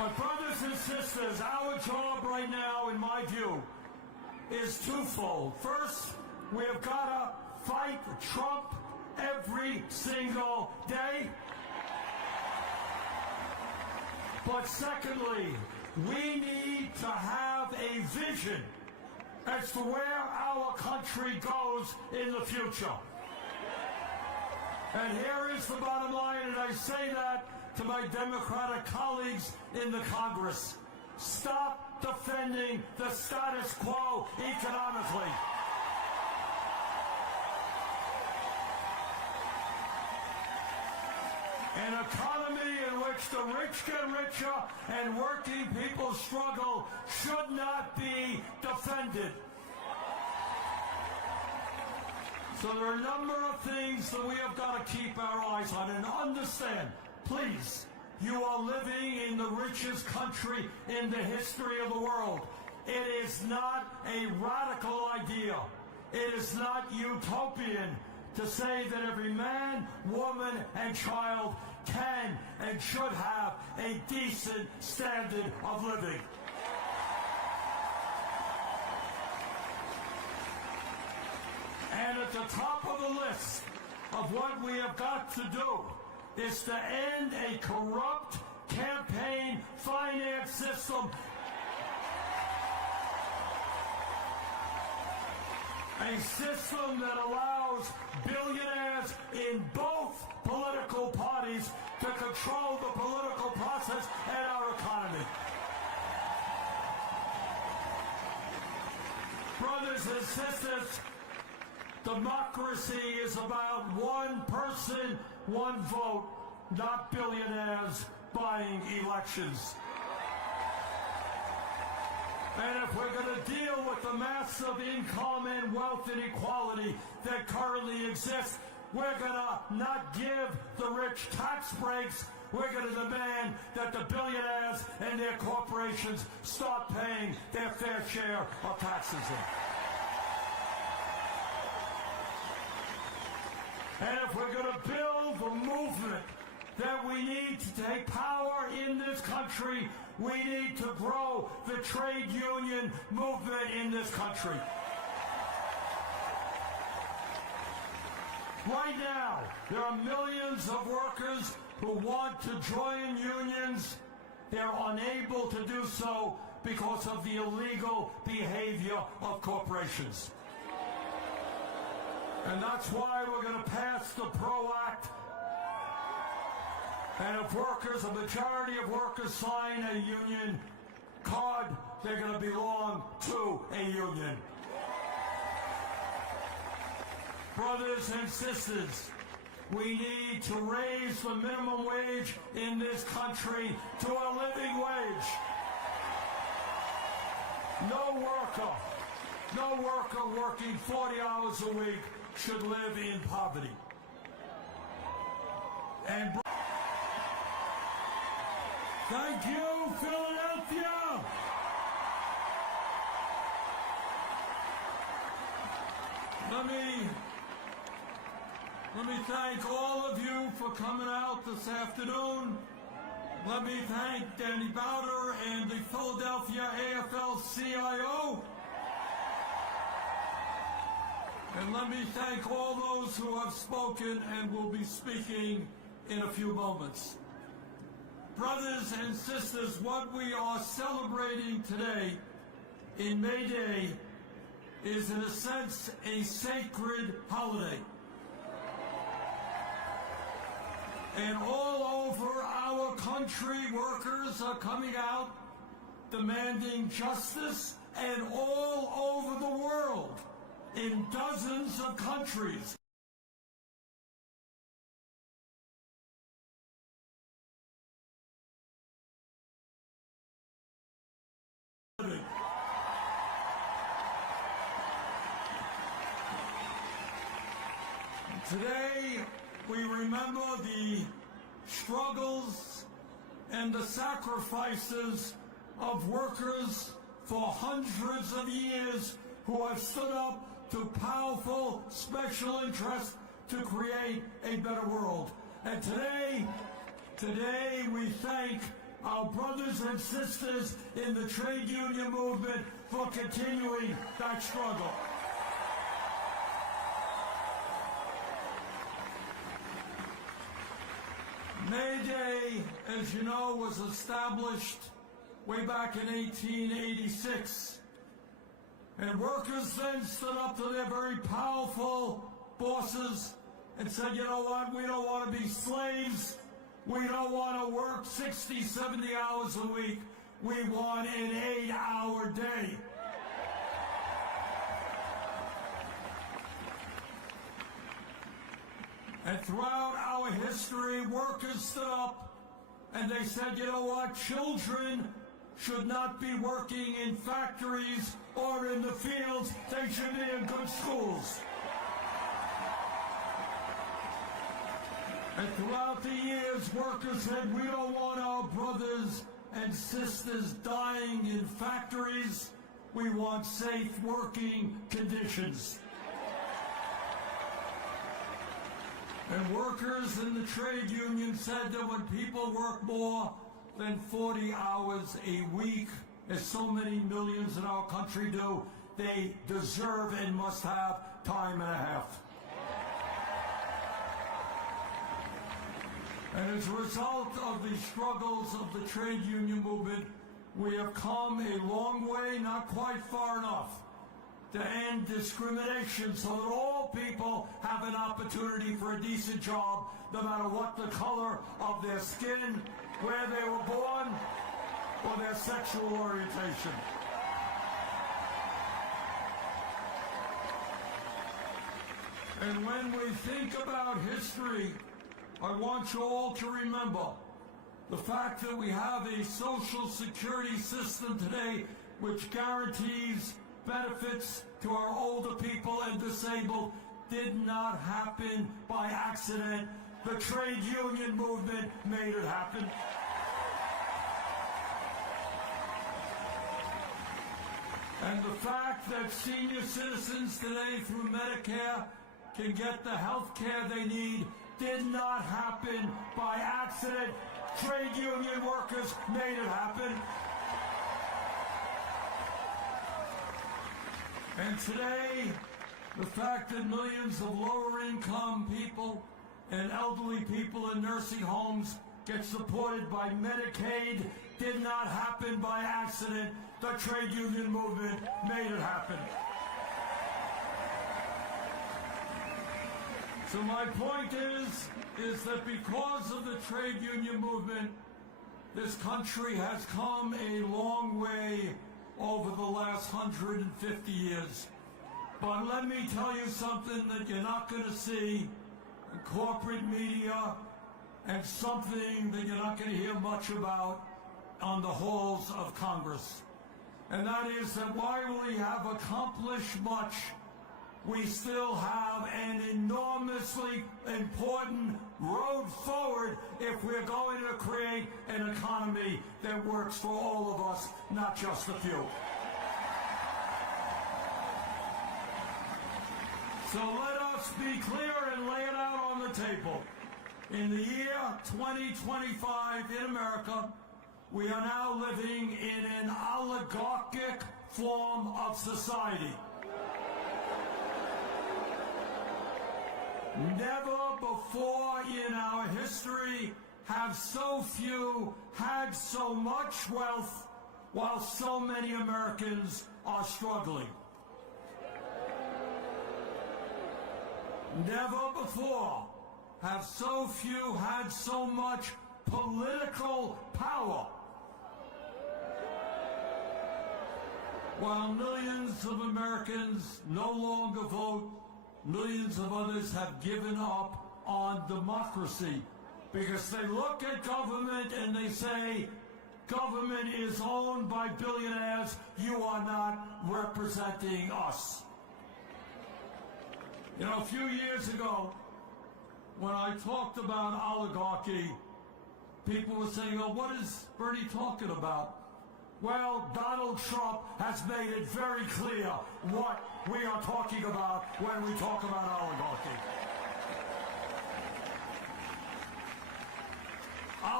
But brothers and sisters, our job right now, in my view, is twofold. First, we have got to fight Trump every single day. But secondly, we need to have a vision as to where our country goes in the future. And here is the bottom line, and I say that to my Democratic colleagues in the Congress. Stop defending the status quo economically. An economy in which the rich get richer and working people struggle should not be defended. So there are a number of things that we have got to keep our eyes on and understand. Please, you are living in the richest country in the history of the world. It is not a radical idea. It is not utopian to say that every man, woman, and child can and should have a decent standard of living. And at the top of the list of what we have got to do is to end a corrupt campaign finance system. A system that allows billionaires in both political parties to control the political process and our economy. Brothers and sisters, democracy is about one person, one vote, not billionaires buying elections. And if we're going to deal with the massive income and wealth inequality that currently exists, we're going to not give the rich tax breaks. We're going to demand that the billionaires and their corporations start paying their fair share of taxes. And if we're going to build the movement that we need to take power in this country, we need to grow the trade union movement in this country. Right now, there are millions of workers who want to join unions. They're unable to do so because of the illegal behavior of corporations. And that's why we're going to pass the PRO Act. And if workers, a majority of workers sign a union card, they're going to belong to a union. Brothers and sisters, we need to raise the minimum wage in this country to a living wage. No worker working 40 hours a week should live in poverty. And thank you, Philadelphia! Let me thank all of you for coming out this afternoon. Let me thank Danny Bowder and the Philadelphia AFL-CIO. And let me thank all those who have spoken and will be speaking in a few moments. Brothers and sisters, what we are celebrating today in May Day is, in a sense, a sacred holiday. And all over our country, workers are coming out demanding justice, and all over the world, in dozens of countries. Today, we remember the struggles and the sacrifices of workers for hundreds of years who have stood up to powerful special interests to create a better world. And today we thank our brothers and sisters in the trade union movement for continuing that struggle. May Day, as you know, was established way back in 1886. And workers then stood up to their very powerful bosses and said, you know what, we don't want to be slaves. We don't want to work 60, 70 hours a week. We want an 8-hour day. And throughout our history, workers stood up and they said, you know what, children should not be working in factories or in the fields. They should be in good schools. And throughout the years, workers said, we don't want our brothers and sisters dying in factories. We want safe working conditions. And workers in the trade union said that when people work more than 40 hours a week, as so many millions in our country do, they deserve and must have time and a half. And as a result of the struggles of the trade union movement, we have come a long way, not quite far enough, to end discrimination so that all people have an opportunity for a decent job, no matter what the color of their skin, where they were born, or their sexual orientation. And when we think about history, I want you all to remember the fact that we have a social security system today which guarantees benefits to our older people and disabled did not happen by accident. The trade union movement made it happen. And the fact that senior citizens today through Medicare can get the health care they need did not happen by accident. Trade union workers made it happen. And today, the fact that millions of lower-income people and elderly people in nursing homes get supported by Medicaid did not happen by accident. The trade union movement made it happen. So my point is that because of the trade union movement, this country has come a long way over the last 150 years. But let me tell you something that you're not going to see in corporate media and something that you're not going to hear much about on the halls of Congress. And that is that while we have accomplished much, we still have an enormously important road forward if we're going to create an economy that works for all of us, not just a few. So let us be clear and lay it out on the table. In the year 2025 in America, we are now living in an oligarchic form of society. Never before in our history have so few had so much wealth while so many Americans are struggling. Never before have so few had so much political power while millions of Americans no longer vote. Millions of others have given up on democracy because they look at government and they say, government is owned by billionaires. You are not representing us. You know, a few years ago, when I talked about oligarchy, people were saying, oh, what is Bernie talking about? Well, Donald Trump has made it very clear what we are talking about when we talk about oligarchy.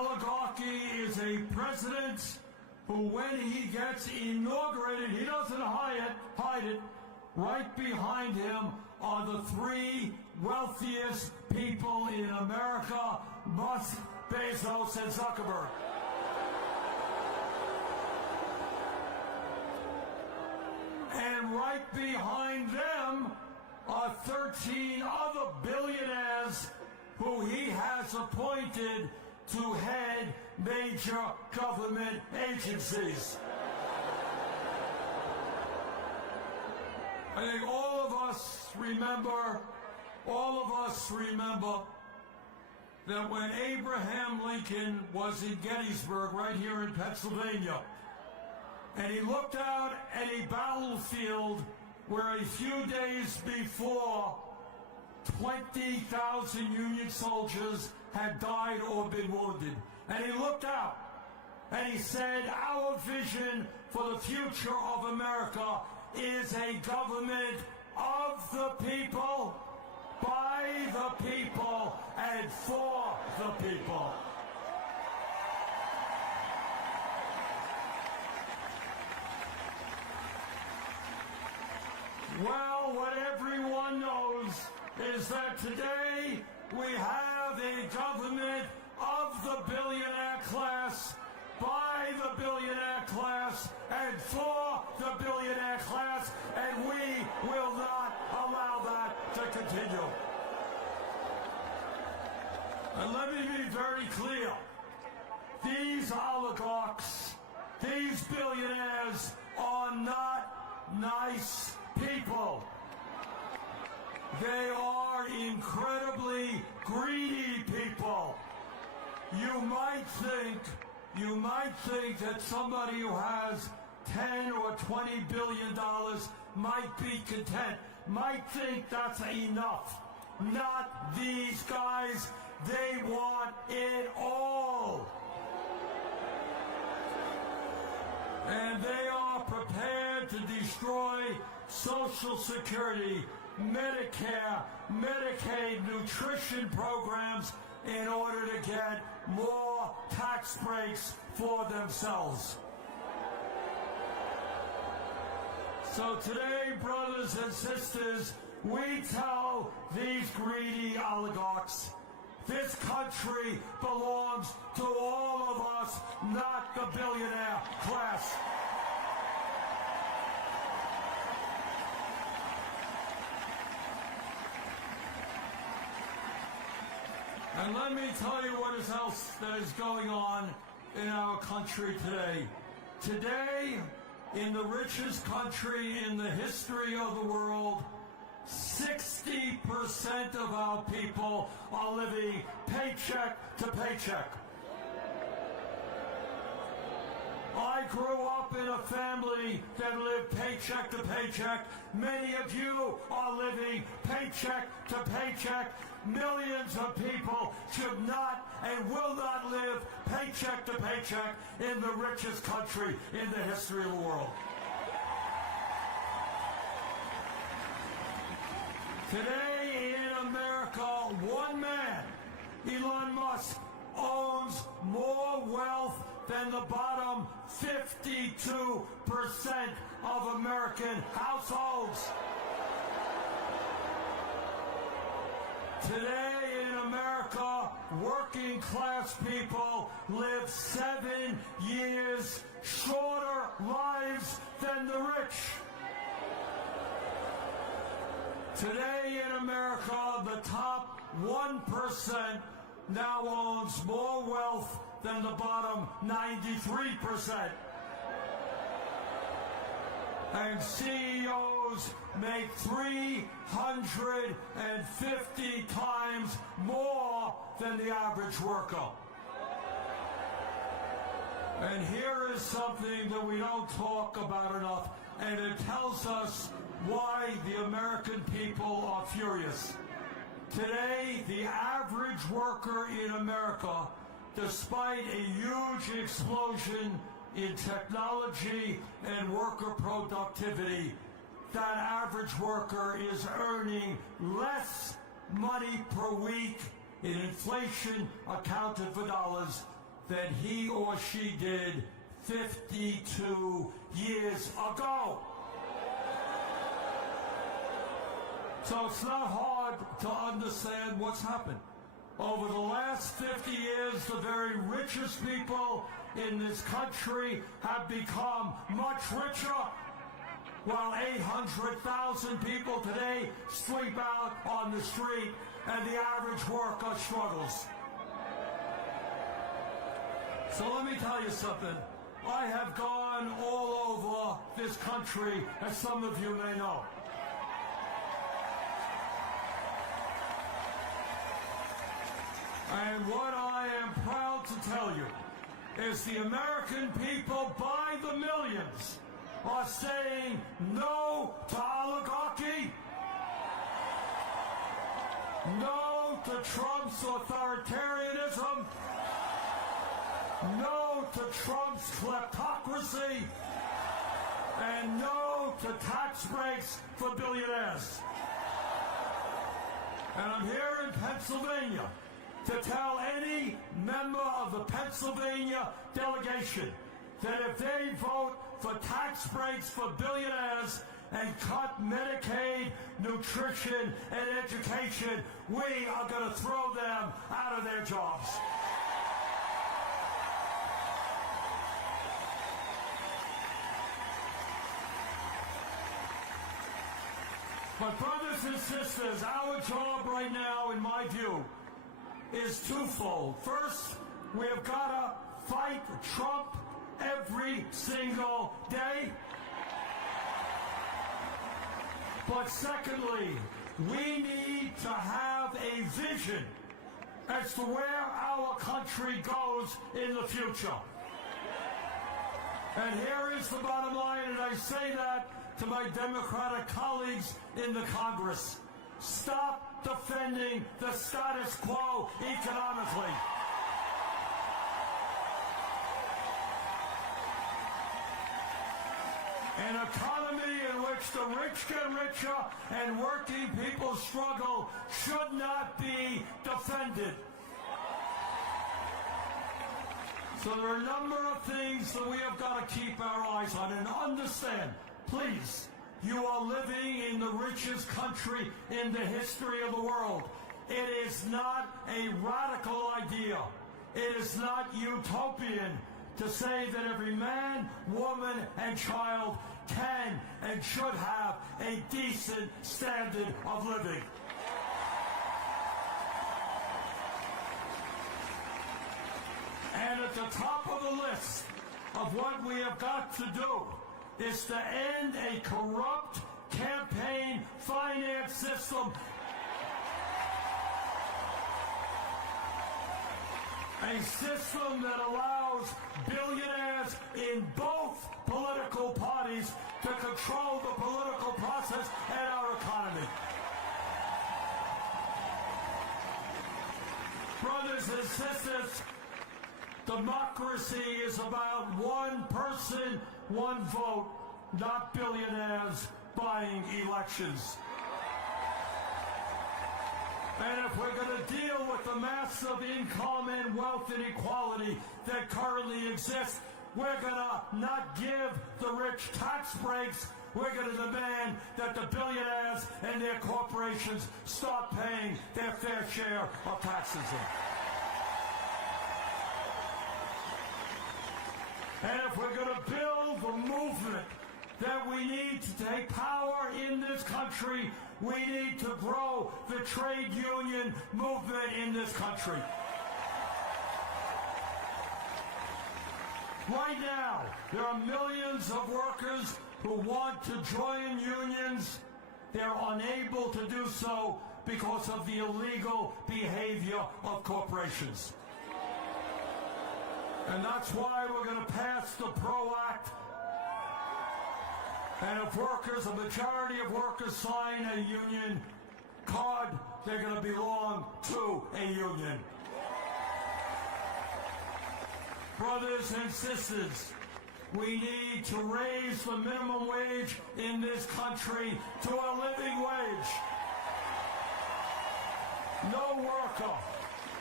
oligarchy is a president who, when he gets inaugurated, he doesn't hide it. Right behind him are the three wealthiest people in America: Musk, Bezos, and Zuckerberg. And right behind them are 13 other billionaires who he has appointed to head major government agencies. I think all of us remember that when Abraham Lincoln was in Gettysburg, right here in Pennsylvania, and he looked out at a battlefield where a few days before 20,000 Union soldiers had died or been wounded. And he looked out and he said, our vision for the future of America is a government of the people, by the people, and for the people. Well, what everyone knows is that today we have a government of the billionaire class, by the billionaire class, and for the billionaire class, and we will not allow that to continue. And let me be very clear. These oligarchs, these billionaires are not nice people. They are incredibly greedy people. You might think that somebody who has 10 or 20 billion dollars might be content, might think that's enough. Not these guys. They want it all. And they are prepared to destroy Social Security, Medicare, Medicaid, nutrition programs in order to get more tax breaks for themselves. So today, brothers and sisters, we tell these greedy oligarchs, this country belongs to all of us, not the billionaire class. And let me tell you what else that is going on in our country today. Today, in the richest country in the history of the world, 60% of our people are living paycheck to paycheck. I grew up in a family that lived paycheck to paycheck. Many of you are living paycheck to paycheck. Millions of people should not and will not live paycheck to paycheck in the richest country in the history of the world. Today in America, one man, Elon Musk, owns more wealth than the bottom 52% of American households. Today in America, working class people live 7 years shorter lives than the rich. Today in America, the top 1% now owns more wealth than the bottom 93%. And CEOs make 350 times more than the average worker. And here is something that we don't talk about enough, and it tells us why the American people are furious. Today, the average worker in America, despite a huge explosion in technology and worker productivity, that average worker is earning less money per week in inflation accounted for dollars than he or she did 52 years ago. So it's not hard to understand what's happened. Over the last 50 years, the very richest people in this country have become much richer, while 800,000 people today sleep out on the street and the average worker struggles. So let me tell you something. I have gone all over this country, as some of you may know. And what I am proud to tell you is the American people by the millions are saying no to oligarchy, no to Trump's authoritarianism, no to Trump's kleptocracy, and no to tax breaks for billionaires. And I'm here in Pennsylvania to tell any member of the Pennsylvania delegation that if they vote for tax breaks for billionaires and cut Medicaid, nutrition, and education, we are going to throw them out of their jobs. But brothers and sisters, our job right now, in my view, is twofold. First, we have got to fight Trump every single day. But secondly, we need to have a vision as to where our country goes in the future. And here is the bottom line, and I say that to my Democratic colleagues in the Congress. Stop defending the status quo economically. An economy in which the rich get richer and working people struggle should not be defended. So there are a number of things that we have got to keep our eyes on, and understand, please, you are living in the richest country in the history of the world. It is not a radical idea. It is not utopian to say that every man, woman, and child can and should have a decent standard of living. And at the top of the list of what we have got to do is to end a corrupt campaign finance system. A system that allows billionaires in both political parties to control the political process and our economy. Brothers and sisters, democracy is about one person, one vote, not billionaires buying elections. And if we're going to deal with the massive income and wealth inequality that currently exists, we're going to not give the rich tax breaks. We're going to demand that the billionaires and their corporations start paying their fair share of taxes. And if we're going to build the movement that we need to take power in this country, we need to grow the trade union movement in this country. Right now, there are millions of workers who want to join unions. They're unable to do so because of the illegal behavior of corporations. And that's why we're going to pass the PRO Act. And if workers, a majority of workers sign a union card, they're going to belong to a union. Brothers and sisters, we need to raise the minimum wage in this country to a living wage. No worker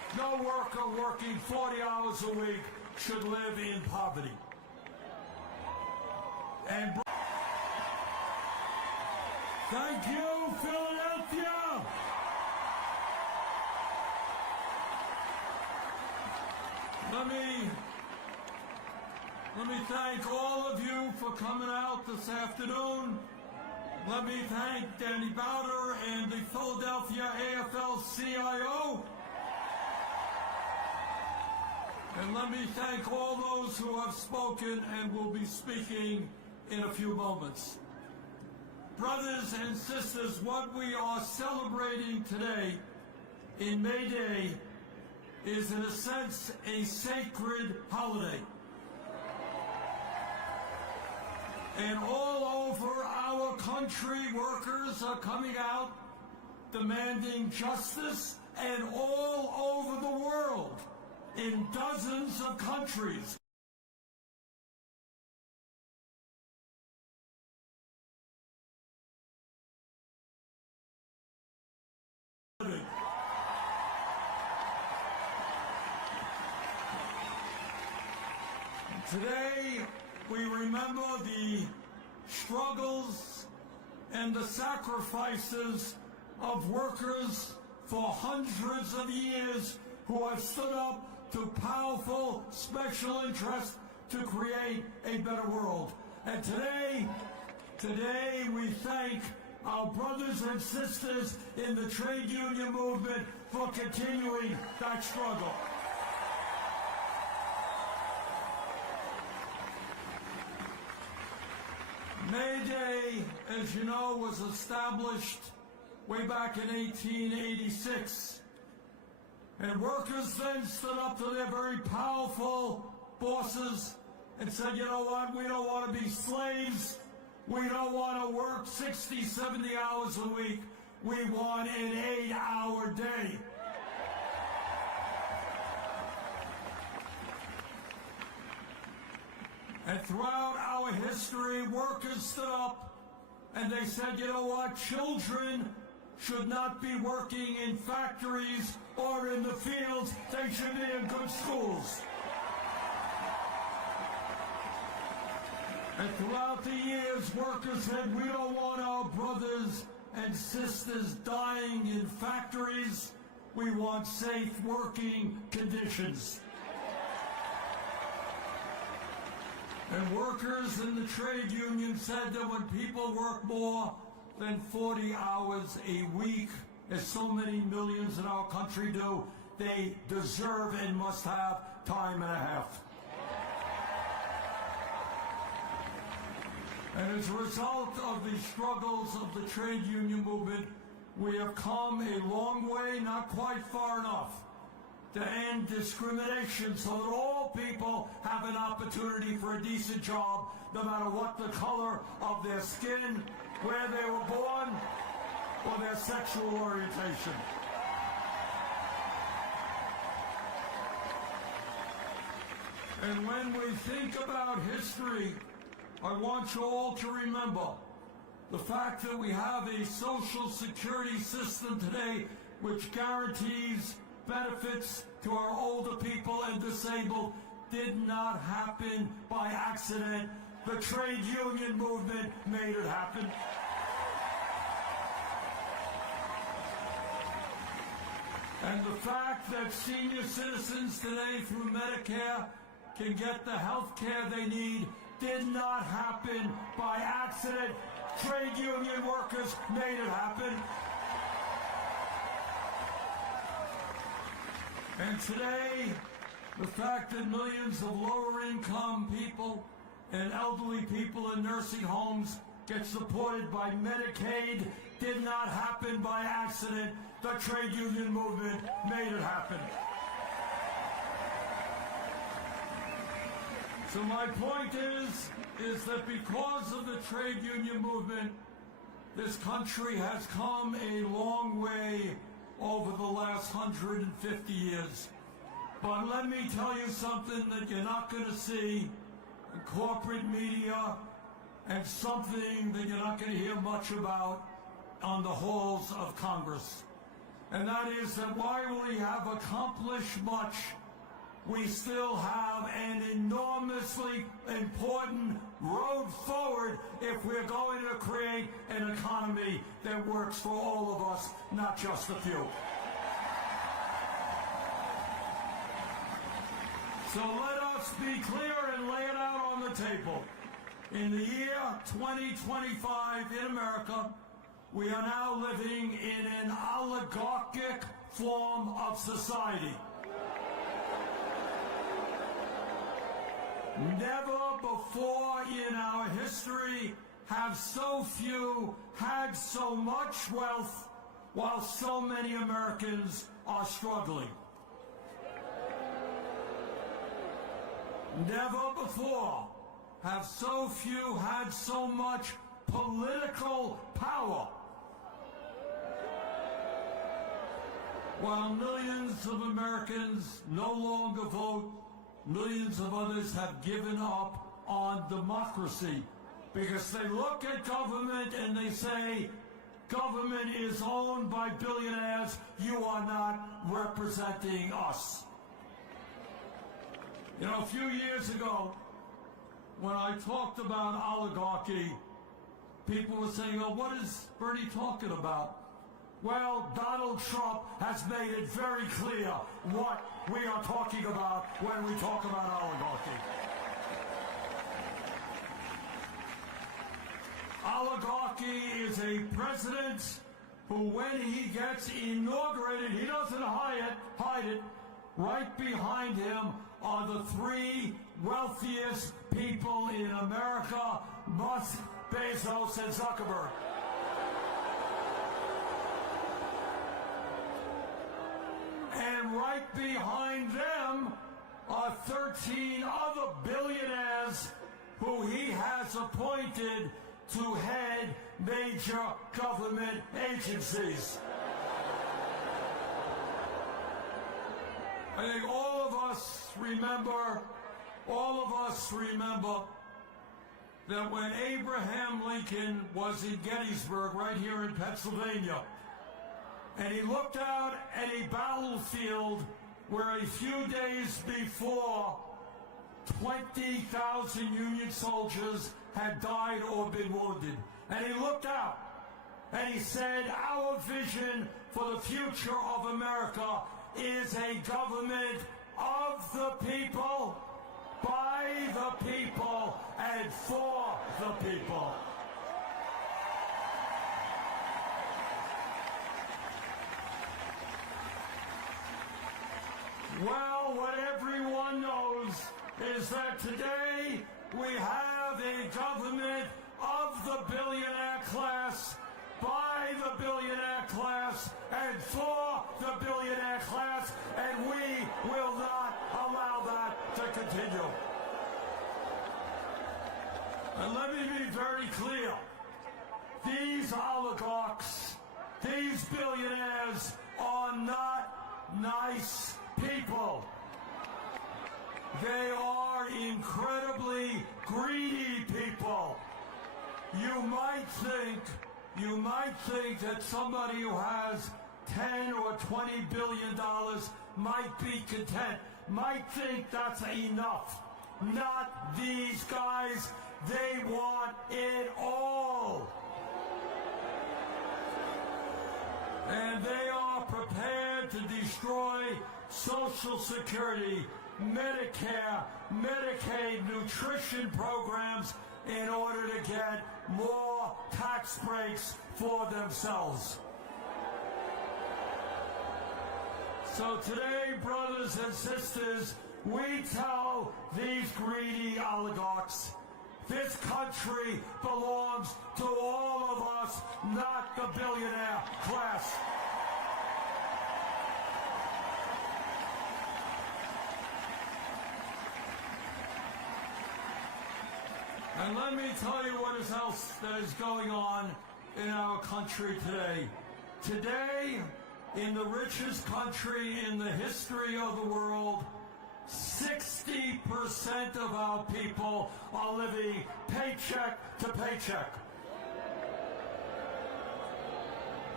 no worker working 40 hours a week should live in poverty. And thank you, Philadelphia! Let me thank all of you for coming out this afternoon. Let me thank Danny Bowder and the Philadelphia AFL-CIO. And let me thank all those who have spoken and will be speaking in a few moments. Brothers and sisters, what we are celebrating today in May Day is, in a sense, a sacred holiday. And all over our country, workers are coming out demanding justice, and all over the world, in dozens of countries. Today, we remember the struggles and the sacrifices of workers for hundreds of years who have stood up to powerful special interests to create a better world. And today we thank our brothers and sisters in the trade union movement for continuing that struggle. May Day, as you know, was established way back in 1886. And workers then stood up to their very powerful bosses and said, you know what, we don't want to be slaves. We don't want to work 60, 70 hours a week. We want an 8-hour day. And throughout our history, workers stood up and they said, you know what, children should not be working in factories or in the fields. They should be in good schools. And throughout the years, workers said, we don't want our brothers and sisters dying in factories. We want safe working conditions. And workers in the trade union said that when people work more than 40 hours a week, as so many millions in our country do, they deserve and must have time and a half. And as a result of the struggles of the trade union movement, we have come a long way, not quite far enough, to end discrimination so that all people have an opportunity for a decent job, no matter what the color of their skin, where they were born, or their sexual orientation. And when we think about history, I want you all to remember the fact that we have a social security system today which guarantees benefits to our older people and disabled did not happen by accident. The trade union movement made it happen. And the fact that senior citizens today through Medicare can get the health care they need did not happen by accident. Trade union workers made it happen. And today, the fact that millions of lower income people and elderly people in nursing homes get supported by Medicaid did not happen by accident. The trade union movement made it happen. So my point is that because of the trade union movement, this country has come a long way over the last 150 years. But let me tell you something that you're not going to see in corporate media, and something that you're not going to hear much about on the halls of Congress. And that is that while we have accomplished much, we still have an enormously important road forward if we're going to create an economy that works for all of us, not just a few. So let us be clear and lay it out on the table. In the year 2025 in America, we are now living in an oligarchic form of society. Never before in our history have so few had so much wealth while so many Americans are struggling. Never before have so few had so much political power, while millions of Americans no longer vote. Millions of others have given up on democracy because they look at government and they say, government is owned by billionaires, you are not representing us. You know, a few years ago, when I talked about oligarchy, people were saying, oh, what is Bernie talking about? Well, Donald Trump has made it very clear what we are talking about when we talk about oligarchy. Oligarchy is a president who, when he gets inaugurated, he doesn't hide it. Right behind him are the three wealthiest people in America, Musk, Bezos, and Zuckerberg. And right behind them are 13 other billionaires who he has appointed to head major government agencies. I think all of us remember that when Abraham Lincoln was in Gettysburg, right here in Pennsylvania, and he looked out at a battlefield where a few days before 20,000 Union soldiers had died or been wounded. And he looked out and he said, our vision for the future of America is a government of the people, by the people, and for the people. Well, what everyone knows is that today we have a government of the billionaire class, by the billionaire class, and for the billionaire class, and we will not allow that to continue. And let me be very clear. These oligarchs, these billionaires are not nice people. They are incredibly greedy people. You might think that somebody who has 10 or 20 billion dollars might be content, might think that's enough. Not these guys. They want it all. And they are prepared to destroy Social Security, Medicare, Medicaid, nutrition programs in order to get more tax breaks for themselves. So today, brothers and sisters, we tell these greedy oligarchs, this country belongs to all of us, not the billionaire class. And let me tell you what else that is going on in our country today. Today, in the richest country in the history of the world, 60% of our people are living paycheck to paycheck.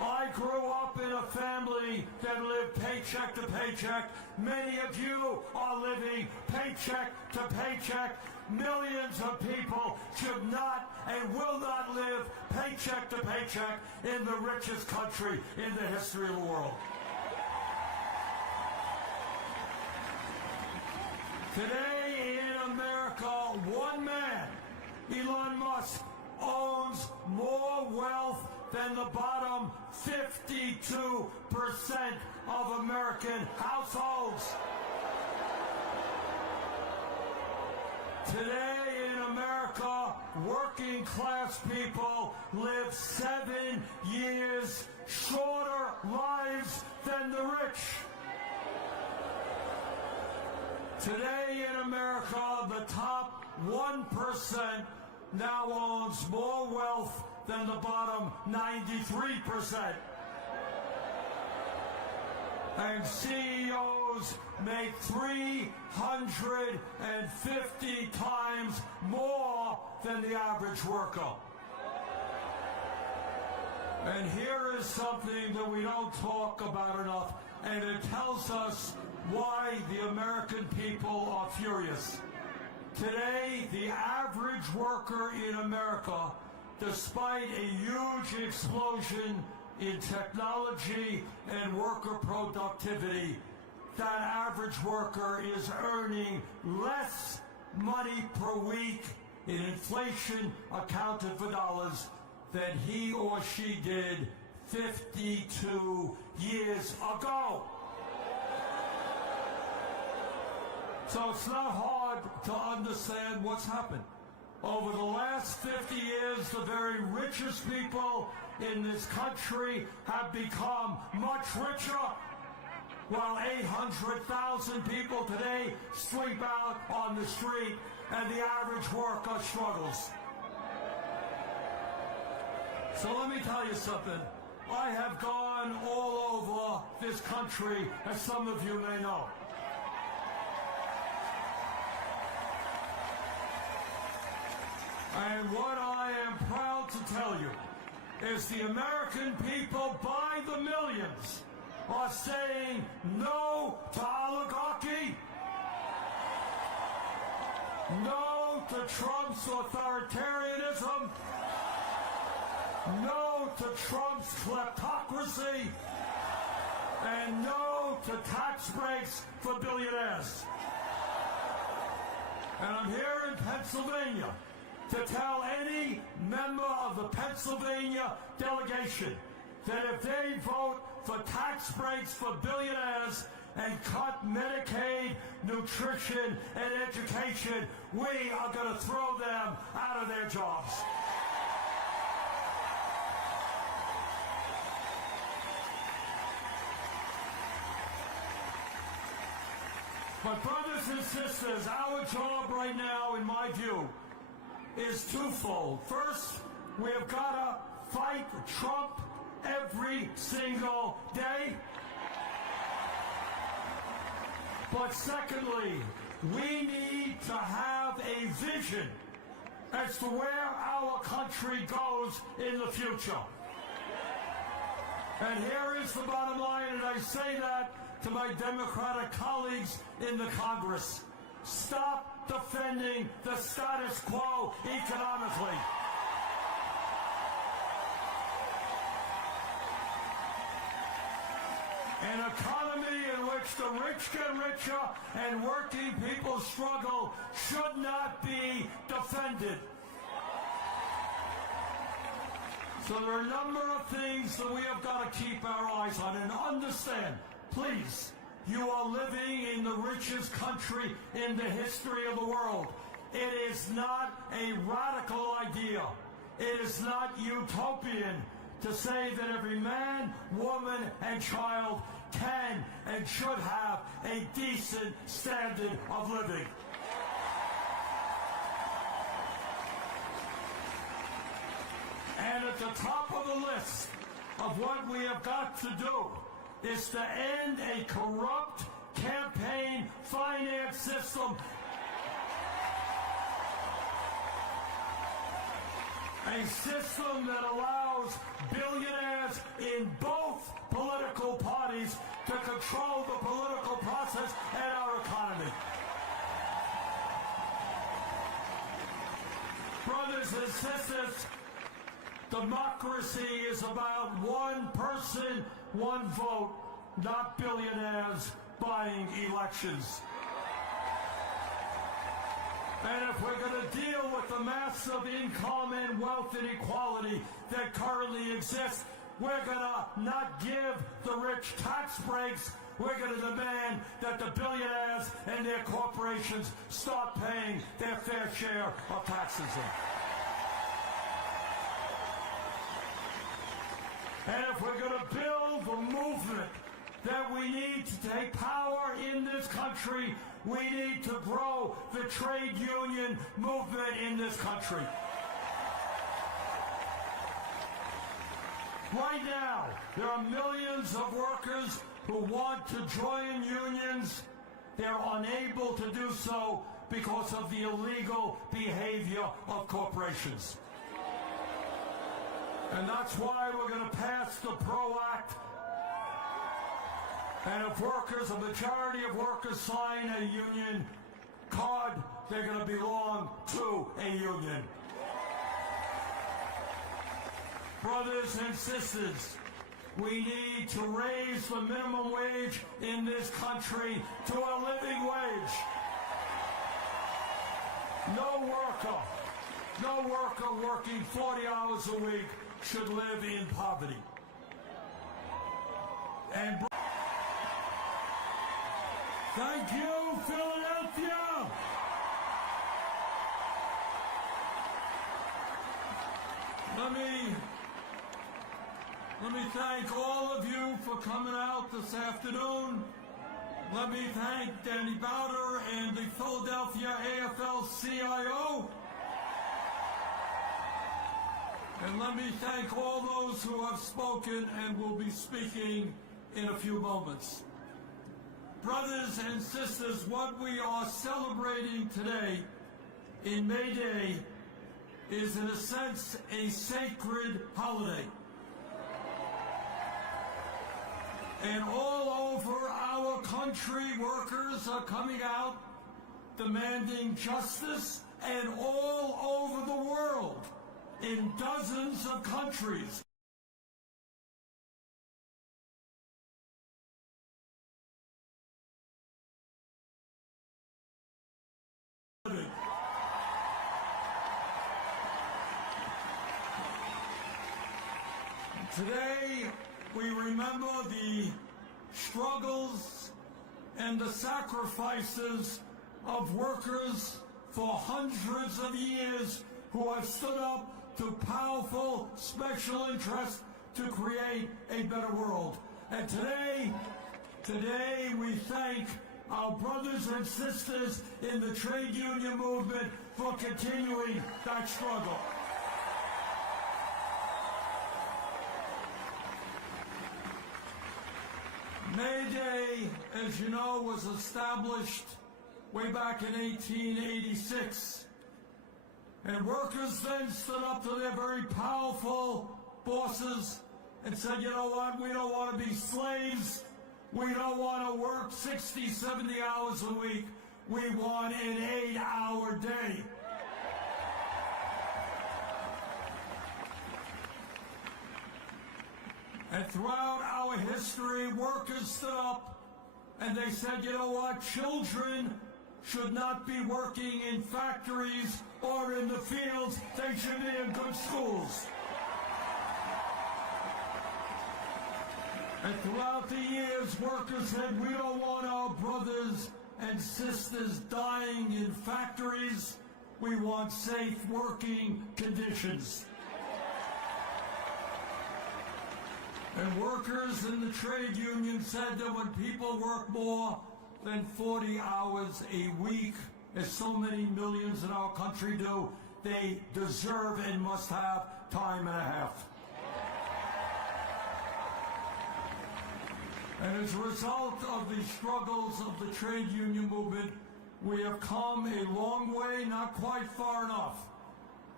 I grew up in a family that lived paycheck to paycheck. Many of you are living paycheck to paycheck. Millions of people should not and will not live paycheck to paycheck in the richest country in the history of the world. Today in America, one man, Elon Musk, owns more wealth than the bottom 52% of American households. Today in America, working class people live 7 years shorter lives than the rich. Today in America, the top 1% now owns more wealth than the bottom 93%. And CEOs make 350 times more than the average worker. And here is something that we don't talk about enough, and it tells us why the American people are furious. Today, the average worker in America, despite a huge explosion in technology and worker productivity, that average worker is earning less money per week in inflation accounted for dollars than he or she did 52 years ago. So it's not hard to understand what's happened. Over the last 50 years, the very richest people in this country have become much richer, while 800,000 people today sleep out on the street and the average worker struggles. So let me tell you something. I have gone all over this country, as some of you may know. And what I am proud to tell you is the American people by the millions are saying no to oligarchy, no to Trump's authoritarianism, no to Trump's kleptocracy, and no to tax breaks for billionaires. And I'm here in Pennsylvania to tell any member of the Pennsylvania delegation that if they vote for tax breaks for billionaires and cut Medicaid, nutrition, and education, we are going to throw them out of their jobs. But brothers and sisters, our job right now, in my view, is twofold. First, we have got to fight Trump every single day. But secondly, we need to have a vision as to where our country goes in the future. And here is the bottom line, and I say that to my Democratic colleagues in the Congress. Stop defending the status quo economically. An economy in which the rich get richer and working people struggle should not be defended. So there are a number of things that we have got to keep our eyes on, and understand, please, you are living in the richest country in the history of the world. It is not a radical idea. It is not utopian to say that every man, woman, and child can and should have a decent standard of living. And at the top of the list of what we have got to do is to end a corrupt campaign finance system. A system that allows billionaires in both political parties to control the political process and our economy. Brothers and sisters, democracy is about one person, one vote, not billionaires buying elections. And if we're going to deal with the massive income and wealth inequality that currently exists, we're going to not give the rich tax breaks. We're going to demand that the billionaires and their corporations start paying their fair share of taxes. And if we're going to build the movement that we need to take power in this country, we need to grow the trade union movement in this country. Right now, there are millions of workers who want to join unions. They're unable to do so because of the illegal behavior of corporations. And that's why we're going to pass the PRO Act. And if workers, a majority of workers sign a union card, they're going to belong to a union. Brothers and sisters, we need to raise the minimum wage in this country to a living wage. No worker working 40 hours a week should live in poverty. And thank you, Philadelphia! Let me thank all of you for coming out this afternoon. Let me thank Danny Bowder and the Philadelphia AFL-CIO. And let me thank all those who have spoken and will be speaking in a few moments. Brothers and sisters, what we are celebrating today in May Day is, in a sense, a sacred holiday. And all over our country, workers are coming out demanding justice, and all over the world, in dozens of countries. Today, we remember the struggles and the sacrifices of workers for hundreds of years who have stood up to powerful special interests to create a better world. And today we thank our brothers and sisters in the trade union movement for continuing that struggle. May Day, as you know, was established way back in 1886. And workers then stood up to their very powerful bosses and said, you know what, we don't want to be slaves. We don't want to work 60, 70 hours a week. We want an 8-hour day. And throughout our history, workers stood up and they said, you know what, children should not be working in factories or in the fields. They should be in good schools. And throughout the years, workers said, we don't want our brothers and sisters dying in factories. We want safe working conditions. And workers in the trade union said that when people work more than 40 hours a week, as so many millions in our country do, they deserve and must have time and a half. And as a result of the struggles of the trade union movement, we have come a long way, not quite far enough.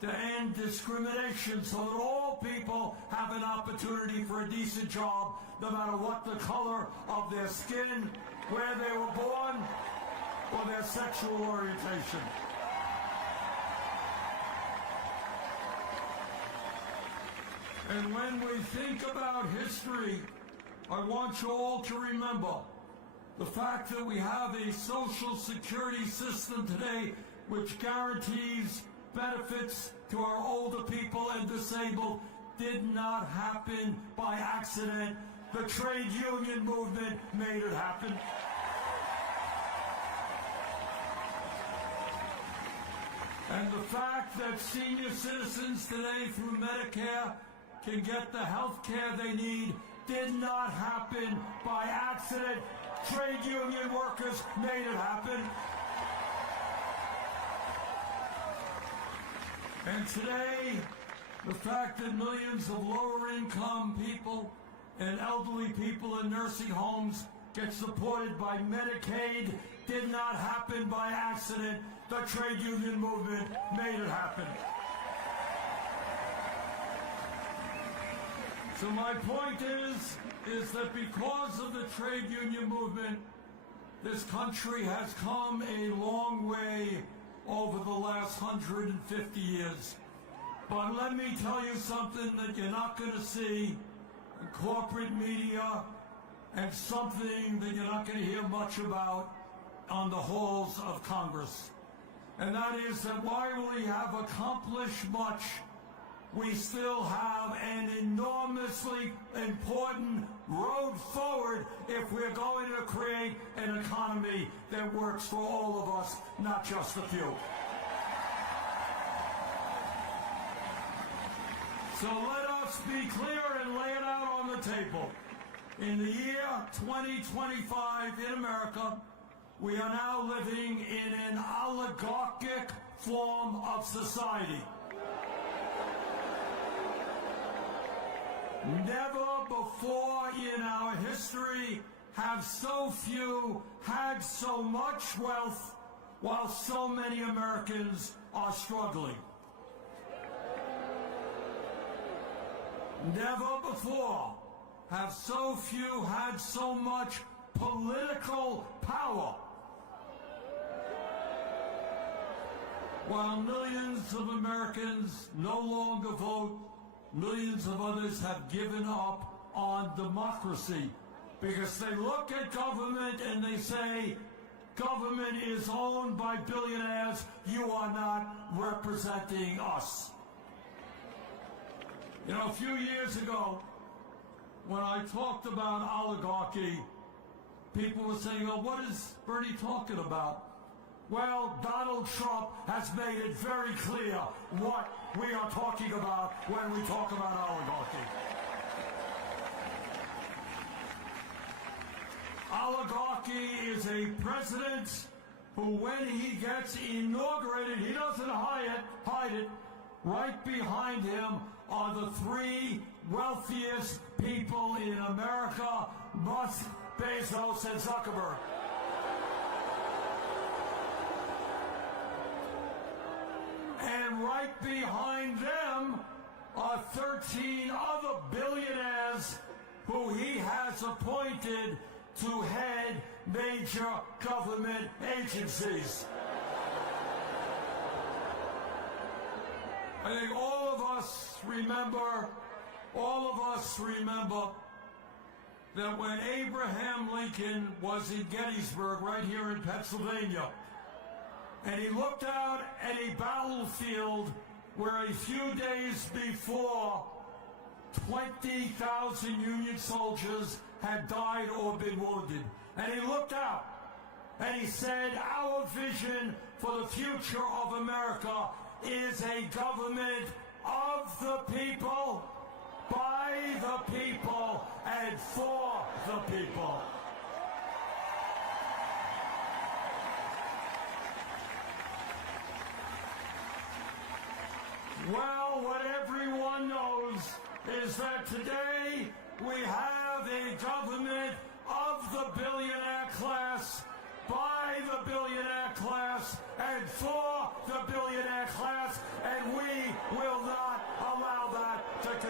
to end discrimination so that all people have an opportunity for a decent job, no matter what the color of their skin, where they were born, or their sexual orientation. And when we think about history, I want you all to remember the fact that we have a social security system today which guarantees benefits to our older people and disabled did not happen by accident. The trade union movement made it happen. And the fact that senior citizens today through Medicare can get the health care they need did not happen by accident. Trade union workers made it happen. And today, the fact that millions of lower-income people and elderly people in nursing homes get supported by Medicaid did not happen by accident. The trade union movement made it happen. So my point is that because of the trade union movement, this country has come a long way over the last 150 years. But let me tell you something that you're not going to see in corporate media, and something that you're not going to hear much about on the halls of Congress. And that is that while we have accomplished much, we still have an enormously important road forward if we're going to create an economy that works for all of us, not just a few. So let us be clear and lay it out on the table. In the year 2025 in America, we are now living in an oligarchic form of society. Never before in our history have so few had so much wealth while so many Americans are struggling. Never before have so few had so much political power while millions of Americans no longer vote. Millions of others have given up on democracy because they look at government and they say, government is owned by billionaires, you are not representing us. You know, a few years ago, when I talked about oligarchy, people were saying, well, what is Bernie talking about? Well, Donald Trump has made it very clear what we are talking about when we talk about oligarchy. Oligarchy is a president who, when he gets inaugurated, he doesn't hide it. Right behind him are the three wealthiest people in America, Musk, Bezos, and Zuckerberg. And right behind them are 13 other billionaires who he has appointed to head major government agencies. I think all of us remember that when Abraham Lincoln was in Gettysburg, right here in Pennsylvania, and he looked out at a battlefield where a few days before 20,000 Union soldiers had died or been wounded. And he looked out and he said, our vision for the future of America is a government of the people, by the people, and for the people. Well, what everyone knows is that today we have a government of the billionaire class, by the billionaire class, and for the billionaire class, and we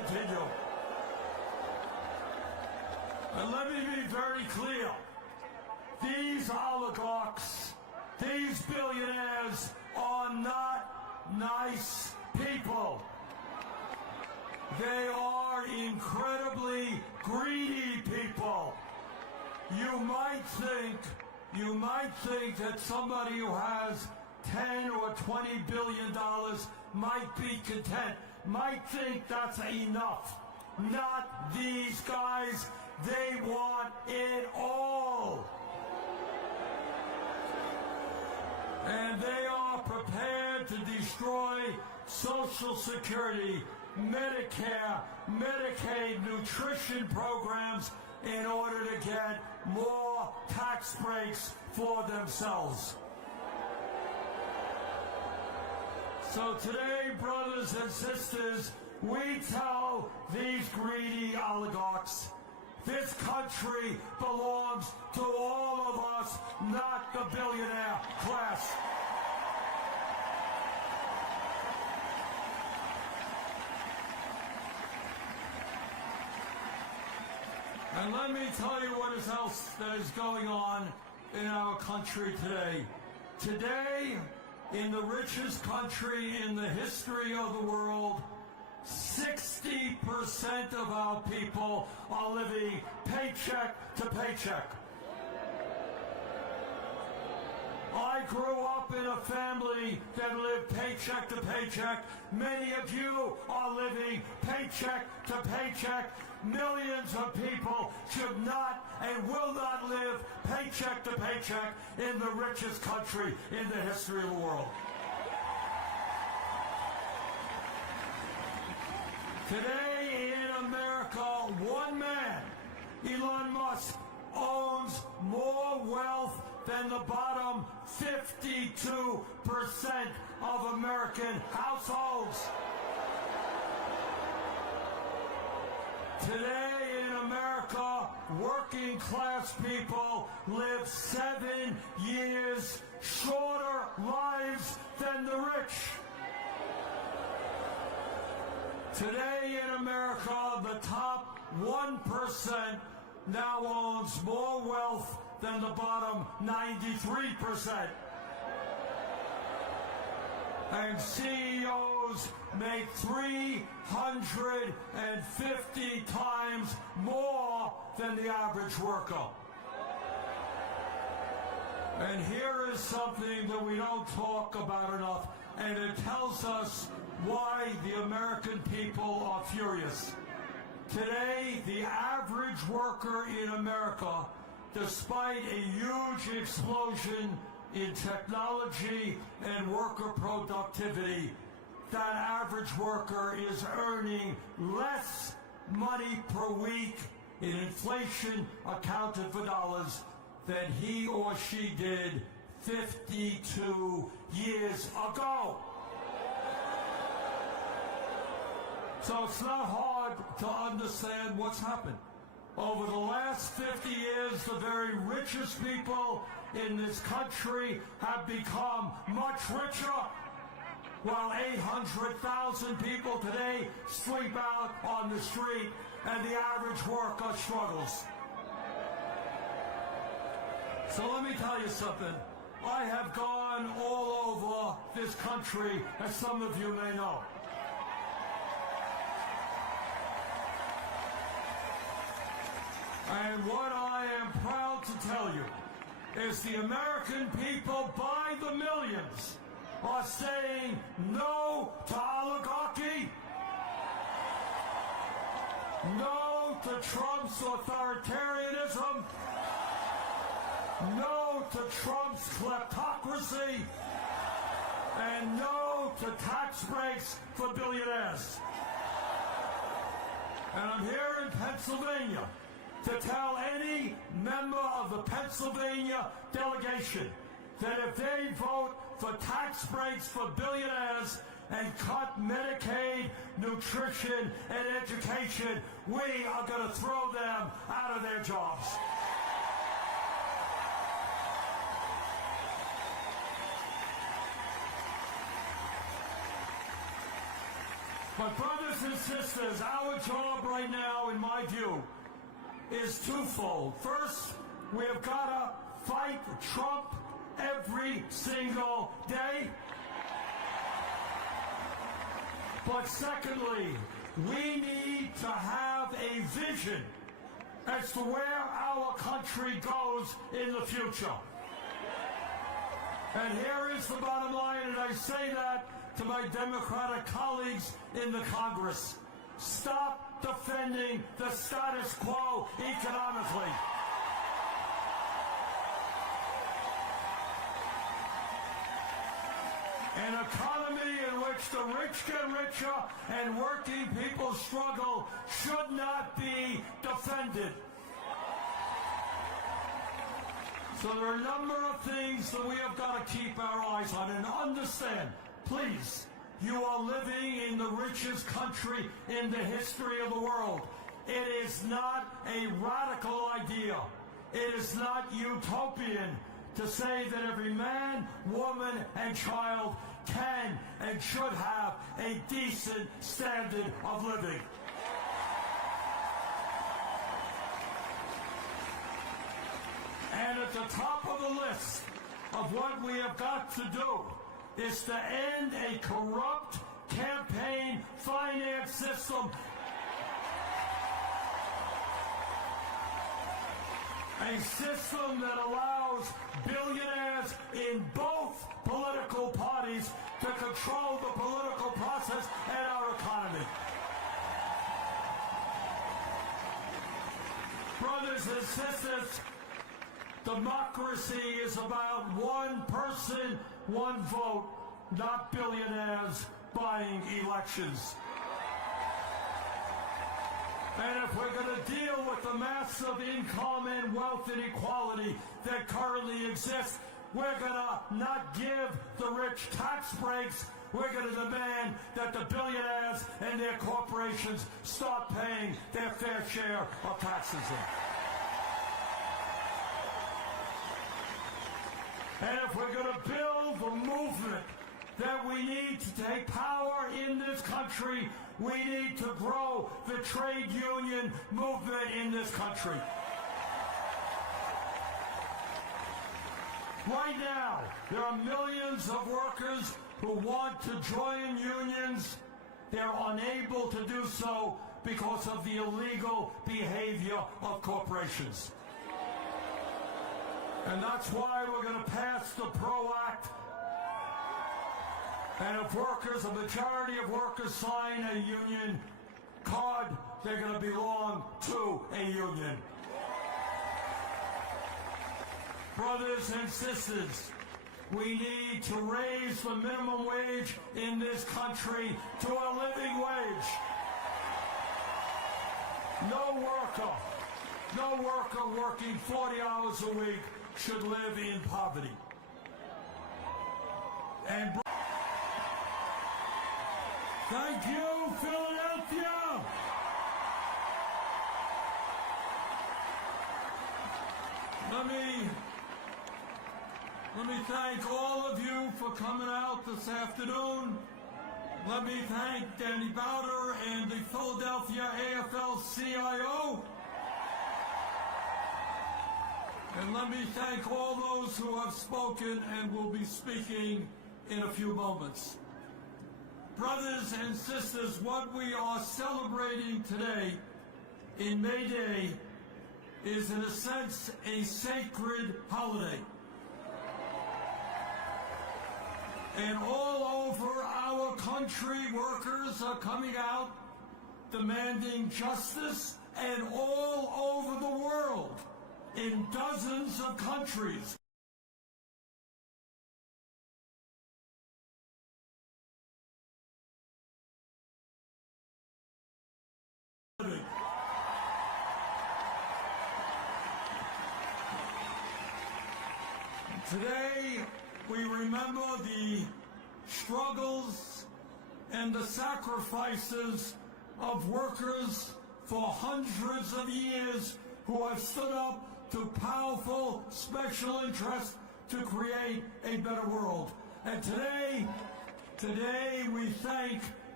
continue. And let me be very clear. These oligarchs, these billionaires are not nice people. They are incredibly greedy people. You might think that somebody who has 10 or 20 billion dollars might be content, might think that's enough. Not these guys. They want it all. And they are prepared to destroy Social Security, Medicare, Medicaid, nutrition programs in order to get more tax breaks for themselves. So today, brothers and sisters, we tell these greedy oligarchs, this country belongs to all of us, not the billionaire class. And let me tell you what else that is going on in our country today. Today, in the richest country in the history of the world, 60% of our people are living paycheck to paycheck. I grew up in a family that lived paycheck to paycheck. Many of you are living paycheck to paycheck. Millions of people should not and will not live paycheck to paycheck in the richest country in the history of the world. Today in America, one man, Elon Musk, owns more wealth than the bottom 52% of American households. Today in America, working class people live 7 years shorter lives than the rich. Today in America, the top 1% now owns more wealth than the bottom 93%. And CEOs make 350 times more than the average worker. And here is something that we don't talk about enough, and it tells us why the American people are furious. Today, the average worker in America, despite a huge explosion in technology and worker productivity, that average worker is earning less money per week in inflation accounted for dollars than he or she did 52 years ago. So it's not hard to understand what's happened. Over the last 50 years, the very richest people in this country have become much richer, while 800,000 people today sleep out on the street and the average worker struggles. So let me tell you something. I have gone all over this country, as some of you may know. And what I am proud to tell you is the American people by the millions are saying no to oligarchy, no to Trump's authoritarianism, no to Trump's kleptocracy, and no to tax breaks for billionaires. And I'm here in Pennsylvania to tell any member of the Pennsylvania delegation that if they vote for tax breaks for billionaires and cut Medicaid, nutrition, and education, we are going to throw them out of their jobs. But brothers and sisters, our job right now, in my view, is twofold. First, we have got to fight Trump every single day. But secondly, we need to have a vision as to where our country goes in the future. And here is the bottom line, and I say that to my Democratic colleagues in the Congress. Stop defending the status quo economically. An economy in which the rich get richer and working people struggle should not be defended. So there are a number of things that we have got to keep our eyes on. And understand, please, you are living in the richest country in the history of the world. It is not a radical idea. It is not utopian to say that every man, woman, and child can and should have a decent standard of living. And at the top of the list of what we have got to do is to end a corrupt campaign finance system. A system that allows billionaires in both political parties to control the political process and our economy. Brothers and sisters, democracy is about one person, one vote, not billionaires buying elections. And if we're going to deal with the massive income and wealth inequality that currently exists, we're going to not give the rich tax breaks. We're going to demand that the billionaires and their corporations start paying their fair share of taxes. And if we're going to build the movement that we need to take power in this country, we need to grow the trade union movement in this country. Right now, there are millions of workers who want to join unions. They're unable to do so because of the illegal behavior of corporations. And that's why we're going to pass the PRO Act. And if workers, a majority of workers sign a union card, they're going to belong to a union. Brothers and sisters, we need to raise the minimum wage in this country to a living wage. No worker working 40 hours a week should live in poverty. And thank you, Philadelphia! Let me thank all of you for coming out this afternoon. Let me thank Danny Bowder and the Philadelphia AFL-CIO. And let me thank all those who have spoken and will be speaking in a few moments. Brothers and sisters, what we are celebrating today in May Day is, in a sense, a sacred holiday. And all over our country, workers are coming out demanding justice, and all over the world, in dozens of countries. Today, we remember the struggles and the sacrifices of workers for hundreds of years who have stood up to powerful special interests to create a better world. And today we thank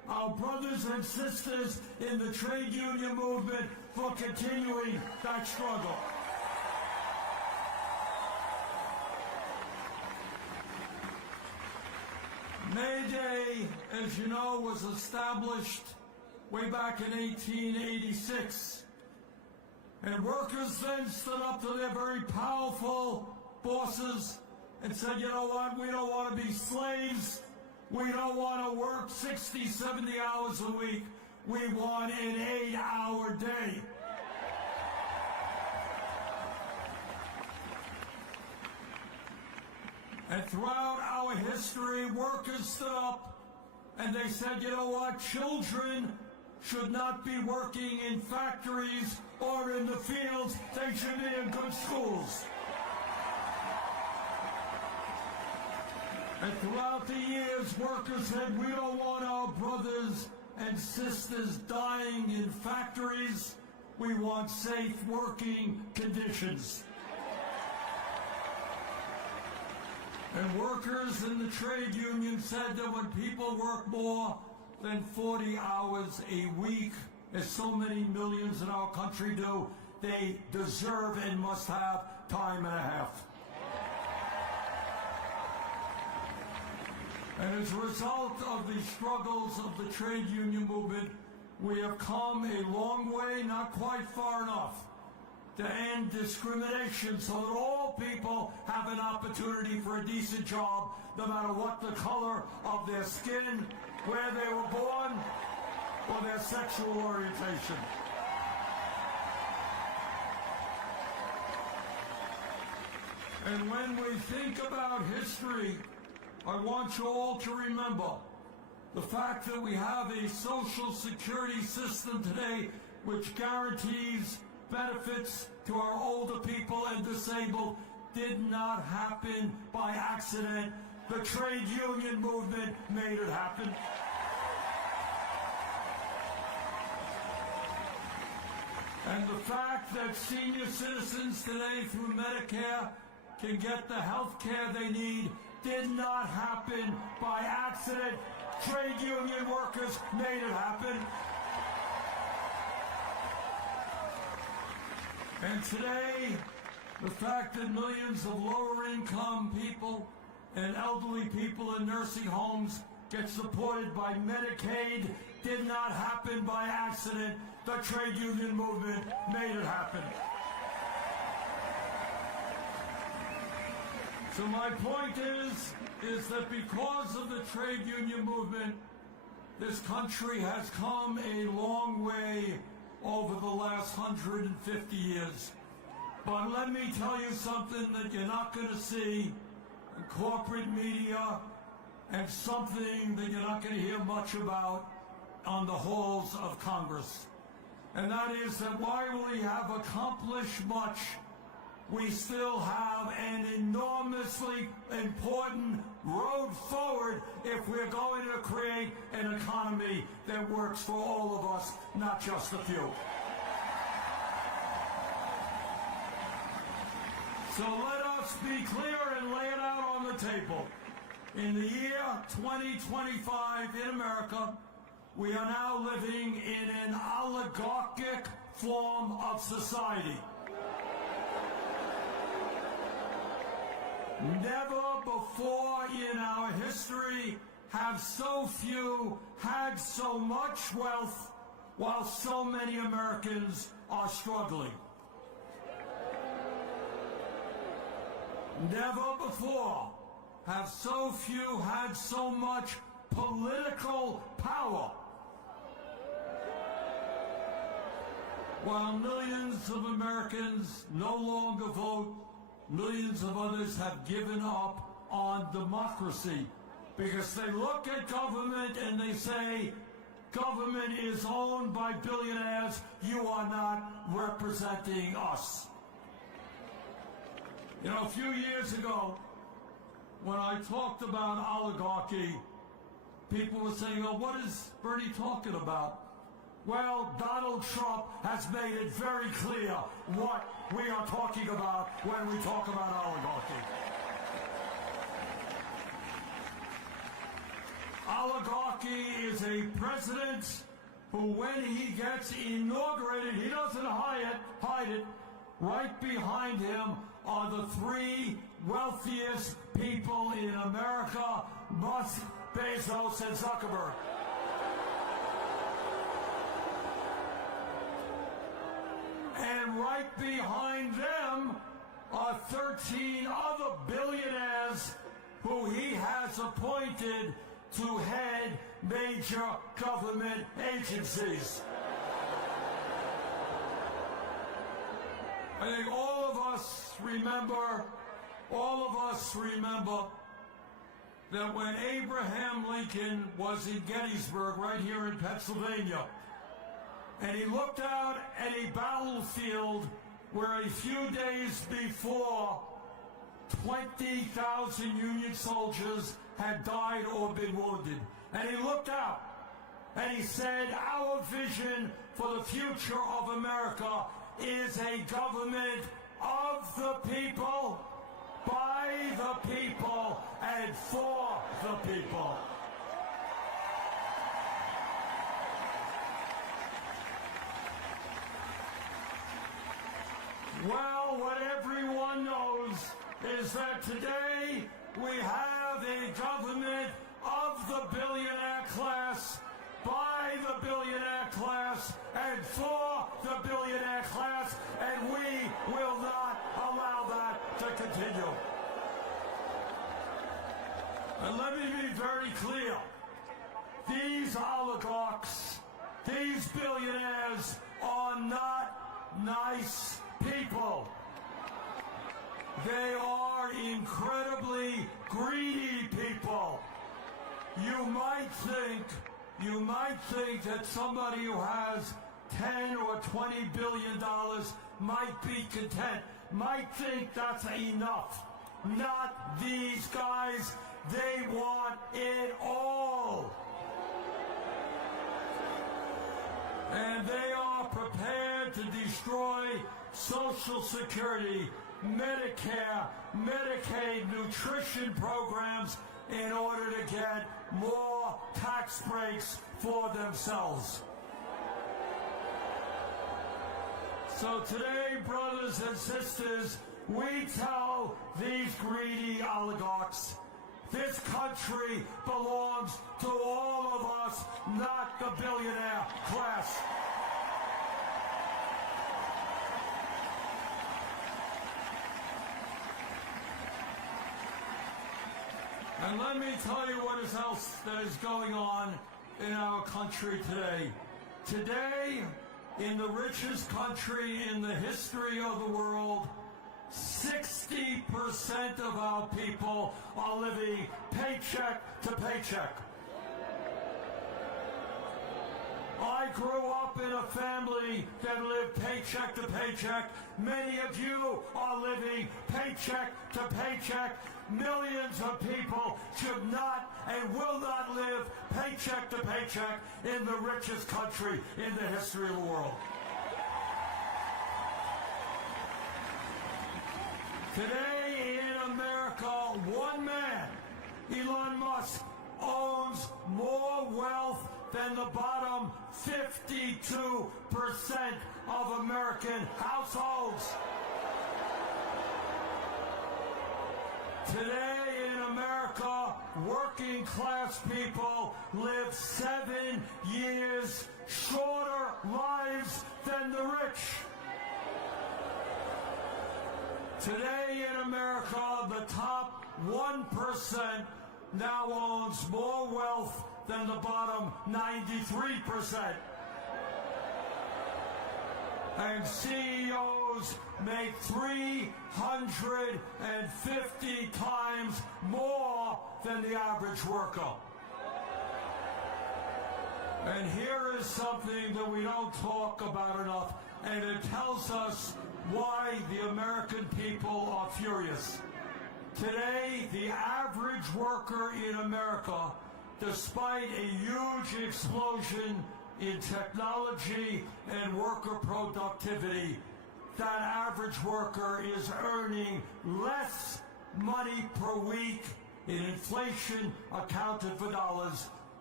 our brothers and sisters in the trade union movement for continuing that struggle. May Day, as you know, was established way back in 1886. And workers then stood up to their very powerful bosses and said, you know what, we don't want to be slaves. We don't want to work 60, 70 hours a week. We want an 8-hour day. And throughout our history, workers stood up and they said, you know what, children should not be working in factories or in the fields. They should be in good schools. And throughout the years, workers said, we don't want our brothers and sisters dying in factories. We want safe working conditions. And workers in the trade union said that when people work more than 40 hours a week, as so many millions in our country do, they deserve and must have time and a half. And as a result of the struggles of the trade union movement, we have come a long way, not quite far enough, to end discrimination so that all people have an opportunity for a decent job, no matter what the color of their skin, where they were born, or their sexual orientation. And when we think about history, I want you all to remember the fact that we have a social security system today which guarantees benefits to our older people and disabled did not happen by accident. The trade union movement made it happen. And the fact that senior citizens today through Medicare can get the health care they need did not happen by accident. Trade union workers made it happen. And today, the fact that millions of lower-income people and elderly people in nursing homes get supported by Medicaid did not happen by accident. The trade union movement made it happen. So my point is that because of the trade union movement, this country has come a long way over the last 150 years. But let me tell you something that you're not going to see in corporate media and something that you're not going to hear much about on the halls of Congress. And that is that while we have accomplished much, we still have an enormously important road forward if we're going to create an economy that works for all of us, not just a few. So let us be clear and lay it out on the table. In the year 2025 in America, we are now living in an oligarchic form of society. Never before in our history have so few had so much wealth while so many Americans are struggling. Never before have so few had so much political power while millions of Americans no longer vote. Millions of others have given up on democracy because they look at government and they say, government is owned by billionaires. You are not representing us. You know, a few years ago, when I talked about oligarchy, people were saying, well, what is Bernie talking about? Well, Donald Trump has made it very clear what we are talking about when we talk about oligarchy. oligarchy is a president who, when he gets inaugurated, he doesn't hide it. Right behind him are the three wealthiest people in America: Musk, Bezos, and Zuckerberg. And right behind them are 13 other billionaires who he has appointed to head major government agencies. I think all of us remember that when Abraham Lincoln was in Gettysburg, right here in Pennsylvania, and he looked out at a battlefield where a few days before 20,000 Union soldiers had died or been wounded. And he looked out and he said, our vision for the future of America is a government of the people, by the people, and for the people. Well, what everyone knows is that today we have a government of the billionaire class, by the billionaire class, and for the billionaire class, and we will not allow that to continue. And let me be very clear. These oligarchs, these billionaires are not nice people. They are incredibly greedy people. You might think that somebody who has 10 or 20 billion dollars might be content, might think that's enough. Not these guys. They want it all. And they are prepared to destroy Social Security, Medicare, Medicaid, nutrition programs in order to get more tax breaks for themselves. So today, brothers and sisters, we tell these greedy oligarchs, this country belongs to all of us, not the billionaire class. And let me tell you what else that is going on in our country today. Today, in the richest country in the history of the world, 60% of our people are living paycheck to paycheck. I grew up in a family that lived paycheck to paycheck. Many of you are living paycheck to paycheck. Millions of people should not and will not live paycheck to paycheck in the richest country in the history of the world. Today in America, one man, Elon Musk, owns more wealth than the bottom 52% of American households. Today in America, working class people live 7 years shorter lives than the rich. Today in America, the top 1% now owns more wealth than the bottom 93%. And CEOs make 350 times more than the average worker. And here is something that we don't talk about enough, and it tells us why the American people are furious. Today, the average worker in America, despite a huge explosion in technology and worker productivity, that average worker is earning less money per week in inflation accounted for dollars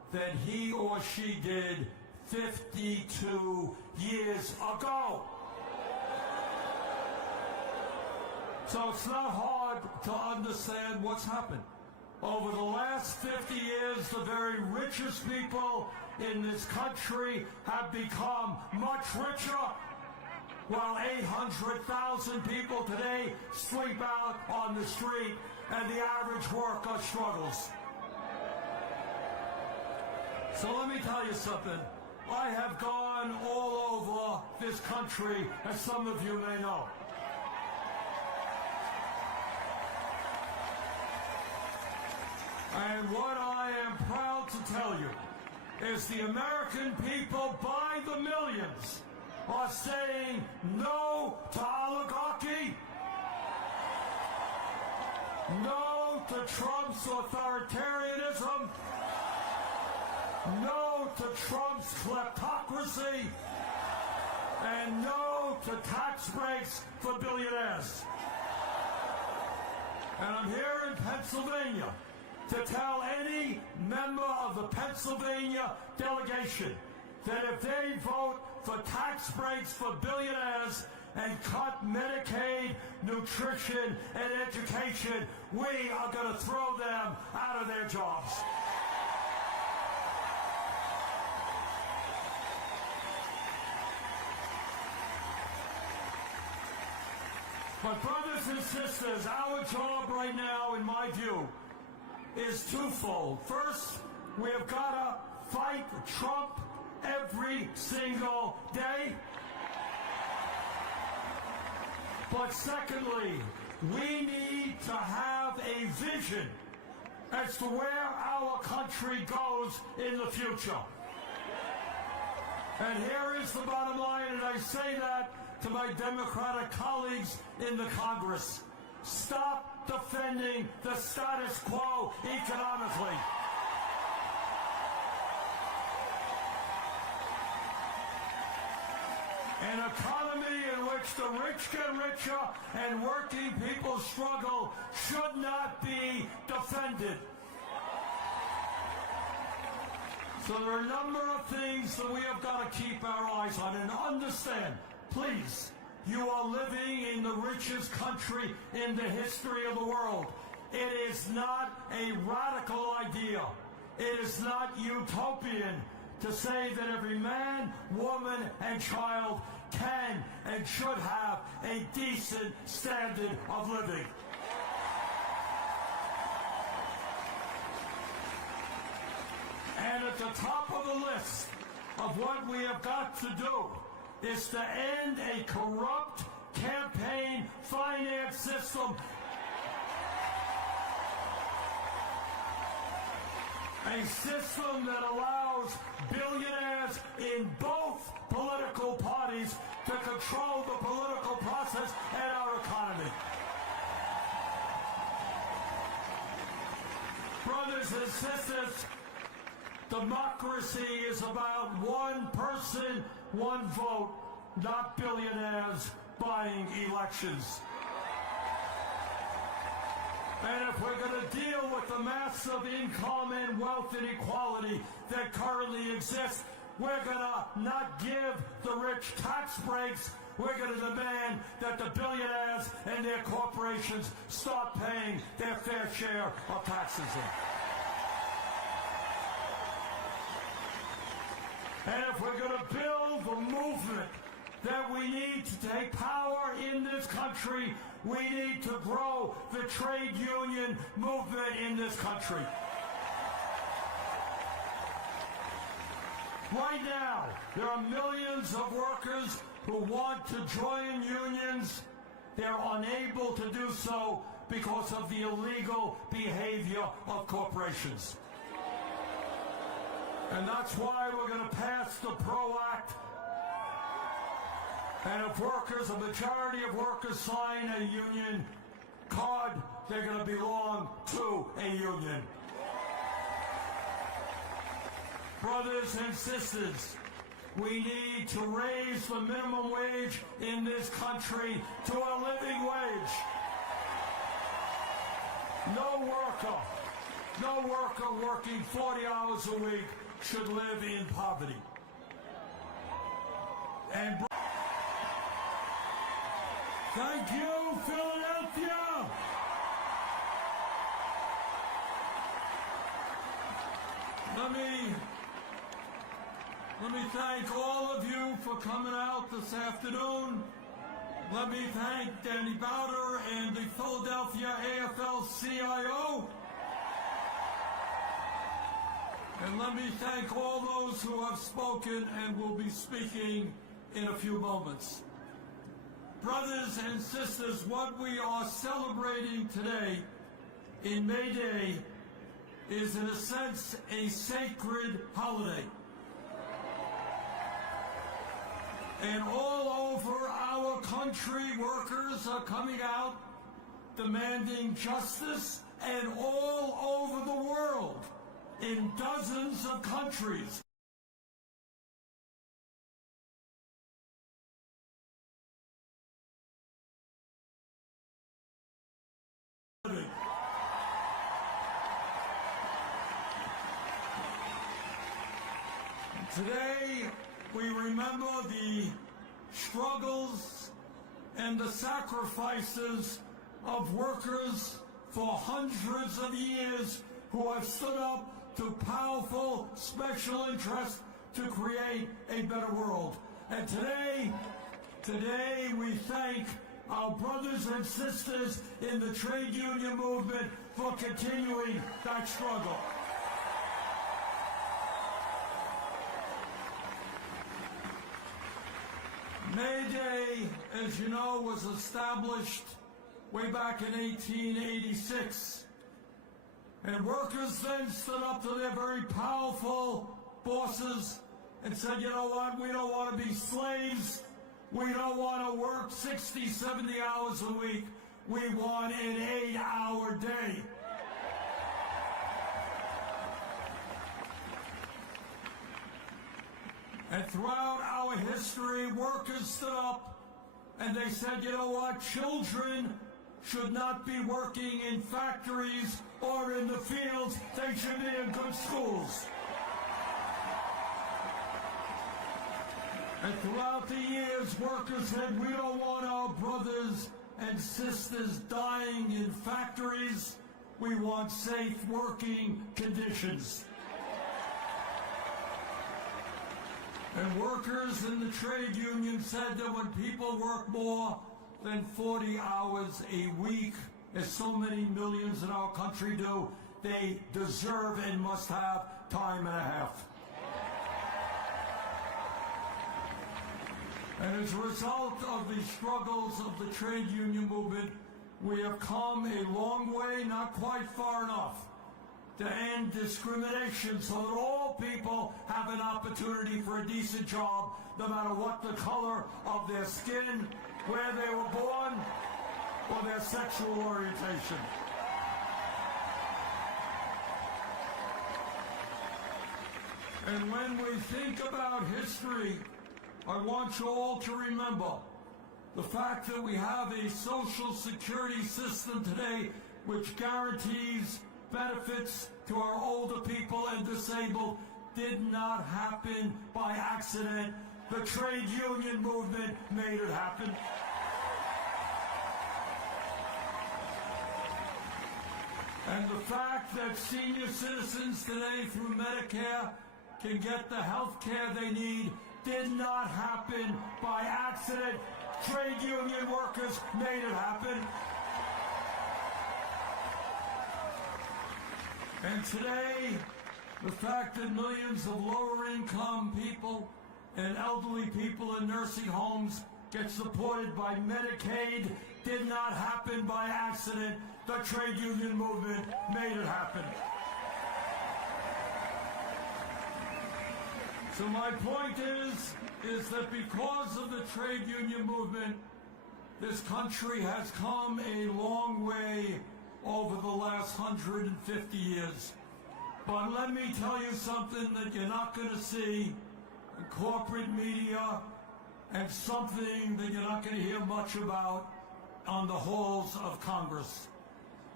than he or she did 52 years ago. So it's not hard to understand what's happened. Over the last 50 years, the very richest people in this country have become much richer, while 800,000 people today sleep out on the street and the average worker struggles. So let me tell you something. I have gone all over this country, as some of you may know. And what I am proud to tell you is the American people by the millions are saying no to oligarchy, no to Trump's authoritarianism, no to Trump's kleptocracy, and no to tax breaks for billionaires. And I'm here in Pennsylvania to tell any member of the Pennsylvania delegation that if they vote for tax breaks for billionaires and cut Medicaid, nutrition, and education, we are going to throw them out of their jobs. But brothers and sisters, our job right now, in my view, is twofold. First, we have got to fight Trump every single day. But secondly, we need to have a vision as to where our country goes in the future. And here is the bottom line, and I say that to my Democratic colleagues in the Congress. Stop defending the status quo economically. An economy in which the rich get richer and working people struggle should not be defended. So there are a number of things that we have got to keep our eyes on. And understand, please, you are living in the richest country in the history of the world. It is not a radical idea. It is not utopian to say that every man, woman, and child can and should have a decent standard of living. And at the top of the list of what we have got to do is to end a corrupt campaign finance system. A system that allows billionaires in both political parties to control the political process and our economy. Brothers and sisters, democracy is about one person, one vote, not billionaires buying elections. And if we're going to deal with the massive income and wealth inequality that currently exists, we're going to not give the rich tax breaks. We're going to demand that the billionaires and their corporations start paying their fair share of taxes. And if we're going to build the movement that we need to take power in this country, we need to grow the trade union movement in this country. Right now, there are millions of workers who want to join unions. They're unable to do so because of the illegal behavior of corporations. And that's why we're going to pass the PRO Act. And if workers, a majority of workers sign a union card, they're going to belong to a union. Brothers and sisters, we need to raise the minimum wage in this country to a living wage. No worker no worker working 40 hours a week should live in poverty. And thank you, Philadelphia! Let me thank all of you for coming out this afternoon. Let me thank Danny Bowder and the Philadelphia AFL-CIO. And let me thank all those who have spoken and will be speaking in a few moments. Brothers and sisters, what we are celebrating today in May Day is, in a sense, a sacred holiday. And all over our country, workers are coming out demanding justice, and all over the world, in dozens of countries. Today, we remember the struggles and the sacrifices of workers for hundreds of years who have stood up to powerful special interests to create a better world. And today we thank our brothers and sisters in the trade union movement for continuing that struggle. May Day, as you know, was established way back in 1886. And workers then stood up to their very powerful bosses and said, you know what, we don't want to be slaves. We don't want to work 60, 70 hours a week. We want an 8-hour day. And throughout our history, workers stood up and they said, you know what, children should not be working in factories or in the fields. They should be in good schools. And throughout the years, workers said, we don't want our brothers and sisters dying in factories. We want safe working conditions. And workers in the trade union said that when people work more than 40 hours a week, as so many millions in our country do, they deserve and must have time and a half. And as a result of the struggles of the trade union movement, we have come a long way, not quite far enough, to end discrimination so that all people have an opportunity for a decent job, no matter what the color of their skin, where they were born, or their sexual orientation. And when we think about history, I want you all to remember the fact that we have a social security system today which guarantees benefits to our older people and disabled did not happen by accident. The trade union movement made it happen. And the fact that senior citizens today through Medicare can get the health care they need did not happen by accident. Trade union workers made it happen. And today, the fact that millions of lower income people and elderly people in nursing homes get supported by Medicaid did not happen by accident. The trade union movement made it happen. So my point is that because of the trade union movement, this country has come a long way over the last 150 years. But let me tell you something that you're not going to see in corporate media, and something that you're not going to hear much about on the halls of Congress.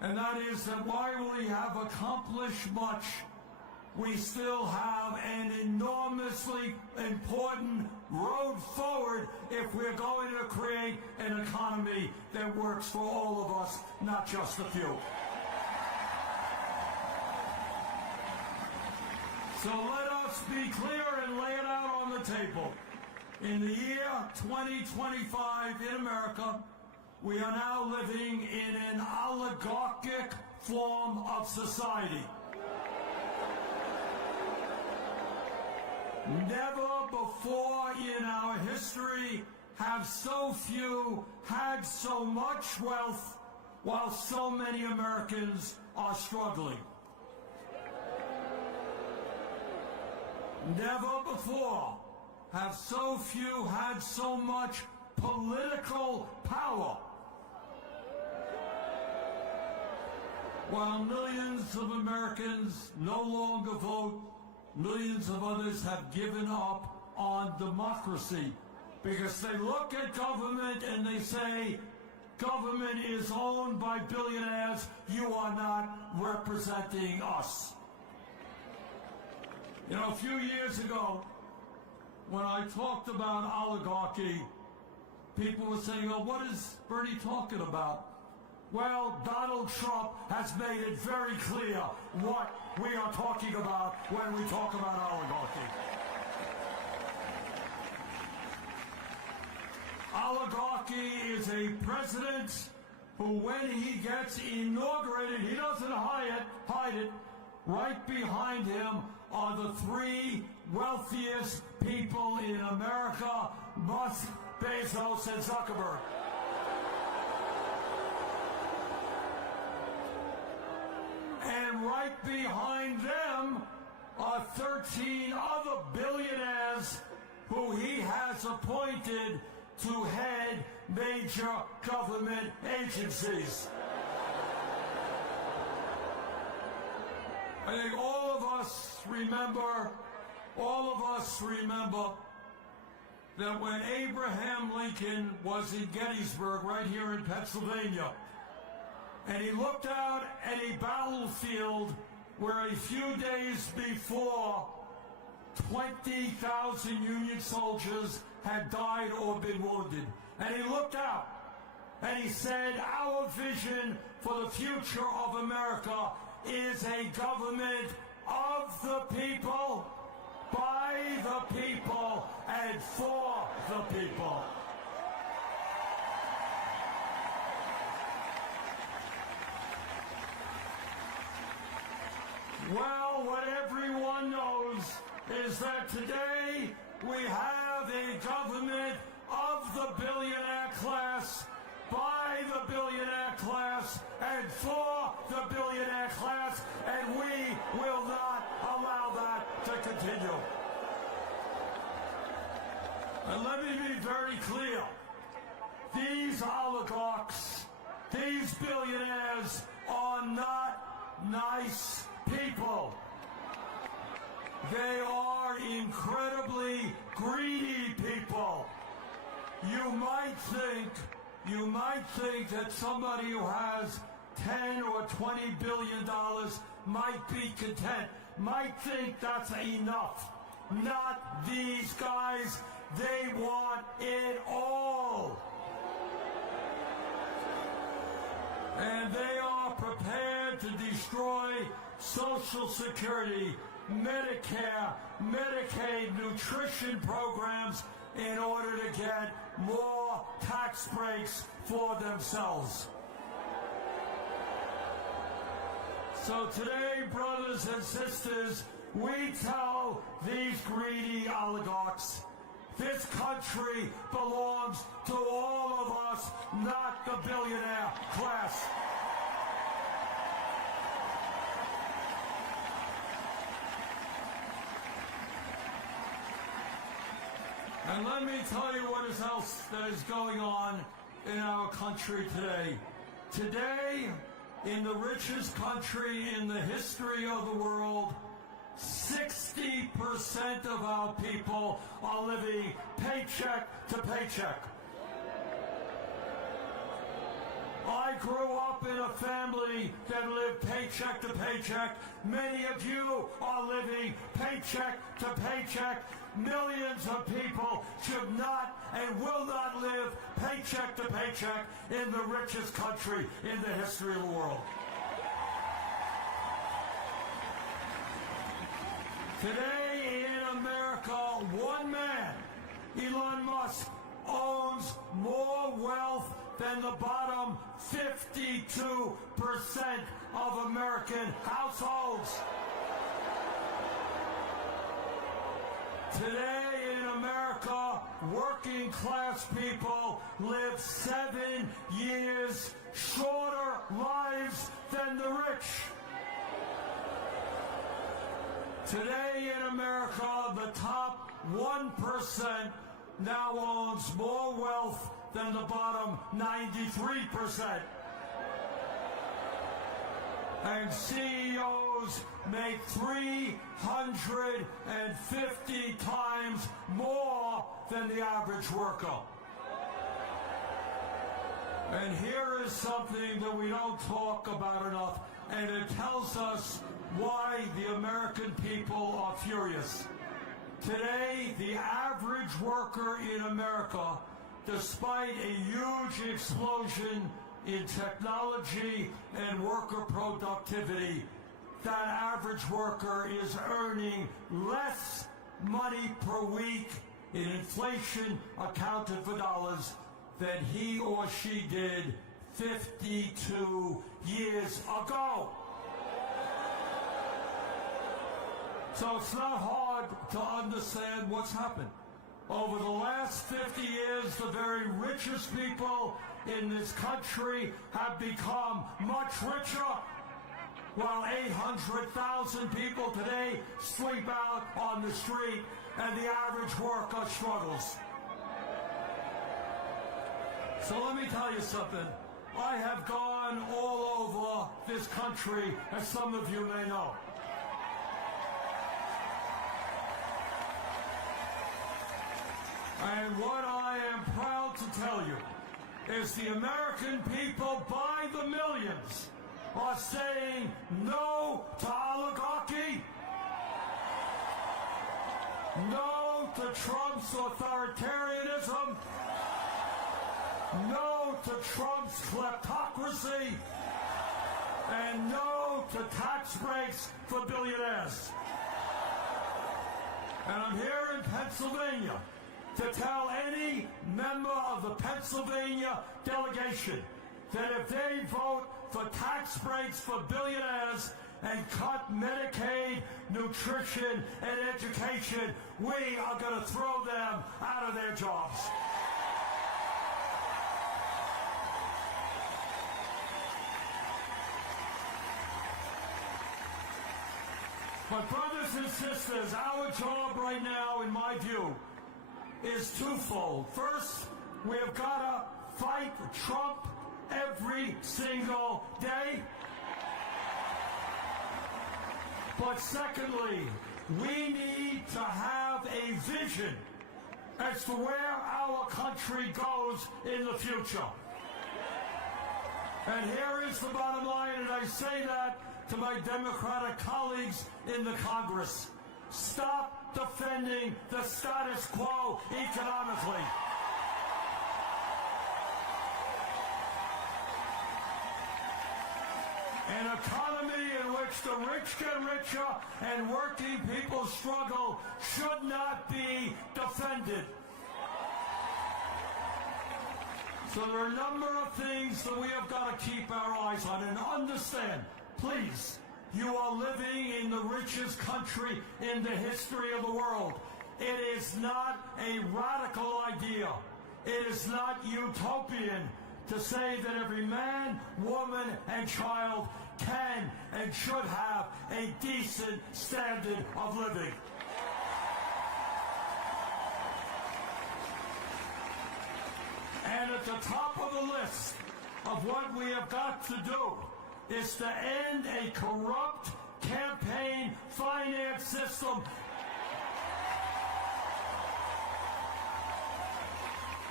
and that is that while we have accomplished much, we still have an enormously important road forward if we're going to create an economy that works for all of us, not just a few. So let us be clear and lay it out on the table. In the year 2025 in America, we are now living in an oligarchic form of society. Never before in our history have so few had so much wealth while so many Americans are struggling. Never before have so few had so much political power, while millions of Americans no longer vote. Millions of others have given up on democracy because they look at government and they say, government is owned by billionaires, you are not representing us. You know, a few years ago, when I talked about oligarchy, people were saying, oh, what is Bernie talking about? Well, Donald Trump has made it very clear what we are talking about when we talk about oligarchy. Oligarchy is a president who, when he gets inaugurated, he doesn't hide it. Right behind him are the three wealthiest people in America, Musk, Bezos, and Zuckerberg. And right behind them are 13 other billionaires who he has appointed to head major government agencies. I think all of us remember that when Abraham Lincoln was in Gettysburg, right here in Pennsylvania, and he looked out at a battlefield where a few days before 20,000 Union soldiers had died or been wounded. And he looked out and he said, our vision for the future of America is a government of the people, by the people, and for the people. Well, what everyone knows is that today we have a government of the billionaire class, by the billionaire class, and for the billionaire class, and we will not allow that to continue. And let me be very clear. These oligarchs, these billionaires are not nice people. They are incredibly greedy people. You might think that somebody who has 10 or 20 billion dollars might be content, might think that's enough. Not these guys. They want it all. And they are prepared to destroy Social Security, Medicare, Medicaid, nutrition programs in order to get more tax breaks for themselves. So today, brothers and sisters, we tell these greedy oligarchs, this country belongs to all of us, not the billionaire class. And let me tell you what else that is going on in our country today. Today, in the richest country in the history of the world, 60% of our people are living paycheck to paycheck. I grew up in a family that lived paycheck to paycheck. Many of you are living paycheck to paycheck. Millions of people should not and will not live paycheck to paycheck in the richest country in the history of the world. Today in America, one man, Elon Musk, owns more wealth than the bottom 52% of American households. Today in America, working class people live 7 years shorter lives than the rich. Today in America, the top 1% now owns more wealth than the bottom 93%. And CEOs make 350 times more than the average worker. And here is something that we don't talk about enough, and it tells us why the American people are furious. Today, the average worker in America, despite a huge explosion in technology and worker productivity, that average worker is earning less money per week in inflation accounted for dollars than he or she did 52 years ago. So it's not hard to understand what's happened. Over the last 50 years, the very richest people in this country have become much richer, while 800,000 people today sleep out on the street and the average worker struggles. So let me tell you something. I have gone all over this country, as some of you may know. And what I am proud to tell you is the American people by the millions are saying no to oligarchy, no to Trump's authoritarianism, no to Trump's kleptocracy, and no to tax breaks for billionaires. And I'm here in Pennsylvania to tell any member of the Pennsylvania delegation that if they vote for tax breaks for billionaires and cut Medicaid, nutrition, and education, we are going to throw them out of their jobs. But brothers and sisters, our job right now, in my view, is twofold. First, we have got to fight Trump every single day. But secondly, we need to have a vision as to where our country goes in the future. And here is the bottom line, and I say that to my Democratic colleagues in the Congress. Stop defending the status quo economically. An economy in which the rich get richer and working people struggle should not be defended. So there are a number of things that we have got to keep our eyes on, and understand, please, you are living in the richest country in the history of the world. It is not a radical idea. It is not utopian to say that every man, woman, and child can and should have a decent standard of living. And at the top of the list of what we have got to do is to end a corrupt campaign finance system.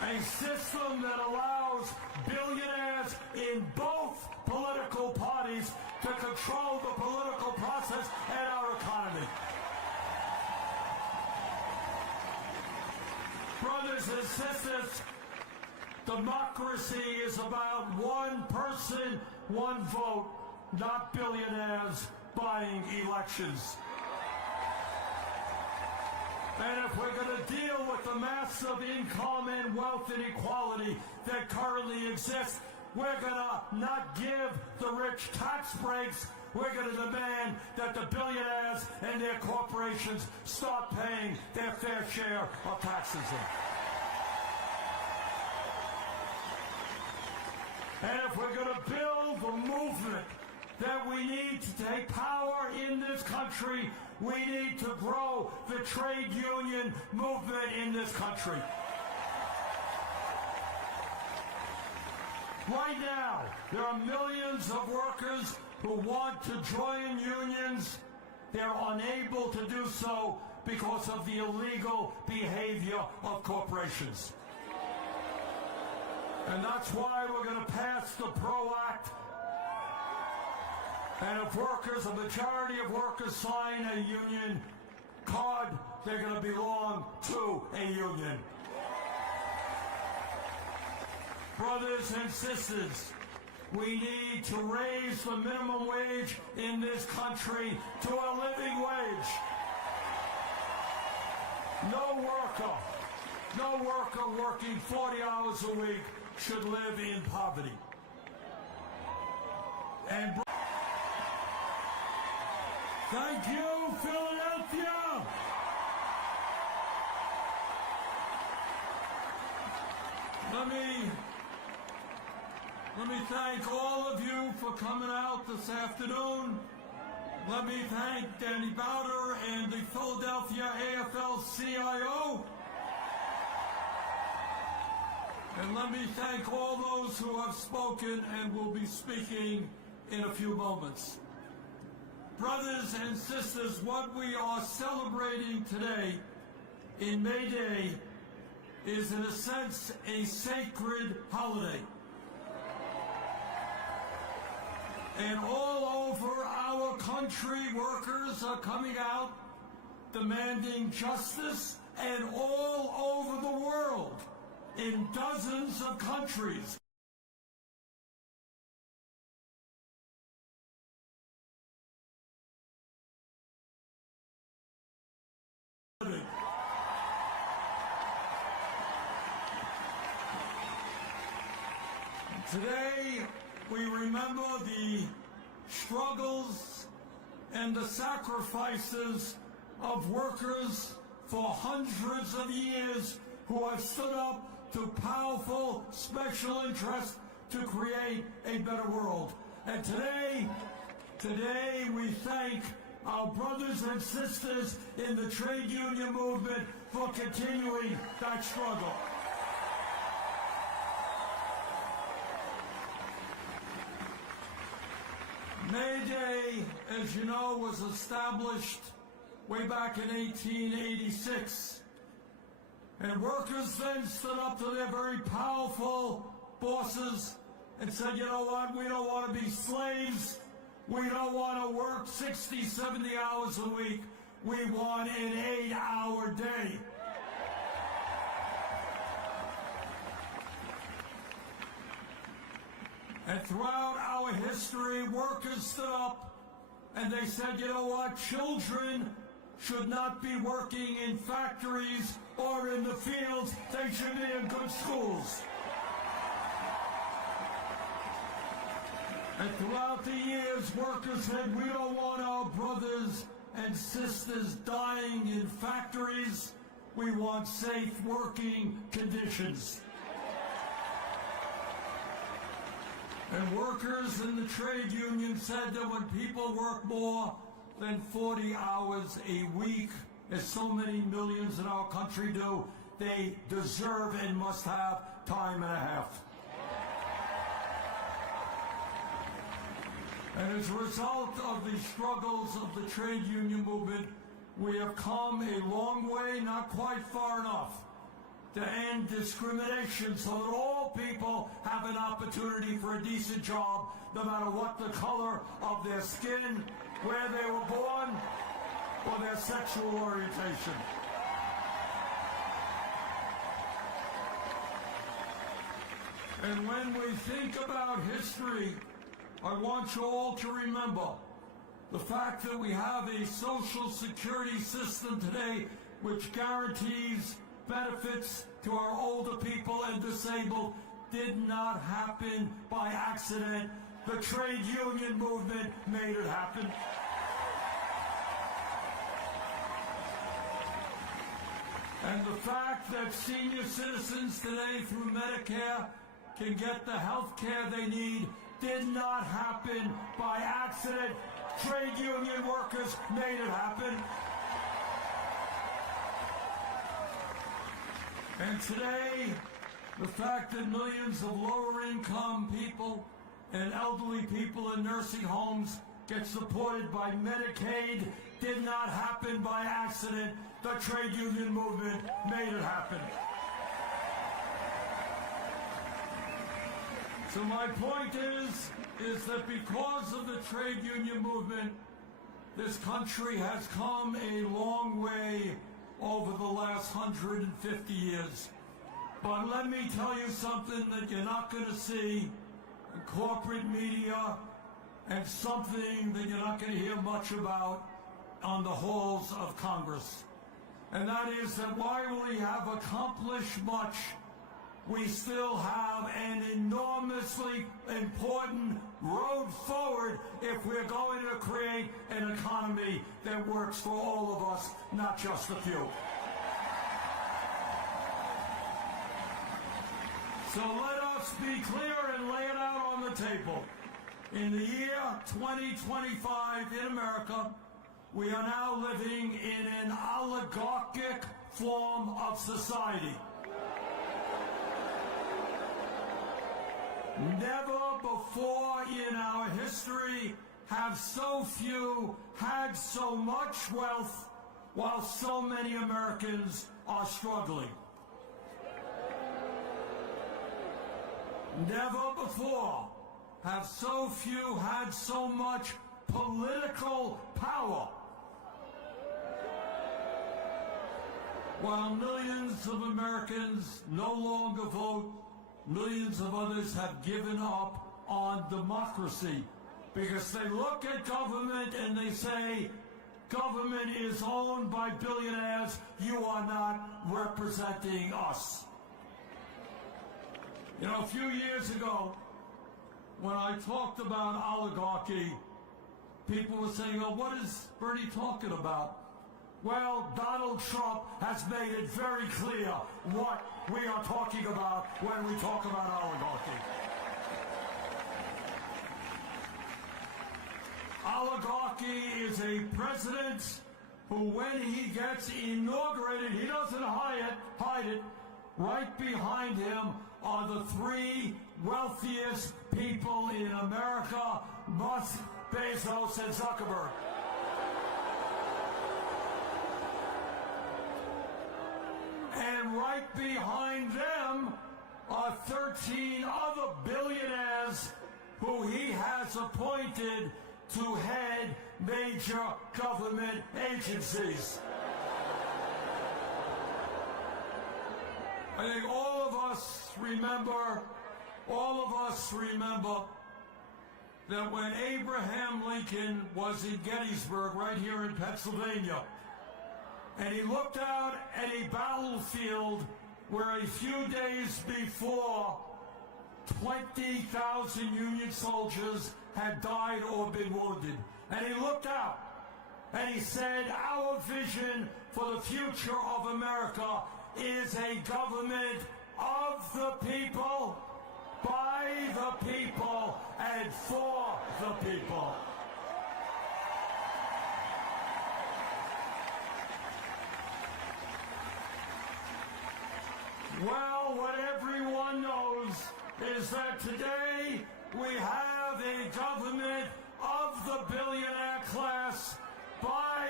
A system that allows billionaires in both political parties to control the political process and our economy. Brothers and sisters, democracy is about one person, one vote, not billionaires buying elections. And if we're going to deal with the massive income and wealth inequality that currently exists, we're going to not give the rich tax breaks. We're going to demand that the billionaires and their corporations start paying their fair share of taxes. And if we're going to build the movement that we need to take power in this country, we need to grow the trade union movement in this country. Right now, there are millions of workers who want to join unions. They're unable to do so because of the illegal behavior of corporations. And that's why we're going to pass the PRO Act. And if workers, a majority of workers sign a union card, they're going to belong to a union. Brothers and sisters, we need to raise the minimum wage in this country to a living wage. No worker working 40 hours a week should live in poverty. And thank you, Philadelphia! Let me thank all of you for coming out this afternoon. Let me thank Danny Bowder and the Philadelphia AFL-CIO. And let me thank all those who have spoken and will be speaking in a few moments. Brothers and sisters, what we are celebrating today in May Day is, in a sense, a sacred holiday. And all over our country, workers are coming out demanding justice, and all over the world, in dozens of countries. Today, we remember the struggles and the sacrifices of workers for hundreds of years who have stood up to powerful special interests to create a better world. And today we thank our brothers and sisters in the trade union movement for continuing that struggle. May Day, as you know, was established way back in 1886. And workers then stood up to their very powerful bosses and said, you know what, we don't want to be slaves. We don't want to work 60, 70 hours a week. We want an 8-hour day. And throughout our history, workers stood up and they said, you know what, children should not be working in factories or in the fields. They should be in good schools. And throughout the years, workers said, we don't want our brothers and sisters dying in factories. We want safe working conditions. And workers in the trade union said that when people work more than 40 hours a week, as so many millions in our country do, they deserve and must have time and a half. And as a result of the struggles of the trade union movement, we have come a long way, not quite far enough. to end discrimination so that all people have an opportunity for a decent job, no matter what the color of their skin, where they were born, or their sexual orientation. And when we think about history, I want you all to remember the fact that we have a social security system today which guarantees benefits to our older people and disabled did not happen by accident. The trade union movement made it happen. And the fact that senior citizens today through Medicare can get the health care they need did not happen by accident. Trade union workers made it happen. And today, the fact that millions of lower-income people and elderly people in nursing homes get supported by Medicaid did not happen by accident. The trade union movement made it happen. So my point is that because of the trade union movement, this country has come a long way over the last 150 years. But let me tell you something that you're not going to see in corporate media, and something that you're not going to hear much about on the halls of Congress. And that is that while we have accomplished much, we still have an enormously important road forward if we're going to create an economy that works for all of us, not just a few. So let us be clear and lay it out on the table. In the year 2025 in America, we are now living in an oligarchic form of society. Never before in our history have so few had so much wealth while so many Americans are struggling. Never before have so few had so much political power, while millions of Americans no longer vote. Millions of others have given up on democracy because they look at government and they say, government is owned by billionaires, you are not representing us. You know, a few years ago, when I talked about oligarchy, people were saying, oh, what is Bernie talking about? Well, Donald Trump has made it very clear what we are talking about when we talk about oligarchy. Oligarchy is a president who, when he gets inaugurated, he doesn't hide it. Right behind him are the three wealthiest people in America, Musk, Bezos, and Zuckerberg. And right behind them are 13 other billionaires who he has appointed to head major government agencies. I think all of us remember that when Abraham Lincoln was in Gettysburg, right here in Pennsylvania, and he looked out at a battlefield where a few days before 20,000 Union soldiers had died or been wounded. And he looked out and he said, our vision for the future of America is a government of the people, by the people, and for the people. Well, what everyone knows is that today we have a government of the billionaire class, by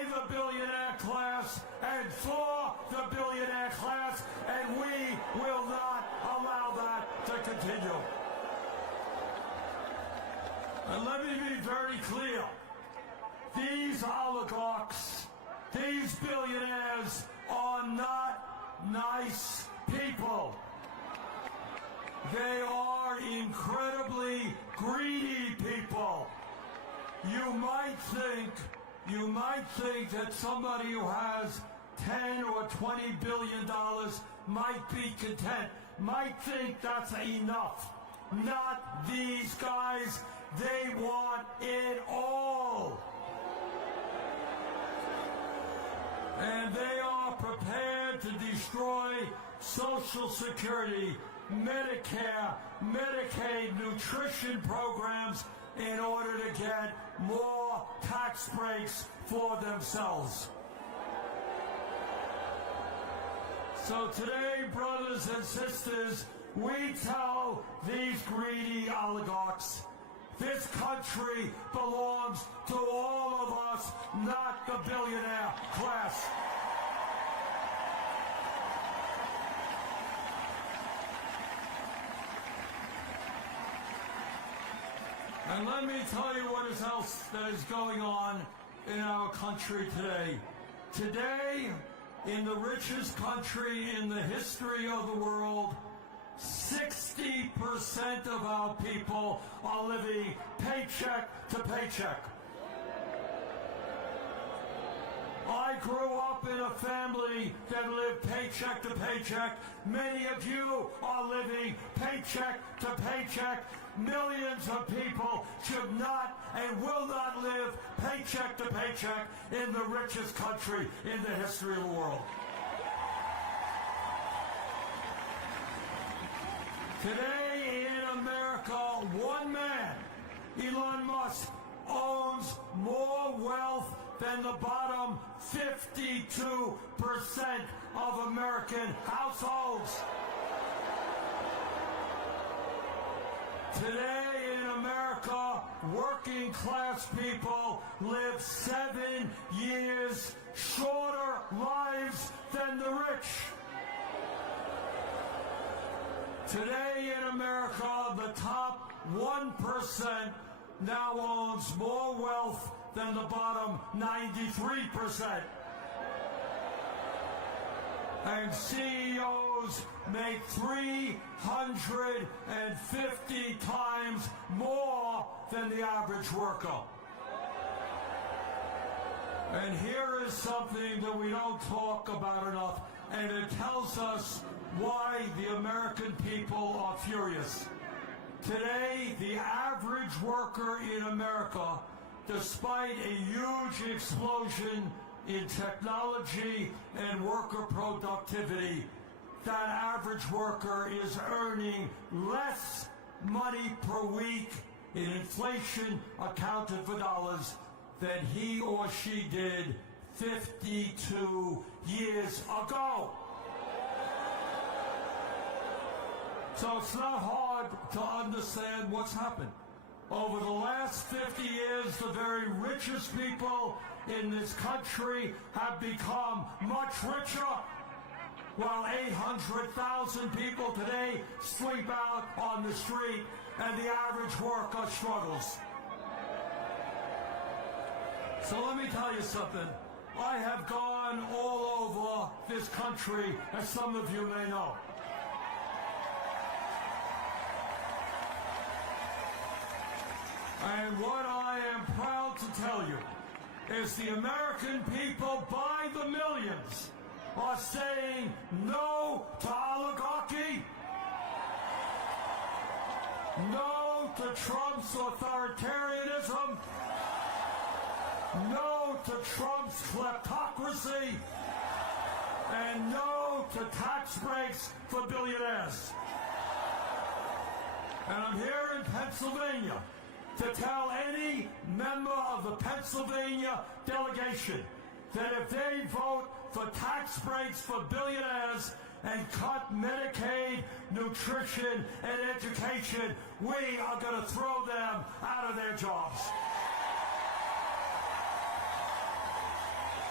by the billionaire class and for the billionaire class, and we will not allow that to continue. And let me be very clear. These oligarchs, these billionaires are not nice people. They are incredibly greedy people. You might think that somebody who has 10 or 20 billion dollars might be content, might think that's enough. Not these guys. They want it all. And they are prepared to destroy Social Security, Medicare, Medicaid, nutrition programs in order to get more tax breaks for themselves. So today, brothers and sisters, we tell these greedy oligarchs, this country belongs to all of us, not the billionaire class. And let me tell you what else that is going on in our country today. Today, in the richest country in the history of the world, 60% of our people are living paycheck to paycheck. I grew up in a family that lived paycheck to paycheck. Many of you are living paycheck to paycheck. Millions of people should not and will not live paycheck to paycheck in the richest country in the history of the world. Today in America, one man, Elon Musk, owns more wealth than the bottom 52% of American households. Today in America, working class people live 7 years shorter lives than the rich. Today in America, the top 1% now owns more wealth than the bottom 93%. And CEOs make 350 times more than the average worker. And here is something that we don't talk about enough, and it tells us why the American people are furious. Today, the average worker in America, despite a huge explosion in technology and worker productivity, that average worker is earning less money per week in inflation accounted for dollars than he or she did 52 years ago. So it's not hard to understand what's happened. Over the last 50 years, the very richest people in this country have become much richer, while 800,000 people today sleep out on the street and the average worker struggles. So let me tell you something. I have gone all over this country, as some of you may know. And what I am proud to tell you is the American people by the millions are saying no to oligarchy, no to Trump's authoritarianism, no to Trump's kleptocracy, and no to tax breaks for billionaires. And I'm here in Pennsylvania to tell any member of the Pennsylvania delegation that if they vote for tax breaks for billionaires and cut Medicaid, nutrition, and education, we are going to throw them out of their jobs.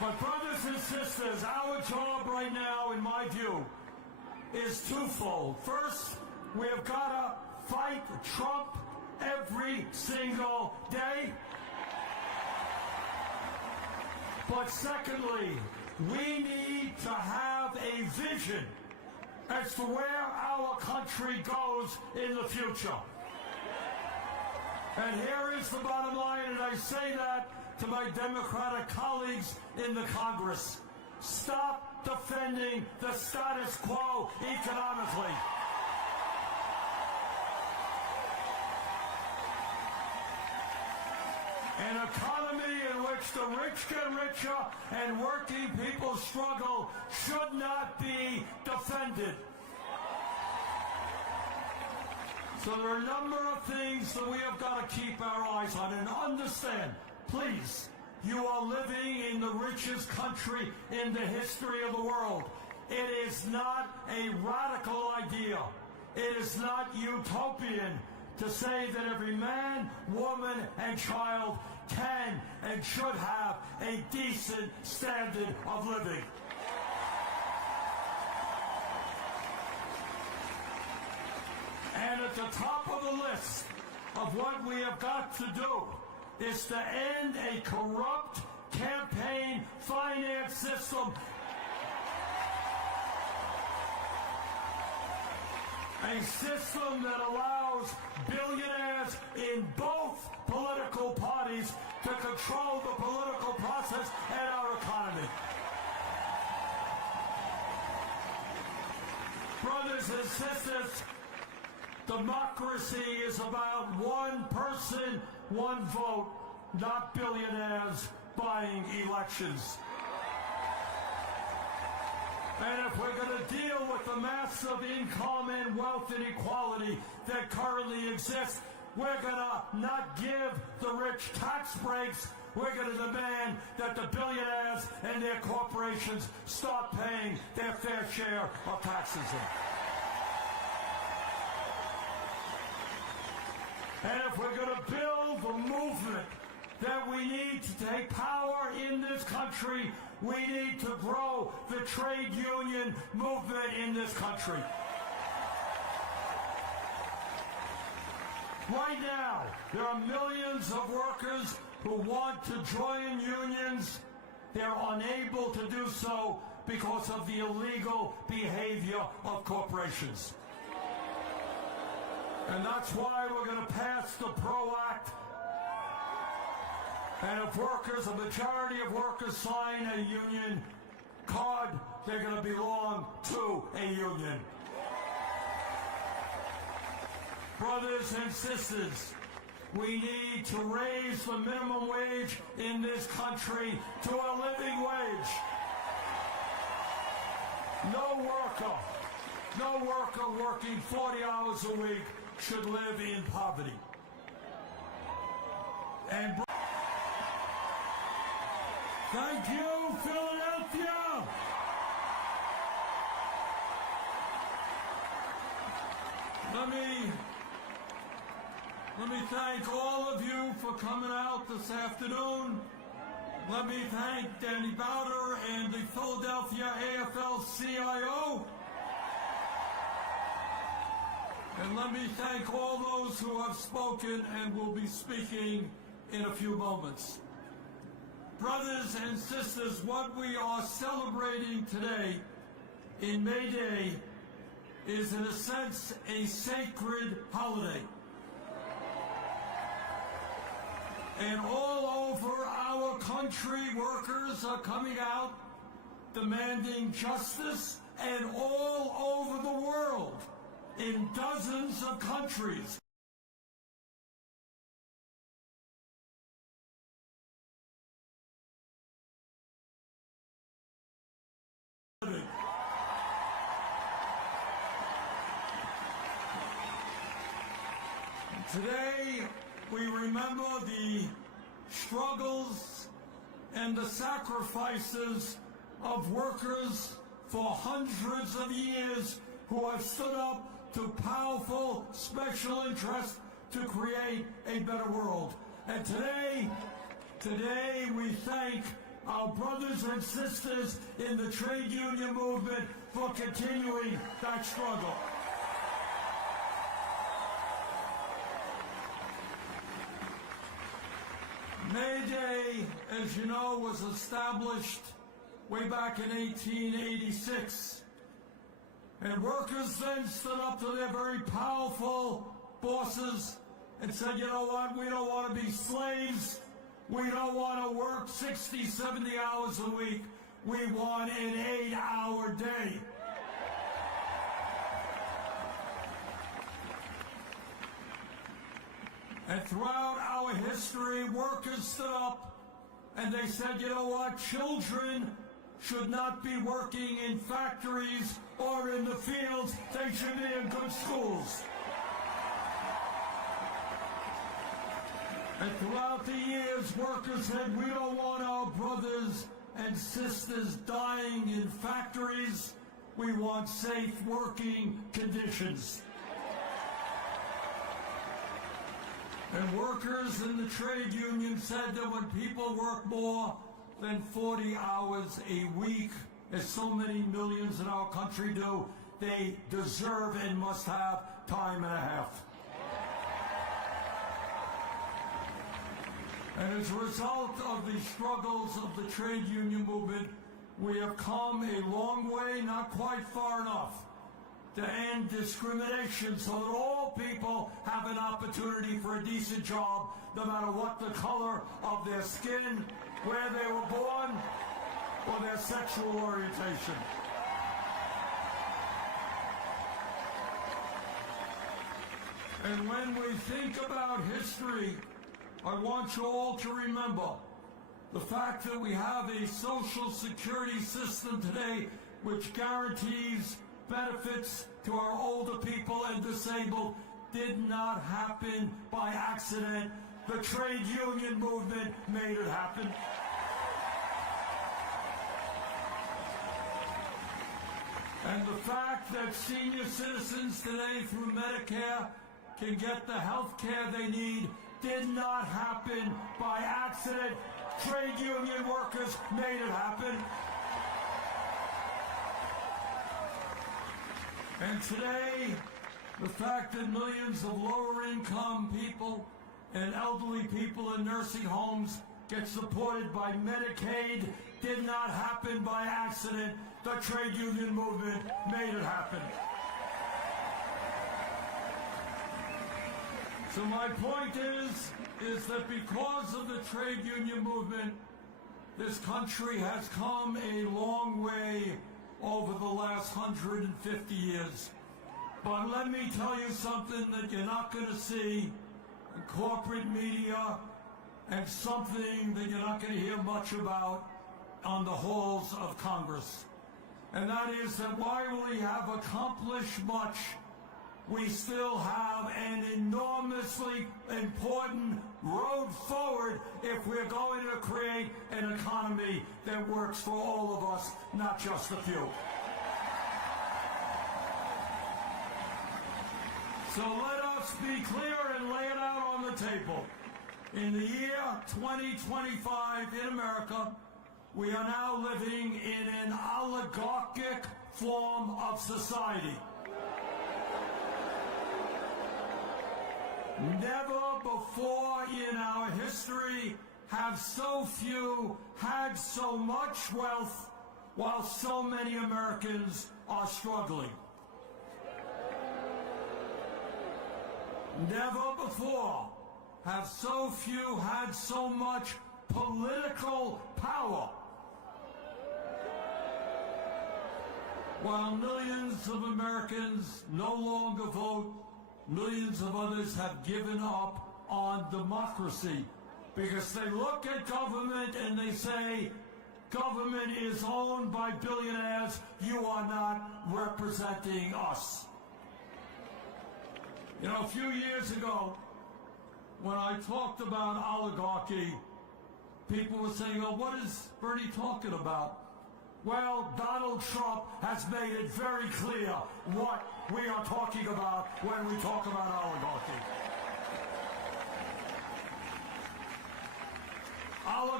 But brothers and sisters, our job right now, in my view, is twofold. First, we have got to fight Trump every single day. But secondly, we need to have a vision as to where our country goes in the future. And here is the bottom line, and I say that to my Democratic colleagues in the Congress. Stop defending the status quo economically. An economy in which the rich get richer and working people struggle should not be defended. So there are a number of things that we have got to keep our eyes on and understand. Please, you are living in the richest country in the history of the world. It is not a radical idea. It is not utopian to say that every man, woman, and child can and should have a decent standard of living. And at the top of the list of what we have got to do is to end a corrupt campaign finance system. A system that allows billionaires in both political parties to control the political process and our economy. Brothers and sisters, democracy is about one person, one vote, not billionaires buying elections. And if we're going to deal with the massive income and wealth inequality that currently exists, we're going to not give the rich tax breaks. We're going to demand that the billionaires and their corporations start paying their fair share of taxes. And if we're going to build the movement that we need to take power in this country, we need to grow the trade union movement in this country. Right now, there are millions of workers who want to join unions. They're unable to do so because of the illegal behavior of corporations. And that's why we're going to pass the PRO Act. And if workers, a majority of workers sign a union card, they're going to belong to a union. Brothers and sisters, we need to raise the minimum wage in this country to a living wage. No worker working 40 hours a week should live in poverty. And thank you, Philadelphia! Let me thank all of you for coming out this afternoon. Let me thank Danny Bowder and the Philadelphia AFL-CIO. And let me thank all those who have spoken and will be speaking in a few moments. Brothers and sisters, what we are celebrating today in May Day is, in a sense, a sacred holiday. And all over our country, workers are coming out demanding justice, and all over the world, in dozens of countries. Today, we remember the struggles and the sacrifices of workers for hundreds of years who have stood up to powerful special interests to create a better world. And today we thank our brothers and sisters in the trade union movement for continuing that struggle. May Day, as you know, was established way back in 1886. And workers then stood up to their very powerful bosses and said, you know what, we don't want to be slaves. We don't want to work 60, 70 hours a week. We want an 8-hour day. And throughout our history, workers stood up and they said, you know what, children should not be working in factories or in the fields. They should be in good schools. And throughout the years, workers said, we don't want our brothers and sisters dying in factories. We want safe working conditions. And workers in the trade union said that when people work more than 40 hours a week, as so many millions in our country do, they deserve and must have time and a half. And as a result of the struggles of the trade union movement, we have come a long way, not quite far enough, to end discrimination so that all people have an opportunity for a decent job, no matter what the color of their skin, where they were born, or their sexual orientation. And when we think about history, I want you all to remember the fact that we have a social security system today which guarantees benefits to our older people and disabled did not happen by accident. The trade union movement made it happen. And the fact that senior citizens today through Medicare can get the health care they need did not happen by accident. Trade union workers made it happen. And today, the fact that millions of lower income people and elderly people in nursing homes get supported by Medicaid did not happen by accident. The trade union movement made it happen. So my point is that because of the trade union movement, this country has come a long way over the last 150 years. But let me tell you something that you're not going to see in corporate media, and something that you're not going to hear much about on the halls of Congress. And that is that while we have accomplished much, we still have an enormously important road forward if we're going to create an economy that works for all of us, not just a few. So let us be clear and lay it out on the table. In the year 2025 in America, we are now living in an oligarchic form of society. Never before in our history have so few had so much wealth while so many Americans are struggling. Never before have so few had so much political power while millions of Americans no longer vote. Millions of others have given up on democracy because they look at government and they say, government is owned by billionaires. You are not representing us. You know, a few years ago, when I talked about oligarchy, people were saying, oh, what is Bernie talking about? Well, Donald Trump has made it very clear what we are talking about when we talk about oligarchy.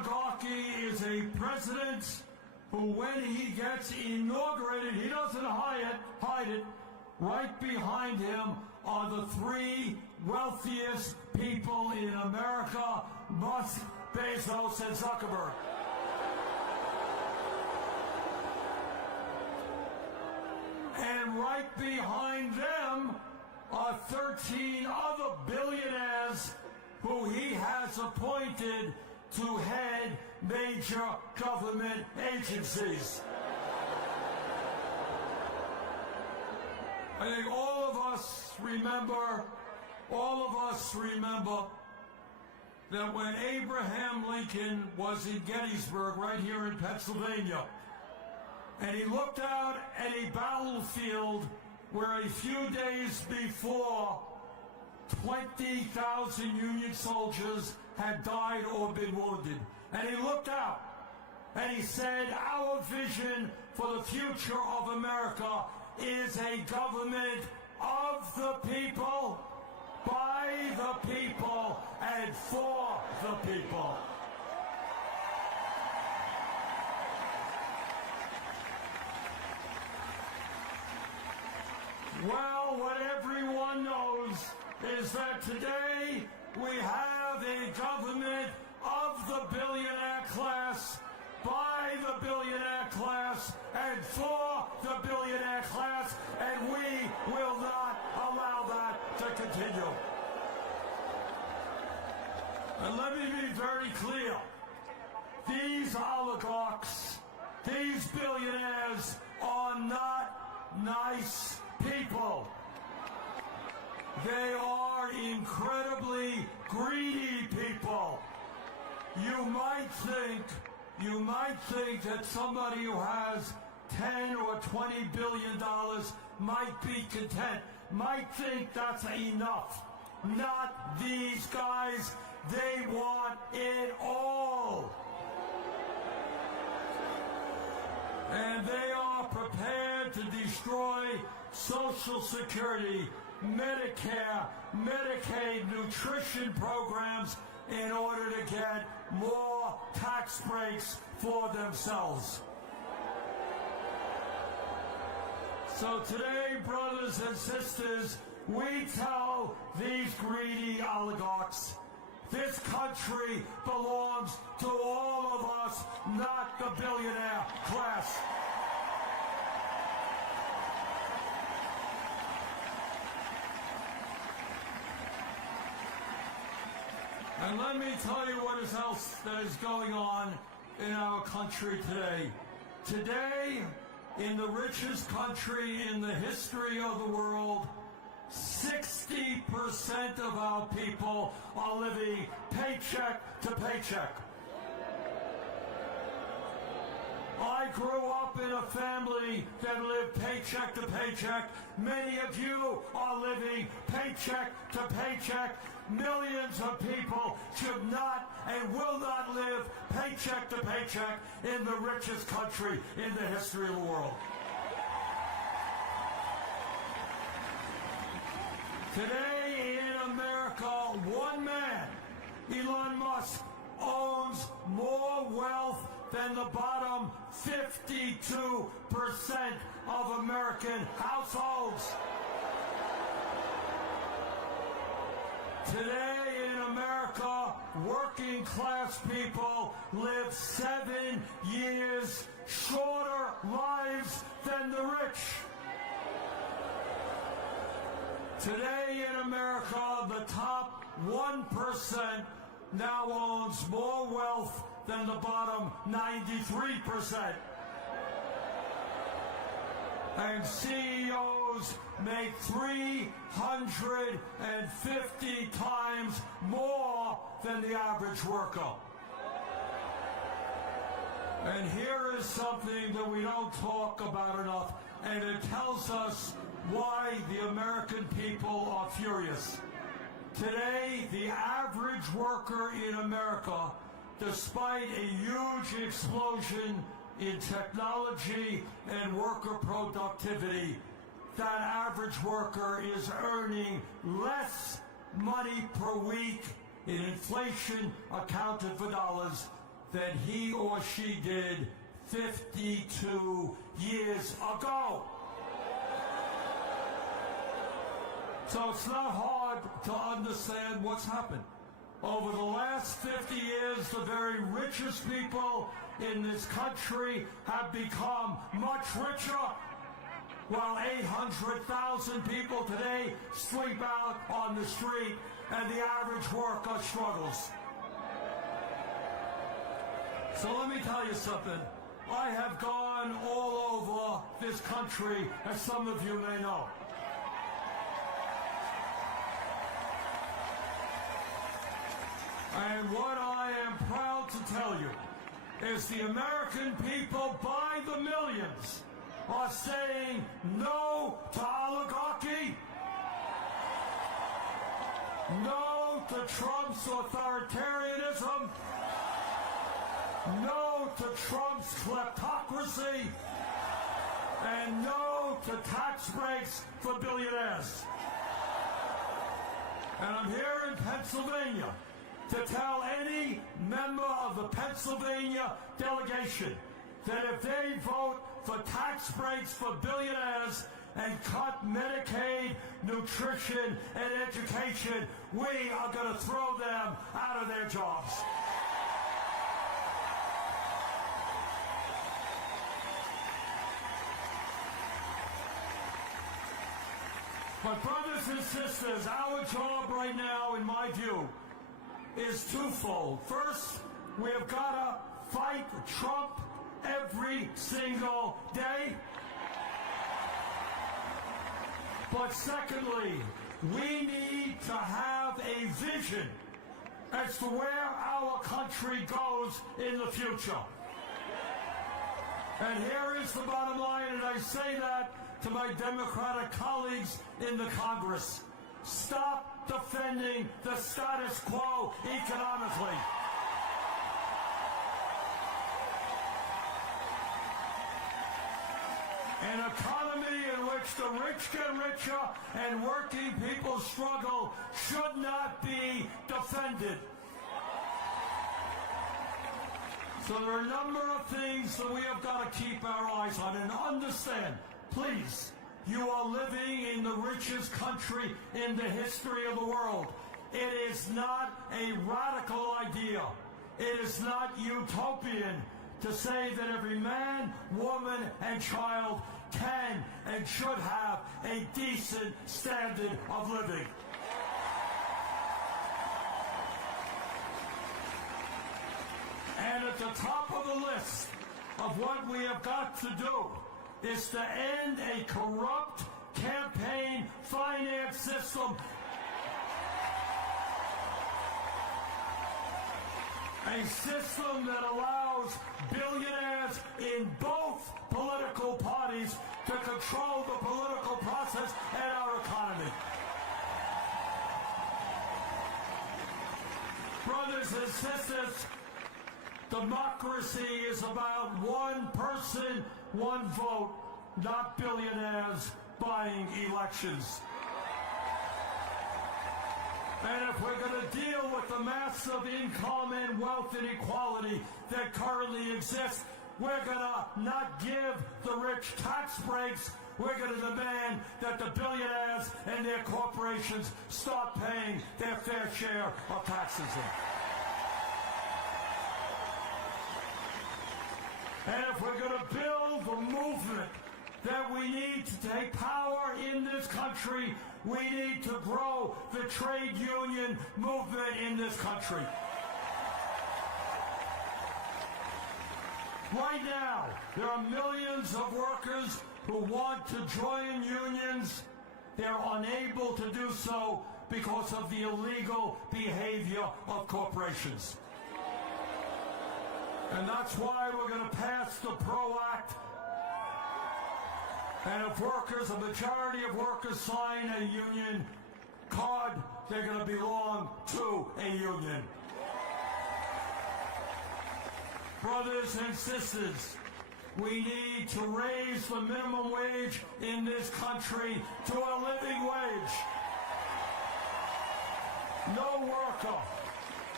oligarchy is a president who, when he gets inaugurated, he doesn't hide it. Right behind him are the three wealthiest people in America: Musk, Bezos, and Zuckerberg. And right behind them are 13 other billionaires who he has appointed to head major government agencies. I think all of us remember that when Abraham Lincoln was in Gettysburg, right here in Pennsylvania, and he looked out at a battlefield where a few days before 20,000 Union soldiers had died or been wounded. And he looked out and he said, our vision for the future of America is a government of the people, by the people, and for the people. Well, what everyone knows is that today we have a government of the billionaire class, by the billionaire class, and for the billionaire class, and we will not allow that to continue. And let me be very clear. These oligarchs, these billionaires are not nice people. They are incredibly greedy people. You might think that somebody who has 10 or 20 billion dollars might be content, might think that's enough. Not these guys. They want it all. And they are prepared to destroy Social Security, Medicare, Medicaid, nutrition programs in order to get more tax breaks for themselves. So today, brothers and sisters, we tell these greedy oligarchs, this country belongs to all of us, not the billionaire class. And let me tell you what else that is going on in our country today. Today, in the richest country in the history of the world, 60% of our people are living paycheck to paycheck. I grew up in a family that lived paycheck to paycheck. Many of you are living paycheck to paycheck. Millions of people should not and will not live paycheck to paycheck in the richest country in the history of the world. Today in America, one man, Elon Musk, owns more wealth than the bottom 52% of American households. Today in America, working class people live 7 years shorter lives than the rich. Today in America, the top 1% now owns more wealth than the bottom 93%. And CEOs make 350 times more than the average worker. And here is something that we don't talk about enough, and it tells us why the American people are furious. Today, the average worker in America, despite a huge explosion in technology and worker productivity, that average worker is earning less money per week in inflation accounted for dollars than he or she did 52 years ago. So it's not hard to understand what's happened. Over the last 50 years, the very richest people in this country have become much richer, while 800,000 people today sleep out on the street and the average worker struggles. So let me tell you something. I have gone all over this country, as some of you may know. And what I am proud to tell you is the American people by the millions are saying no to oligarchy, no to Trump's authoritarianism, no to Trump's kleptocracy, and no to tax breaks for billionaires. And I'm here in Pennsylvania to tell any member of the Pennsylvania delegation that if they vote for tax breaks for billionaires and cut Medicaid, nutrition, and education, we are going to throw them out of their jobs. But brothers and sisters, our job right now, in my view, is twofold. First, we have got to fight Trump every single day. But secondly, we need to have a vision as to where our country goes in the future. And here is the bottom line, and I say that to my Democratic colleagues in the Congress. Stop defending the status quo economically. An economy in which the rich get richer and working people struggle should not be defended. So there are a number of things that we have got to keep our eyes on and understand. Please, you are living in the richest country in the history of the world. It is not a radical idea. It is not utopian to say that every man, woman, and child can and should have a decent standard of living. And at the top of the list of what we have got to do is to end a corrupt campaign finance system. A system that allows billionaires in both political parties to control the political process and our economy. Brothers and sisters, democracy is about one person, one vote, not billionaires buying elections. And if we're going to deal with the massive income and wealth inequality that currently exists, we're going to not give the rich tax breaks. We're going to demand that the billionaires and their corporations start paying their fair share of taxes. And if we're going to build the movement that we need to take power in this country, we need to grow the trade union movement in this country. Right now, there are millions of workers who want to join unions. They're unable to do so because of the illegal behavior of corporations. And that's why we're going to pass the PRO Act. And if workers, a majority of workers sign a union card, they're going to belong to a union. Brothers and sisters, we need to raise the minimum wage in this country to a living wage. No worker,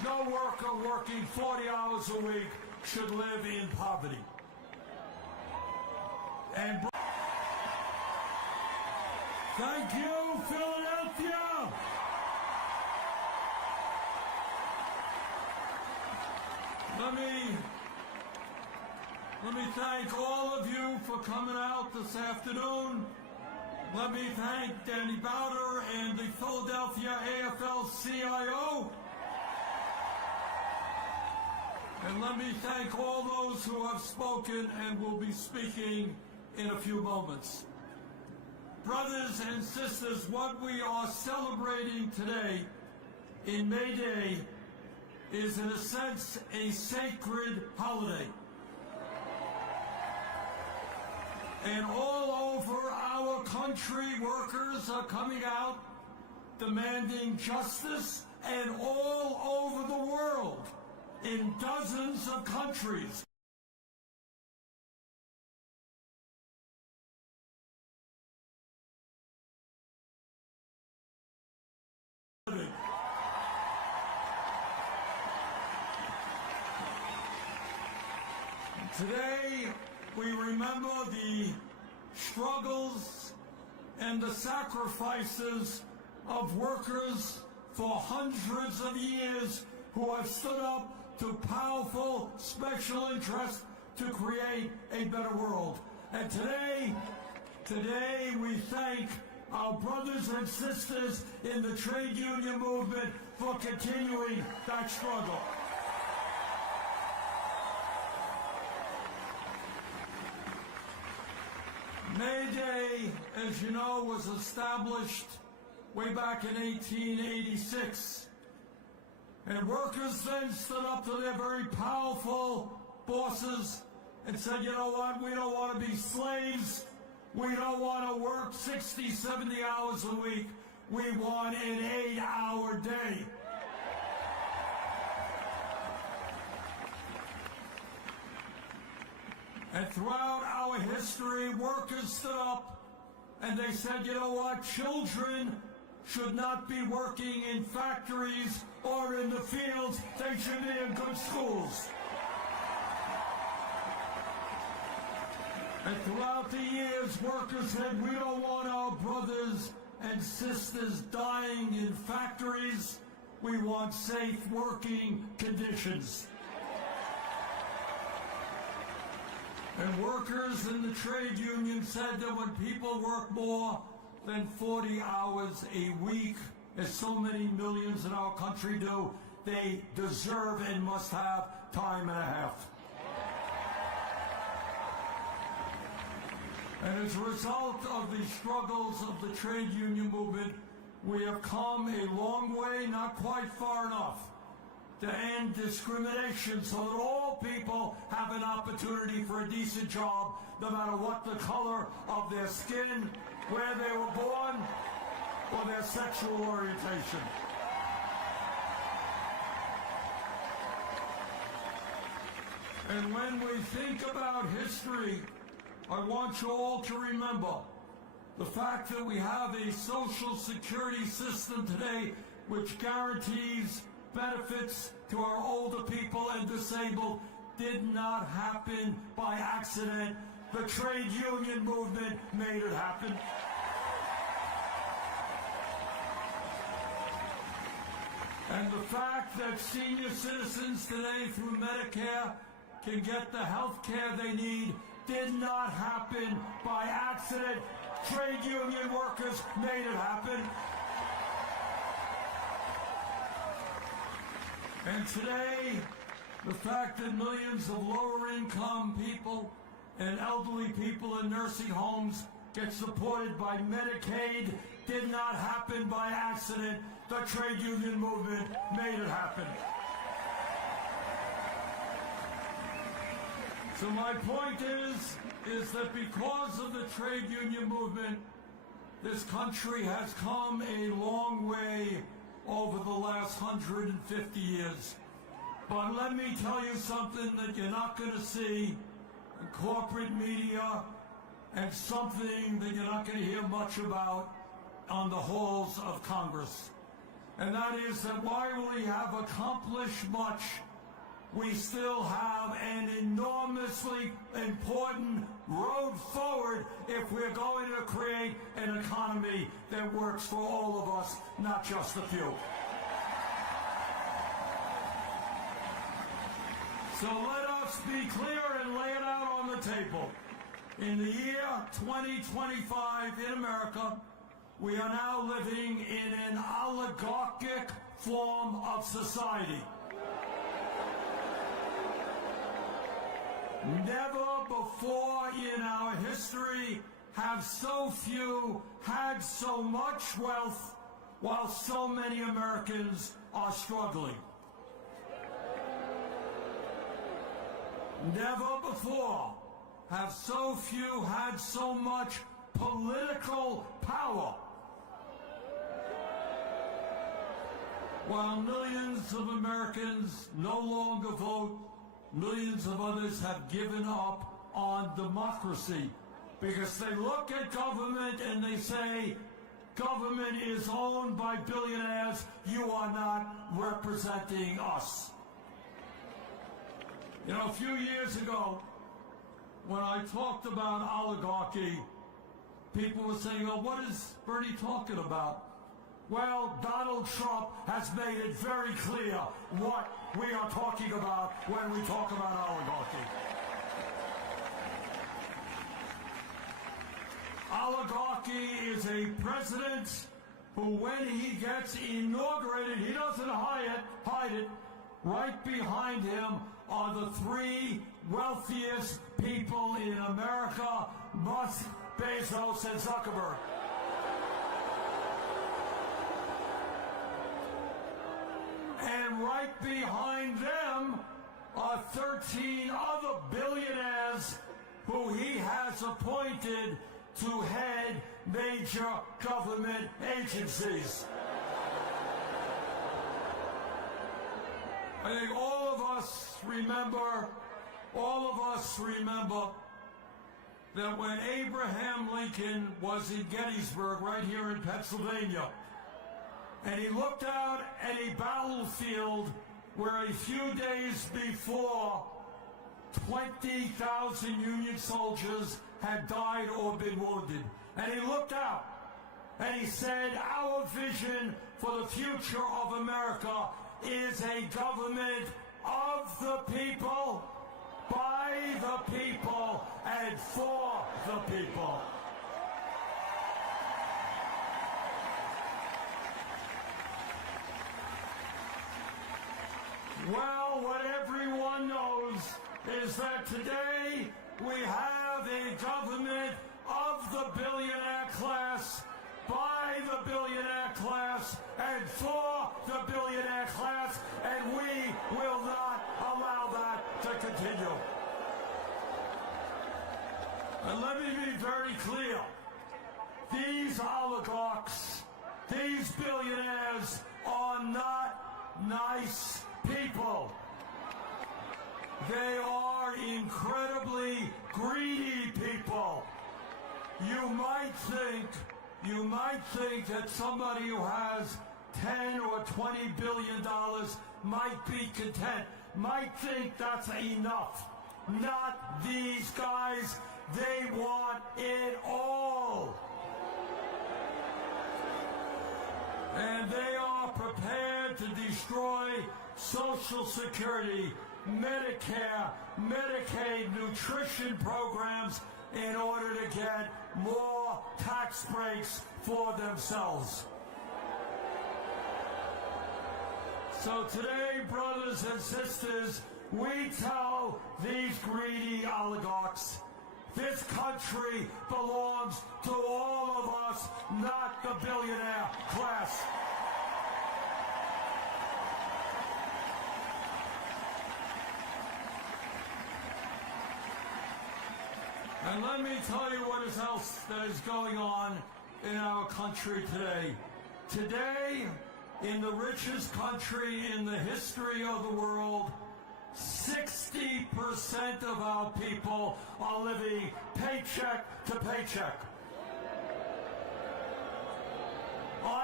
no worker working 40 hours a week should live in poverty. And thank you, Philadelphia! Let me thank all of you for coming out this afternoon. Let me thank Danny Bowder and the Philadelphia AFL-CIO. And let me thank all those who have spoken and will be speaking in a few moments. Brothers and sisters, what we are celebrating today in May Day is, in a sense, a sacred holiday. And all over our country, workers are coming out demanding justice, and all over the world, in dozens of countries. Today, we remember the struggles and the sacrifices of workers for hundreds of years who have stood up to powerful special interests to create a better world. And today we thank our brothers and sisters in the trade union movement for continuing that struggle. May Day, as you know, was established way back in 1886. And workers then stood up to their very powerful bosses and said, you know what, we don't want to be slaves. We don't want to work 60, 70 hours a week. We want an 8-hour day. And throughout our history, workers stood up and they said, you know what, children should not be working in factories or in the fields. They should be in good schools. And throughout the years, workers said, we don't want our brothers and sisters dying in factories. We want safe working conditions. And workers in the trade union said that when people work more than 40 hours a week, as so many millions in our country do, they deserve and must have time and a half. And as a result of the struggles of the trade union movement, we have come a long way, not quite far enough, to end discrimination so that all people have an opportunity for a decent job, no matter what the color of their skin, where they were born, or their sexual orientation. And when we think about history, I want you all to remember the fact that we have a social security system today which guarantees benefits to our older people and disabled did not happen by accident. The trade union movement made it happen. And the fact that senior citizens today through Medicare can get the health care they need did not happen by accident. Trade union workers made it happen. And today, the fact that millions of lower-income people and elderly people in nursing homes get supported by Medicaid did not happen by accident. The trade union movement made it happen. So my point is that because of the trade union movement, this country has come a long way over the last 150 years. But let me tell you something that you're not going to see in corporate media, and something that you're not going to hear much about on the halls of Congress. and that is that while we have accomplished much, we still have an enormously important road forward if we're going to create an economy that works for all of us, not just a few. So let us be clear and lay it out on the table. In the year 2025 in America, we are now living in an oligarchic form of society. Never before in our history have so few had so much wealth while so many Americans are struggling. Never before have so few had so much political power, while millions of Americans no longer vote. Millions of others have given up on democracy because they look at government and they say, government is owned by billionaires, you are not representing us. You know, a few years ago, when I talked about oligarchy, people were saying, oh, what is Bernie talking about? Well, Donald Trump has made it very clear what we are talking about when we talk about oligarchy. Oligarchy is a president who, when he gets inaugurated, he doesn't hide it. Right behind him are the three wealthiest people in America, Musk, Bezos, and Zuckerberg. And right behind them are 13 other billionaires who he has appointed to head major government agencies. I think all of us remember that when Abraham Lincoln was in Gettysburg, right here in Pennsylvania, and he looked out at a battlefield where a few days before 20,000 Union soldiers had died or been wounded. And he looked out and he said, our vision for the future of America is a government of the people, by the people, and for the people. Well, what everyone knows is that today we have a government of the billionaire class, by the billionaire class, and for the billionaire class, and we will not allow that to continue. And let me be very clear. These oligarchs, these billionaires are not nice people. They are incredibly greedy people. You might think that somebody who has 10 or 20 billion dollars might be content, might think that's enough. Not these guys. They want it all. And they are prepared to destroy Social Security, Medicare, Medicaid, nutrition programs in order to get more tax breaks for themselves. So today, brothers and sisters, we tell these greedy oligarchs, this country belongs to all of us, not the billionaire class. And let me tell you what else that is going on in our country today. Today, in the richest country in the history of the world, 60% of our people are living paycheck to paycheck. I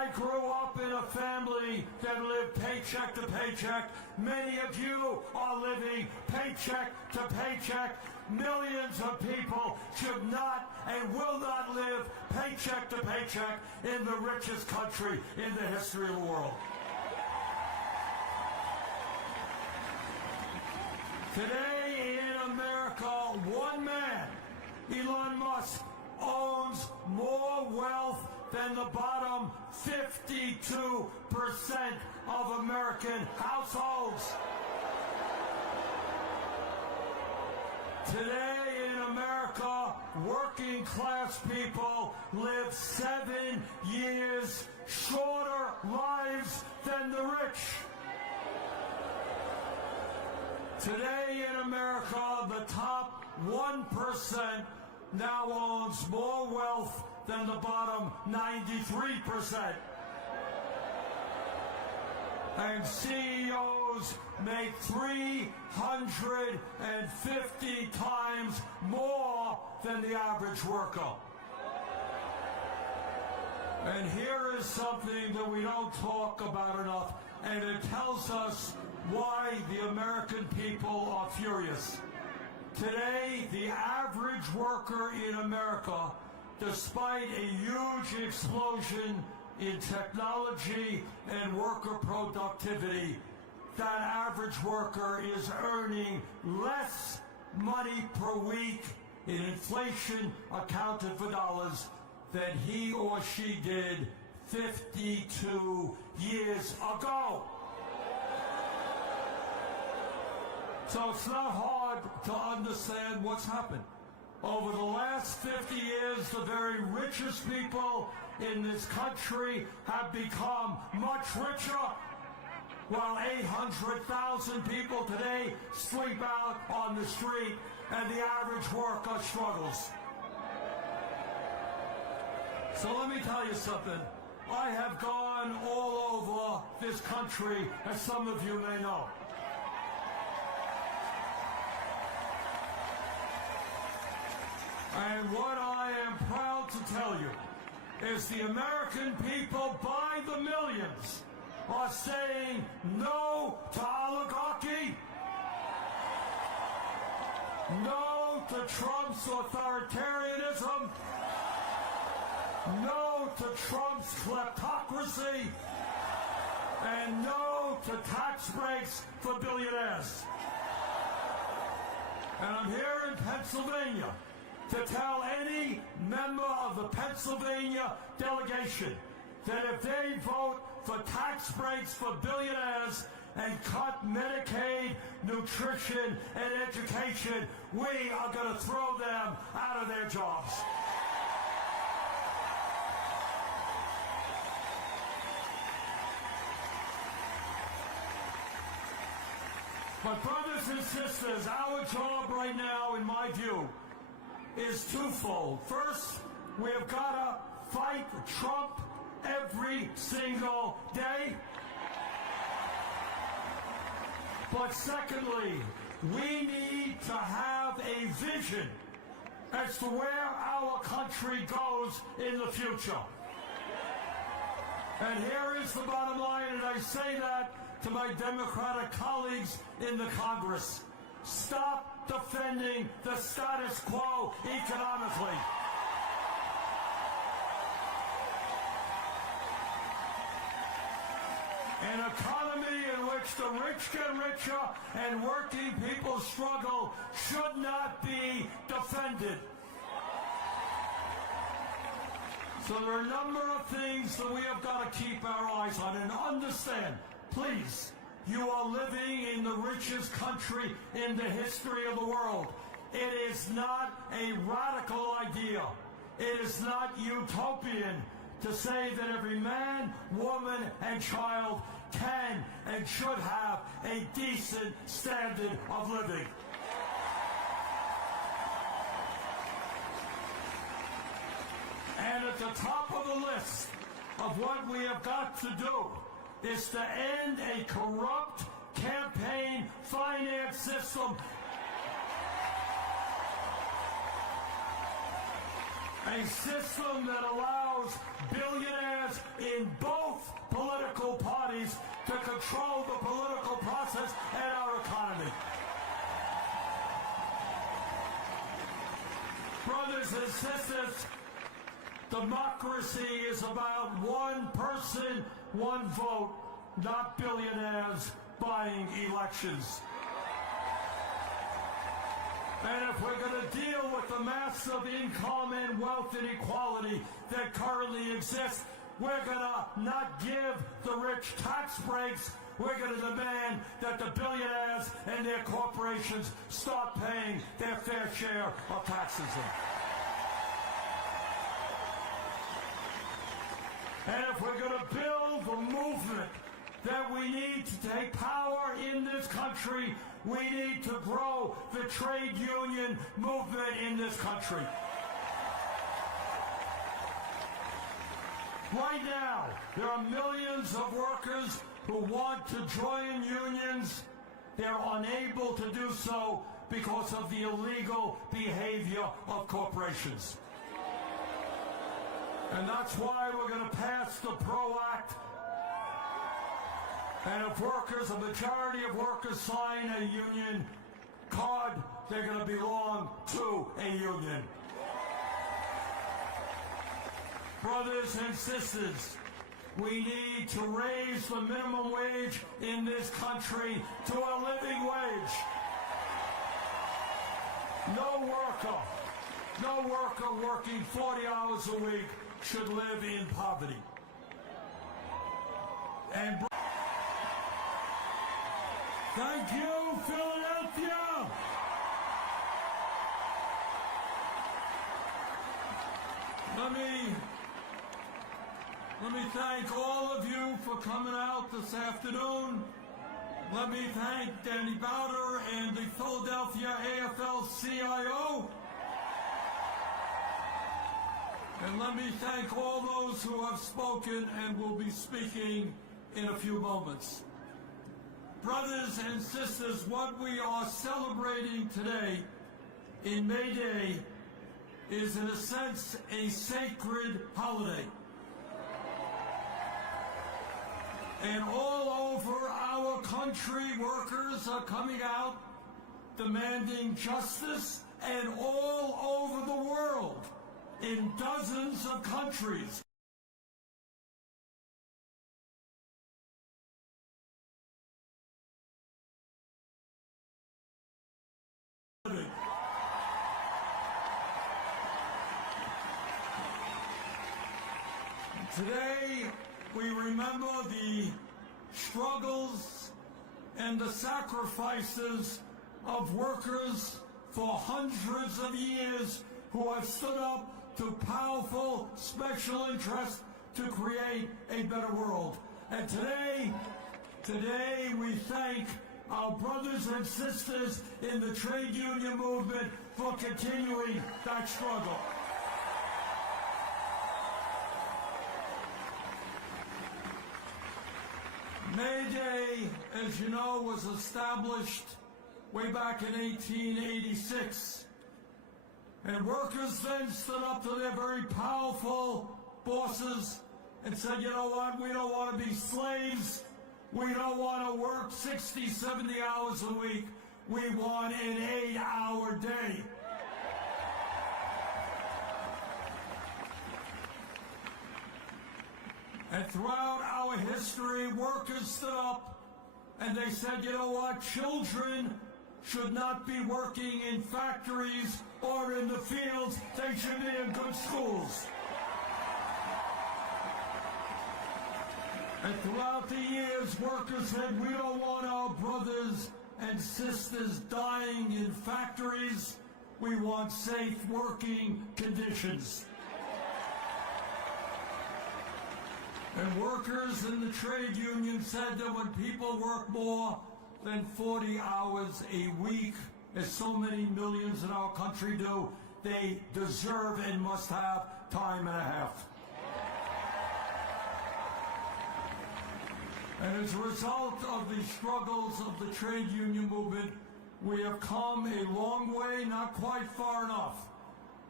grew up in a family that lived paycheck to paycheck. Many of you are living paycheck to paycheck. Millions of people should not and will not live paycheck to paycheck in the richest country in the history of the world. Today in America, one man, Elon Musk, owns more wealth than the bottom 52% of American households. Today in America, working class people live 7 years shorter lives than the rich. Today in America, the top 1% now owns more wealth than the bottom 93%. And CEOs make 350 times more than the average worker. And here is something that we don't talk about enough, and it tells us why the American people are furious. Today, the average worker in America, despite a huge explosion in technology and worker productivity, that average worker is earning less money per week in inflation accounted for dollars than he or she did 52 years ago. So it's not hard to understand what's happened. Over the last 50 years, the very richest people in this country have become much richer, while 800,000 people today sleep out on the street and the average worker struggles. So let me tell you something. I have gone all over this country, as some of you may know. And what I am proud to tell you is the American people by the millions are saying no to oligarchy, no to Trump's authoritarianism, no to Trump's kleptocracy, and no to tax breaks for billionaires. And I'm here in Pennsylvania to tell any member of the Pennsylvania delegation that if they vote for tax breaks for billionaires and cut Medicaid, nutrition, and education, we are going to throw them out of their jobs. But brothers and sisters, our job right now, in my view, is twofold. First, we have got to fight Trump every single day. But secondly, we need to have a vision as to where our country goes in the future. And here is the bottom line, and I say that to my Democratic colleagues in the Congress. Stop defending the status quo economically. An economy in which the rich get richer and working people struggle should not be defended. So there are a number of things that we have got to keep our eyes on, and understand, please, you are living in the richest country in the history of the world. It is not a radical idea. It is not utopian to say that every man, woman, and child can and should have a decent standard of living. And at the top of the list of what we have got to do is to end a corrupt campaign finance system. A system that allows billionaires in both political parties to control the political process and our economy. Brothers and sisters, democracy is about one person, one vote, not billionaires buying elections. And if we're going to deal with the massive income and wealth inequality that currently exists, we're going to not give the rich tax breaks. We're going to demand that the billionaires and their corporations start paying their fair share of taxes. And if we're going to build the movement that we need to take power in this country, we need to grow the trade union movement in this country. Right now, there are millions of workers who want to join unions. They're unable to do so because of the illegal behavior of corporations. And that's why we're going to pass the PRO Act. And if workers, a majority of workers sign a union card, they're going to belong to a union. Brothers and sisters, we need to raise the minimum wage in this country to a living wage. No worker working 40 hours a week should live in poverty. And thank you, Philadelphia! Let me thank all of you for coming out this afternoon. Let me thank Danny Bowder and the Philadelphia AFL-CIO. And let me thank all those who have spoken and will be speaking in a few moments. Brothers and sisters, what we are celebrating today in May Day is, in a sense, a sacred holiday. And all over our country, workers are coming out demanding justice, and all over the world, in dozens of countries. Today, we remember the struggles and the sacrifices of workers for hundreds of years who have stood up to powerful special interests to create a better world. And today we thank our brothers and sisters in the trade union movement for continuing that struggle. May Day, as you know, was established way back in 1886. And workers then stood up to their very powerful bosses and said, you know what, we don't want to be slaves. We don't want to work 60, 70 hours a week. We want an 8-hour day. And throughout our history, workers stood up and they said, you know what, children should not be working in factories or in the fields. They should be in good schools. And throughout the years, workers said, we don't want our brothers and sisters dying in factories. We want safe working conditions. And workers in the trade union said that when people work more than 40 hours a week, as so many millions in our country do, they deserve and must have time and a half. And as a result of the struggles of the trade union movement, we have come a long way, not quite far enough,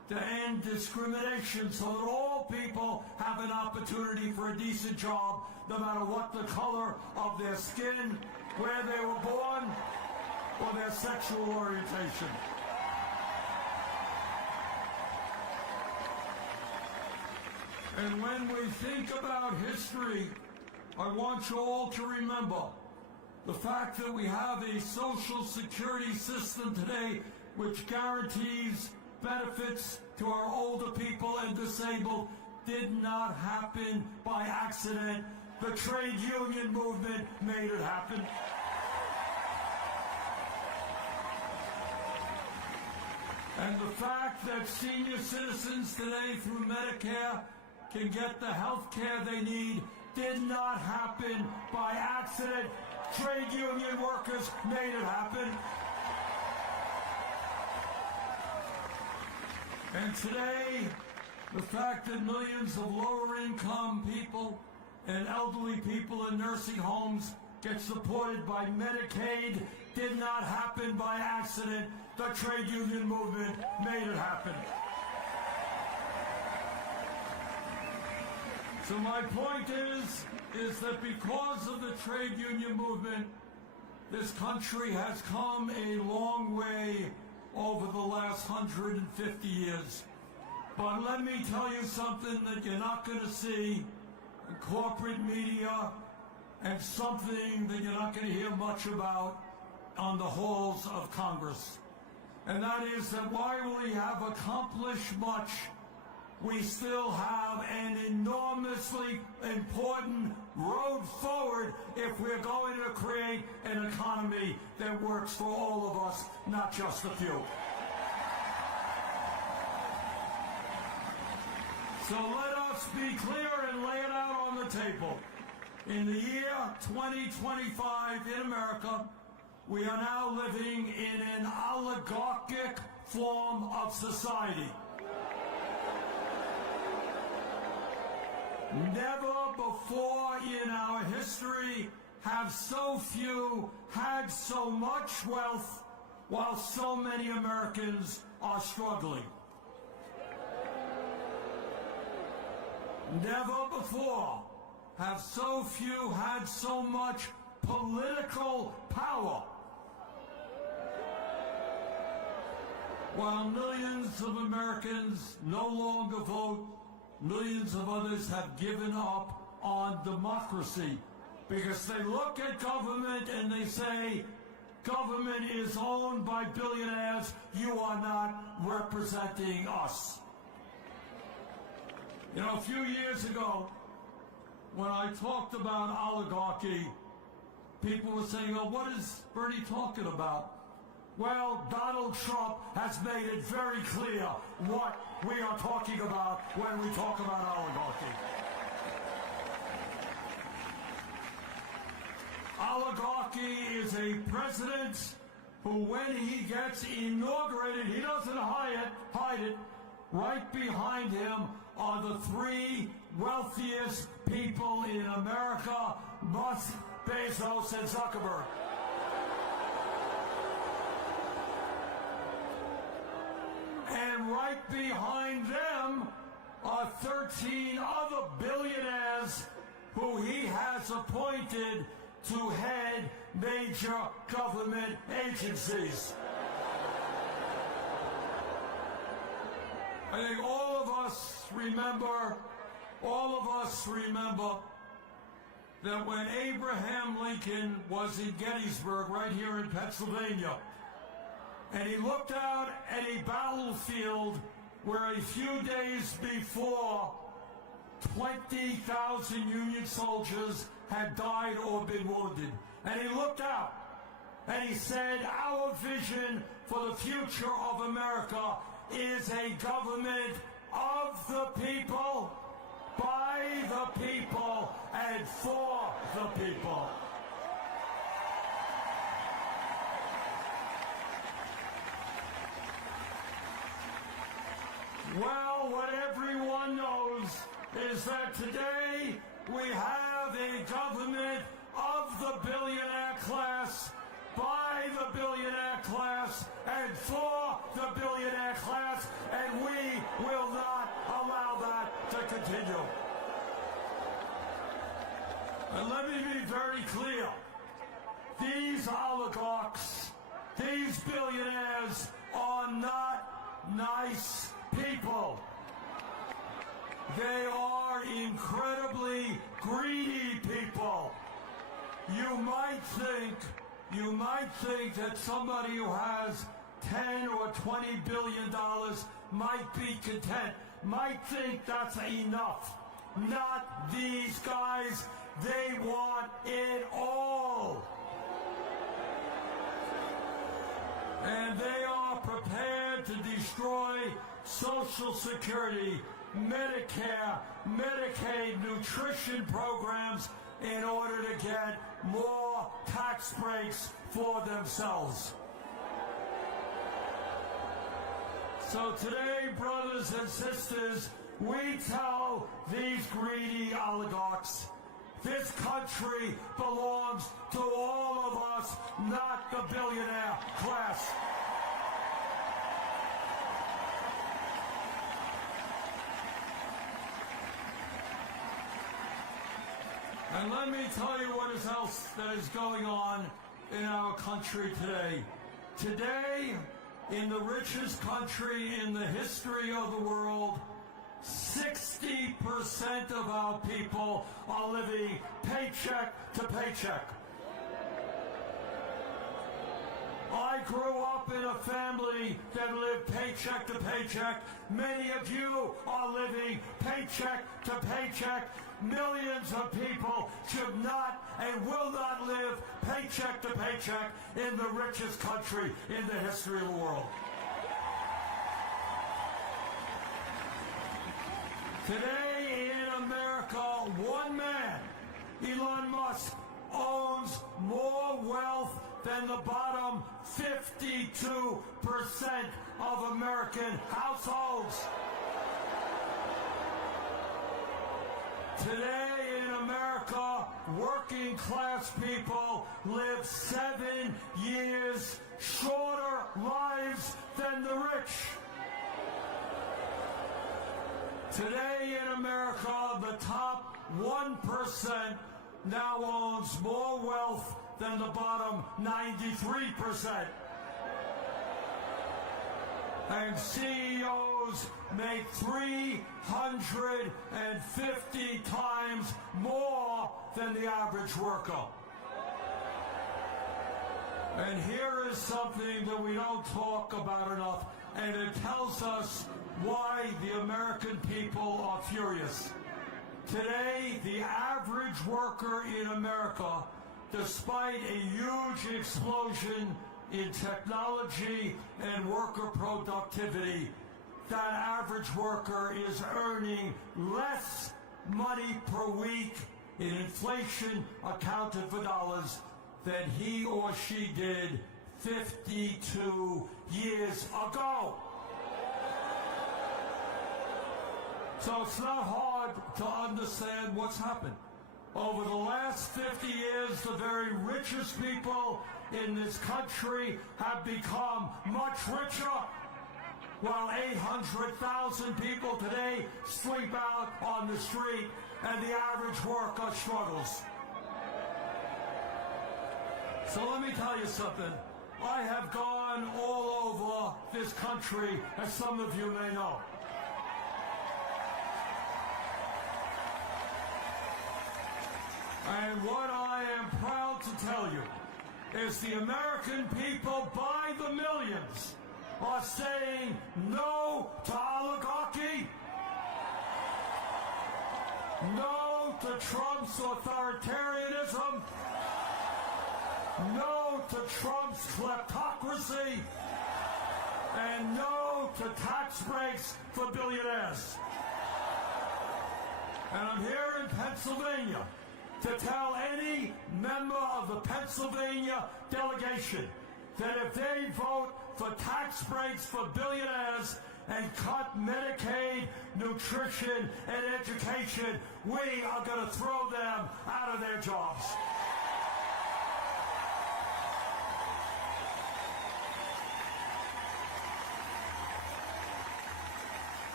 to end discrimination so that all people have an opportunity for a decent job, no matter what the color of their skin, where they were born, or their sexual orientation. And when we think about history, I want you all to remember the fact that we have a social security system today which guarantees benefits to our older people and disabled did not happen by accident. The trade union movement made it happen. And the fact that senior citizens today through Medicare can get the health care they need did not happen by accident. Trade union workers made it happen. And today, the fact that millions of lower-income people and elderly people in nursing homes get supported by Medicaid did not happen by accident. The trade union movement made it happen. So my point is that because of the trade union movement, this country has come a long way over the last 150 years. But let me tell you something that you're not going to see in corporate media, and something that you're not going to hear much about on the halls of Congress. And that is that while we have accomplished much, we still have an enormously important road forward if we're going to create an economy that works for all of us, not just a few. So let us be clear and lay it out on the table. In the year 2025 in America, we are now living in an oligarchic form of society. Never before in our history have so few had so much wealth while so many Americans are struggling. Never before have so few had so much political power, while millions of Americans no longer vote. Millions of others have given up on democracy because they look at government and they say, government is owned by billionaires, you are not representing us. You know, a few years ago, when I talked about oligarchy, people were saying, well, what is Bernie talking about? Well, Donald Trump has made it very clear what we are talking about when we talk about oligarchy. Oligarchy is a president who, when he gets inaugurated, he doesn't hide it. Right behind him are the three wealthiest people in America, Musk, Bezos, and Zuckerberg. And right behind them are 13 other billionaires who he has appointed to head major government agencies. I think all of us remember that when Abraham Lincoln was in Gettysburg, right here in Pennsylvania, and he looked out at a battlefield where a few days before 20,000 Union soldiers had died or been wounded. And he looked out and he said, our vision for the future of America is a government of the people, by the people, and for the people. Well, what everyone knows is that today we have a government of the billionaire class, by the billionaire class, and for the billionaire class, and we will not allow that to continue. And let me be very clear. These oligarchs, these billionaires are not nice people. They are incredibly greedy people. You might think that somebody who has 10 or 20 billion dollars might be content, might think that's enough. Not these guys. They want it all. And they are prepared to destroy Social Security, Medicare, Medicaid, nutrition programs in order to get more tax breaks for themselves. So today, brothers and sisters, we tell these greedy oligarchs, this country belongs to all of us, not the billionaire class. And let me tell you what else that is going on in our country today. Today, in the richest country in the history of the world, 60% of our people are living paycheck to paycheck. I grew up in a family that lived paycheck to paycheck. Many of you are living paycheck to paycheck. Millions of people should not and will not live paycheck to paycheck in the richest country in the history of the world. Today in America, one man, Elon Musk, owns more wealth than the bottom 52% of American households. Today in America, working class people live 7 years shorter lives than the rich. Today in America, the top 1% now owns more wealth than the bottom 93%. And CEOs make 350 times more than the average worker. And here is something that we don't talk about enough, and it tells us why the American people are furious. Today, the average worker in America, despite a huge explosion in technology and worker productivity, that average worker is earning less money per week in inflation accounted for dollars than he or she did 52 years ago. So it's not hard to understand what's happened. Over the last 50 years, the very richest people in this country have become much richer, while 800,000 people today sleep out on the street and the average worker struggles. So let me tell you something. I have gone all over this country, as some of you may know. And what I am proud to tell you is the American people by the millions are saying no to oligarchy, no to Trump's authoritarianism, no to Trump's kleptocracy, and no to tax breaks for billionaires. And I'm here in Pennsylvania to tell any member of the Pennsylvania delegation that if they vote for tax breaks for billionaires and cut Medicaid, nutrition, and education, we are going to throw them out of their jobs.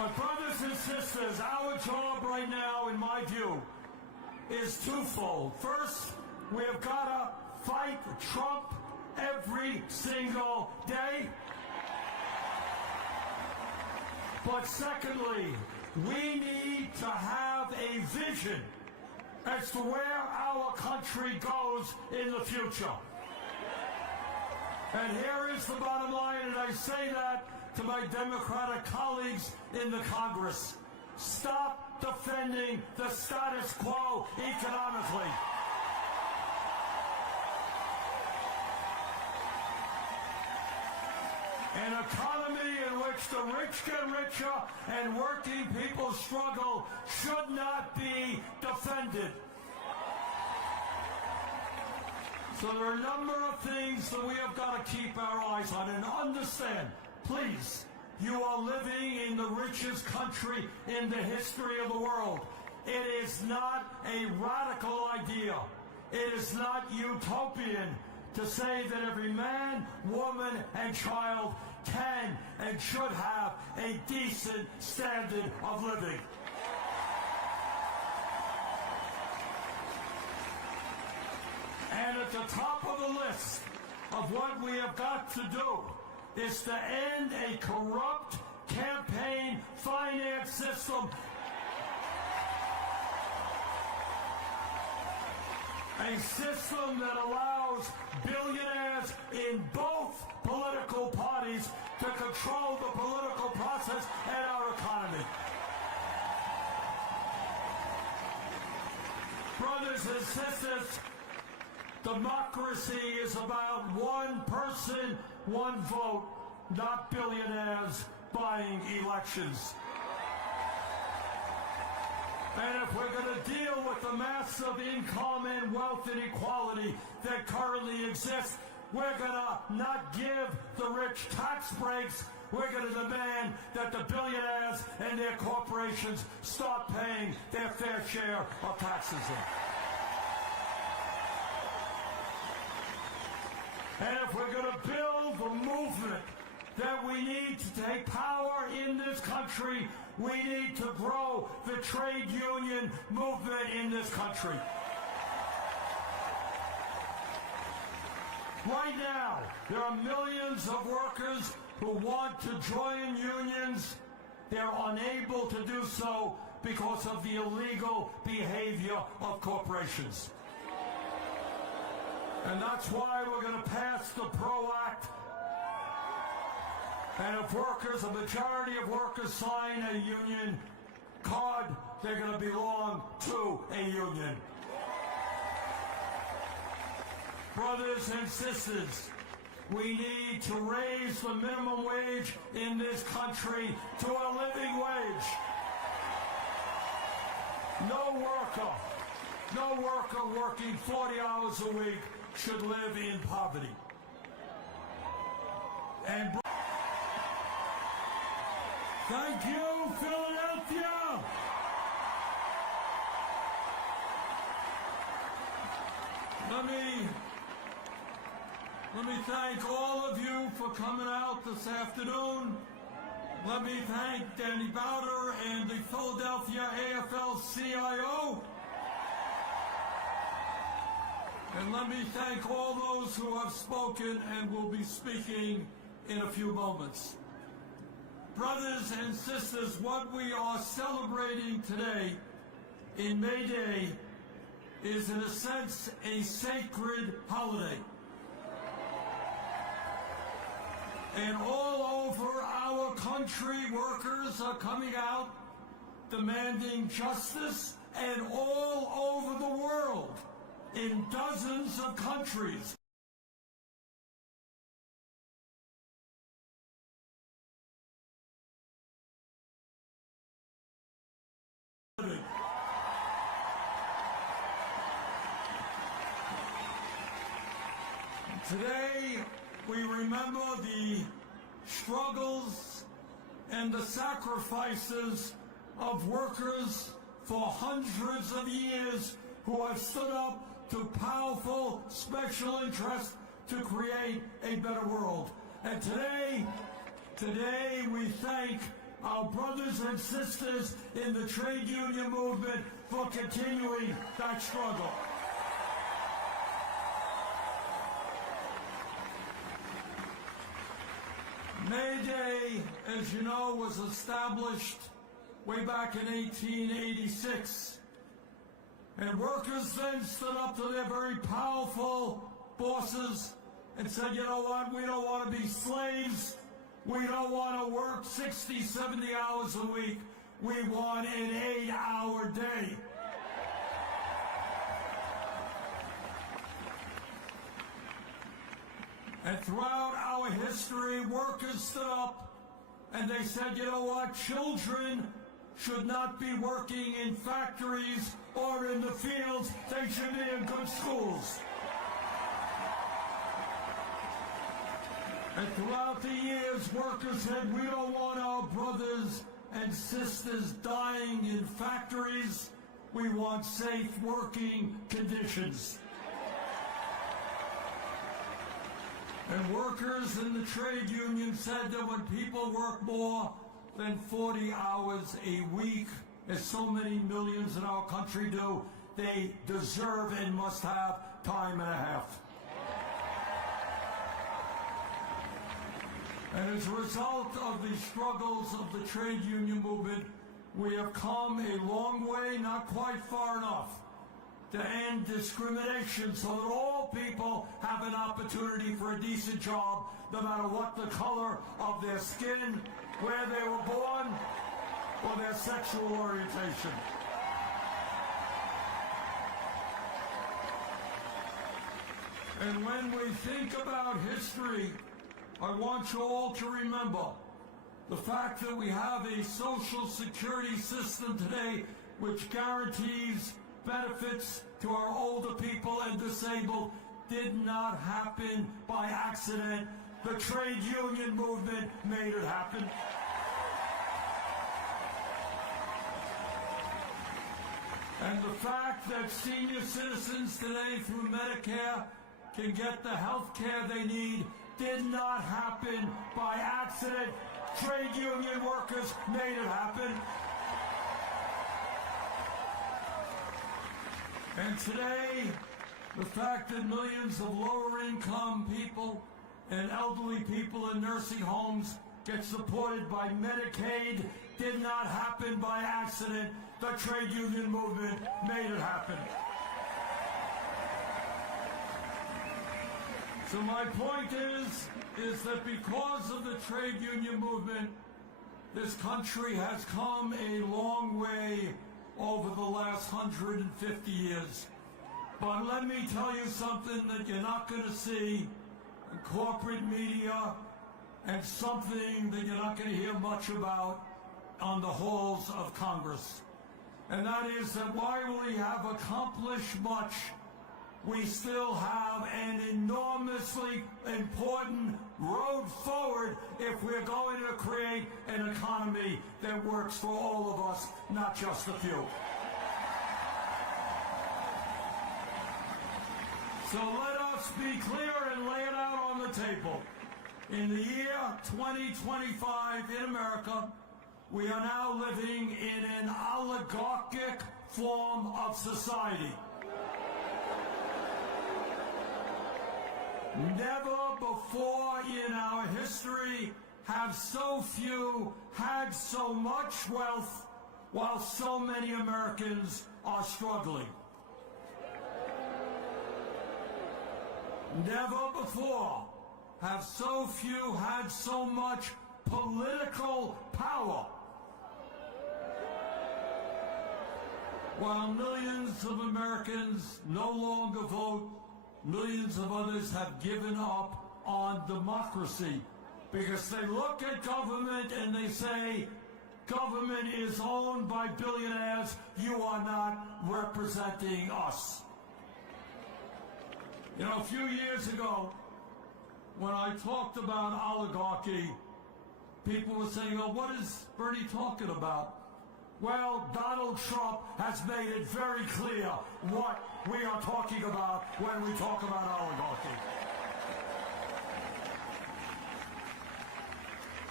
But brothers and sisters, our job right now, in my view, is twofold. First, we have got to fight Trump every single day. But secondly, we need to have a vision as to where our country goes in the future. And here is the bottom line, and I say that to my Democratic colleagues in the Congress. Stop defending the status quo economically. An economy in which the rich get richer and working people struggle should not be defended. So there are a number of things that we have got to keep our eyes on and understand. Please, you are living in the richest country in the history of the world. It is not a radical idea. It is not utopian to say that every man, woman, and child can and should have a decent standard of living. And at the top of the list of what we have got to do is to end a corrupt campaign finance system. A system that allows billionaires in both political parties to control the political process and our economy. Brothers and sisters, democracy is about one person, one vote, not billionaires buying elections. And if we're going to deal with the massive income and wealth inequality that currently exists, we're going to not give the rich tax breaks. We're going to demand that the billionaires and their corporations start paying their fair share of taxes. And if we're going to build the movement that we need to take power in this country, we need to grow the trade union movement in this country. Right now, there are millions of workers who want to join unions. They're unable to do so because of the illegal behavior of corporations. And that's why we're going to pass the PRO Act. And if workers, a majority of workers sign a union card, they're going to belong to a union. Brothers and sisters, we need to raise the minimum wage in this country to a living wage. No worker working 40 hours a week should live in poverty. And thank you, Philadelphia! Let me thank all of you for coming out this afternoon. Let me thank Danny Bowder and the Philadelphia AFL-CIO. And let me thank all those who have spoken and will be speaking in a few moments. Brothers and sisters, what we are celebrating today in May Day is, in a sense, a sacred holiday. And all over our country, workers are coming out demanding justice, and all over the world, in dozens of countries. Today, we remember the struggles and the sacrifices of workers for hundreds of years who have stood up to powerful special interests to create a better world. And today we thank our brothers and sisters in the trade union movement for continuing that struggle. May Day, as you know, was established way back in 1886. And workers then stood up to their very powerful bosses and said, you know what, we don't want to be slaves. We don't want to work 60, 70 hours a week. We want an 8-hour day. And throughout our history, workers stood up and they said, you know what, children should not be working in factories or in the fields. They should be in good schools. And throughout the years, workers said, we don't want our brothers and sisters dying in factories. We want safe working conditions. And workers in the trade union said that when people work more than 40 hours a week, as so many millions in our country do, they deserve and must have time and a half. And as a result of the struggles of the trade union movement, we have come a long way, not quite far enough, to end discrimination so that all people have an opportunity for a decent job, no matter what the color of their skin, where they were born, or their sexual orientation. And when we think about history, I want you all to remember the fact that we have a social security system today which guarantees benefits to our older people and disabled did not happen by accident. The trade union movement made it happen. And the fact that senior citizens today through Medicare can get the health care they need did not happen by accident. Trade union workers made it happen. And today, the fact that millions of lower income people and elderly people in nursing homes get supported by Medicaid did not happen by accident. The trade union movement made it happen. So my point is that because of the trade union movement, this country has come a long way over the last 150 years. But let me tell you something that you're not going to see in corporate media and something that you're not going to hear much about on the halls of Congress. And that is that while we have accomplished much, we still have an enormously important road forward if we're going to create an economy that works for all of us, not just a few. So let us be clear and lay it out on the table. In the year 2025 in America, we are now living in an oligarchic form of society. Never before in our history have so few had so much wealth while so many Americans are struggling. Never before have so few had so much political power while millions of Americans no longer vote. Millions of others have given up on democracy because they look at government and they say, government is owned by billionaires. You are not representing us. You know, a few years ago, when I talked about oligarchy, people were saying, oh, what is Bernie talking about? Well, Donald Trump has made it very clear what we are talking about when we talk about oligarchy.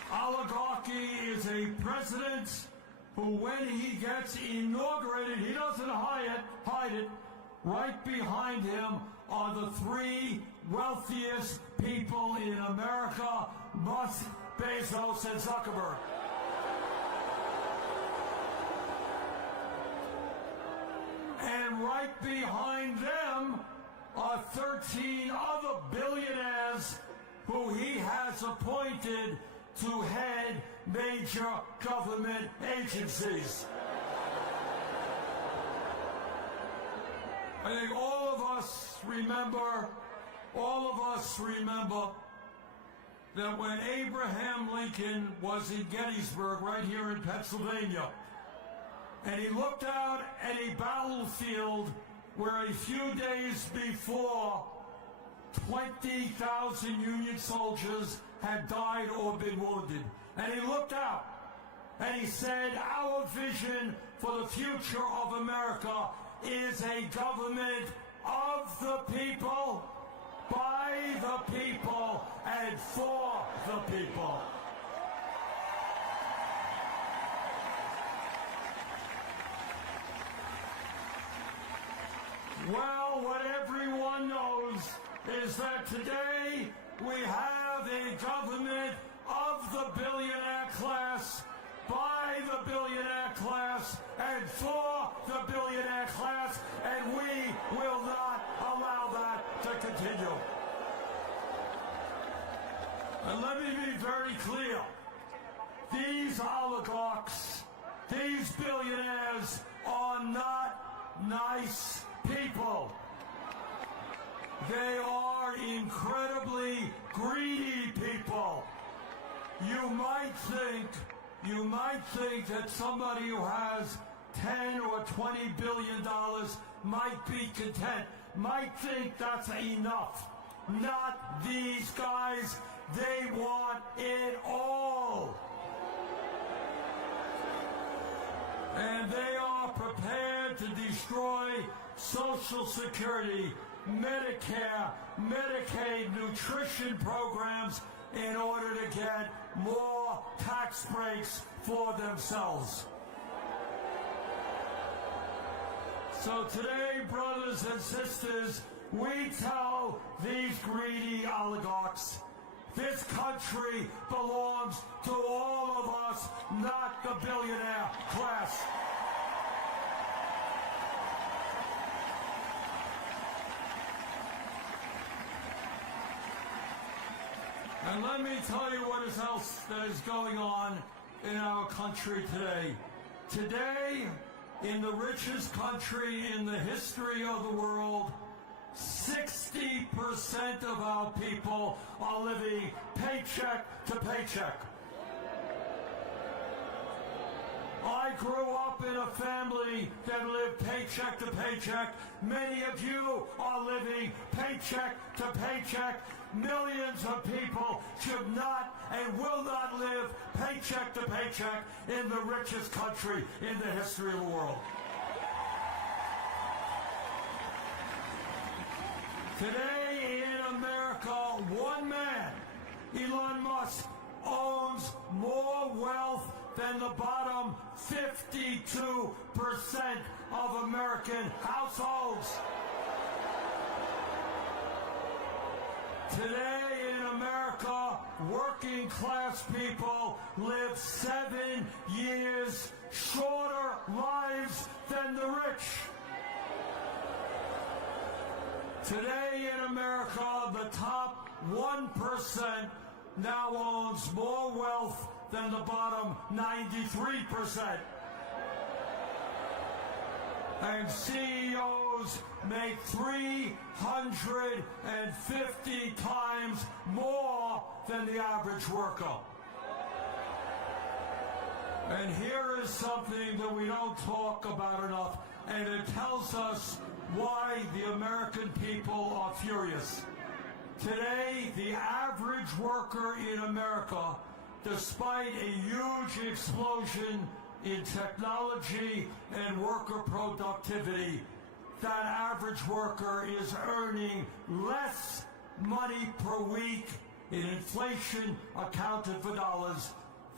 Oligarchy is a president who, when he gets inaugurated, he doesn't hide it. Right behind him are the three wealthiest people in America: Musk, Bezos, and Zuckerberg. And right behind them are 13 other billionaires who he has appointed to head major government agencies. I think all of us remember that when Abraham Lincoln was in Gettysburg, right here in Pennsylvania, and he looked out at a battlefield where a few days before 20,000 Union soldiers had died or been wounded. And he looked out and he said, our vision for the future of America is a government of the people, by the people, and for the people. Well, what everyone knows is that today we have a government of the billionaire class, by the billionaire class, and for the billionaire class, and we will not allow that to continue. And let me be very clear. These oligarchs, these billionaires are not nice people. They are incredibly greedy people. You might think that somebody who has 10 or 20 billion dollars might be content, might think that's enough. Not these guys. They want it all. And they are prepared to destroy Social Security, Medicare, Medicaid, nutrition programs in order to get more tax breaks for themselves. So today, brothers and sisters, we tell these greedy oligarchs, this country belongs to all of us, not the billionaire class. And let me tell you what else that is going on in our country today. Today, in the richest country in the history of the world, 60% of our people are living paycheck to paycheck. I grew up in a family that lived paycheck to paycheck. Many of you are living paycheck to paycheck. Millions of people should not and will not live paycheck to paycheck in the richest country in the history of the world. Today in America, one man, Elon Musk, owns more wealth than the bottom 52% of American households. Today in America, working class people live 7 years shorter lives than the rich. Today in America, the top 1% now owns more wealth than the bottom 93%. And CEOs make 350 times more than the average worker. And here is something that we don't talk about enough, and it tells us why the American people are furious. Today, the average worker in America, despite a huge explosion in technology and worker productivity, that average worker is earning less money per week in inflation accounted for dollars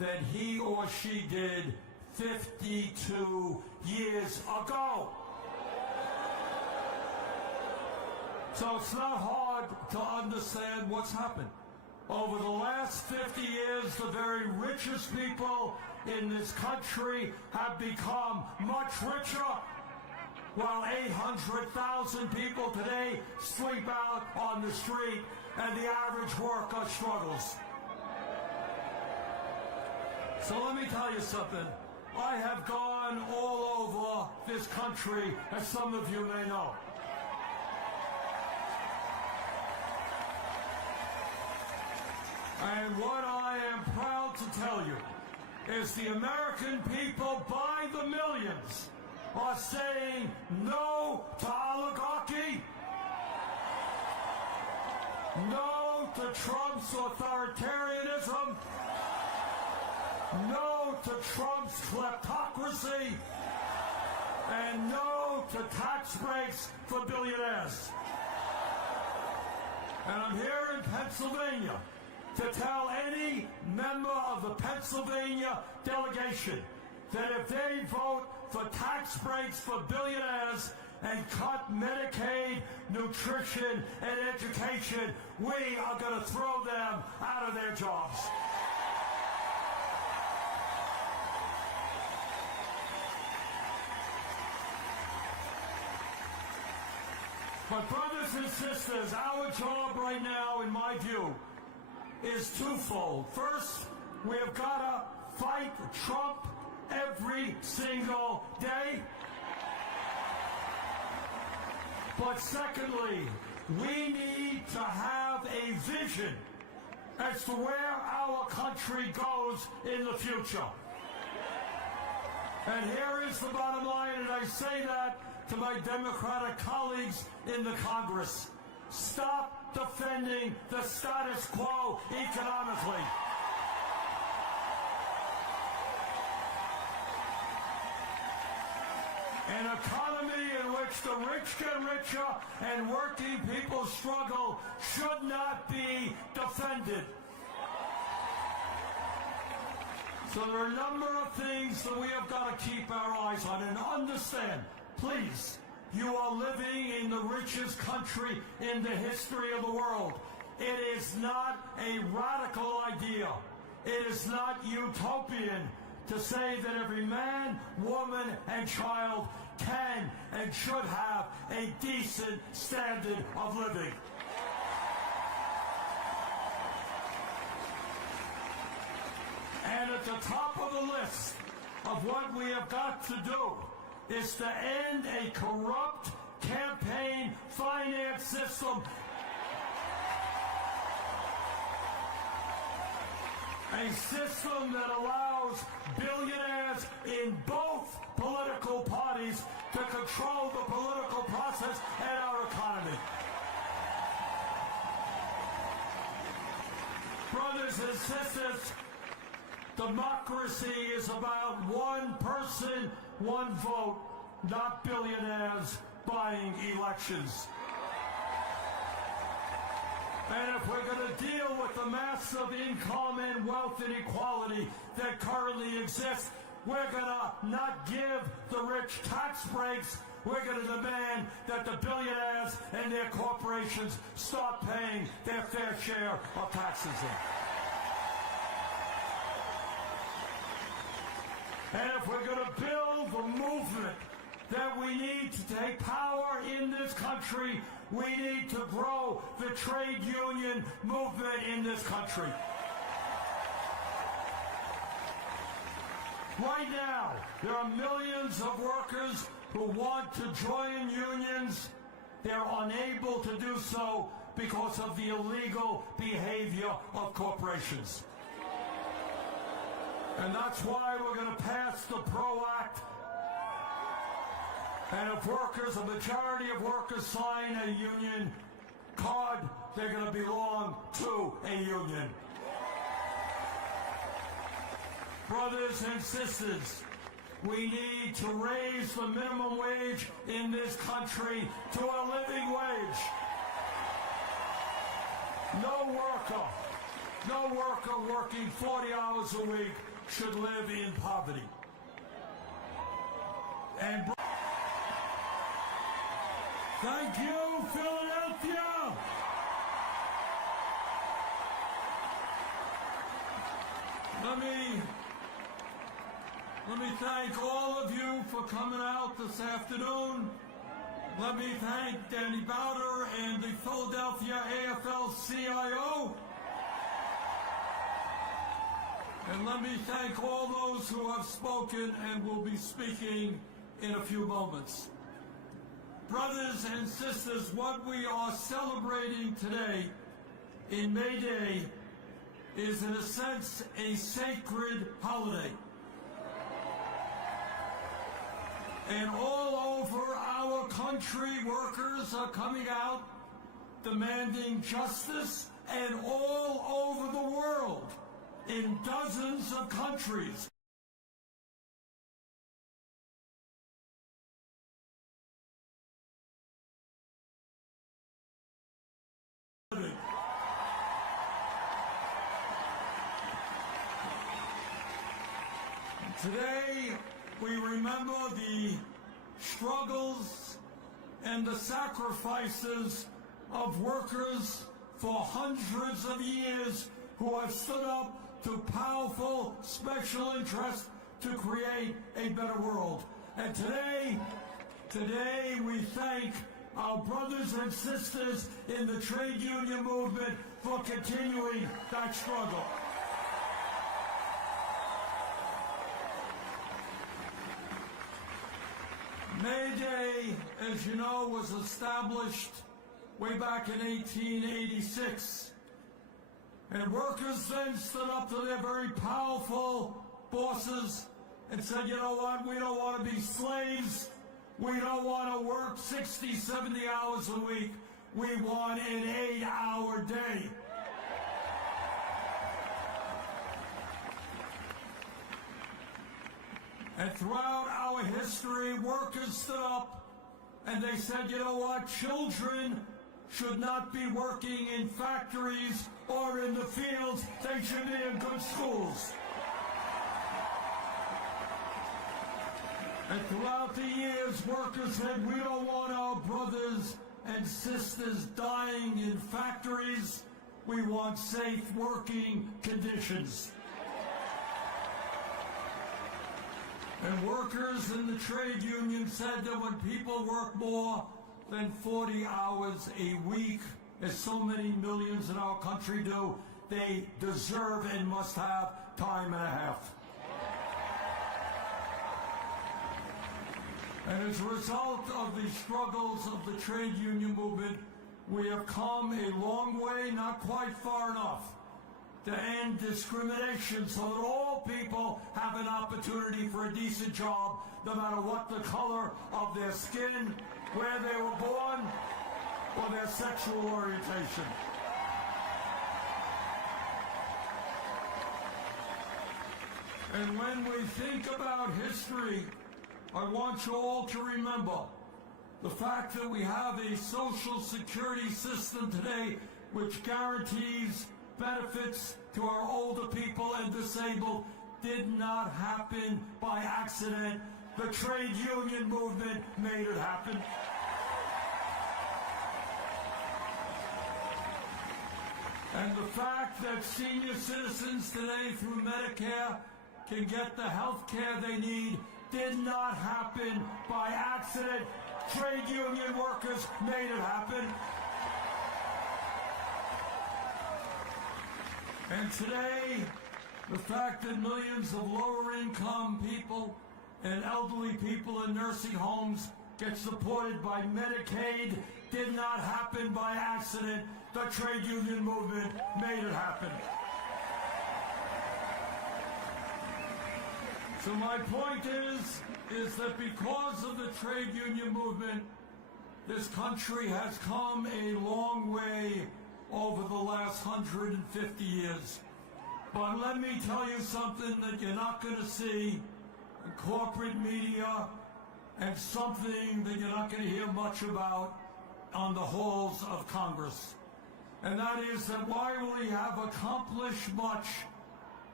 than he or she did 52 years ago. So it's not hard to understand what's happened. Over the last 50 years, the very richest people in this country have become much richer, while 800,000 people today sleep out on the street and the average worker struggles. So let me tell you something. I have gone all over this country, as some of you may know. And what I am proud to tell you is the American people by the millions are saying no to oligarchy, no to Trump's authoritarianism, no to Trump's kleptocracy, and no to tax breaks for billionaires. And I'm here in Pennsylvania to tell any member of the Pennsylvania delegation that if they vote for tax breaks for billionaires and cut Medicaid, nutrition, and education, we are going to throw them out of their jobs. But brothers and sisters, our job right now, in my view, is twofold. First, we have got to fight Trump every single day. But secondly, we need to have a vision as to where our country goes in the future. And here is the bottom line, and I say that to my Democratic colleagues in the Congress. Stop defending the status quo economically. An economy in which the rich get richer and working people struggle should not be defended. So there are a number of things that we have got to keep our eyes on and understand. Please, you are living in the richest country in the history of the world. It is not a radical idea. It is not utopian to say that every man, woman, and child can and should have a decent standard of living. And at the top of the list of what we have got to do is to end a corrupt campaign finance system. A system that allows billionaires in both political parties to control the political process and our economy. Brothers and sisters, democracy is about one person, one vote, not billionaires buying elections. And if we're going to deal with the massive income and wealth inequality that currently exists, we're going to not give the rich tax breaks. We're going to demand that the billionaires and their corporations start paying their fair share of taxes. And if we're going to build the movement that we need to take power in this country, we need to grow the trade union movement in this country. Right now, there are millions of workers who want to join unions. They're unable to do so because of the illegal behavior of corporations. And that's why we're going to pass the PRO Act. And if workers, a majority of workers sign a union card, they're going to belong to a union. Brothers and sisters, we need to raise the minimum wage in this country to a living wage. No worker working 40 hours a week should live in poverty. And thank you, Philadelphia! Let me thank all of you for coming out this afternoon. Let me thank Danny Bowder and the Philadelphia AFL-CIO. And let me thank all those who have spoken and will be speaking in a few moments. Brothers and sisters, what we are celebrating today in May Day is, in a sense, a sacred holiday. And all over our country, workers are coming out demanding justice, and all over the world, in dozens of countries. Today, we remember the struggles and the sacrifices of workers for hundreds of years who have stood up to powerful special interests to create a better world. And today we thank our brothers and sisters in the trade union movement for continuing that struggle. May Day, as you know, was established way back in 1886. And workers then stood up to their very powerful bosses and said, you know what, we don't want to be slaves. We don't want to work 60, 70 hours a week. We want an 8-hour day. And throughout our history, workers stood up and they said, you know what, children should not be working in factories or in the fields. They should be in good schools. And throughout the years, workers said, we don't want our brothers and sisters dying in factories. We want safe working conditions. And workers in the trade union said that when people work more than 40 hours a week, as so many millions in our country do, they deserve and must have time and a half. And as a result of the struggles of the trade union movement, we have come a long way, not quite far enough, to end discrimination so that all people have an opportunity for a decent job, no matter what the color of their skin, where they were born, or their sexual orientation. And when we think about history, I want you all to remember the fact that we have a social security system today which guarantees benefits to our older people and disabled did not happen by accident. The trade union movement made it happen. And the fact that senior citizens today through Medicare can get the health care they need did not happen by accident. Trade union workers made it happen. And today, the fact that millions of lower-income people and elderly people in nursing homes get supported by Medicaid did not happen by accident. The trade union movement made it happen. So my point is that because of the trade union movement, this country has come a long way over the last 150 years. But let me tell you something that you're not going to see in corporate media, and something that you're not going to hear much about on the halls of Congress. And that is that while we have accomplished much,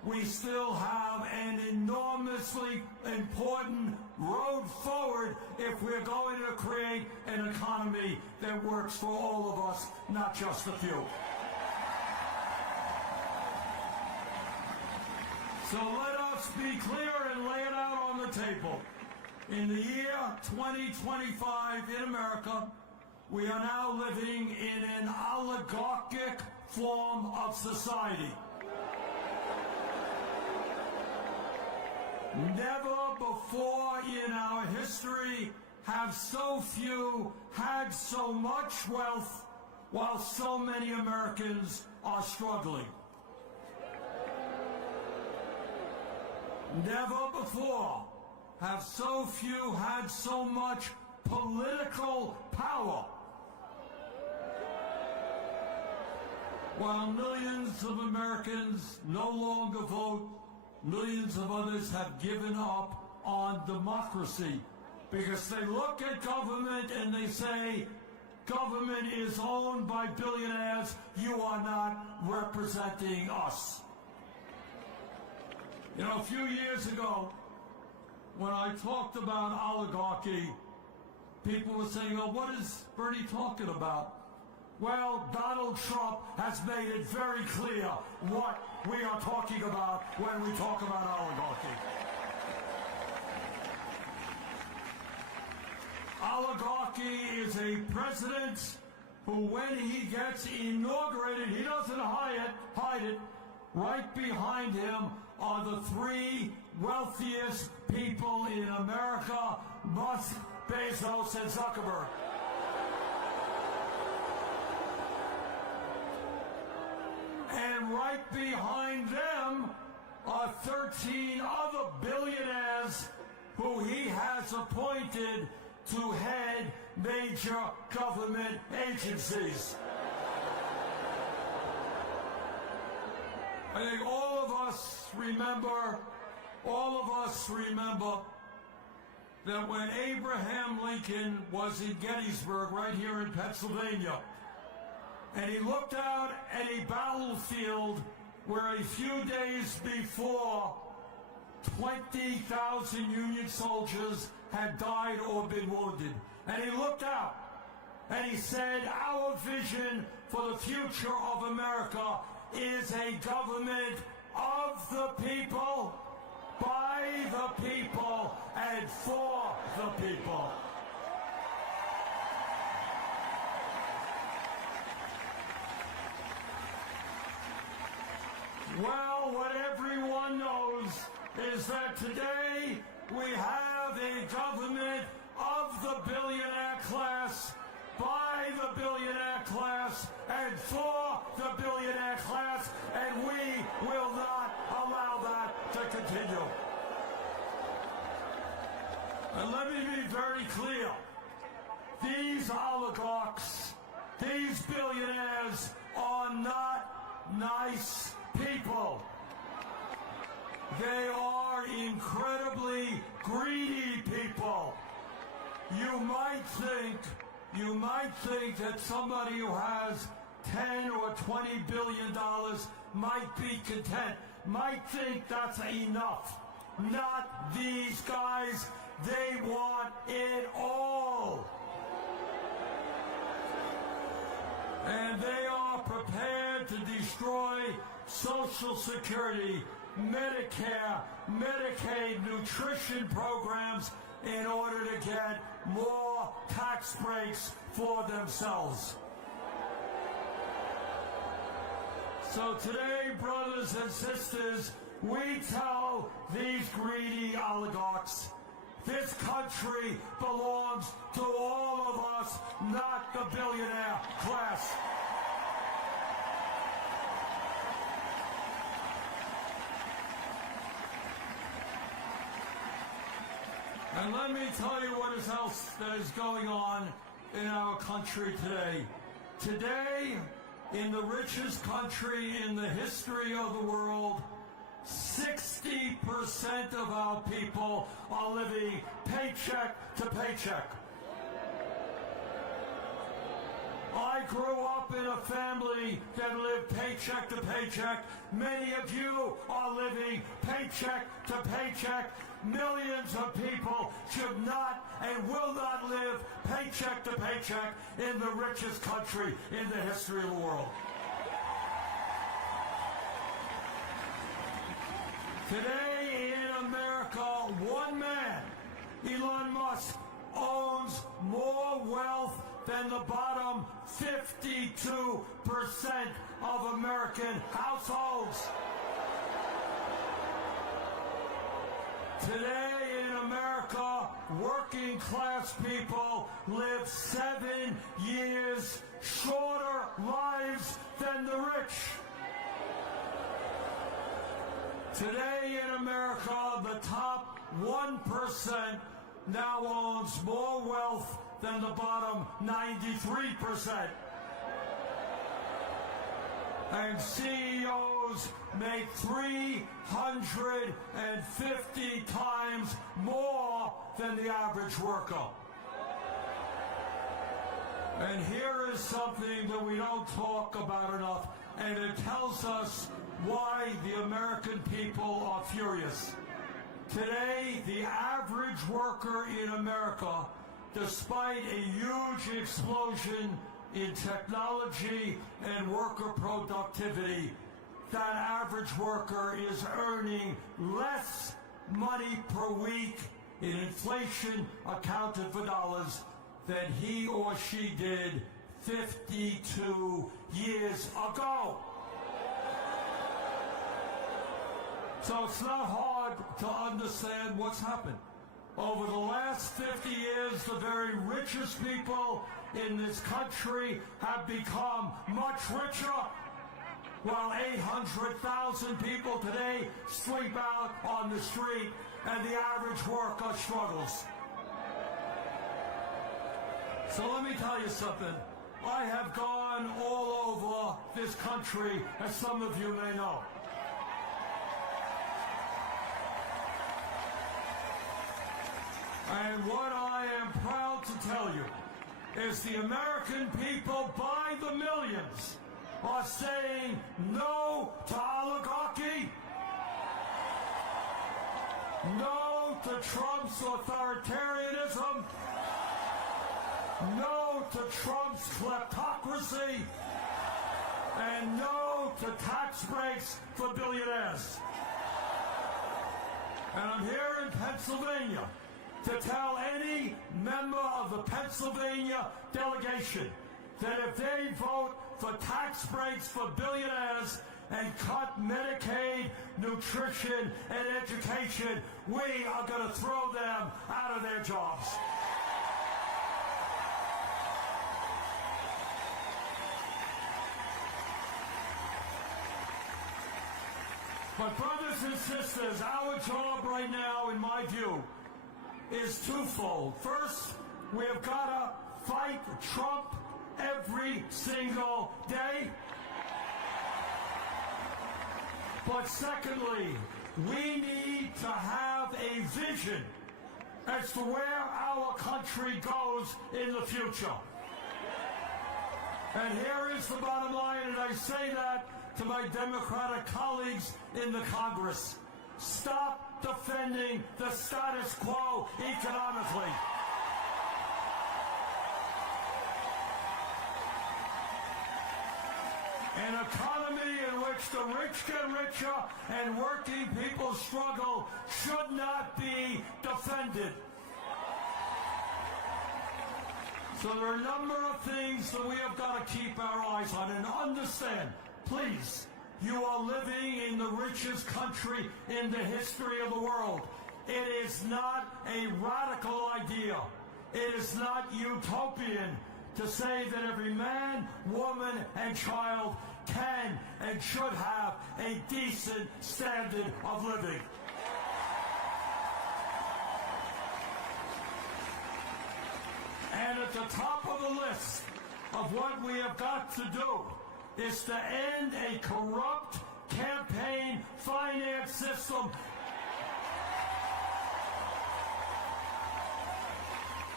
we still have an enormously important road forward if we're going to create an economy that works for all of us, not just a few. So let us be clear and lay it out on the table. In the year 2025 in America, we are now living in an oligarchic form of society. Never before in our history have so few had so much wealth while so many Americans are struggling. Never before have so few had so much political power, while millions of Americans no longer vote. Millions of others have given up on democracy because they look at government and they say, government is owned by billionaires, you are not representing us. You know, a few years ago, when I talked about oligarchy, people were saying, oh, what is Bernie talking about? Well, Donald Trump has made it very clear what we are talking about when we talk about oligarchy. Oligarchy is a president who, when he gets inaugurated, he doesn't hide it. Right behind him are the three wealthiest people in America, Musk, Bezos, and Zuckerberg. And right behind them are 13 other billionaires who he has appointed to head major government agencies. I think all of us remember that when Abraham Lincoln was in Gettysburg, right here in Pennsylvania, and he looked out at a battlefield where a few days before 20,000 Union soldiers had died or been wounded. And he looked out and he said, our vision for the future of America is a government of the people, by the people, and for the people. Well, what everyone knows is that today we have a government of the billionaire class, by the billionaire class, and for the billionaire class, and we will not allow that to continue. And let me be very clear. These oligarchs, these billionaires are not nice people. They are incredibly greedy people. You might think that somebody who has 10 or 20 billion dollars might be content, might think that's enough. Not these guys. They want it all. And they are prepared to destroy Social Security, Medicare, Medicaid, nutrition programs in order to get more tax breaks for themselves. So today, brothers and sisters, we tell these greedy oligarchs, this country belongs to all of us, not the billionaire class. And let me tell you what else that is going on in our country today. Today, in the richest country in the history of the world, 60% of our people are living paycheck to paycheck. I grew up in a family that lived paycheck to paycheck. Many of you are living paycheck to paycheck. Millions of people should not and will not live paycheck to paycheck in the richest country in the history of the world. Today in America, one man, Elon Musk, owns more wealth than the bottom 52% of American households. Today in America, working class people live 7 years shorter lives than the rich. Today in America, the top 1% now owns more wealth than the bottom 93%. And CEOs make 350 times more than the average worker. And here is something that we don't talk about enough, and it tells us why the American people are furious. Today, the average worker in America, despite a huge explosion in technology and worker productivity, that average worker is earning less money per week in inflation accounted for dollars than he or she did 52 years ago. So it's not hard to understand what's happened. Over the last 50 years, the very richest people in this country have become much richer, while 800,000 people today sleep out on the street and the average worker struggles. So let me tell you something. I have gone all over this country, as some of you may know. And what I am proud to tell you is the American people by the millions are saying no to oligarchy, no to Trump's authoritarianism, no to Trump's kleptocracy, and no to tax breaks for billionaires. And I'm here in Pennsylvania to tell any member of the Pennsylvania delegation that if they vote for tax breaks for billionaires and cut Medicaid, nutrition, and education, we are going to throw them out of their jobs. But brothers and sisters, our job right now, in my view, is twofold. First, we have got to fight Trump every single day. But secondly, we need to have a vision as to where our country goes in the future. And here is the bottom line, and I say that to my Democratic colleagues in the Congress. Stop defending the status quo economically. An economy in which the rich get richer and working people struggle should not be defended. So there are a number of things that we have got to keep our eyes on and understand. Please, you are living in the richest country in the history of the world. It is not a radical idea. It is not utopian to say that every man, woman, and child can and should have a decent standard of living. And at the top of the list of what we have got to do is to end a corrupt campaign finance system.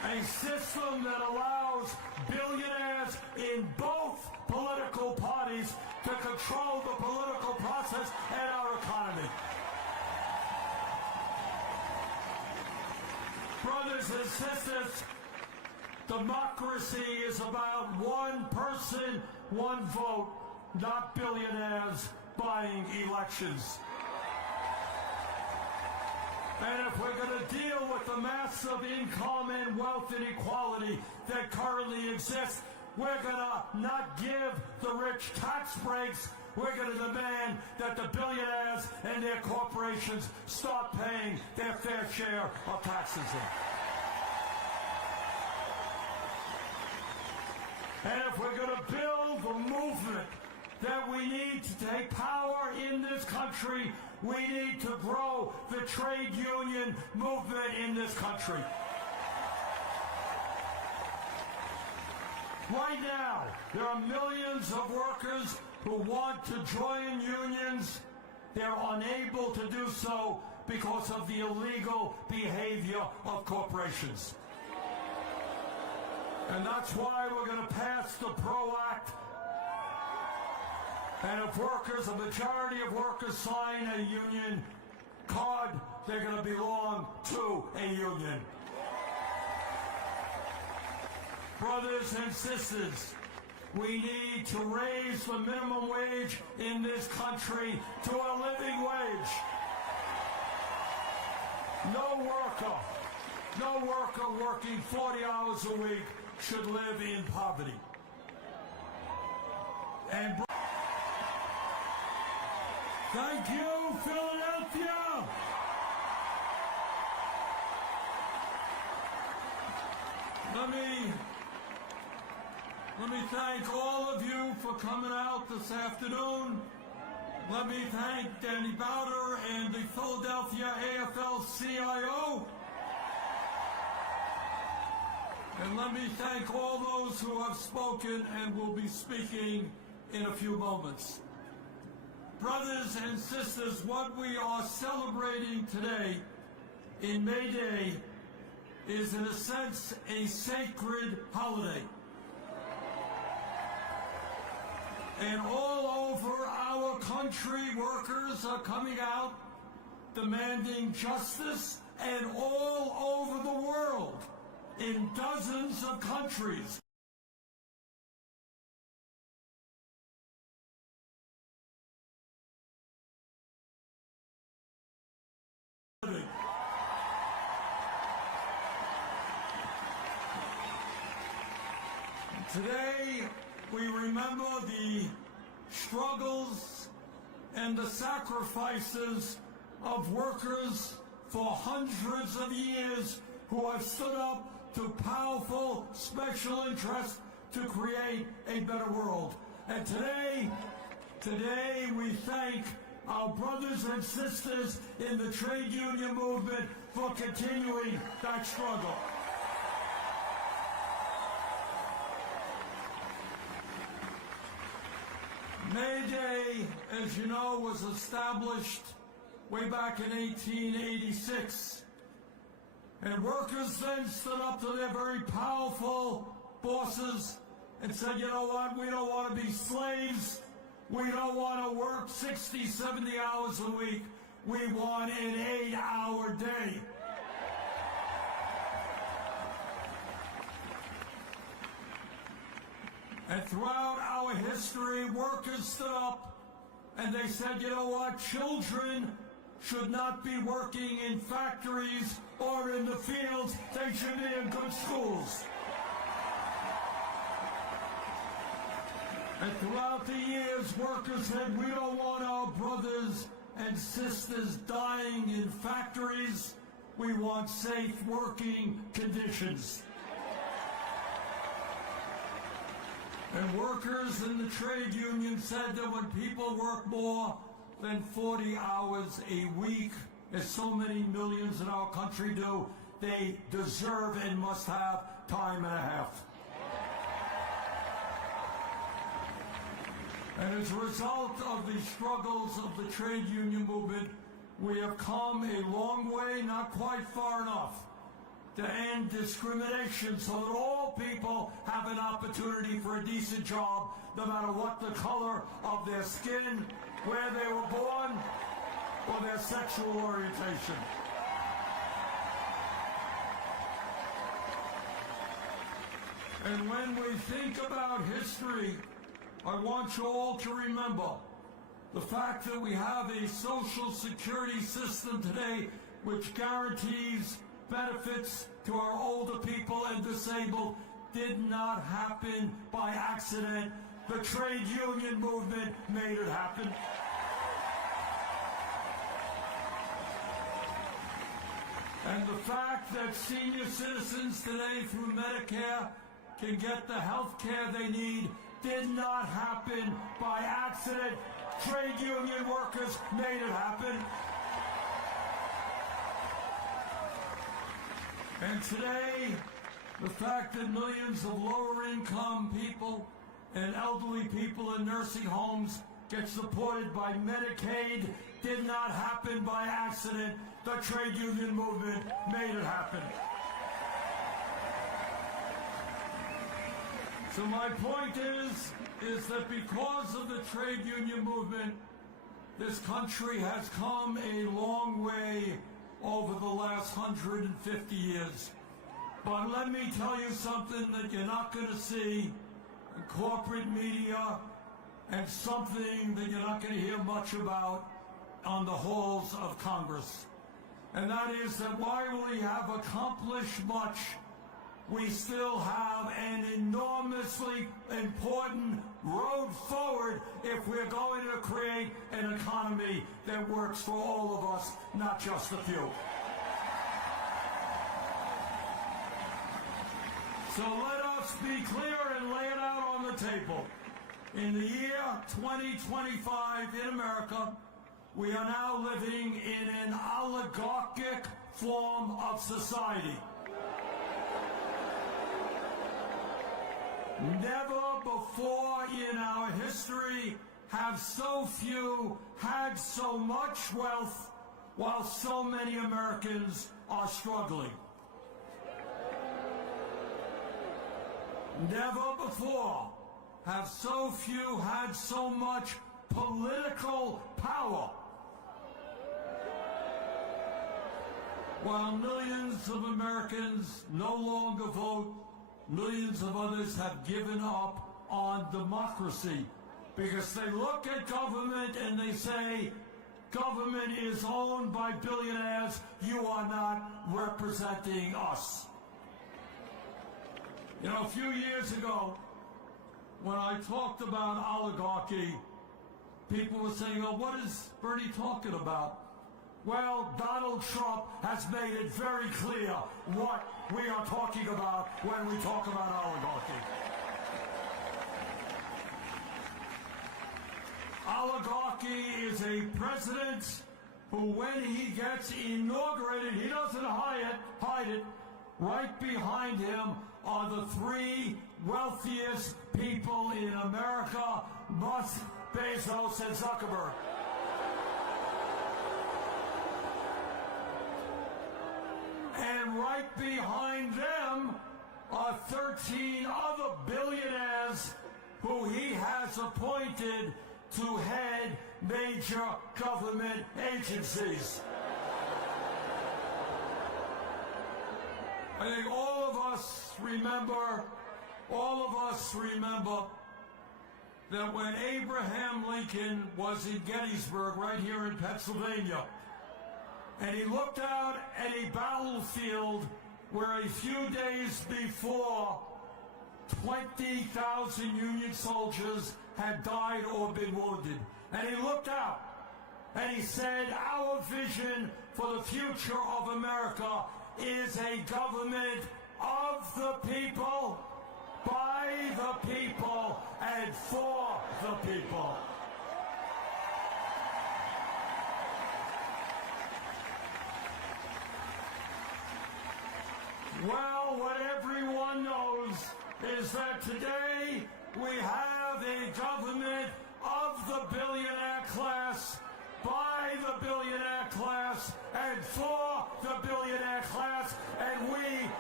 A system that allows billionaires in both political parties to control the political process and our economy. Brothers and sisters, democracy is about one person, one vote, not billionaires buying elections. And if we're going to deal with the massive income and wealth inequality that currently exists, we're going to not give the rich tax breaks. We're going to demand that the billionaires and their corporations start paying their fair share of taxes. And if we're going to build the movement that we need to take power in this country, we need to grow the trade union movement in this country. Right now, there are millions of workers who want to join unions. They're unable to do so because of the illegal behavior of corporations. And that's why we're going to pass the PRO Act. And if workers, a majority of workers sign a union card, they're going to belong to a union. Brothers and sisters, we need to raise the minimum wage in this country to a living wage. No worker working 40 hours a week should live in poverty. And thank you, Philadelphia! Let me thank all of you for coming out this afternoon. Let me thank Danny Bowder and the Philadelphia AFL-CIO. And let me thank all those who have spoken and will be speaking in a few moments. Brothers and sisters, what we are celebrating today in May Day is, in a sense, a sacred holiday. And all over our country, workers are coming out demanding justice, and all over the world, in dozens of countries. Today, we remember the struggles and the sacrifices of workers for hundreds of years who have stood up to powerful special interests to create a better world. And today we thank our brothers and sisters in the trade union movement for continuing that struggle. May Day, as you know, was established way back in 1886. And workers then stood up to their very powerful bosses and said, you know what, we don't want to be slaves. We don't want to work 60, 70 hours a week. We want an 8-hour day. And throughout our history, workers stood up and they said, you know what, children should not be working in factories or in the fields. They should be in good schools. And throughout the years, workers said, we don't want our brothers and sisters dying in factories. We want safe working conditions. And workers in the trade union said that when people work more than 40 hours a week, as so many millions in our country do, they deserve and must have time and a half. And as a result of the struggles of the trade union movement, we have come a long way, not quite far enough. to end discrimination so that all people have an opportunity for a decent job, no matter what the color of their skin, where they were born, or their sexual orientation. And when we think about history, I want you all to remember the fact that we have a social security system today which guarantees benefits to our older people and disabled did not happen by accident. The trade union movement made it happen. And the fact that senior citizens today through Medicare can get the health care they need did not happen by accident. Trade union workers made it happen. And today, the fact that millions of lower-income people and elderly people in nursing homes get supported by Medicaid did not happen by accident. The trade union movement made it happen. So my point is that because of the trade union movement, this country has come a long way over the last 150 years. But let me tell you something that you're not going to see in corporate media, and something that you're not going to hear much about on the halls of Congress. And that is that while we have accomplished much, we still have an enormously important road forward if we're going to create an economy that works for all of us, not just a few. So let us be clear and lay it out on the table. In the year 2025 in America, we are now living in an oligarchic form of society. Never before in our history have so few had so much wealth while so many Americans are struggling. Never before have so few had so much political power while millions of Americans no longer vote. Millions of others have given up on democracy because they look at government and they say, government is owned by billionaires, you are not representing us. You know, a few years ago, when I talked about oligarchy, people were saying, oh, what is Bernie talking about? Well, Donald Trump has made it very clear what we are talking about when we talk about oligarchy. Oligarchy is a president who, when he gets inaugurated, he doesn't hide it. Right behind him are the three wealthiest people in America, Musk, Bezos, and Zuckerberg. And right behind them are 13 other billionaires who he has appointed to head major government agencies. I think all of us remember that when Abraham Lincoln was in Gettysburg, right here in Pennsylvania, and he looked out at a battlefield where a few days before 20,000 Union soldiers had died or been wounded. And he looked out and he said, our vision for the future of America is a government of the people, by the people, and for the people. Well, what everyone knows is that today we have a government of the billionaire class, by the billionaire class, and for the billionaire class, and we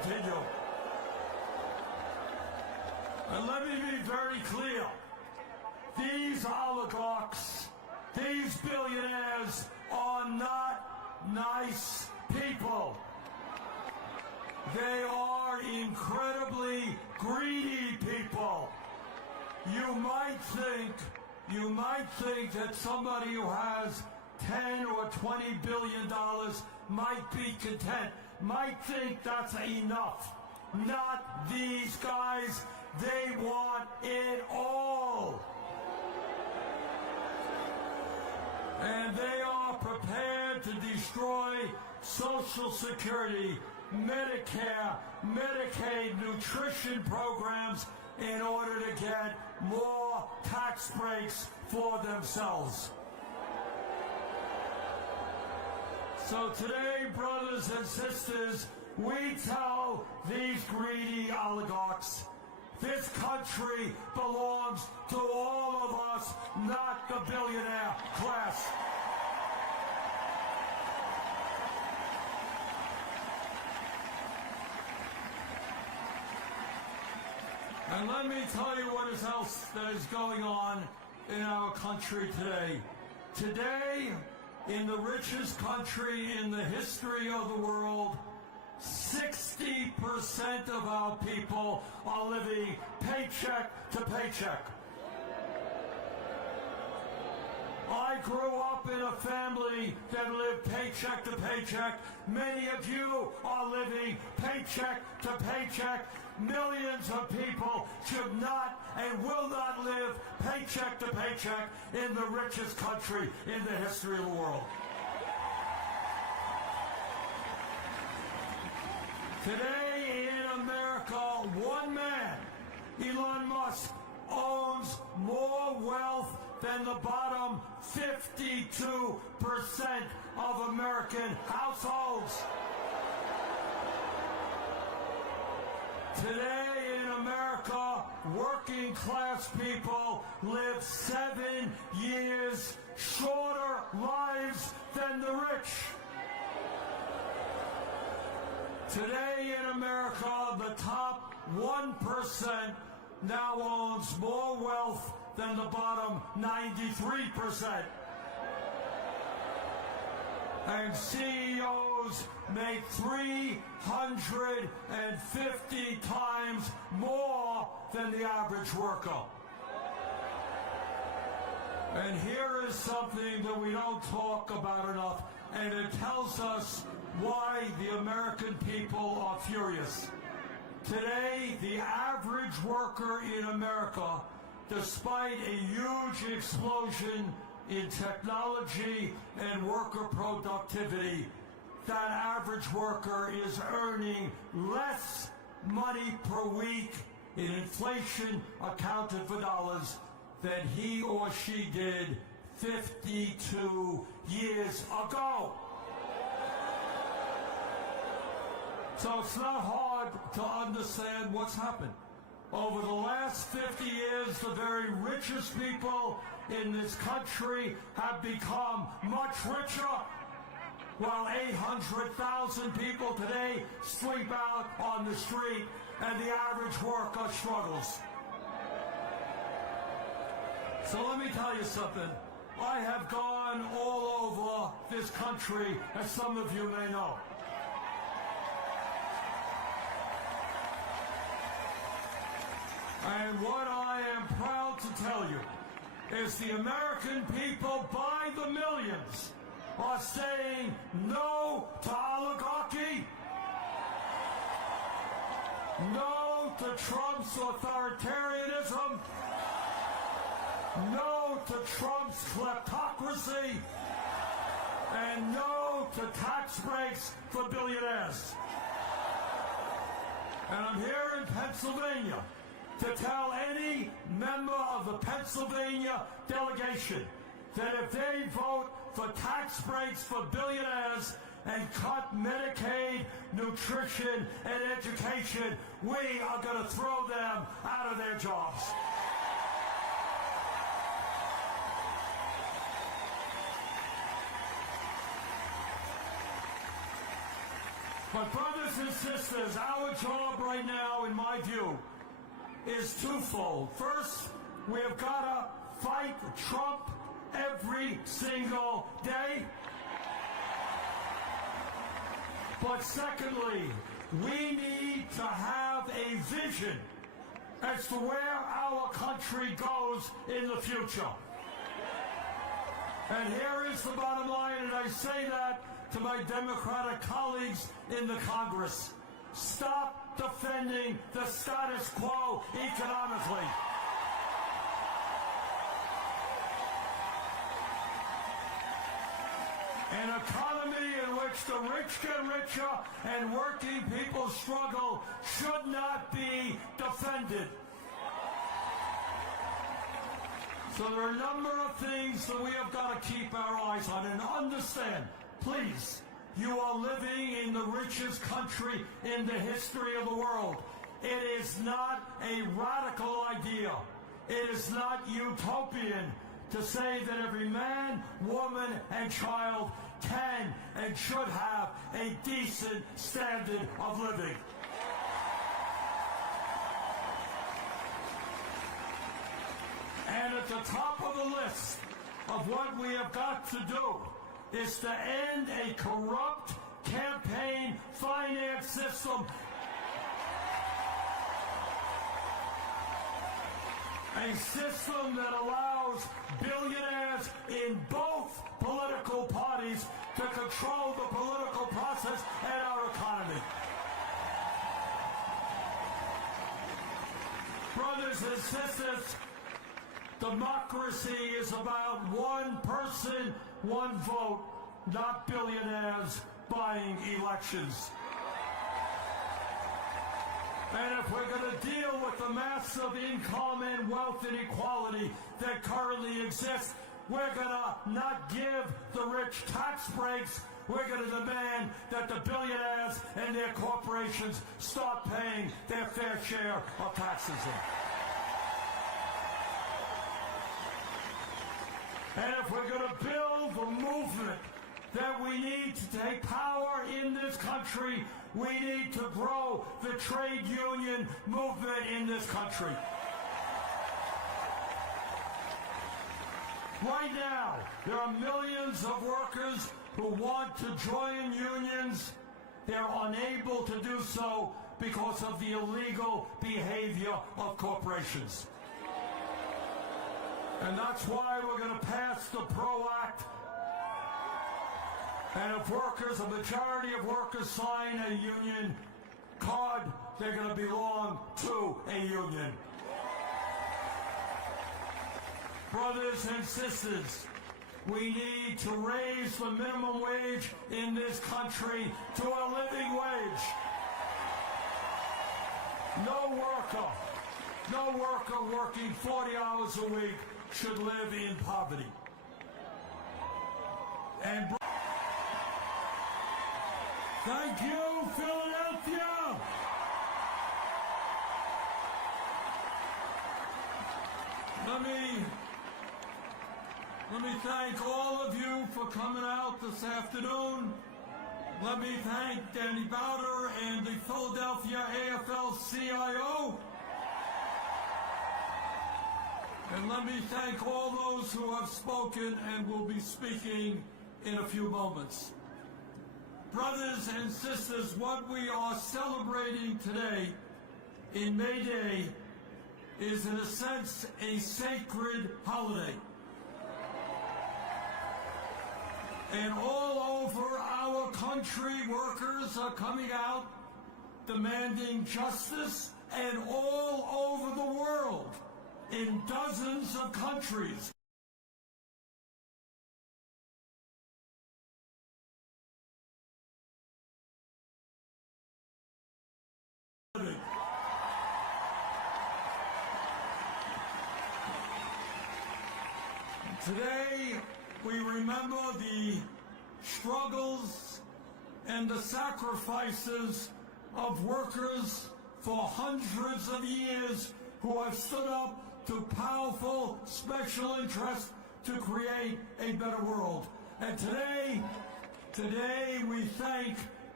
continue. And let me be very clear. These oligarchs, these billionaires are not nice people. They are incredibly greedy people. You might think that somebody who has 10 or 20 billion dollars might be content, might think that's enough. Not these guys. They want it all. And they are prepared to destroy Social Security, Medicare, Medicaid, nutrition programs in order to get more tax breaks for themselves. So today, brothers and sisters, we tell these greedy oligarchs, this country belongs to all of us, not the billionaire class. And let me tell you what else that is going on in our country today. Today, in the richest country in the history of the world, 60% of our people are living paycheck to paycheck. I grew up in a family that lived paycheck to paycheck. Many of you are living paycheck to paycheck. Millions of people should not and will not live paycheck to paycheck in the richest country in the history of the world. Today in America, one man, Elon Musk, owns more wealth than the bottom 52% of American households. Today in America, working class people live 7 years shorter lives than the rich. Today in America, the top 1% now owns more wealth than the bottom 93%. And CEOs make 350 times more than the average worker. And here is something that we don't talk about enough, and it tells us why the American people are furious. Today, the average worker in America, despite a huge explosion in technology and worker productivity, that average worker is earning less money per week in inflation accounted for dollars than he or she did 52 years ago. So it's not hard to understand what's happened. Over the last 50 years, the very richest people in this country have become much richer, while 800,000 people today sleep out on the street and the average worker struggles. So let me tell you something. I have gone all over this country, as some of you may know. And what I am proud to tell you is the American people by the millions are saying no to oligarchy, no to Trump's authoritarianism, no to Trump's kleptocracy, and no to tax breaks for billionaires. And I'm here in Pennsylvania to tell any member of the Pennsylvania delegation that if they vote for tax breaks for billionaires and cut Medicaid, nutrition, and education, we are going to throw them out of their jobs. But But brothers and sisters, our job right now, in my view, is twofold. First, we have got to fight Trump every single day. But secondly, we need to have a vision as to where our country goes in the future. And here is the bottom line, and I say that to my Democratic colleagues in the Congress. Stop defending the status quo economically. An economy in which the rich get richer and working people struggle should not be defended. So there are a number of things that we have got to keep our eyes on. And understand, please, you are living in the richest country in the history of the world. It is not a radical idea. It is not utopian to say that every man, woman, and child can and should have a decent standard of living. And at the top of the list of what we have got to do is to end a corrupt campaign finance system. A system that allows billionaires in both political parties to control the political process and our economy. Brothers and sisters, democracy is about one person, one vote, not billionaires buying elections. And if we're going to deal with the massive income and wealth inequality that currently exists, we're going to not give the rich tax breaks. We're going to demand that the billionaires and their corporations start paying their fair share of taxes. And if we're going to build the movement that we need to take power in this country, we need to grow the trade union movement in this country. Right now, there are millions of workers who want to join unions. They're unable to do so because of the illegal behavior of corporations. And that's why we're going to pass the PRO Act. And if workers, a majority of workers sign a union card, they're going to belong to a union. Brothers and sisters, we need to raise the minimum wage in this country to a living wage. No worker working 40 hours a week should live in poverty. And thank you, Philadelphia! Let me thank all of you for coming out this afternoon. Let me thank Danny Bowder and the Philadelphia AFL-CIO. And let me thank all those who have spoken and will be speaking in a few moments. Brothers and sisters, what we are celebrating today in May Day is, in a sense, a sacred holiday. And all over our country, workers are coming out demanding justice, and all over the world, in dozens of countries. Today, we remember the struggles and the sacrifices of workers for hundreds of years who have stood up to powerful special interests to create a better world. And today we thank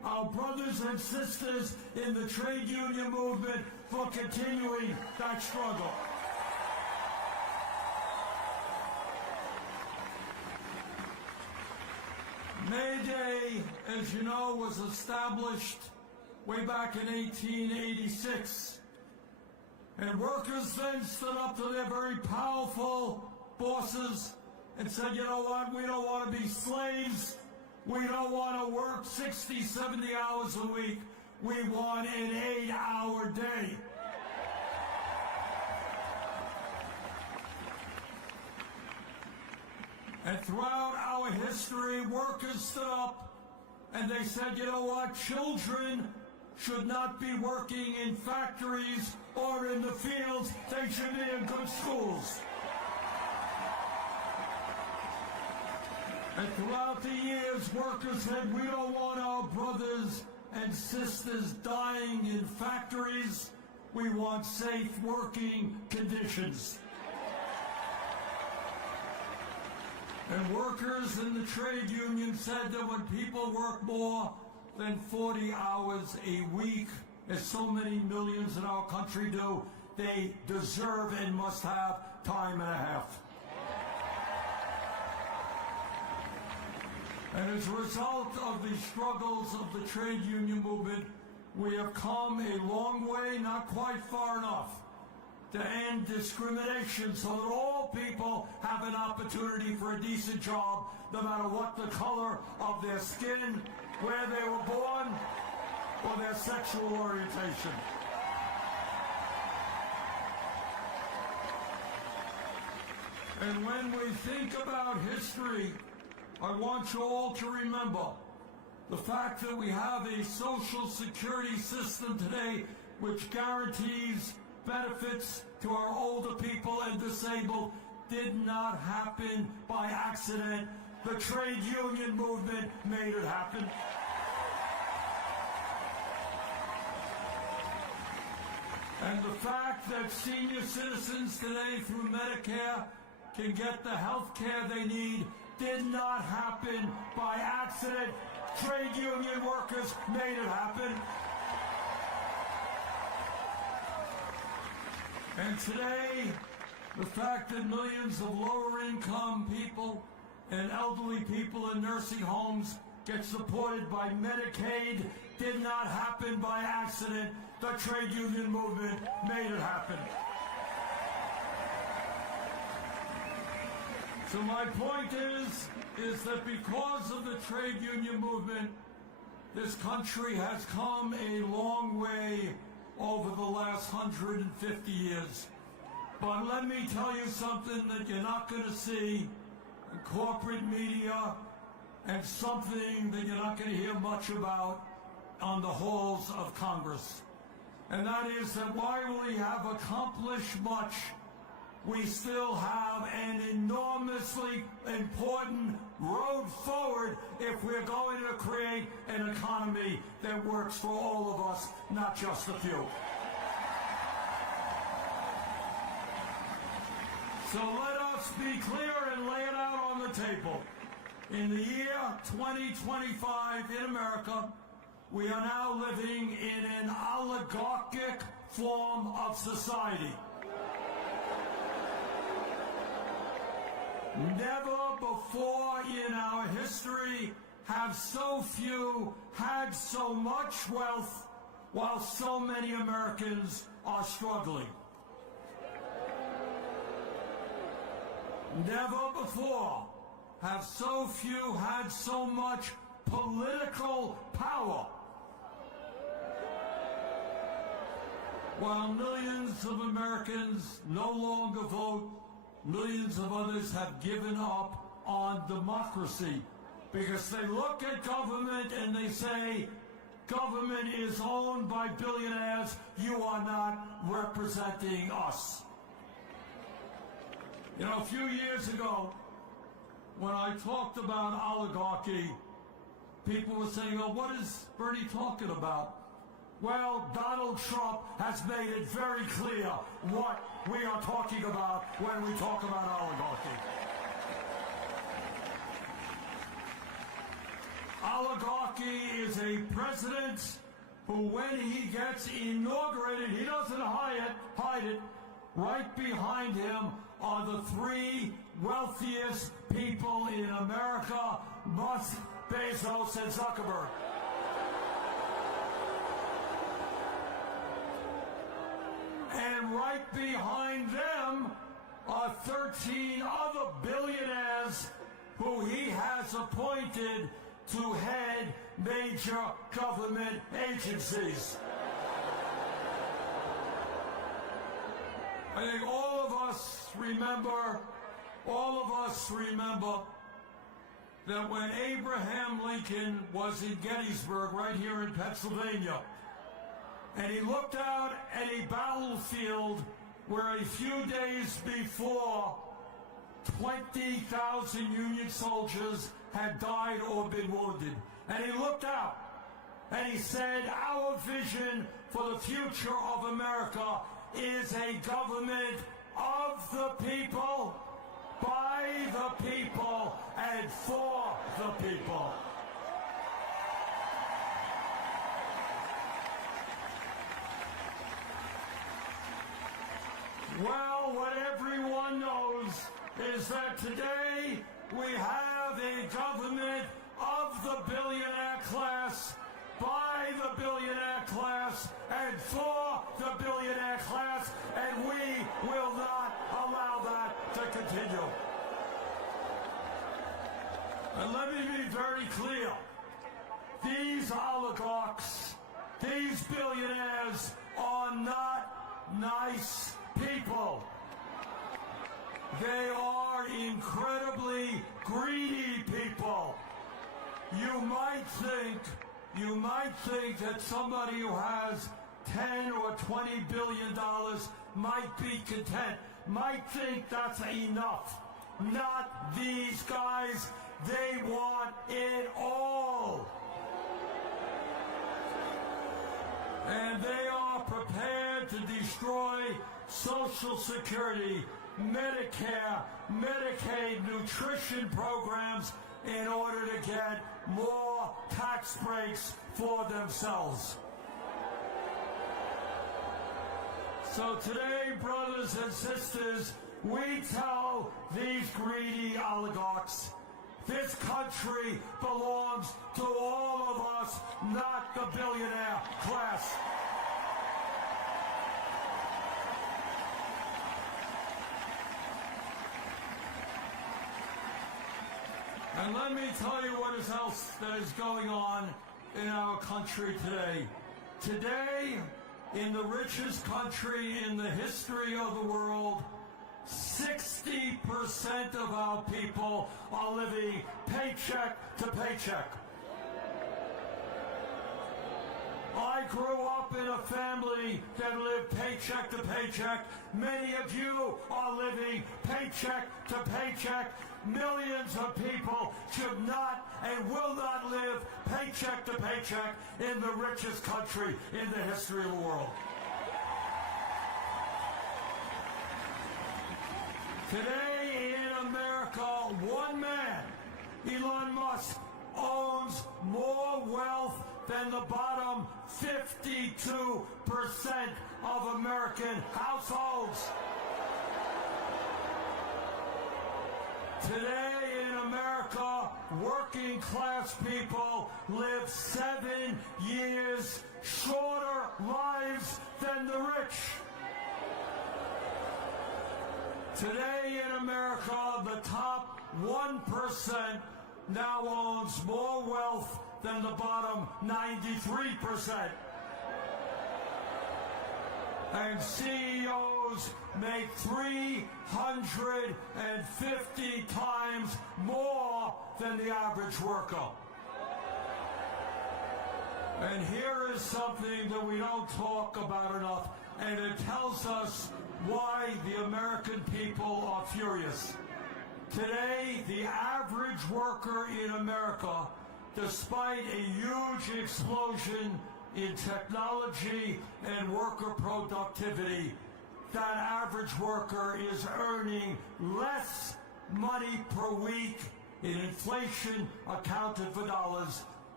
our brothers and sisters in the trade union movement for continuing that struggle. May Day, as you know, was established way back in 1886. And workers then stood up to their very powerful bosses and said, you know what, we don't want to be slaves. We don't want to work 60, 70 hours a week. We want an 8-hour day. And throughout our history, workers stood up and they said, you know what, children should not be working in factories or in the fields. They should be in good schools. And throughout the years, workers said, we don't want our brothers and sisters dying in factories. We want safe working conditions. And workers in the trade union said that when people work more than 40 hours a week, as so many millions in our country do, they deserve and must have time and a half. And as a result of the struggles of the trade union movement, we have come a long way, not quite far enough, to end discrimination so that all people have an opportunity for a decent job, no matter what the color of their skin, where they were born, or their sexual orientation. And when we think about history, I want you all to remember the fact that we have a social security system today which guarantees benefits to our older people and disabled did not happen by accident. The trade union movement made it happen. And the fact that senior citizens today through Medicare can get the health care they need did not happen by accident. Trade union workers made it happen. And today, the fact that millions of lower-income people and elderly people in nursing homes get supported by Medicaid did not happen by accident. The trade union movement made it happen. So my point is that because of the trade union movement, this country has come a long way over the last 150 years. But let me tell you something that you're not going to see in corporate media and something that you're not going to hear much about on the halls of Congress. And that is that while we have accomplished much, we still have an enormously important road forward if we're going to create an economy that works for all of us, not just a few. So let us be clear and lay it out on the table. In the year 2025 in America, we are now living in an oligarchic form of society. Never before in our history have so few had so much wealth while so many Americans are struggling. Never before have so few had so much political power while millions of Americans no longer vote. Millions of others have given up on democracy because they look at government and they say, government is owned by billionaires. You are not representing us. You know, a few years ago, when I talked about oligarchy, people were saying, well, what is Bernie talking about? Well, Donald Trump has made it very clear what we are talking about when we talk about oligarchy. oligarchy is a president who, when he gets inaugurated, he doesn't hide it. Right behind him are the three wealthiest people in America: Musk, Bezos, and Zuckerberg. And right behind them are 13 other billionaires who he has appointed to head major government agencies. I think all of us remember that when Abraham Lincoln was in Gettysburg, right here in Pennsylvania, and he looked out at a battlefield where a few days before 20,000 Union soldiers had died or been wounded. And he looked out and he said, our vision for the future of America is a government of the people, by the people, and for the people. Well, what everyone knows is that today we have a government of the billionaire class, by the billionaire class, and for the billionaire class, and we will not allow that to continue. And let me be very clear. These oligarchs, these billionaires are not nice people. They are incredibly greedy people. You might think that somebody who has 10 or 20 billion dollars might be content, might think that's enough. Not these guys. They want it all. And they are prepared to destroy Social Security, Medicare, Medicaid, nutrition programs in order to get more tax breaks for themselves. So today, brothers and sisters, we tell these greedy oligarchs, this country belongs to all of us, not the billionaire class. And let me tell you what else that is going on in our country today. Today, in the richest country in the history of the world, 60% of our people are living paycheck to paycheck. I grew up in a family that lived paycheck to paycheck. Many of you are living paycheck to paycheck. Millions of people should not and will not live paycheck to paycheck in the richest country in the history of the world. Today in America, one man, Elon Musk, owns more wealth than the bottom 52% of American households. Today in America, working class people live 7 years shorter lives than the rich. Today in America, the top 1% now owns more wealth than the bottom 93%. And CEOs make 350 times more than the average worker. And here is something that we don't talk about enough, and it tells us why the American people are furious. Today, the average worker in America, despite a huge explosion in technology and worker productivity, that average worker is earning less money per week in inflation accounted for dollars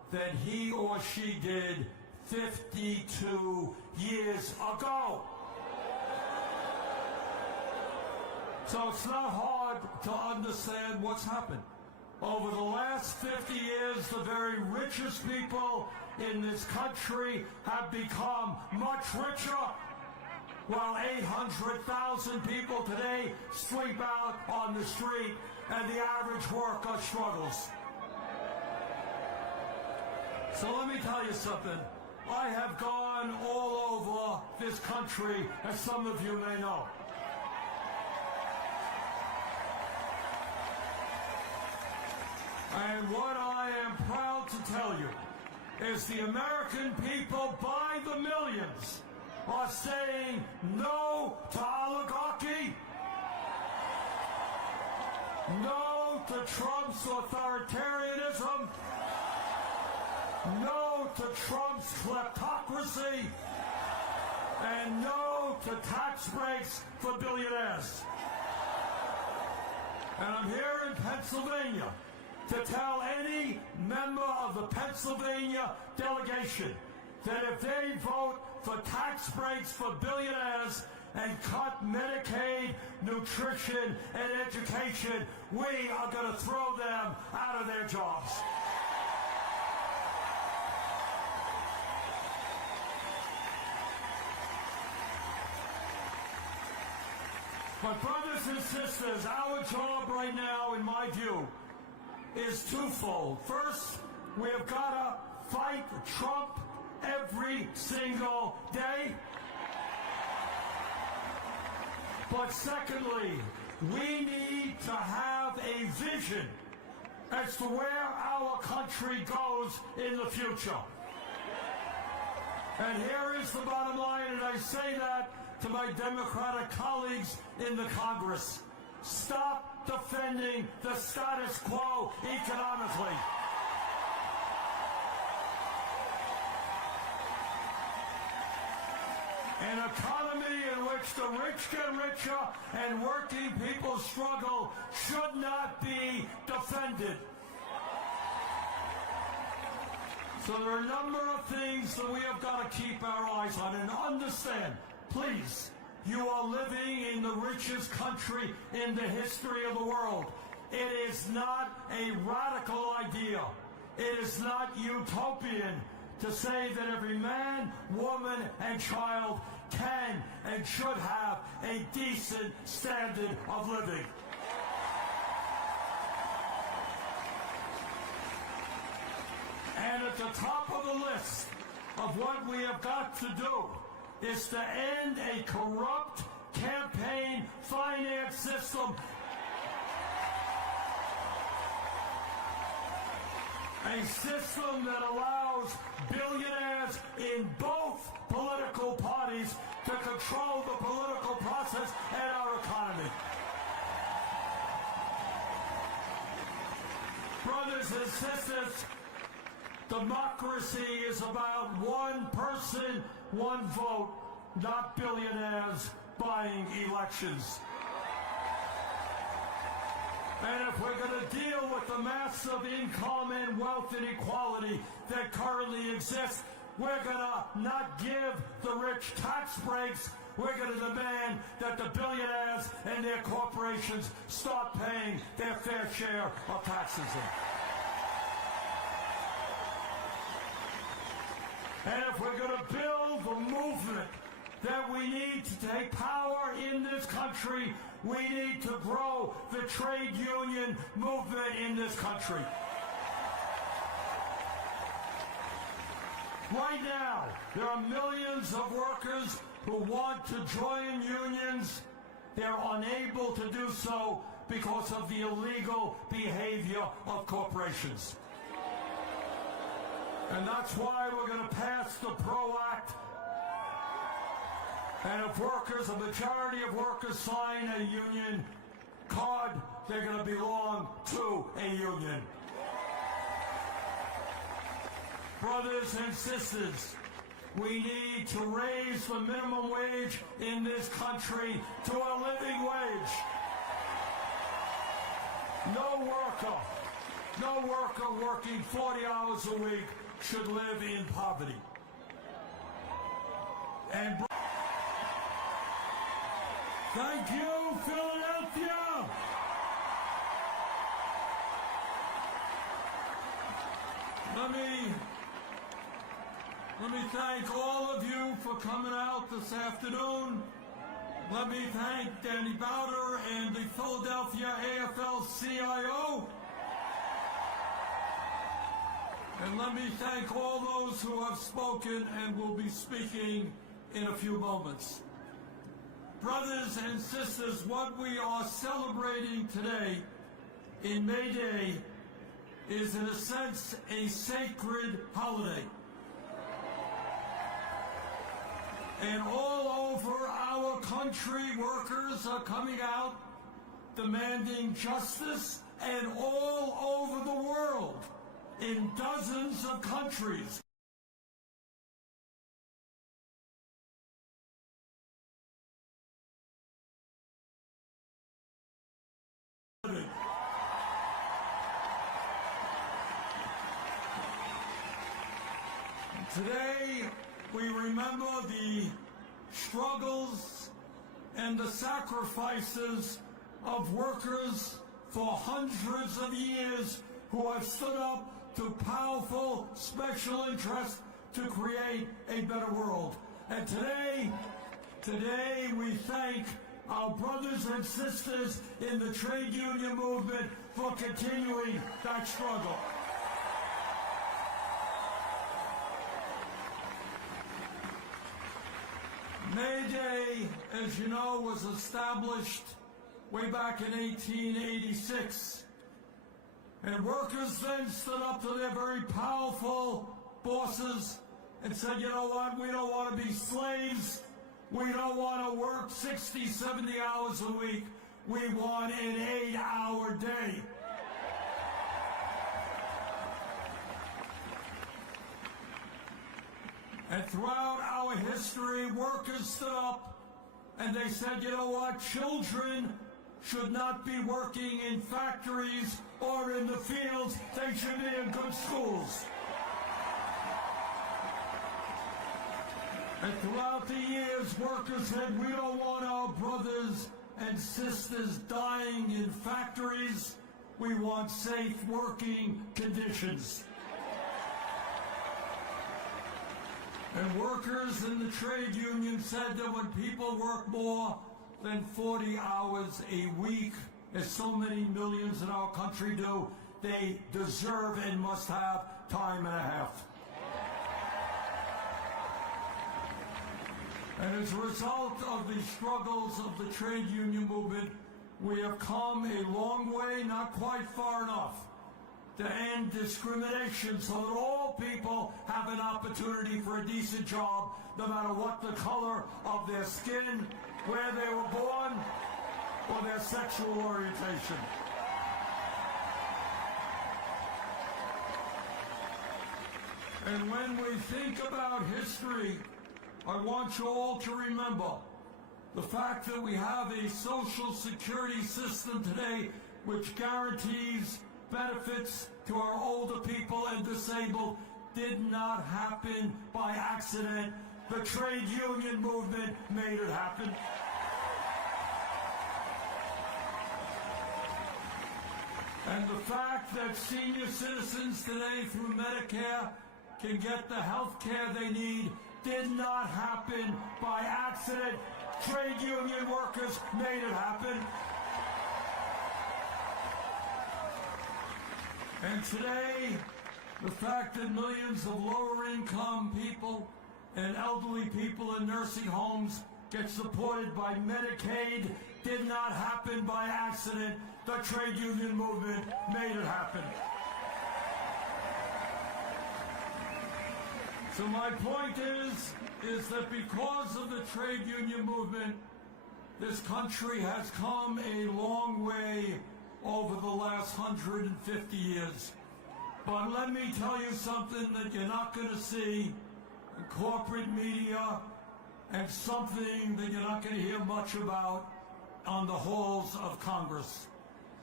than he or she did 52 years ago. So it's not hard to understand what's happened. Over the last 50 years, the very richest people in this country have become much richer, while 800,000 people today sleep out on the street and the average worker struggles. So let me tell you something. I have gone all over this country, as some of you may know. And what I am proud to tell you is the American people, by the millions, are saying no to oligarchy, no to Trump's authoritarianism, no to Trump's kleptocracy, and no to tax breaks for billionaires. And I'm here in Pennsylvania to tell any member of the Pennsylvania delegation that if they vote for tax breaks for billionaires and cut Medicaid, nutrition, and education, we are going to throw them out of their jobs. But brothers and sisters, our job right now, in my view, is twofold. First, we have got to fight Trump every single day. But secondly, we need to have a vision as to where our country goes in the future. And here is the bottom line, and I say that to my Democratic colleagues in the Congress. Stop defending the status quo economically. An economy in which the rich get richer and working people struggle should not be defended. So there are a number of things that we have got to keep our eyes on and understand. Please, you are living in the richest country in the history of the world. It is not a radical idea. It is not utopian to say that every man, woman, and child can and should have a decent standard of living. And at the top of the list of what we have got to do is to end a corrupt campaign finance system. A system that allows billionaires in both political parties to control the political process and our economy. Brothers and sisters, democracy is about one person, one vote, not billionaires buying elections. And if we're going to deal with the massive income and wealth inequality that currently exists, we're going to not give the rich tax breaks. We're going to demand that the billionaires and their corporations start paying their fair share of taxes. And if we're going to build the movement that we need to take power in this country, we need to grow the trade union movement in this country. Right now, there are millions of workers who want to join unions. They're unable to do so because of the illegal behavior of corporations. And that's why we're going to pass the PRO Act. And if workers, a majority of workers sign a union card, they're going to belong to a union. Brothers and sisters, we need to raise the minimum wage in this country to a living wage. No worker no worker working 40 hours a week should live in poverty. And thank you, Philadelphia! Let me thank all of you for coming out this afternoon. Let me thank Danny Bowder and the Philadelphia AFL-CIO. And let me thank all those who have spoken and will be speaking in a few moments. Brothers and sisters, what we are celebrating today in May Day is, in a sense, a sacred holiday. And all over our country, workers are coming out demanding justice, and all over the world, in dozens of countries. Today, we remember the struggles and the sacrifices of workers for hundreds of years who have stood up to powerful special interests to create a better world. And today we thank our brothers and sisters in the trade union movement for continuing that struggle. May Day, as you know, was established way back in 1886. And workers then stood up to their very powerful bosses and said, you know what, we don't want to be slaves. We don't want to work 60, 70 hours a week. We want an 8-hour day. And throughout our history, workers stood up and they said, you know what, children should not be working in factories or in the fields. They should be in good schools. And throughout the years, workers said, we don't want our brothers and sisters dying in factories. We want safe working conditions. And workers in the trade union said that when people work more than 40 hours a week, as so many millions in our country do, they deserve and must have time and a half. And as a result of the struggles of the trade union movement, we have come a long way, not quite far enough, to end discrimination so that all people have an opportunity for a decent job, no matter what the color of their skin, where they were born, or their sexual orientation. And when we think about history, I want you all to remember the fact that we have a social security system today which guarantees benefits to our older people and disabled did not happen by accident. The trade union movement made it happen. And the fact that senior citizens today through Medicare can get the health care they need did not happen by accident. Trade union workers made it happen. And today, the fact that millions of lower-income people and elderly people in nursing homes get supported by Medicaid did not happen by accident. The trade union movement made it happen. So my point is that because of the trade union movement, this country has come a long way over the last 150 years. But let me tell you something that you're not going to see in corporate media, and something that you're not going to hear much about on the halls of Congress.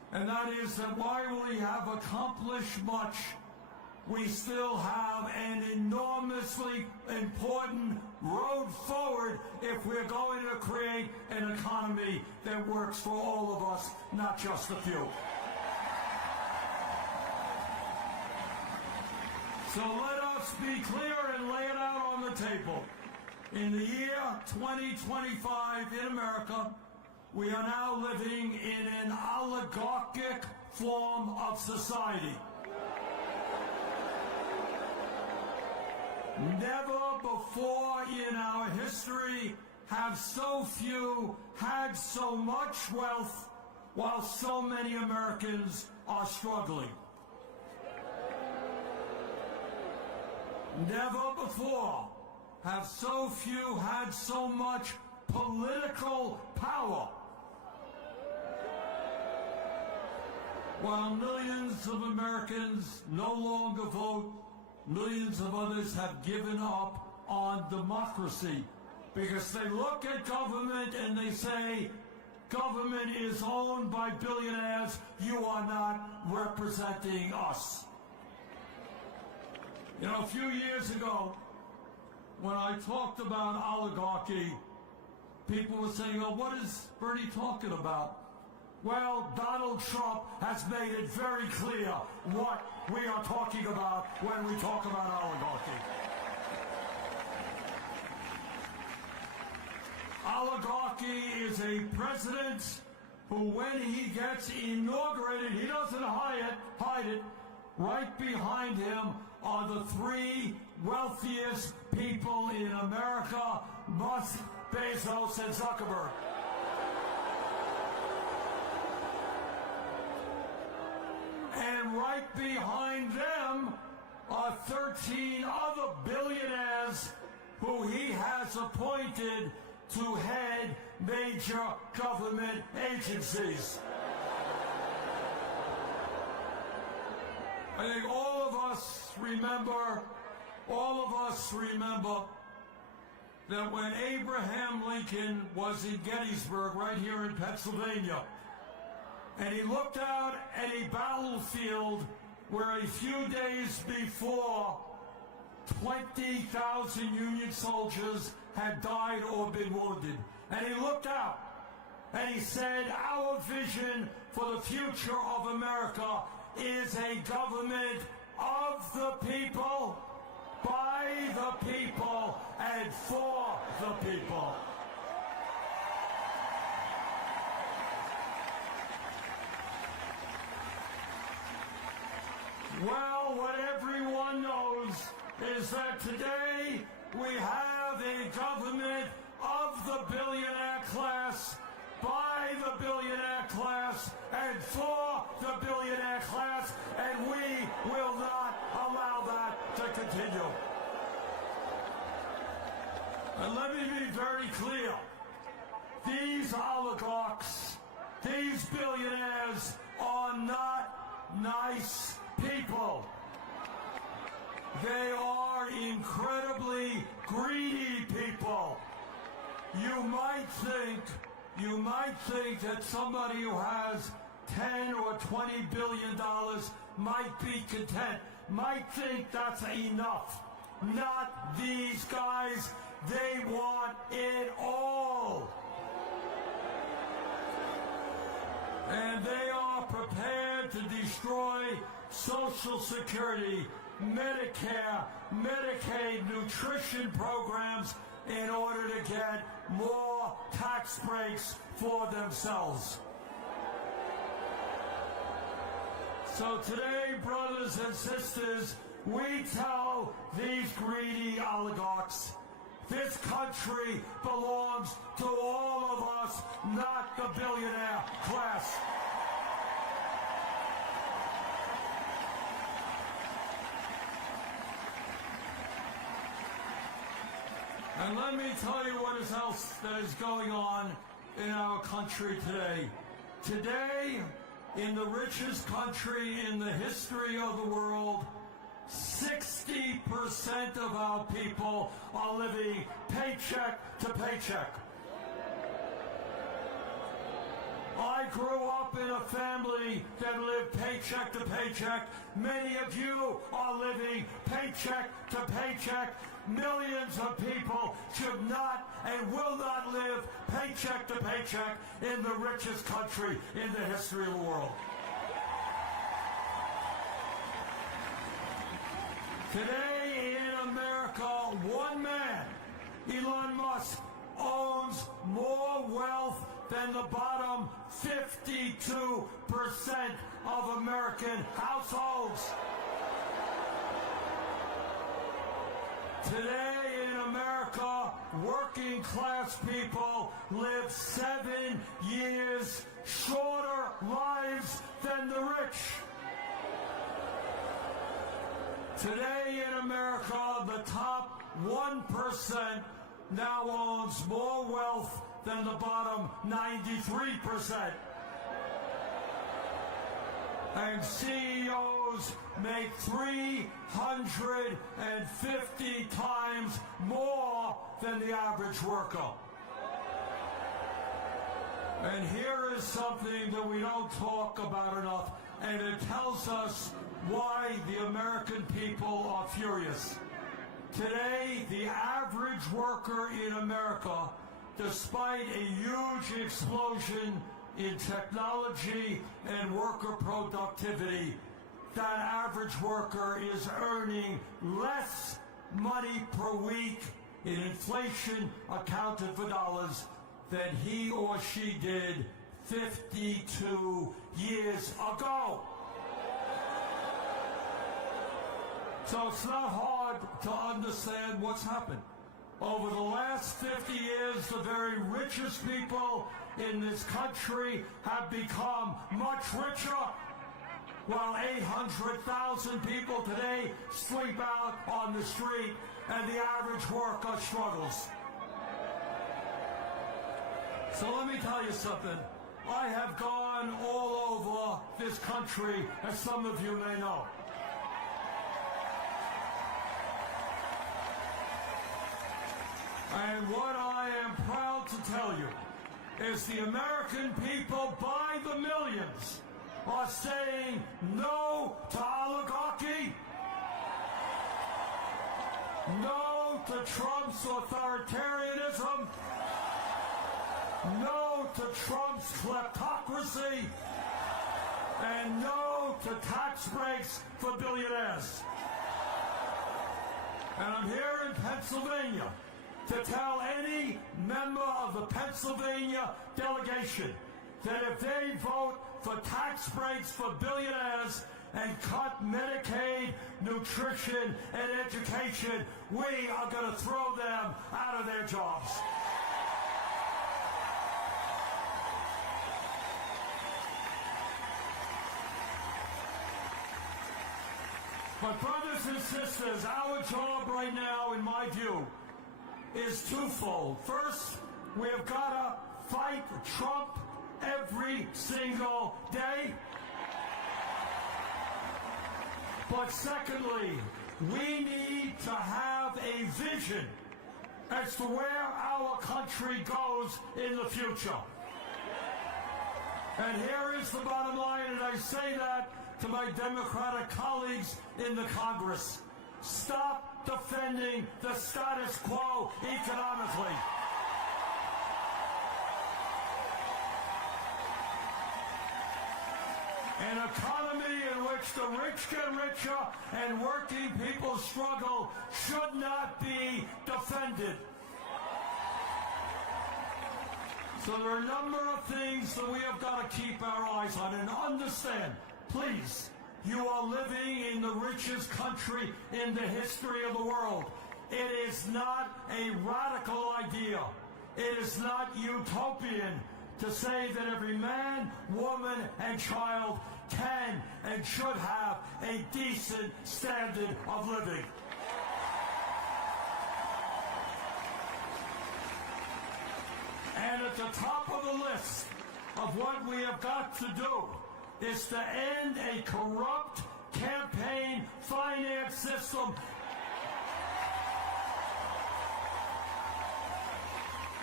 And that is that while we have accomplished much, we still have an enormously important road forward if we're going to create an economy that works for all of us, not just a few. So let us be clear and lay it out on the table. In the year 2025 in America, we are now living in an oligarchic form of society. Never before in our history have so few had so much wealth while so many Americans are struggling. Never before have so few had so much political power, while millions of Americans no longer vote. Millions of others have given up on democracy because they look at government and they say, government is owned by billionaires, you are not representing us. You know, a few years ago, when I talked about oligarchy, people were saying, well, what is Bernie talking about? Well, Donald Trump has made it very clear what we are talking about when we talk about oligarchy. Oligarchy is a president who, when he gets inaugurated, he doesn't hide it. Right behind him are the three wealthiest people in America, Musk, Bezos, and Zuckerberg. And right behind them are 13 other billionaires who he has appointed to head major government agencies. I think all of us remember that when Abraham Lincoln was in Gettysburg, right here in Pennsylvania, and he looked out at a battlefield where a few days before 20,000 Union soldiers had died or been wounded. And he looked out and he said, our vision for the future of America is a government of the people, by the people, and for the people. Well, what everyone knows is that today we have a government of the billionaire class, by the billionaire class, and for the billionaire class, and we will not allow that to continue. And let me be very clear. These oligarchs, these billionaires are not nice people. They are incredibly greedy people. You might think that somebody who has 10 or 20 billion dollars might be content, might think that's enough. Not these guys. They want it all. And they are prepared to destroy Social Security, Medicare, Medicaid, nutrition programs in order to get more tax breaks for themselves. So today, brothers and sisters, we tell these greedy oligarchs, this country belongs to all of us, not the billionaire class. And let me tell you what else that is going on in our country today. Today, in the richest country in the history of the world, 60% of our people are living paycheck to paycheck. I grew up in a family that lived paycheck to paycheck. Many of you are living paycheck to paycheck. Millions of people should not and will not live paycheck to paycheck in the richest country in the history of the world. Today in America, one man, Elon Musk, owns more wealth than the bottom 52% of American households. Today in America, working class people live 7 years shorter lives than the rich. Today in America, the top 1% now owns more wealth than the bottom 93%. And CEOs make 350 times more than the average worker. And here is something that we don't talk about enough, and it tells us why the American people are furious. Today, the average worker in America, despite a huge explosion in technology and worker productivity, that average worker is earning less money per week in inflation accounted for dollars than he or she did 52 years ago. So it's not hard to understand what's happened. Over the last 50 years, the very richest people in this country have become much richer, while 800,000 people today sleep out on the street and the average worker struggles. So let me tell you something. I have gone all over this country, as some of you may know. And what I am proud to tell you is the American people by the millions are saying no to oligarchy, no to Trump's authoritarianism, no to Trump's kleptocracy, and no to tax breaks for billionaires. And I'm here in Pennsylvania to tell any member of the Pennsylvania delegation that if they vote for tax breaks for billionaires and cut Medicaid, nutrition, and education, we are going to throw them out of their jobs. But brothers and sisters, our job right now, in my view, is twofold. First, we have got to fight Trump every single day. But secondly, we need to have a vision as to where our country goes in the future. And here is the bottom line, and I say that to my Democratic colleagues in the Congress. Stop defending the status quo economically. An economy in which the rich get richer and working people struggle should not be defended. So there are a number of things that we have got to keep our eyes on and understand. Please, you are living in the richest country in the history of the world. It is not a radical idea. It is not utopian to say that every man, woman, and child can and should have a decent standard of living. And at the top of the list of what we have got to do is to end a corrupt campaign finance system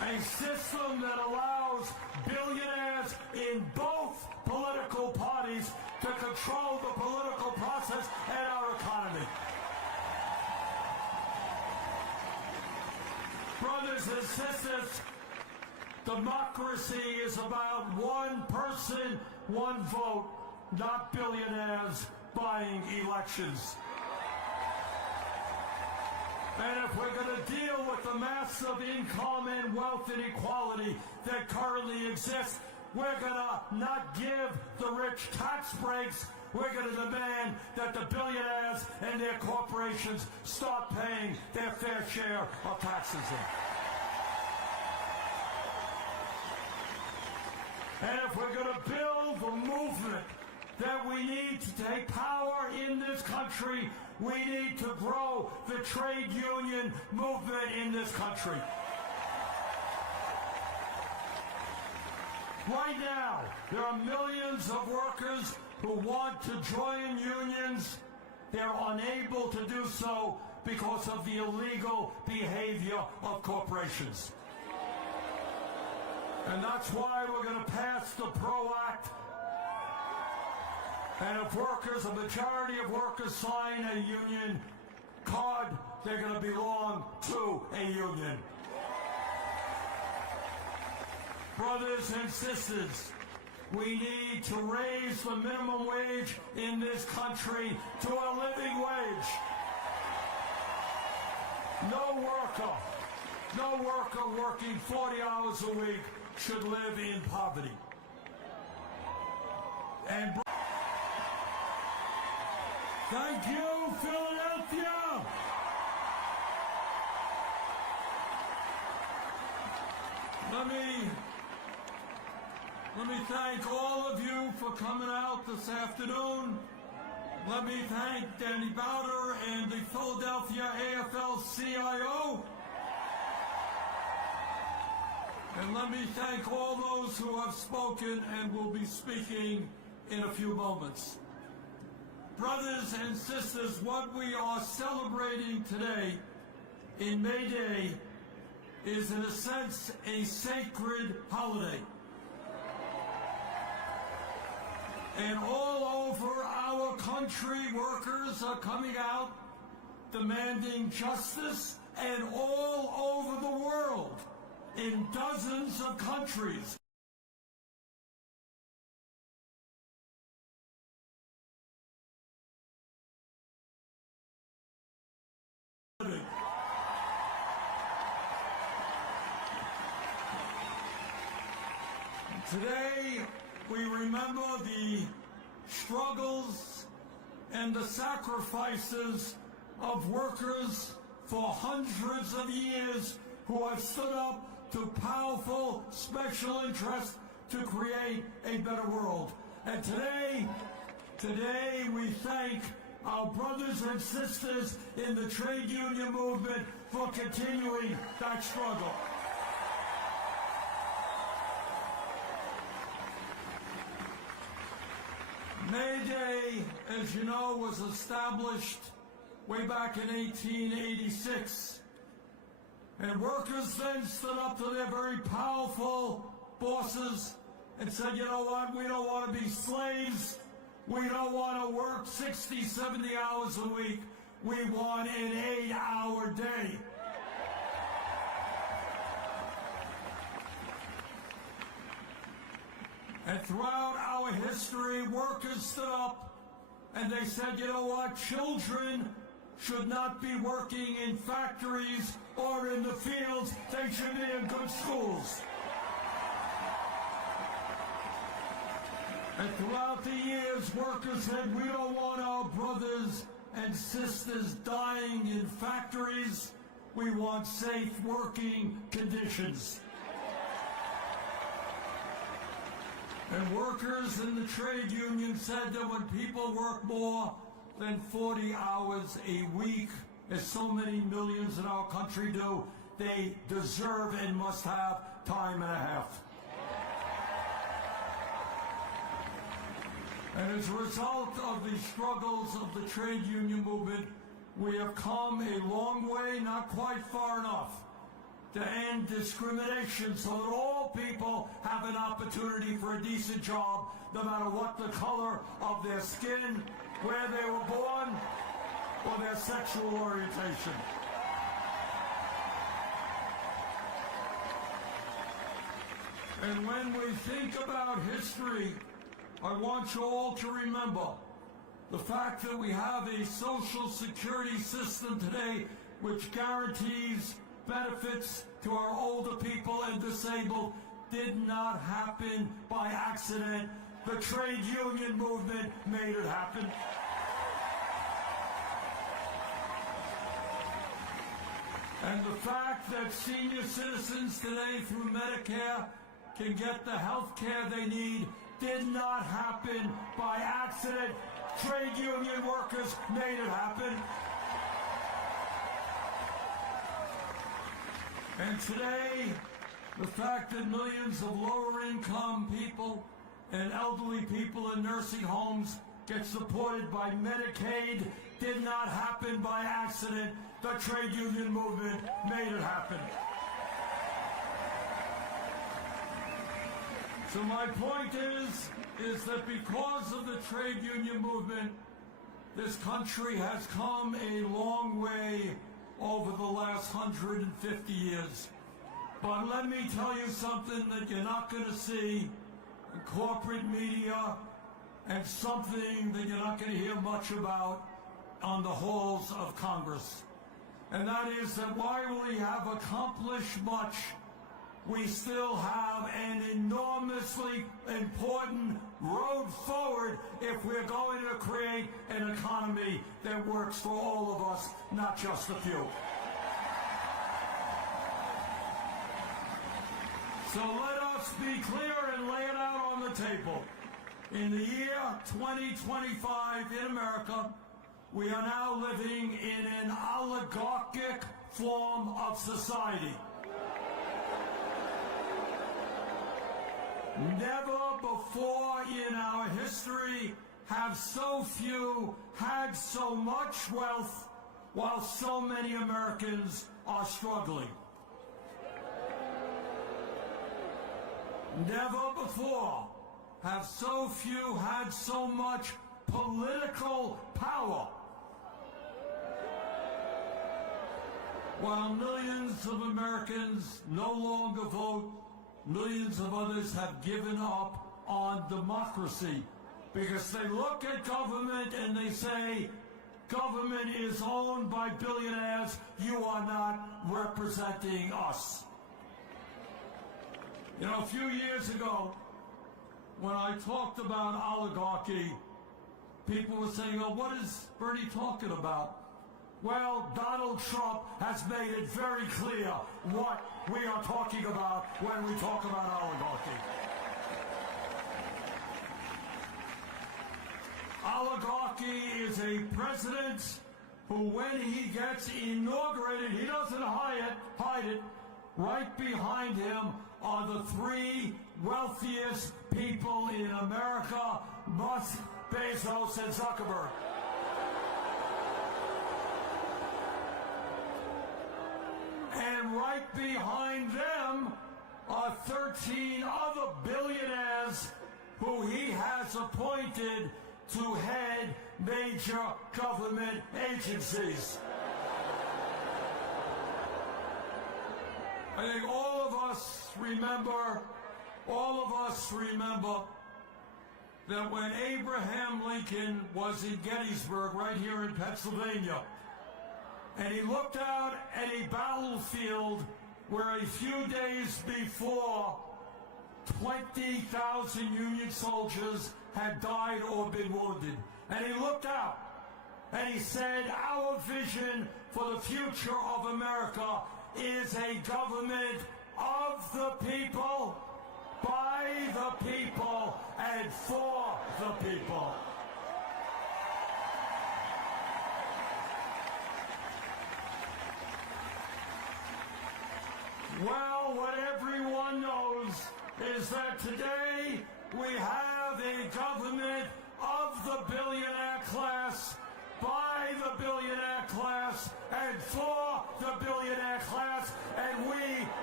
A system that allows billionaires in both political parties to control the political process and our economy. Brothers and sisters, democracy is about one person, one vote, not billionaires buying elections. And if we're going to deal with the massive income and wealth inequality that currently exists, we're going to not give the rich tax breaks. We're going to demand that the billionaires and their corporations start paying their fair share of taxes. And if we're going to build the movement that we need to take power in this country, we need to grow the trade union movement in this country. Right now, there are millions of workers who want to join unions. They're unable to do so because of the illegal behavior of corporations. And that's why we're going to pass the PRO Act. And if workers, a majority of workers sign a union card, they're going to belong to a union. Brothers and sisters, we need to raise the minimum wage in this country to a living wage. No worker working 40 hours a week should live in poverty. And thank you, Philadelphia! Let me thank all of you for coming out this afternoon. Let me thank Danny Bowder and the Philadelphia AFL-CIO. And let me thank all those who have spoken and will be speaking in a few moments. Brothers and sisters, what we are celebrating today in May Day is, in a sense, a sacred holiday. And all over our country, workers are coming out demanding justice, and all over the world, in dozens of countries. Today, we remember the struggles and the sacrifices of workers for hundreds of years who have stood up to powerful special interests to create a better world. And today we thank our brothers and sisters in the trade union movement for continuing that struggle. May Day, as you know, was established way back in 1886. And workers then stood up to their very powerful bosses and said, you know what, we don't want to be slaves. We don't want to work 60, 70 hours a week. We want an 8-hour day. And throughout our history, workers stood up and they said, you know what, children should not be working in factories or in the fields. They should be in good schools. And throughout the years, workers said, we don't want our brothers and sisters dying in factories. We want safe working conditions. And workers in the trade union said that when people work more than 40 hours a week, as so many millions in our country do, they deserve and must have time and a half. And as a result of the struggles of the trade union movement, we have come a long way, not quite far enough. to end discrimination so that all people have an opportunity for a decent job, no matter what the color of their skin, where they were born, or their sexual orientation. And when we think about history, I want you all to remember the fact that we have a social security system today which guarantees benefits to our older people and disabled did not happen by accident. The trade union movement made it happen. And the fact that senior citizens today through Medicare can get the health care they need did not happen by accident. Trade union workers made it happen. And today, the fact that millions of lower-income people and elderly people in nursing homes get supported by Medicaid did not happen by accident. The trade union movement made it happen. So my point is that because of the trade union movement, this country has come a long way over the last 150 years. But let me tell you something that you're not going to see in corporate media, and something that you're not going to hear much about on the halls of Congress. And that is that while we have accomplished much, we still have an enormously important road forward if we're going to create an economy that works for all of us, not just a few. So let us be clear and lay it out on the table. In the year 2025 in America, we are now living in an oligarchic form of society. Never before in our history have so few had so much wealth while so many Americans are struggling. Never before have so few had so much political power, while millions of Americans no longer vote. Millions of others have given up on democracy because they look at government and they say, government is owned by billionaires, you are not representing us. You know, a few years ago, when I talked about oligarchy, people were saying, oh, what is Bernie talking about? Well, Donald Trump has made it very clear what we are talking about when we talk about oligarchy. Oligarchy is a president who, when he gets inaugurated, he doesn't hide it. Right behind him are the three wealthiest people in America, Musk, Bezos, and Zuckerberg. And right behind them are 13 other billionaires who he has appointed to head major government agencies. I think all of us remember that when Abraham Lincoln was in Gettysburg, right here in Pennsylvania, and he looked out at a battlefield where a few days before 20,000 Union soldiers had died or been wounded. And he looked out and he said, our vision for the future of America is a government of the people, by the people, and for the people. Well, what everyone knows is that today we have a government of the billionaire class, by the billionaire class, and for the billionaire class, and we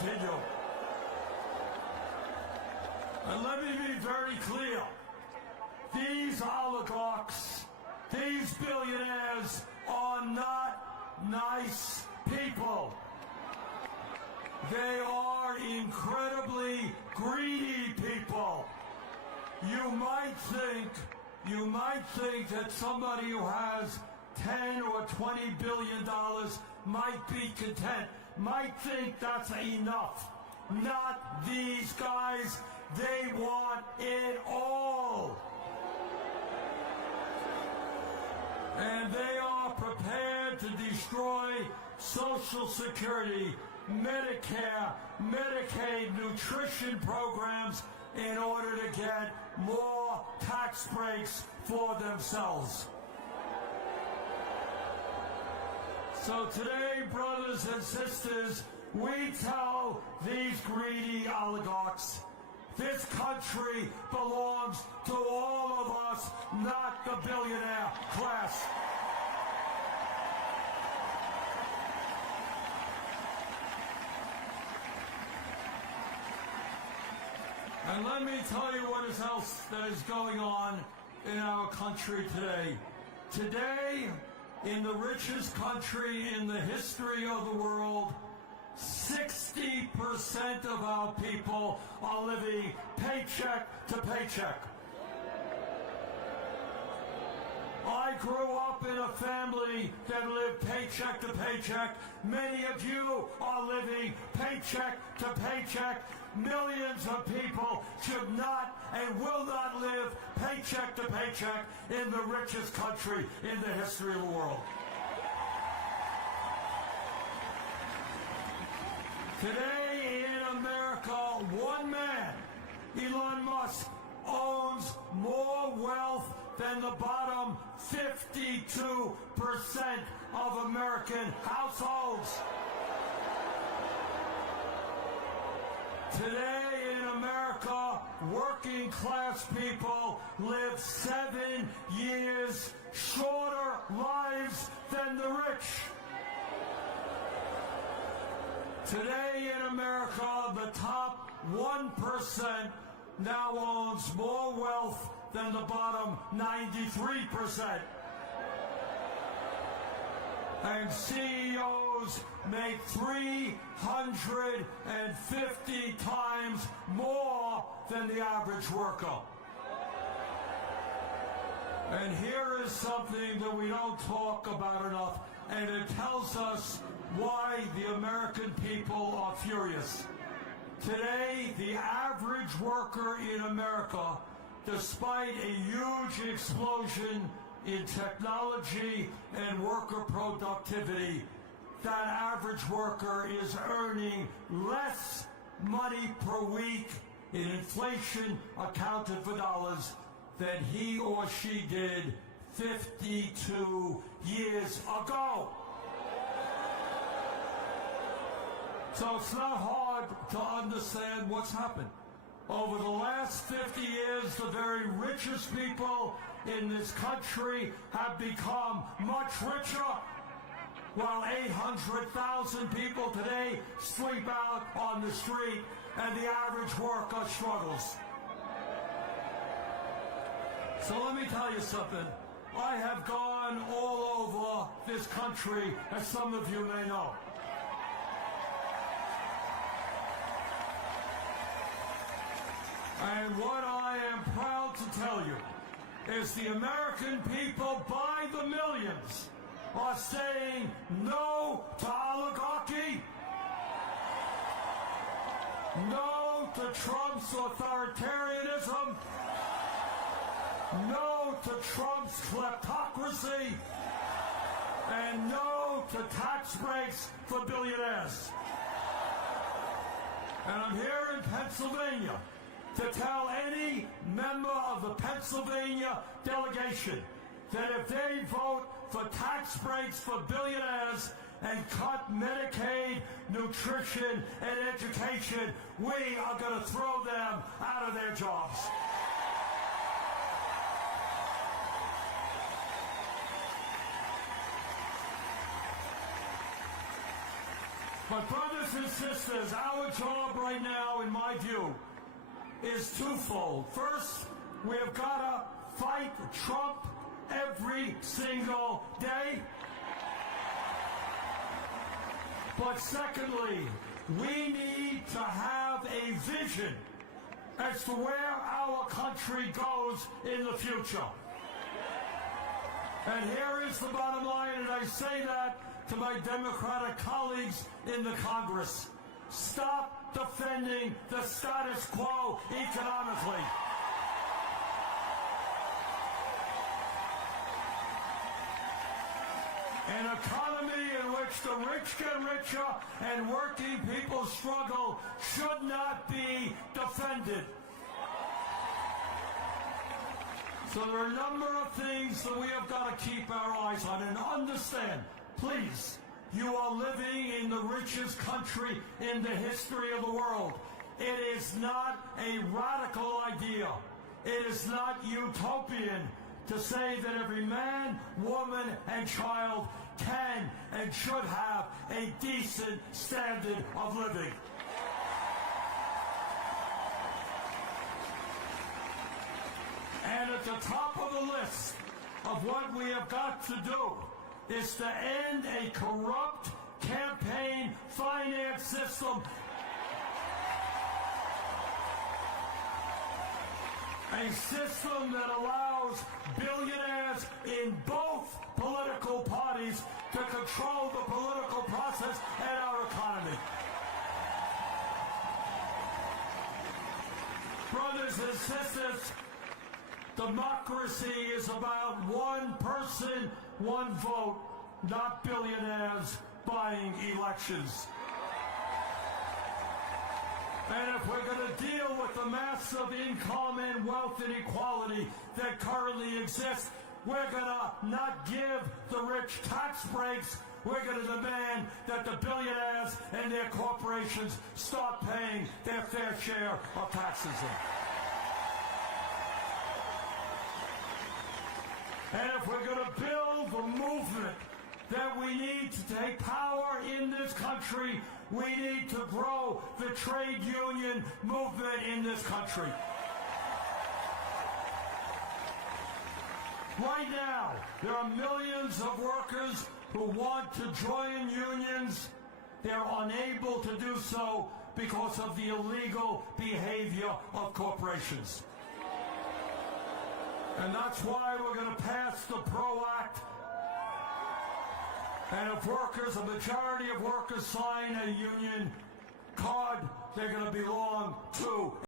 continue. And let me be very clear. These oligarchs, these billionaires are not nice people. They are incredibly greedy people. You might think that somebody who has 10 or 20 billion dollars might be content, might think that's enough. Not these guys. They want it all. And they are prepared to destroy Social Security, Medicare, Medicaid, nutrition programs in order to get more tax breaks for themselves. So today, brothers and sisters, we tell these greedy oligarchs, this country belongs to all of us, not the billionaire class. And let me tell you what else that is going on in our country today. Today, in the richest country in the history of the world, 60% of our people are living paycheck to paycheck. I grew up in a family that lived paycheck to paycheck. Many of you are living paycheck to paycheck. Millions of people should not and will not live paycheck to paycheck in the richest country in the history of the world. Today in America, one man, Elon Musk, owns more wealth than the bottom 52% of American households. Today in America, working class people live 7 years shorter lives than the rich. Today in America, the top 1% now owns more wealth than the bottom 93%. And CEOs make 350 times more than the average worker. And here is something that we don't talk about enough, and it tells us why the American people are furious. Today, the average worker in America, despite a huge explosion in technology and worker productivity, that average worker is earning less money per week in inflation accounted for dollars than he or she did 52 years ago. So it's not hard to understand what's happened. Over the last 50 years, the very richest people in this country have become much richer, while 800,000 people today sleep out on the street and the average worker struggles. So let me tell you something. I have gone all over this country, as some of you may know. And what I am proud to tell you is the American people by the millions are saying no to oligarchy, no to Trump's authoritarianism, no to Trump's kleptocracy, and no to tax breaks for billionaires. And I'm here in Pennsylvania to tell any member of the Pennsylvania delegation that if they vote for tax breaks for billionaires and cut Medicaid, nutrition, and education, we are going to throw them out of their jobs. But brothers and sisters, our job right now, in my view, is twofold. First, we have got to fight Trump every single day. But secondly, we need to have a vision as to where our country goes in the future. And here is the bottom line, and I say that to my Democratic colleagues in the Congress. Stop defending the status quo economically. An economy in which the rich get richer and working people struggle should not be defended. So there are a number of things that we have got to keep our eyes on and understand. Please, you are living in the richest country in the history of the world. It is not a radical idea. It is not utopian to say that every man, woman, and child can and should have a decent standard of living. And at the top of the list of what we have got to do is to end a corrupt campaign finance system. A system that allows billionaires in both political parties to control the political process and our economy. Brothers and sisters, democracy is about one person, one vote, not billionaires buying elections. And if we're going to deal with the massive income and wealth inequality that currently exists, we're going to not give the rich tax breaks. We're going to demand that the billionaires and their corporations start paying their fair share of taxes. And if we're going to build the movement that we need to take power in this country, we need to grow the trade union movement in this country. Right now, there are millions of workers who want to join unions. They're unable to do so because of the illegal behavior of corporations. And that's why we're going to pass the PRO Act. And if workers, a majority of workers sign a union card, they're going to belong to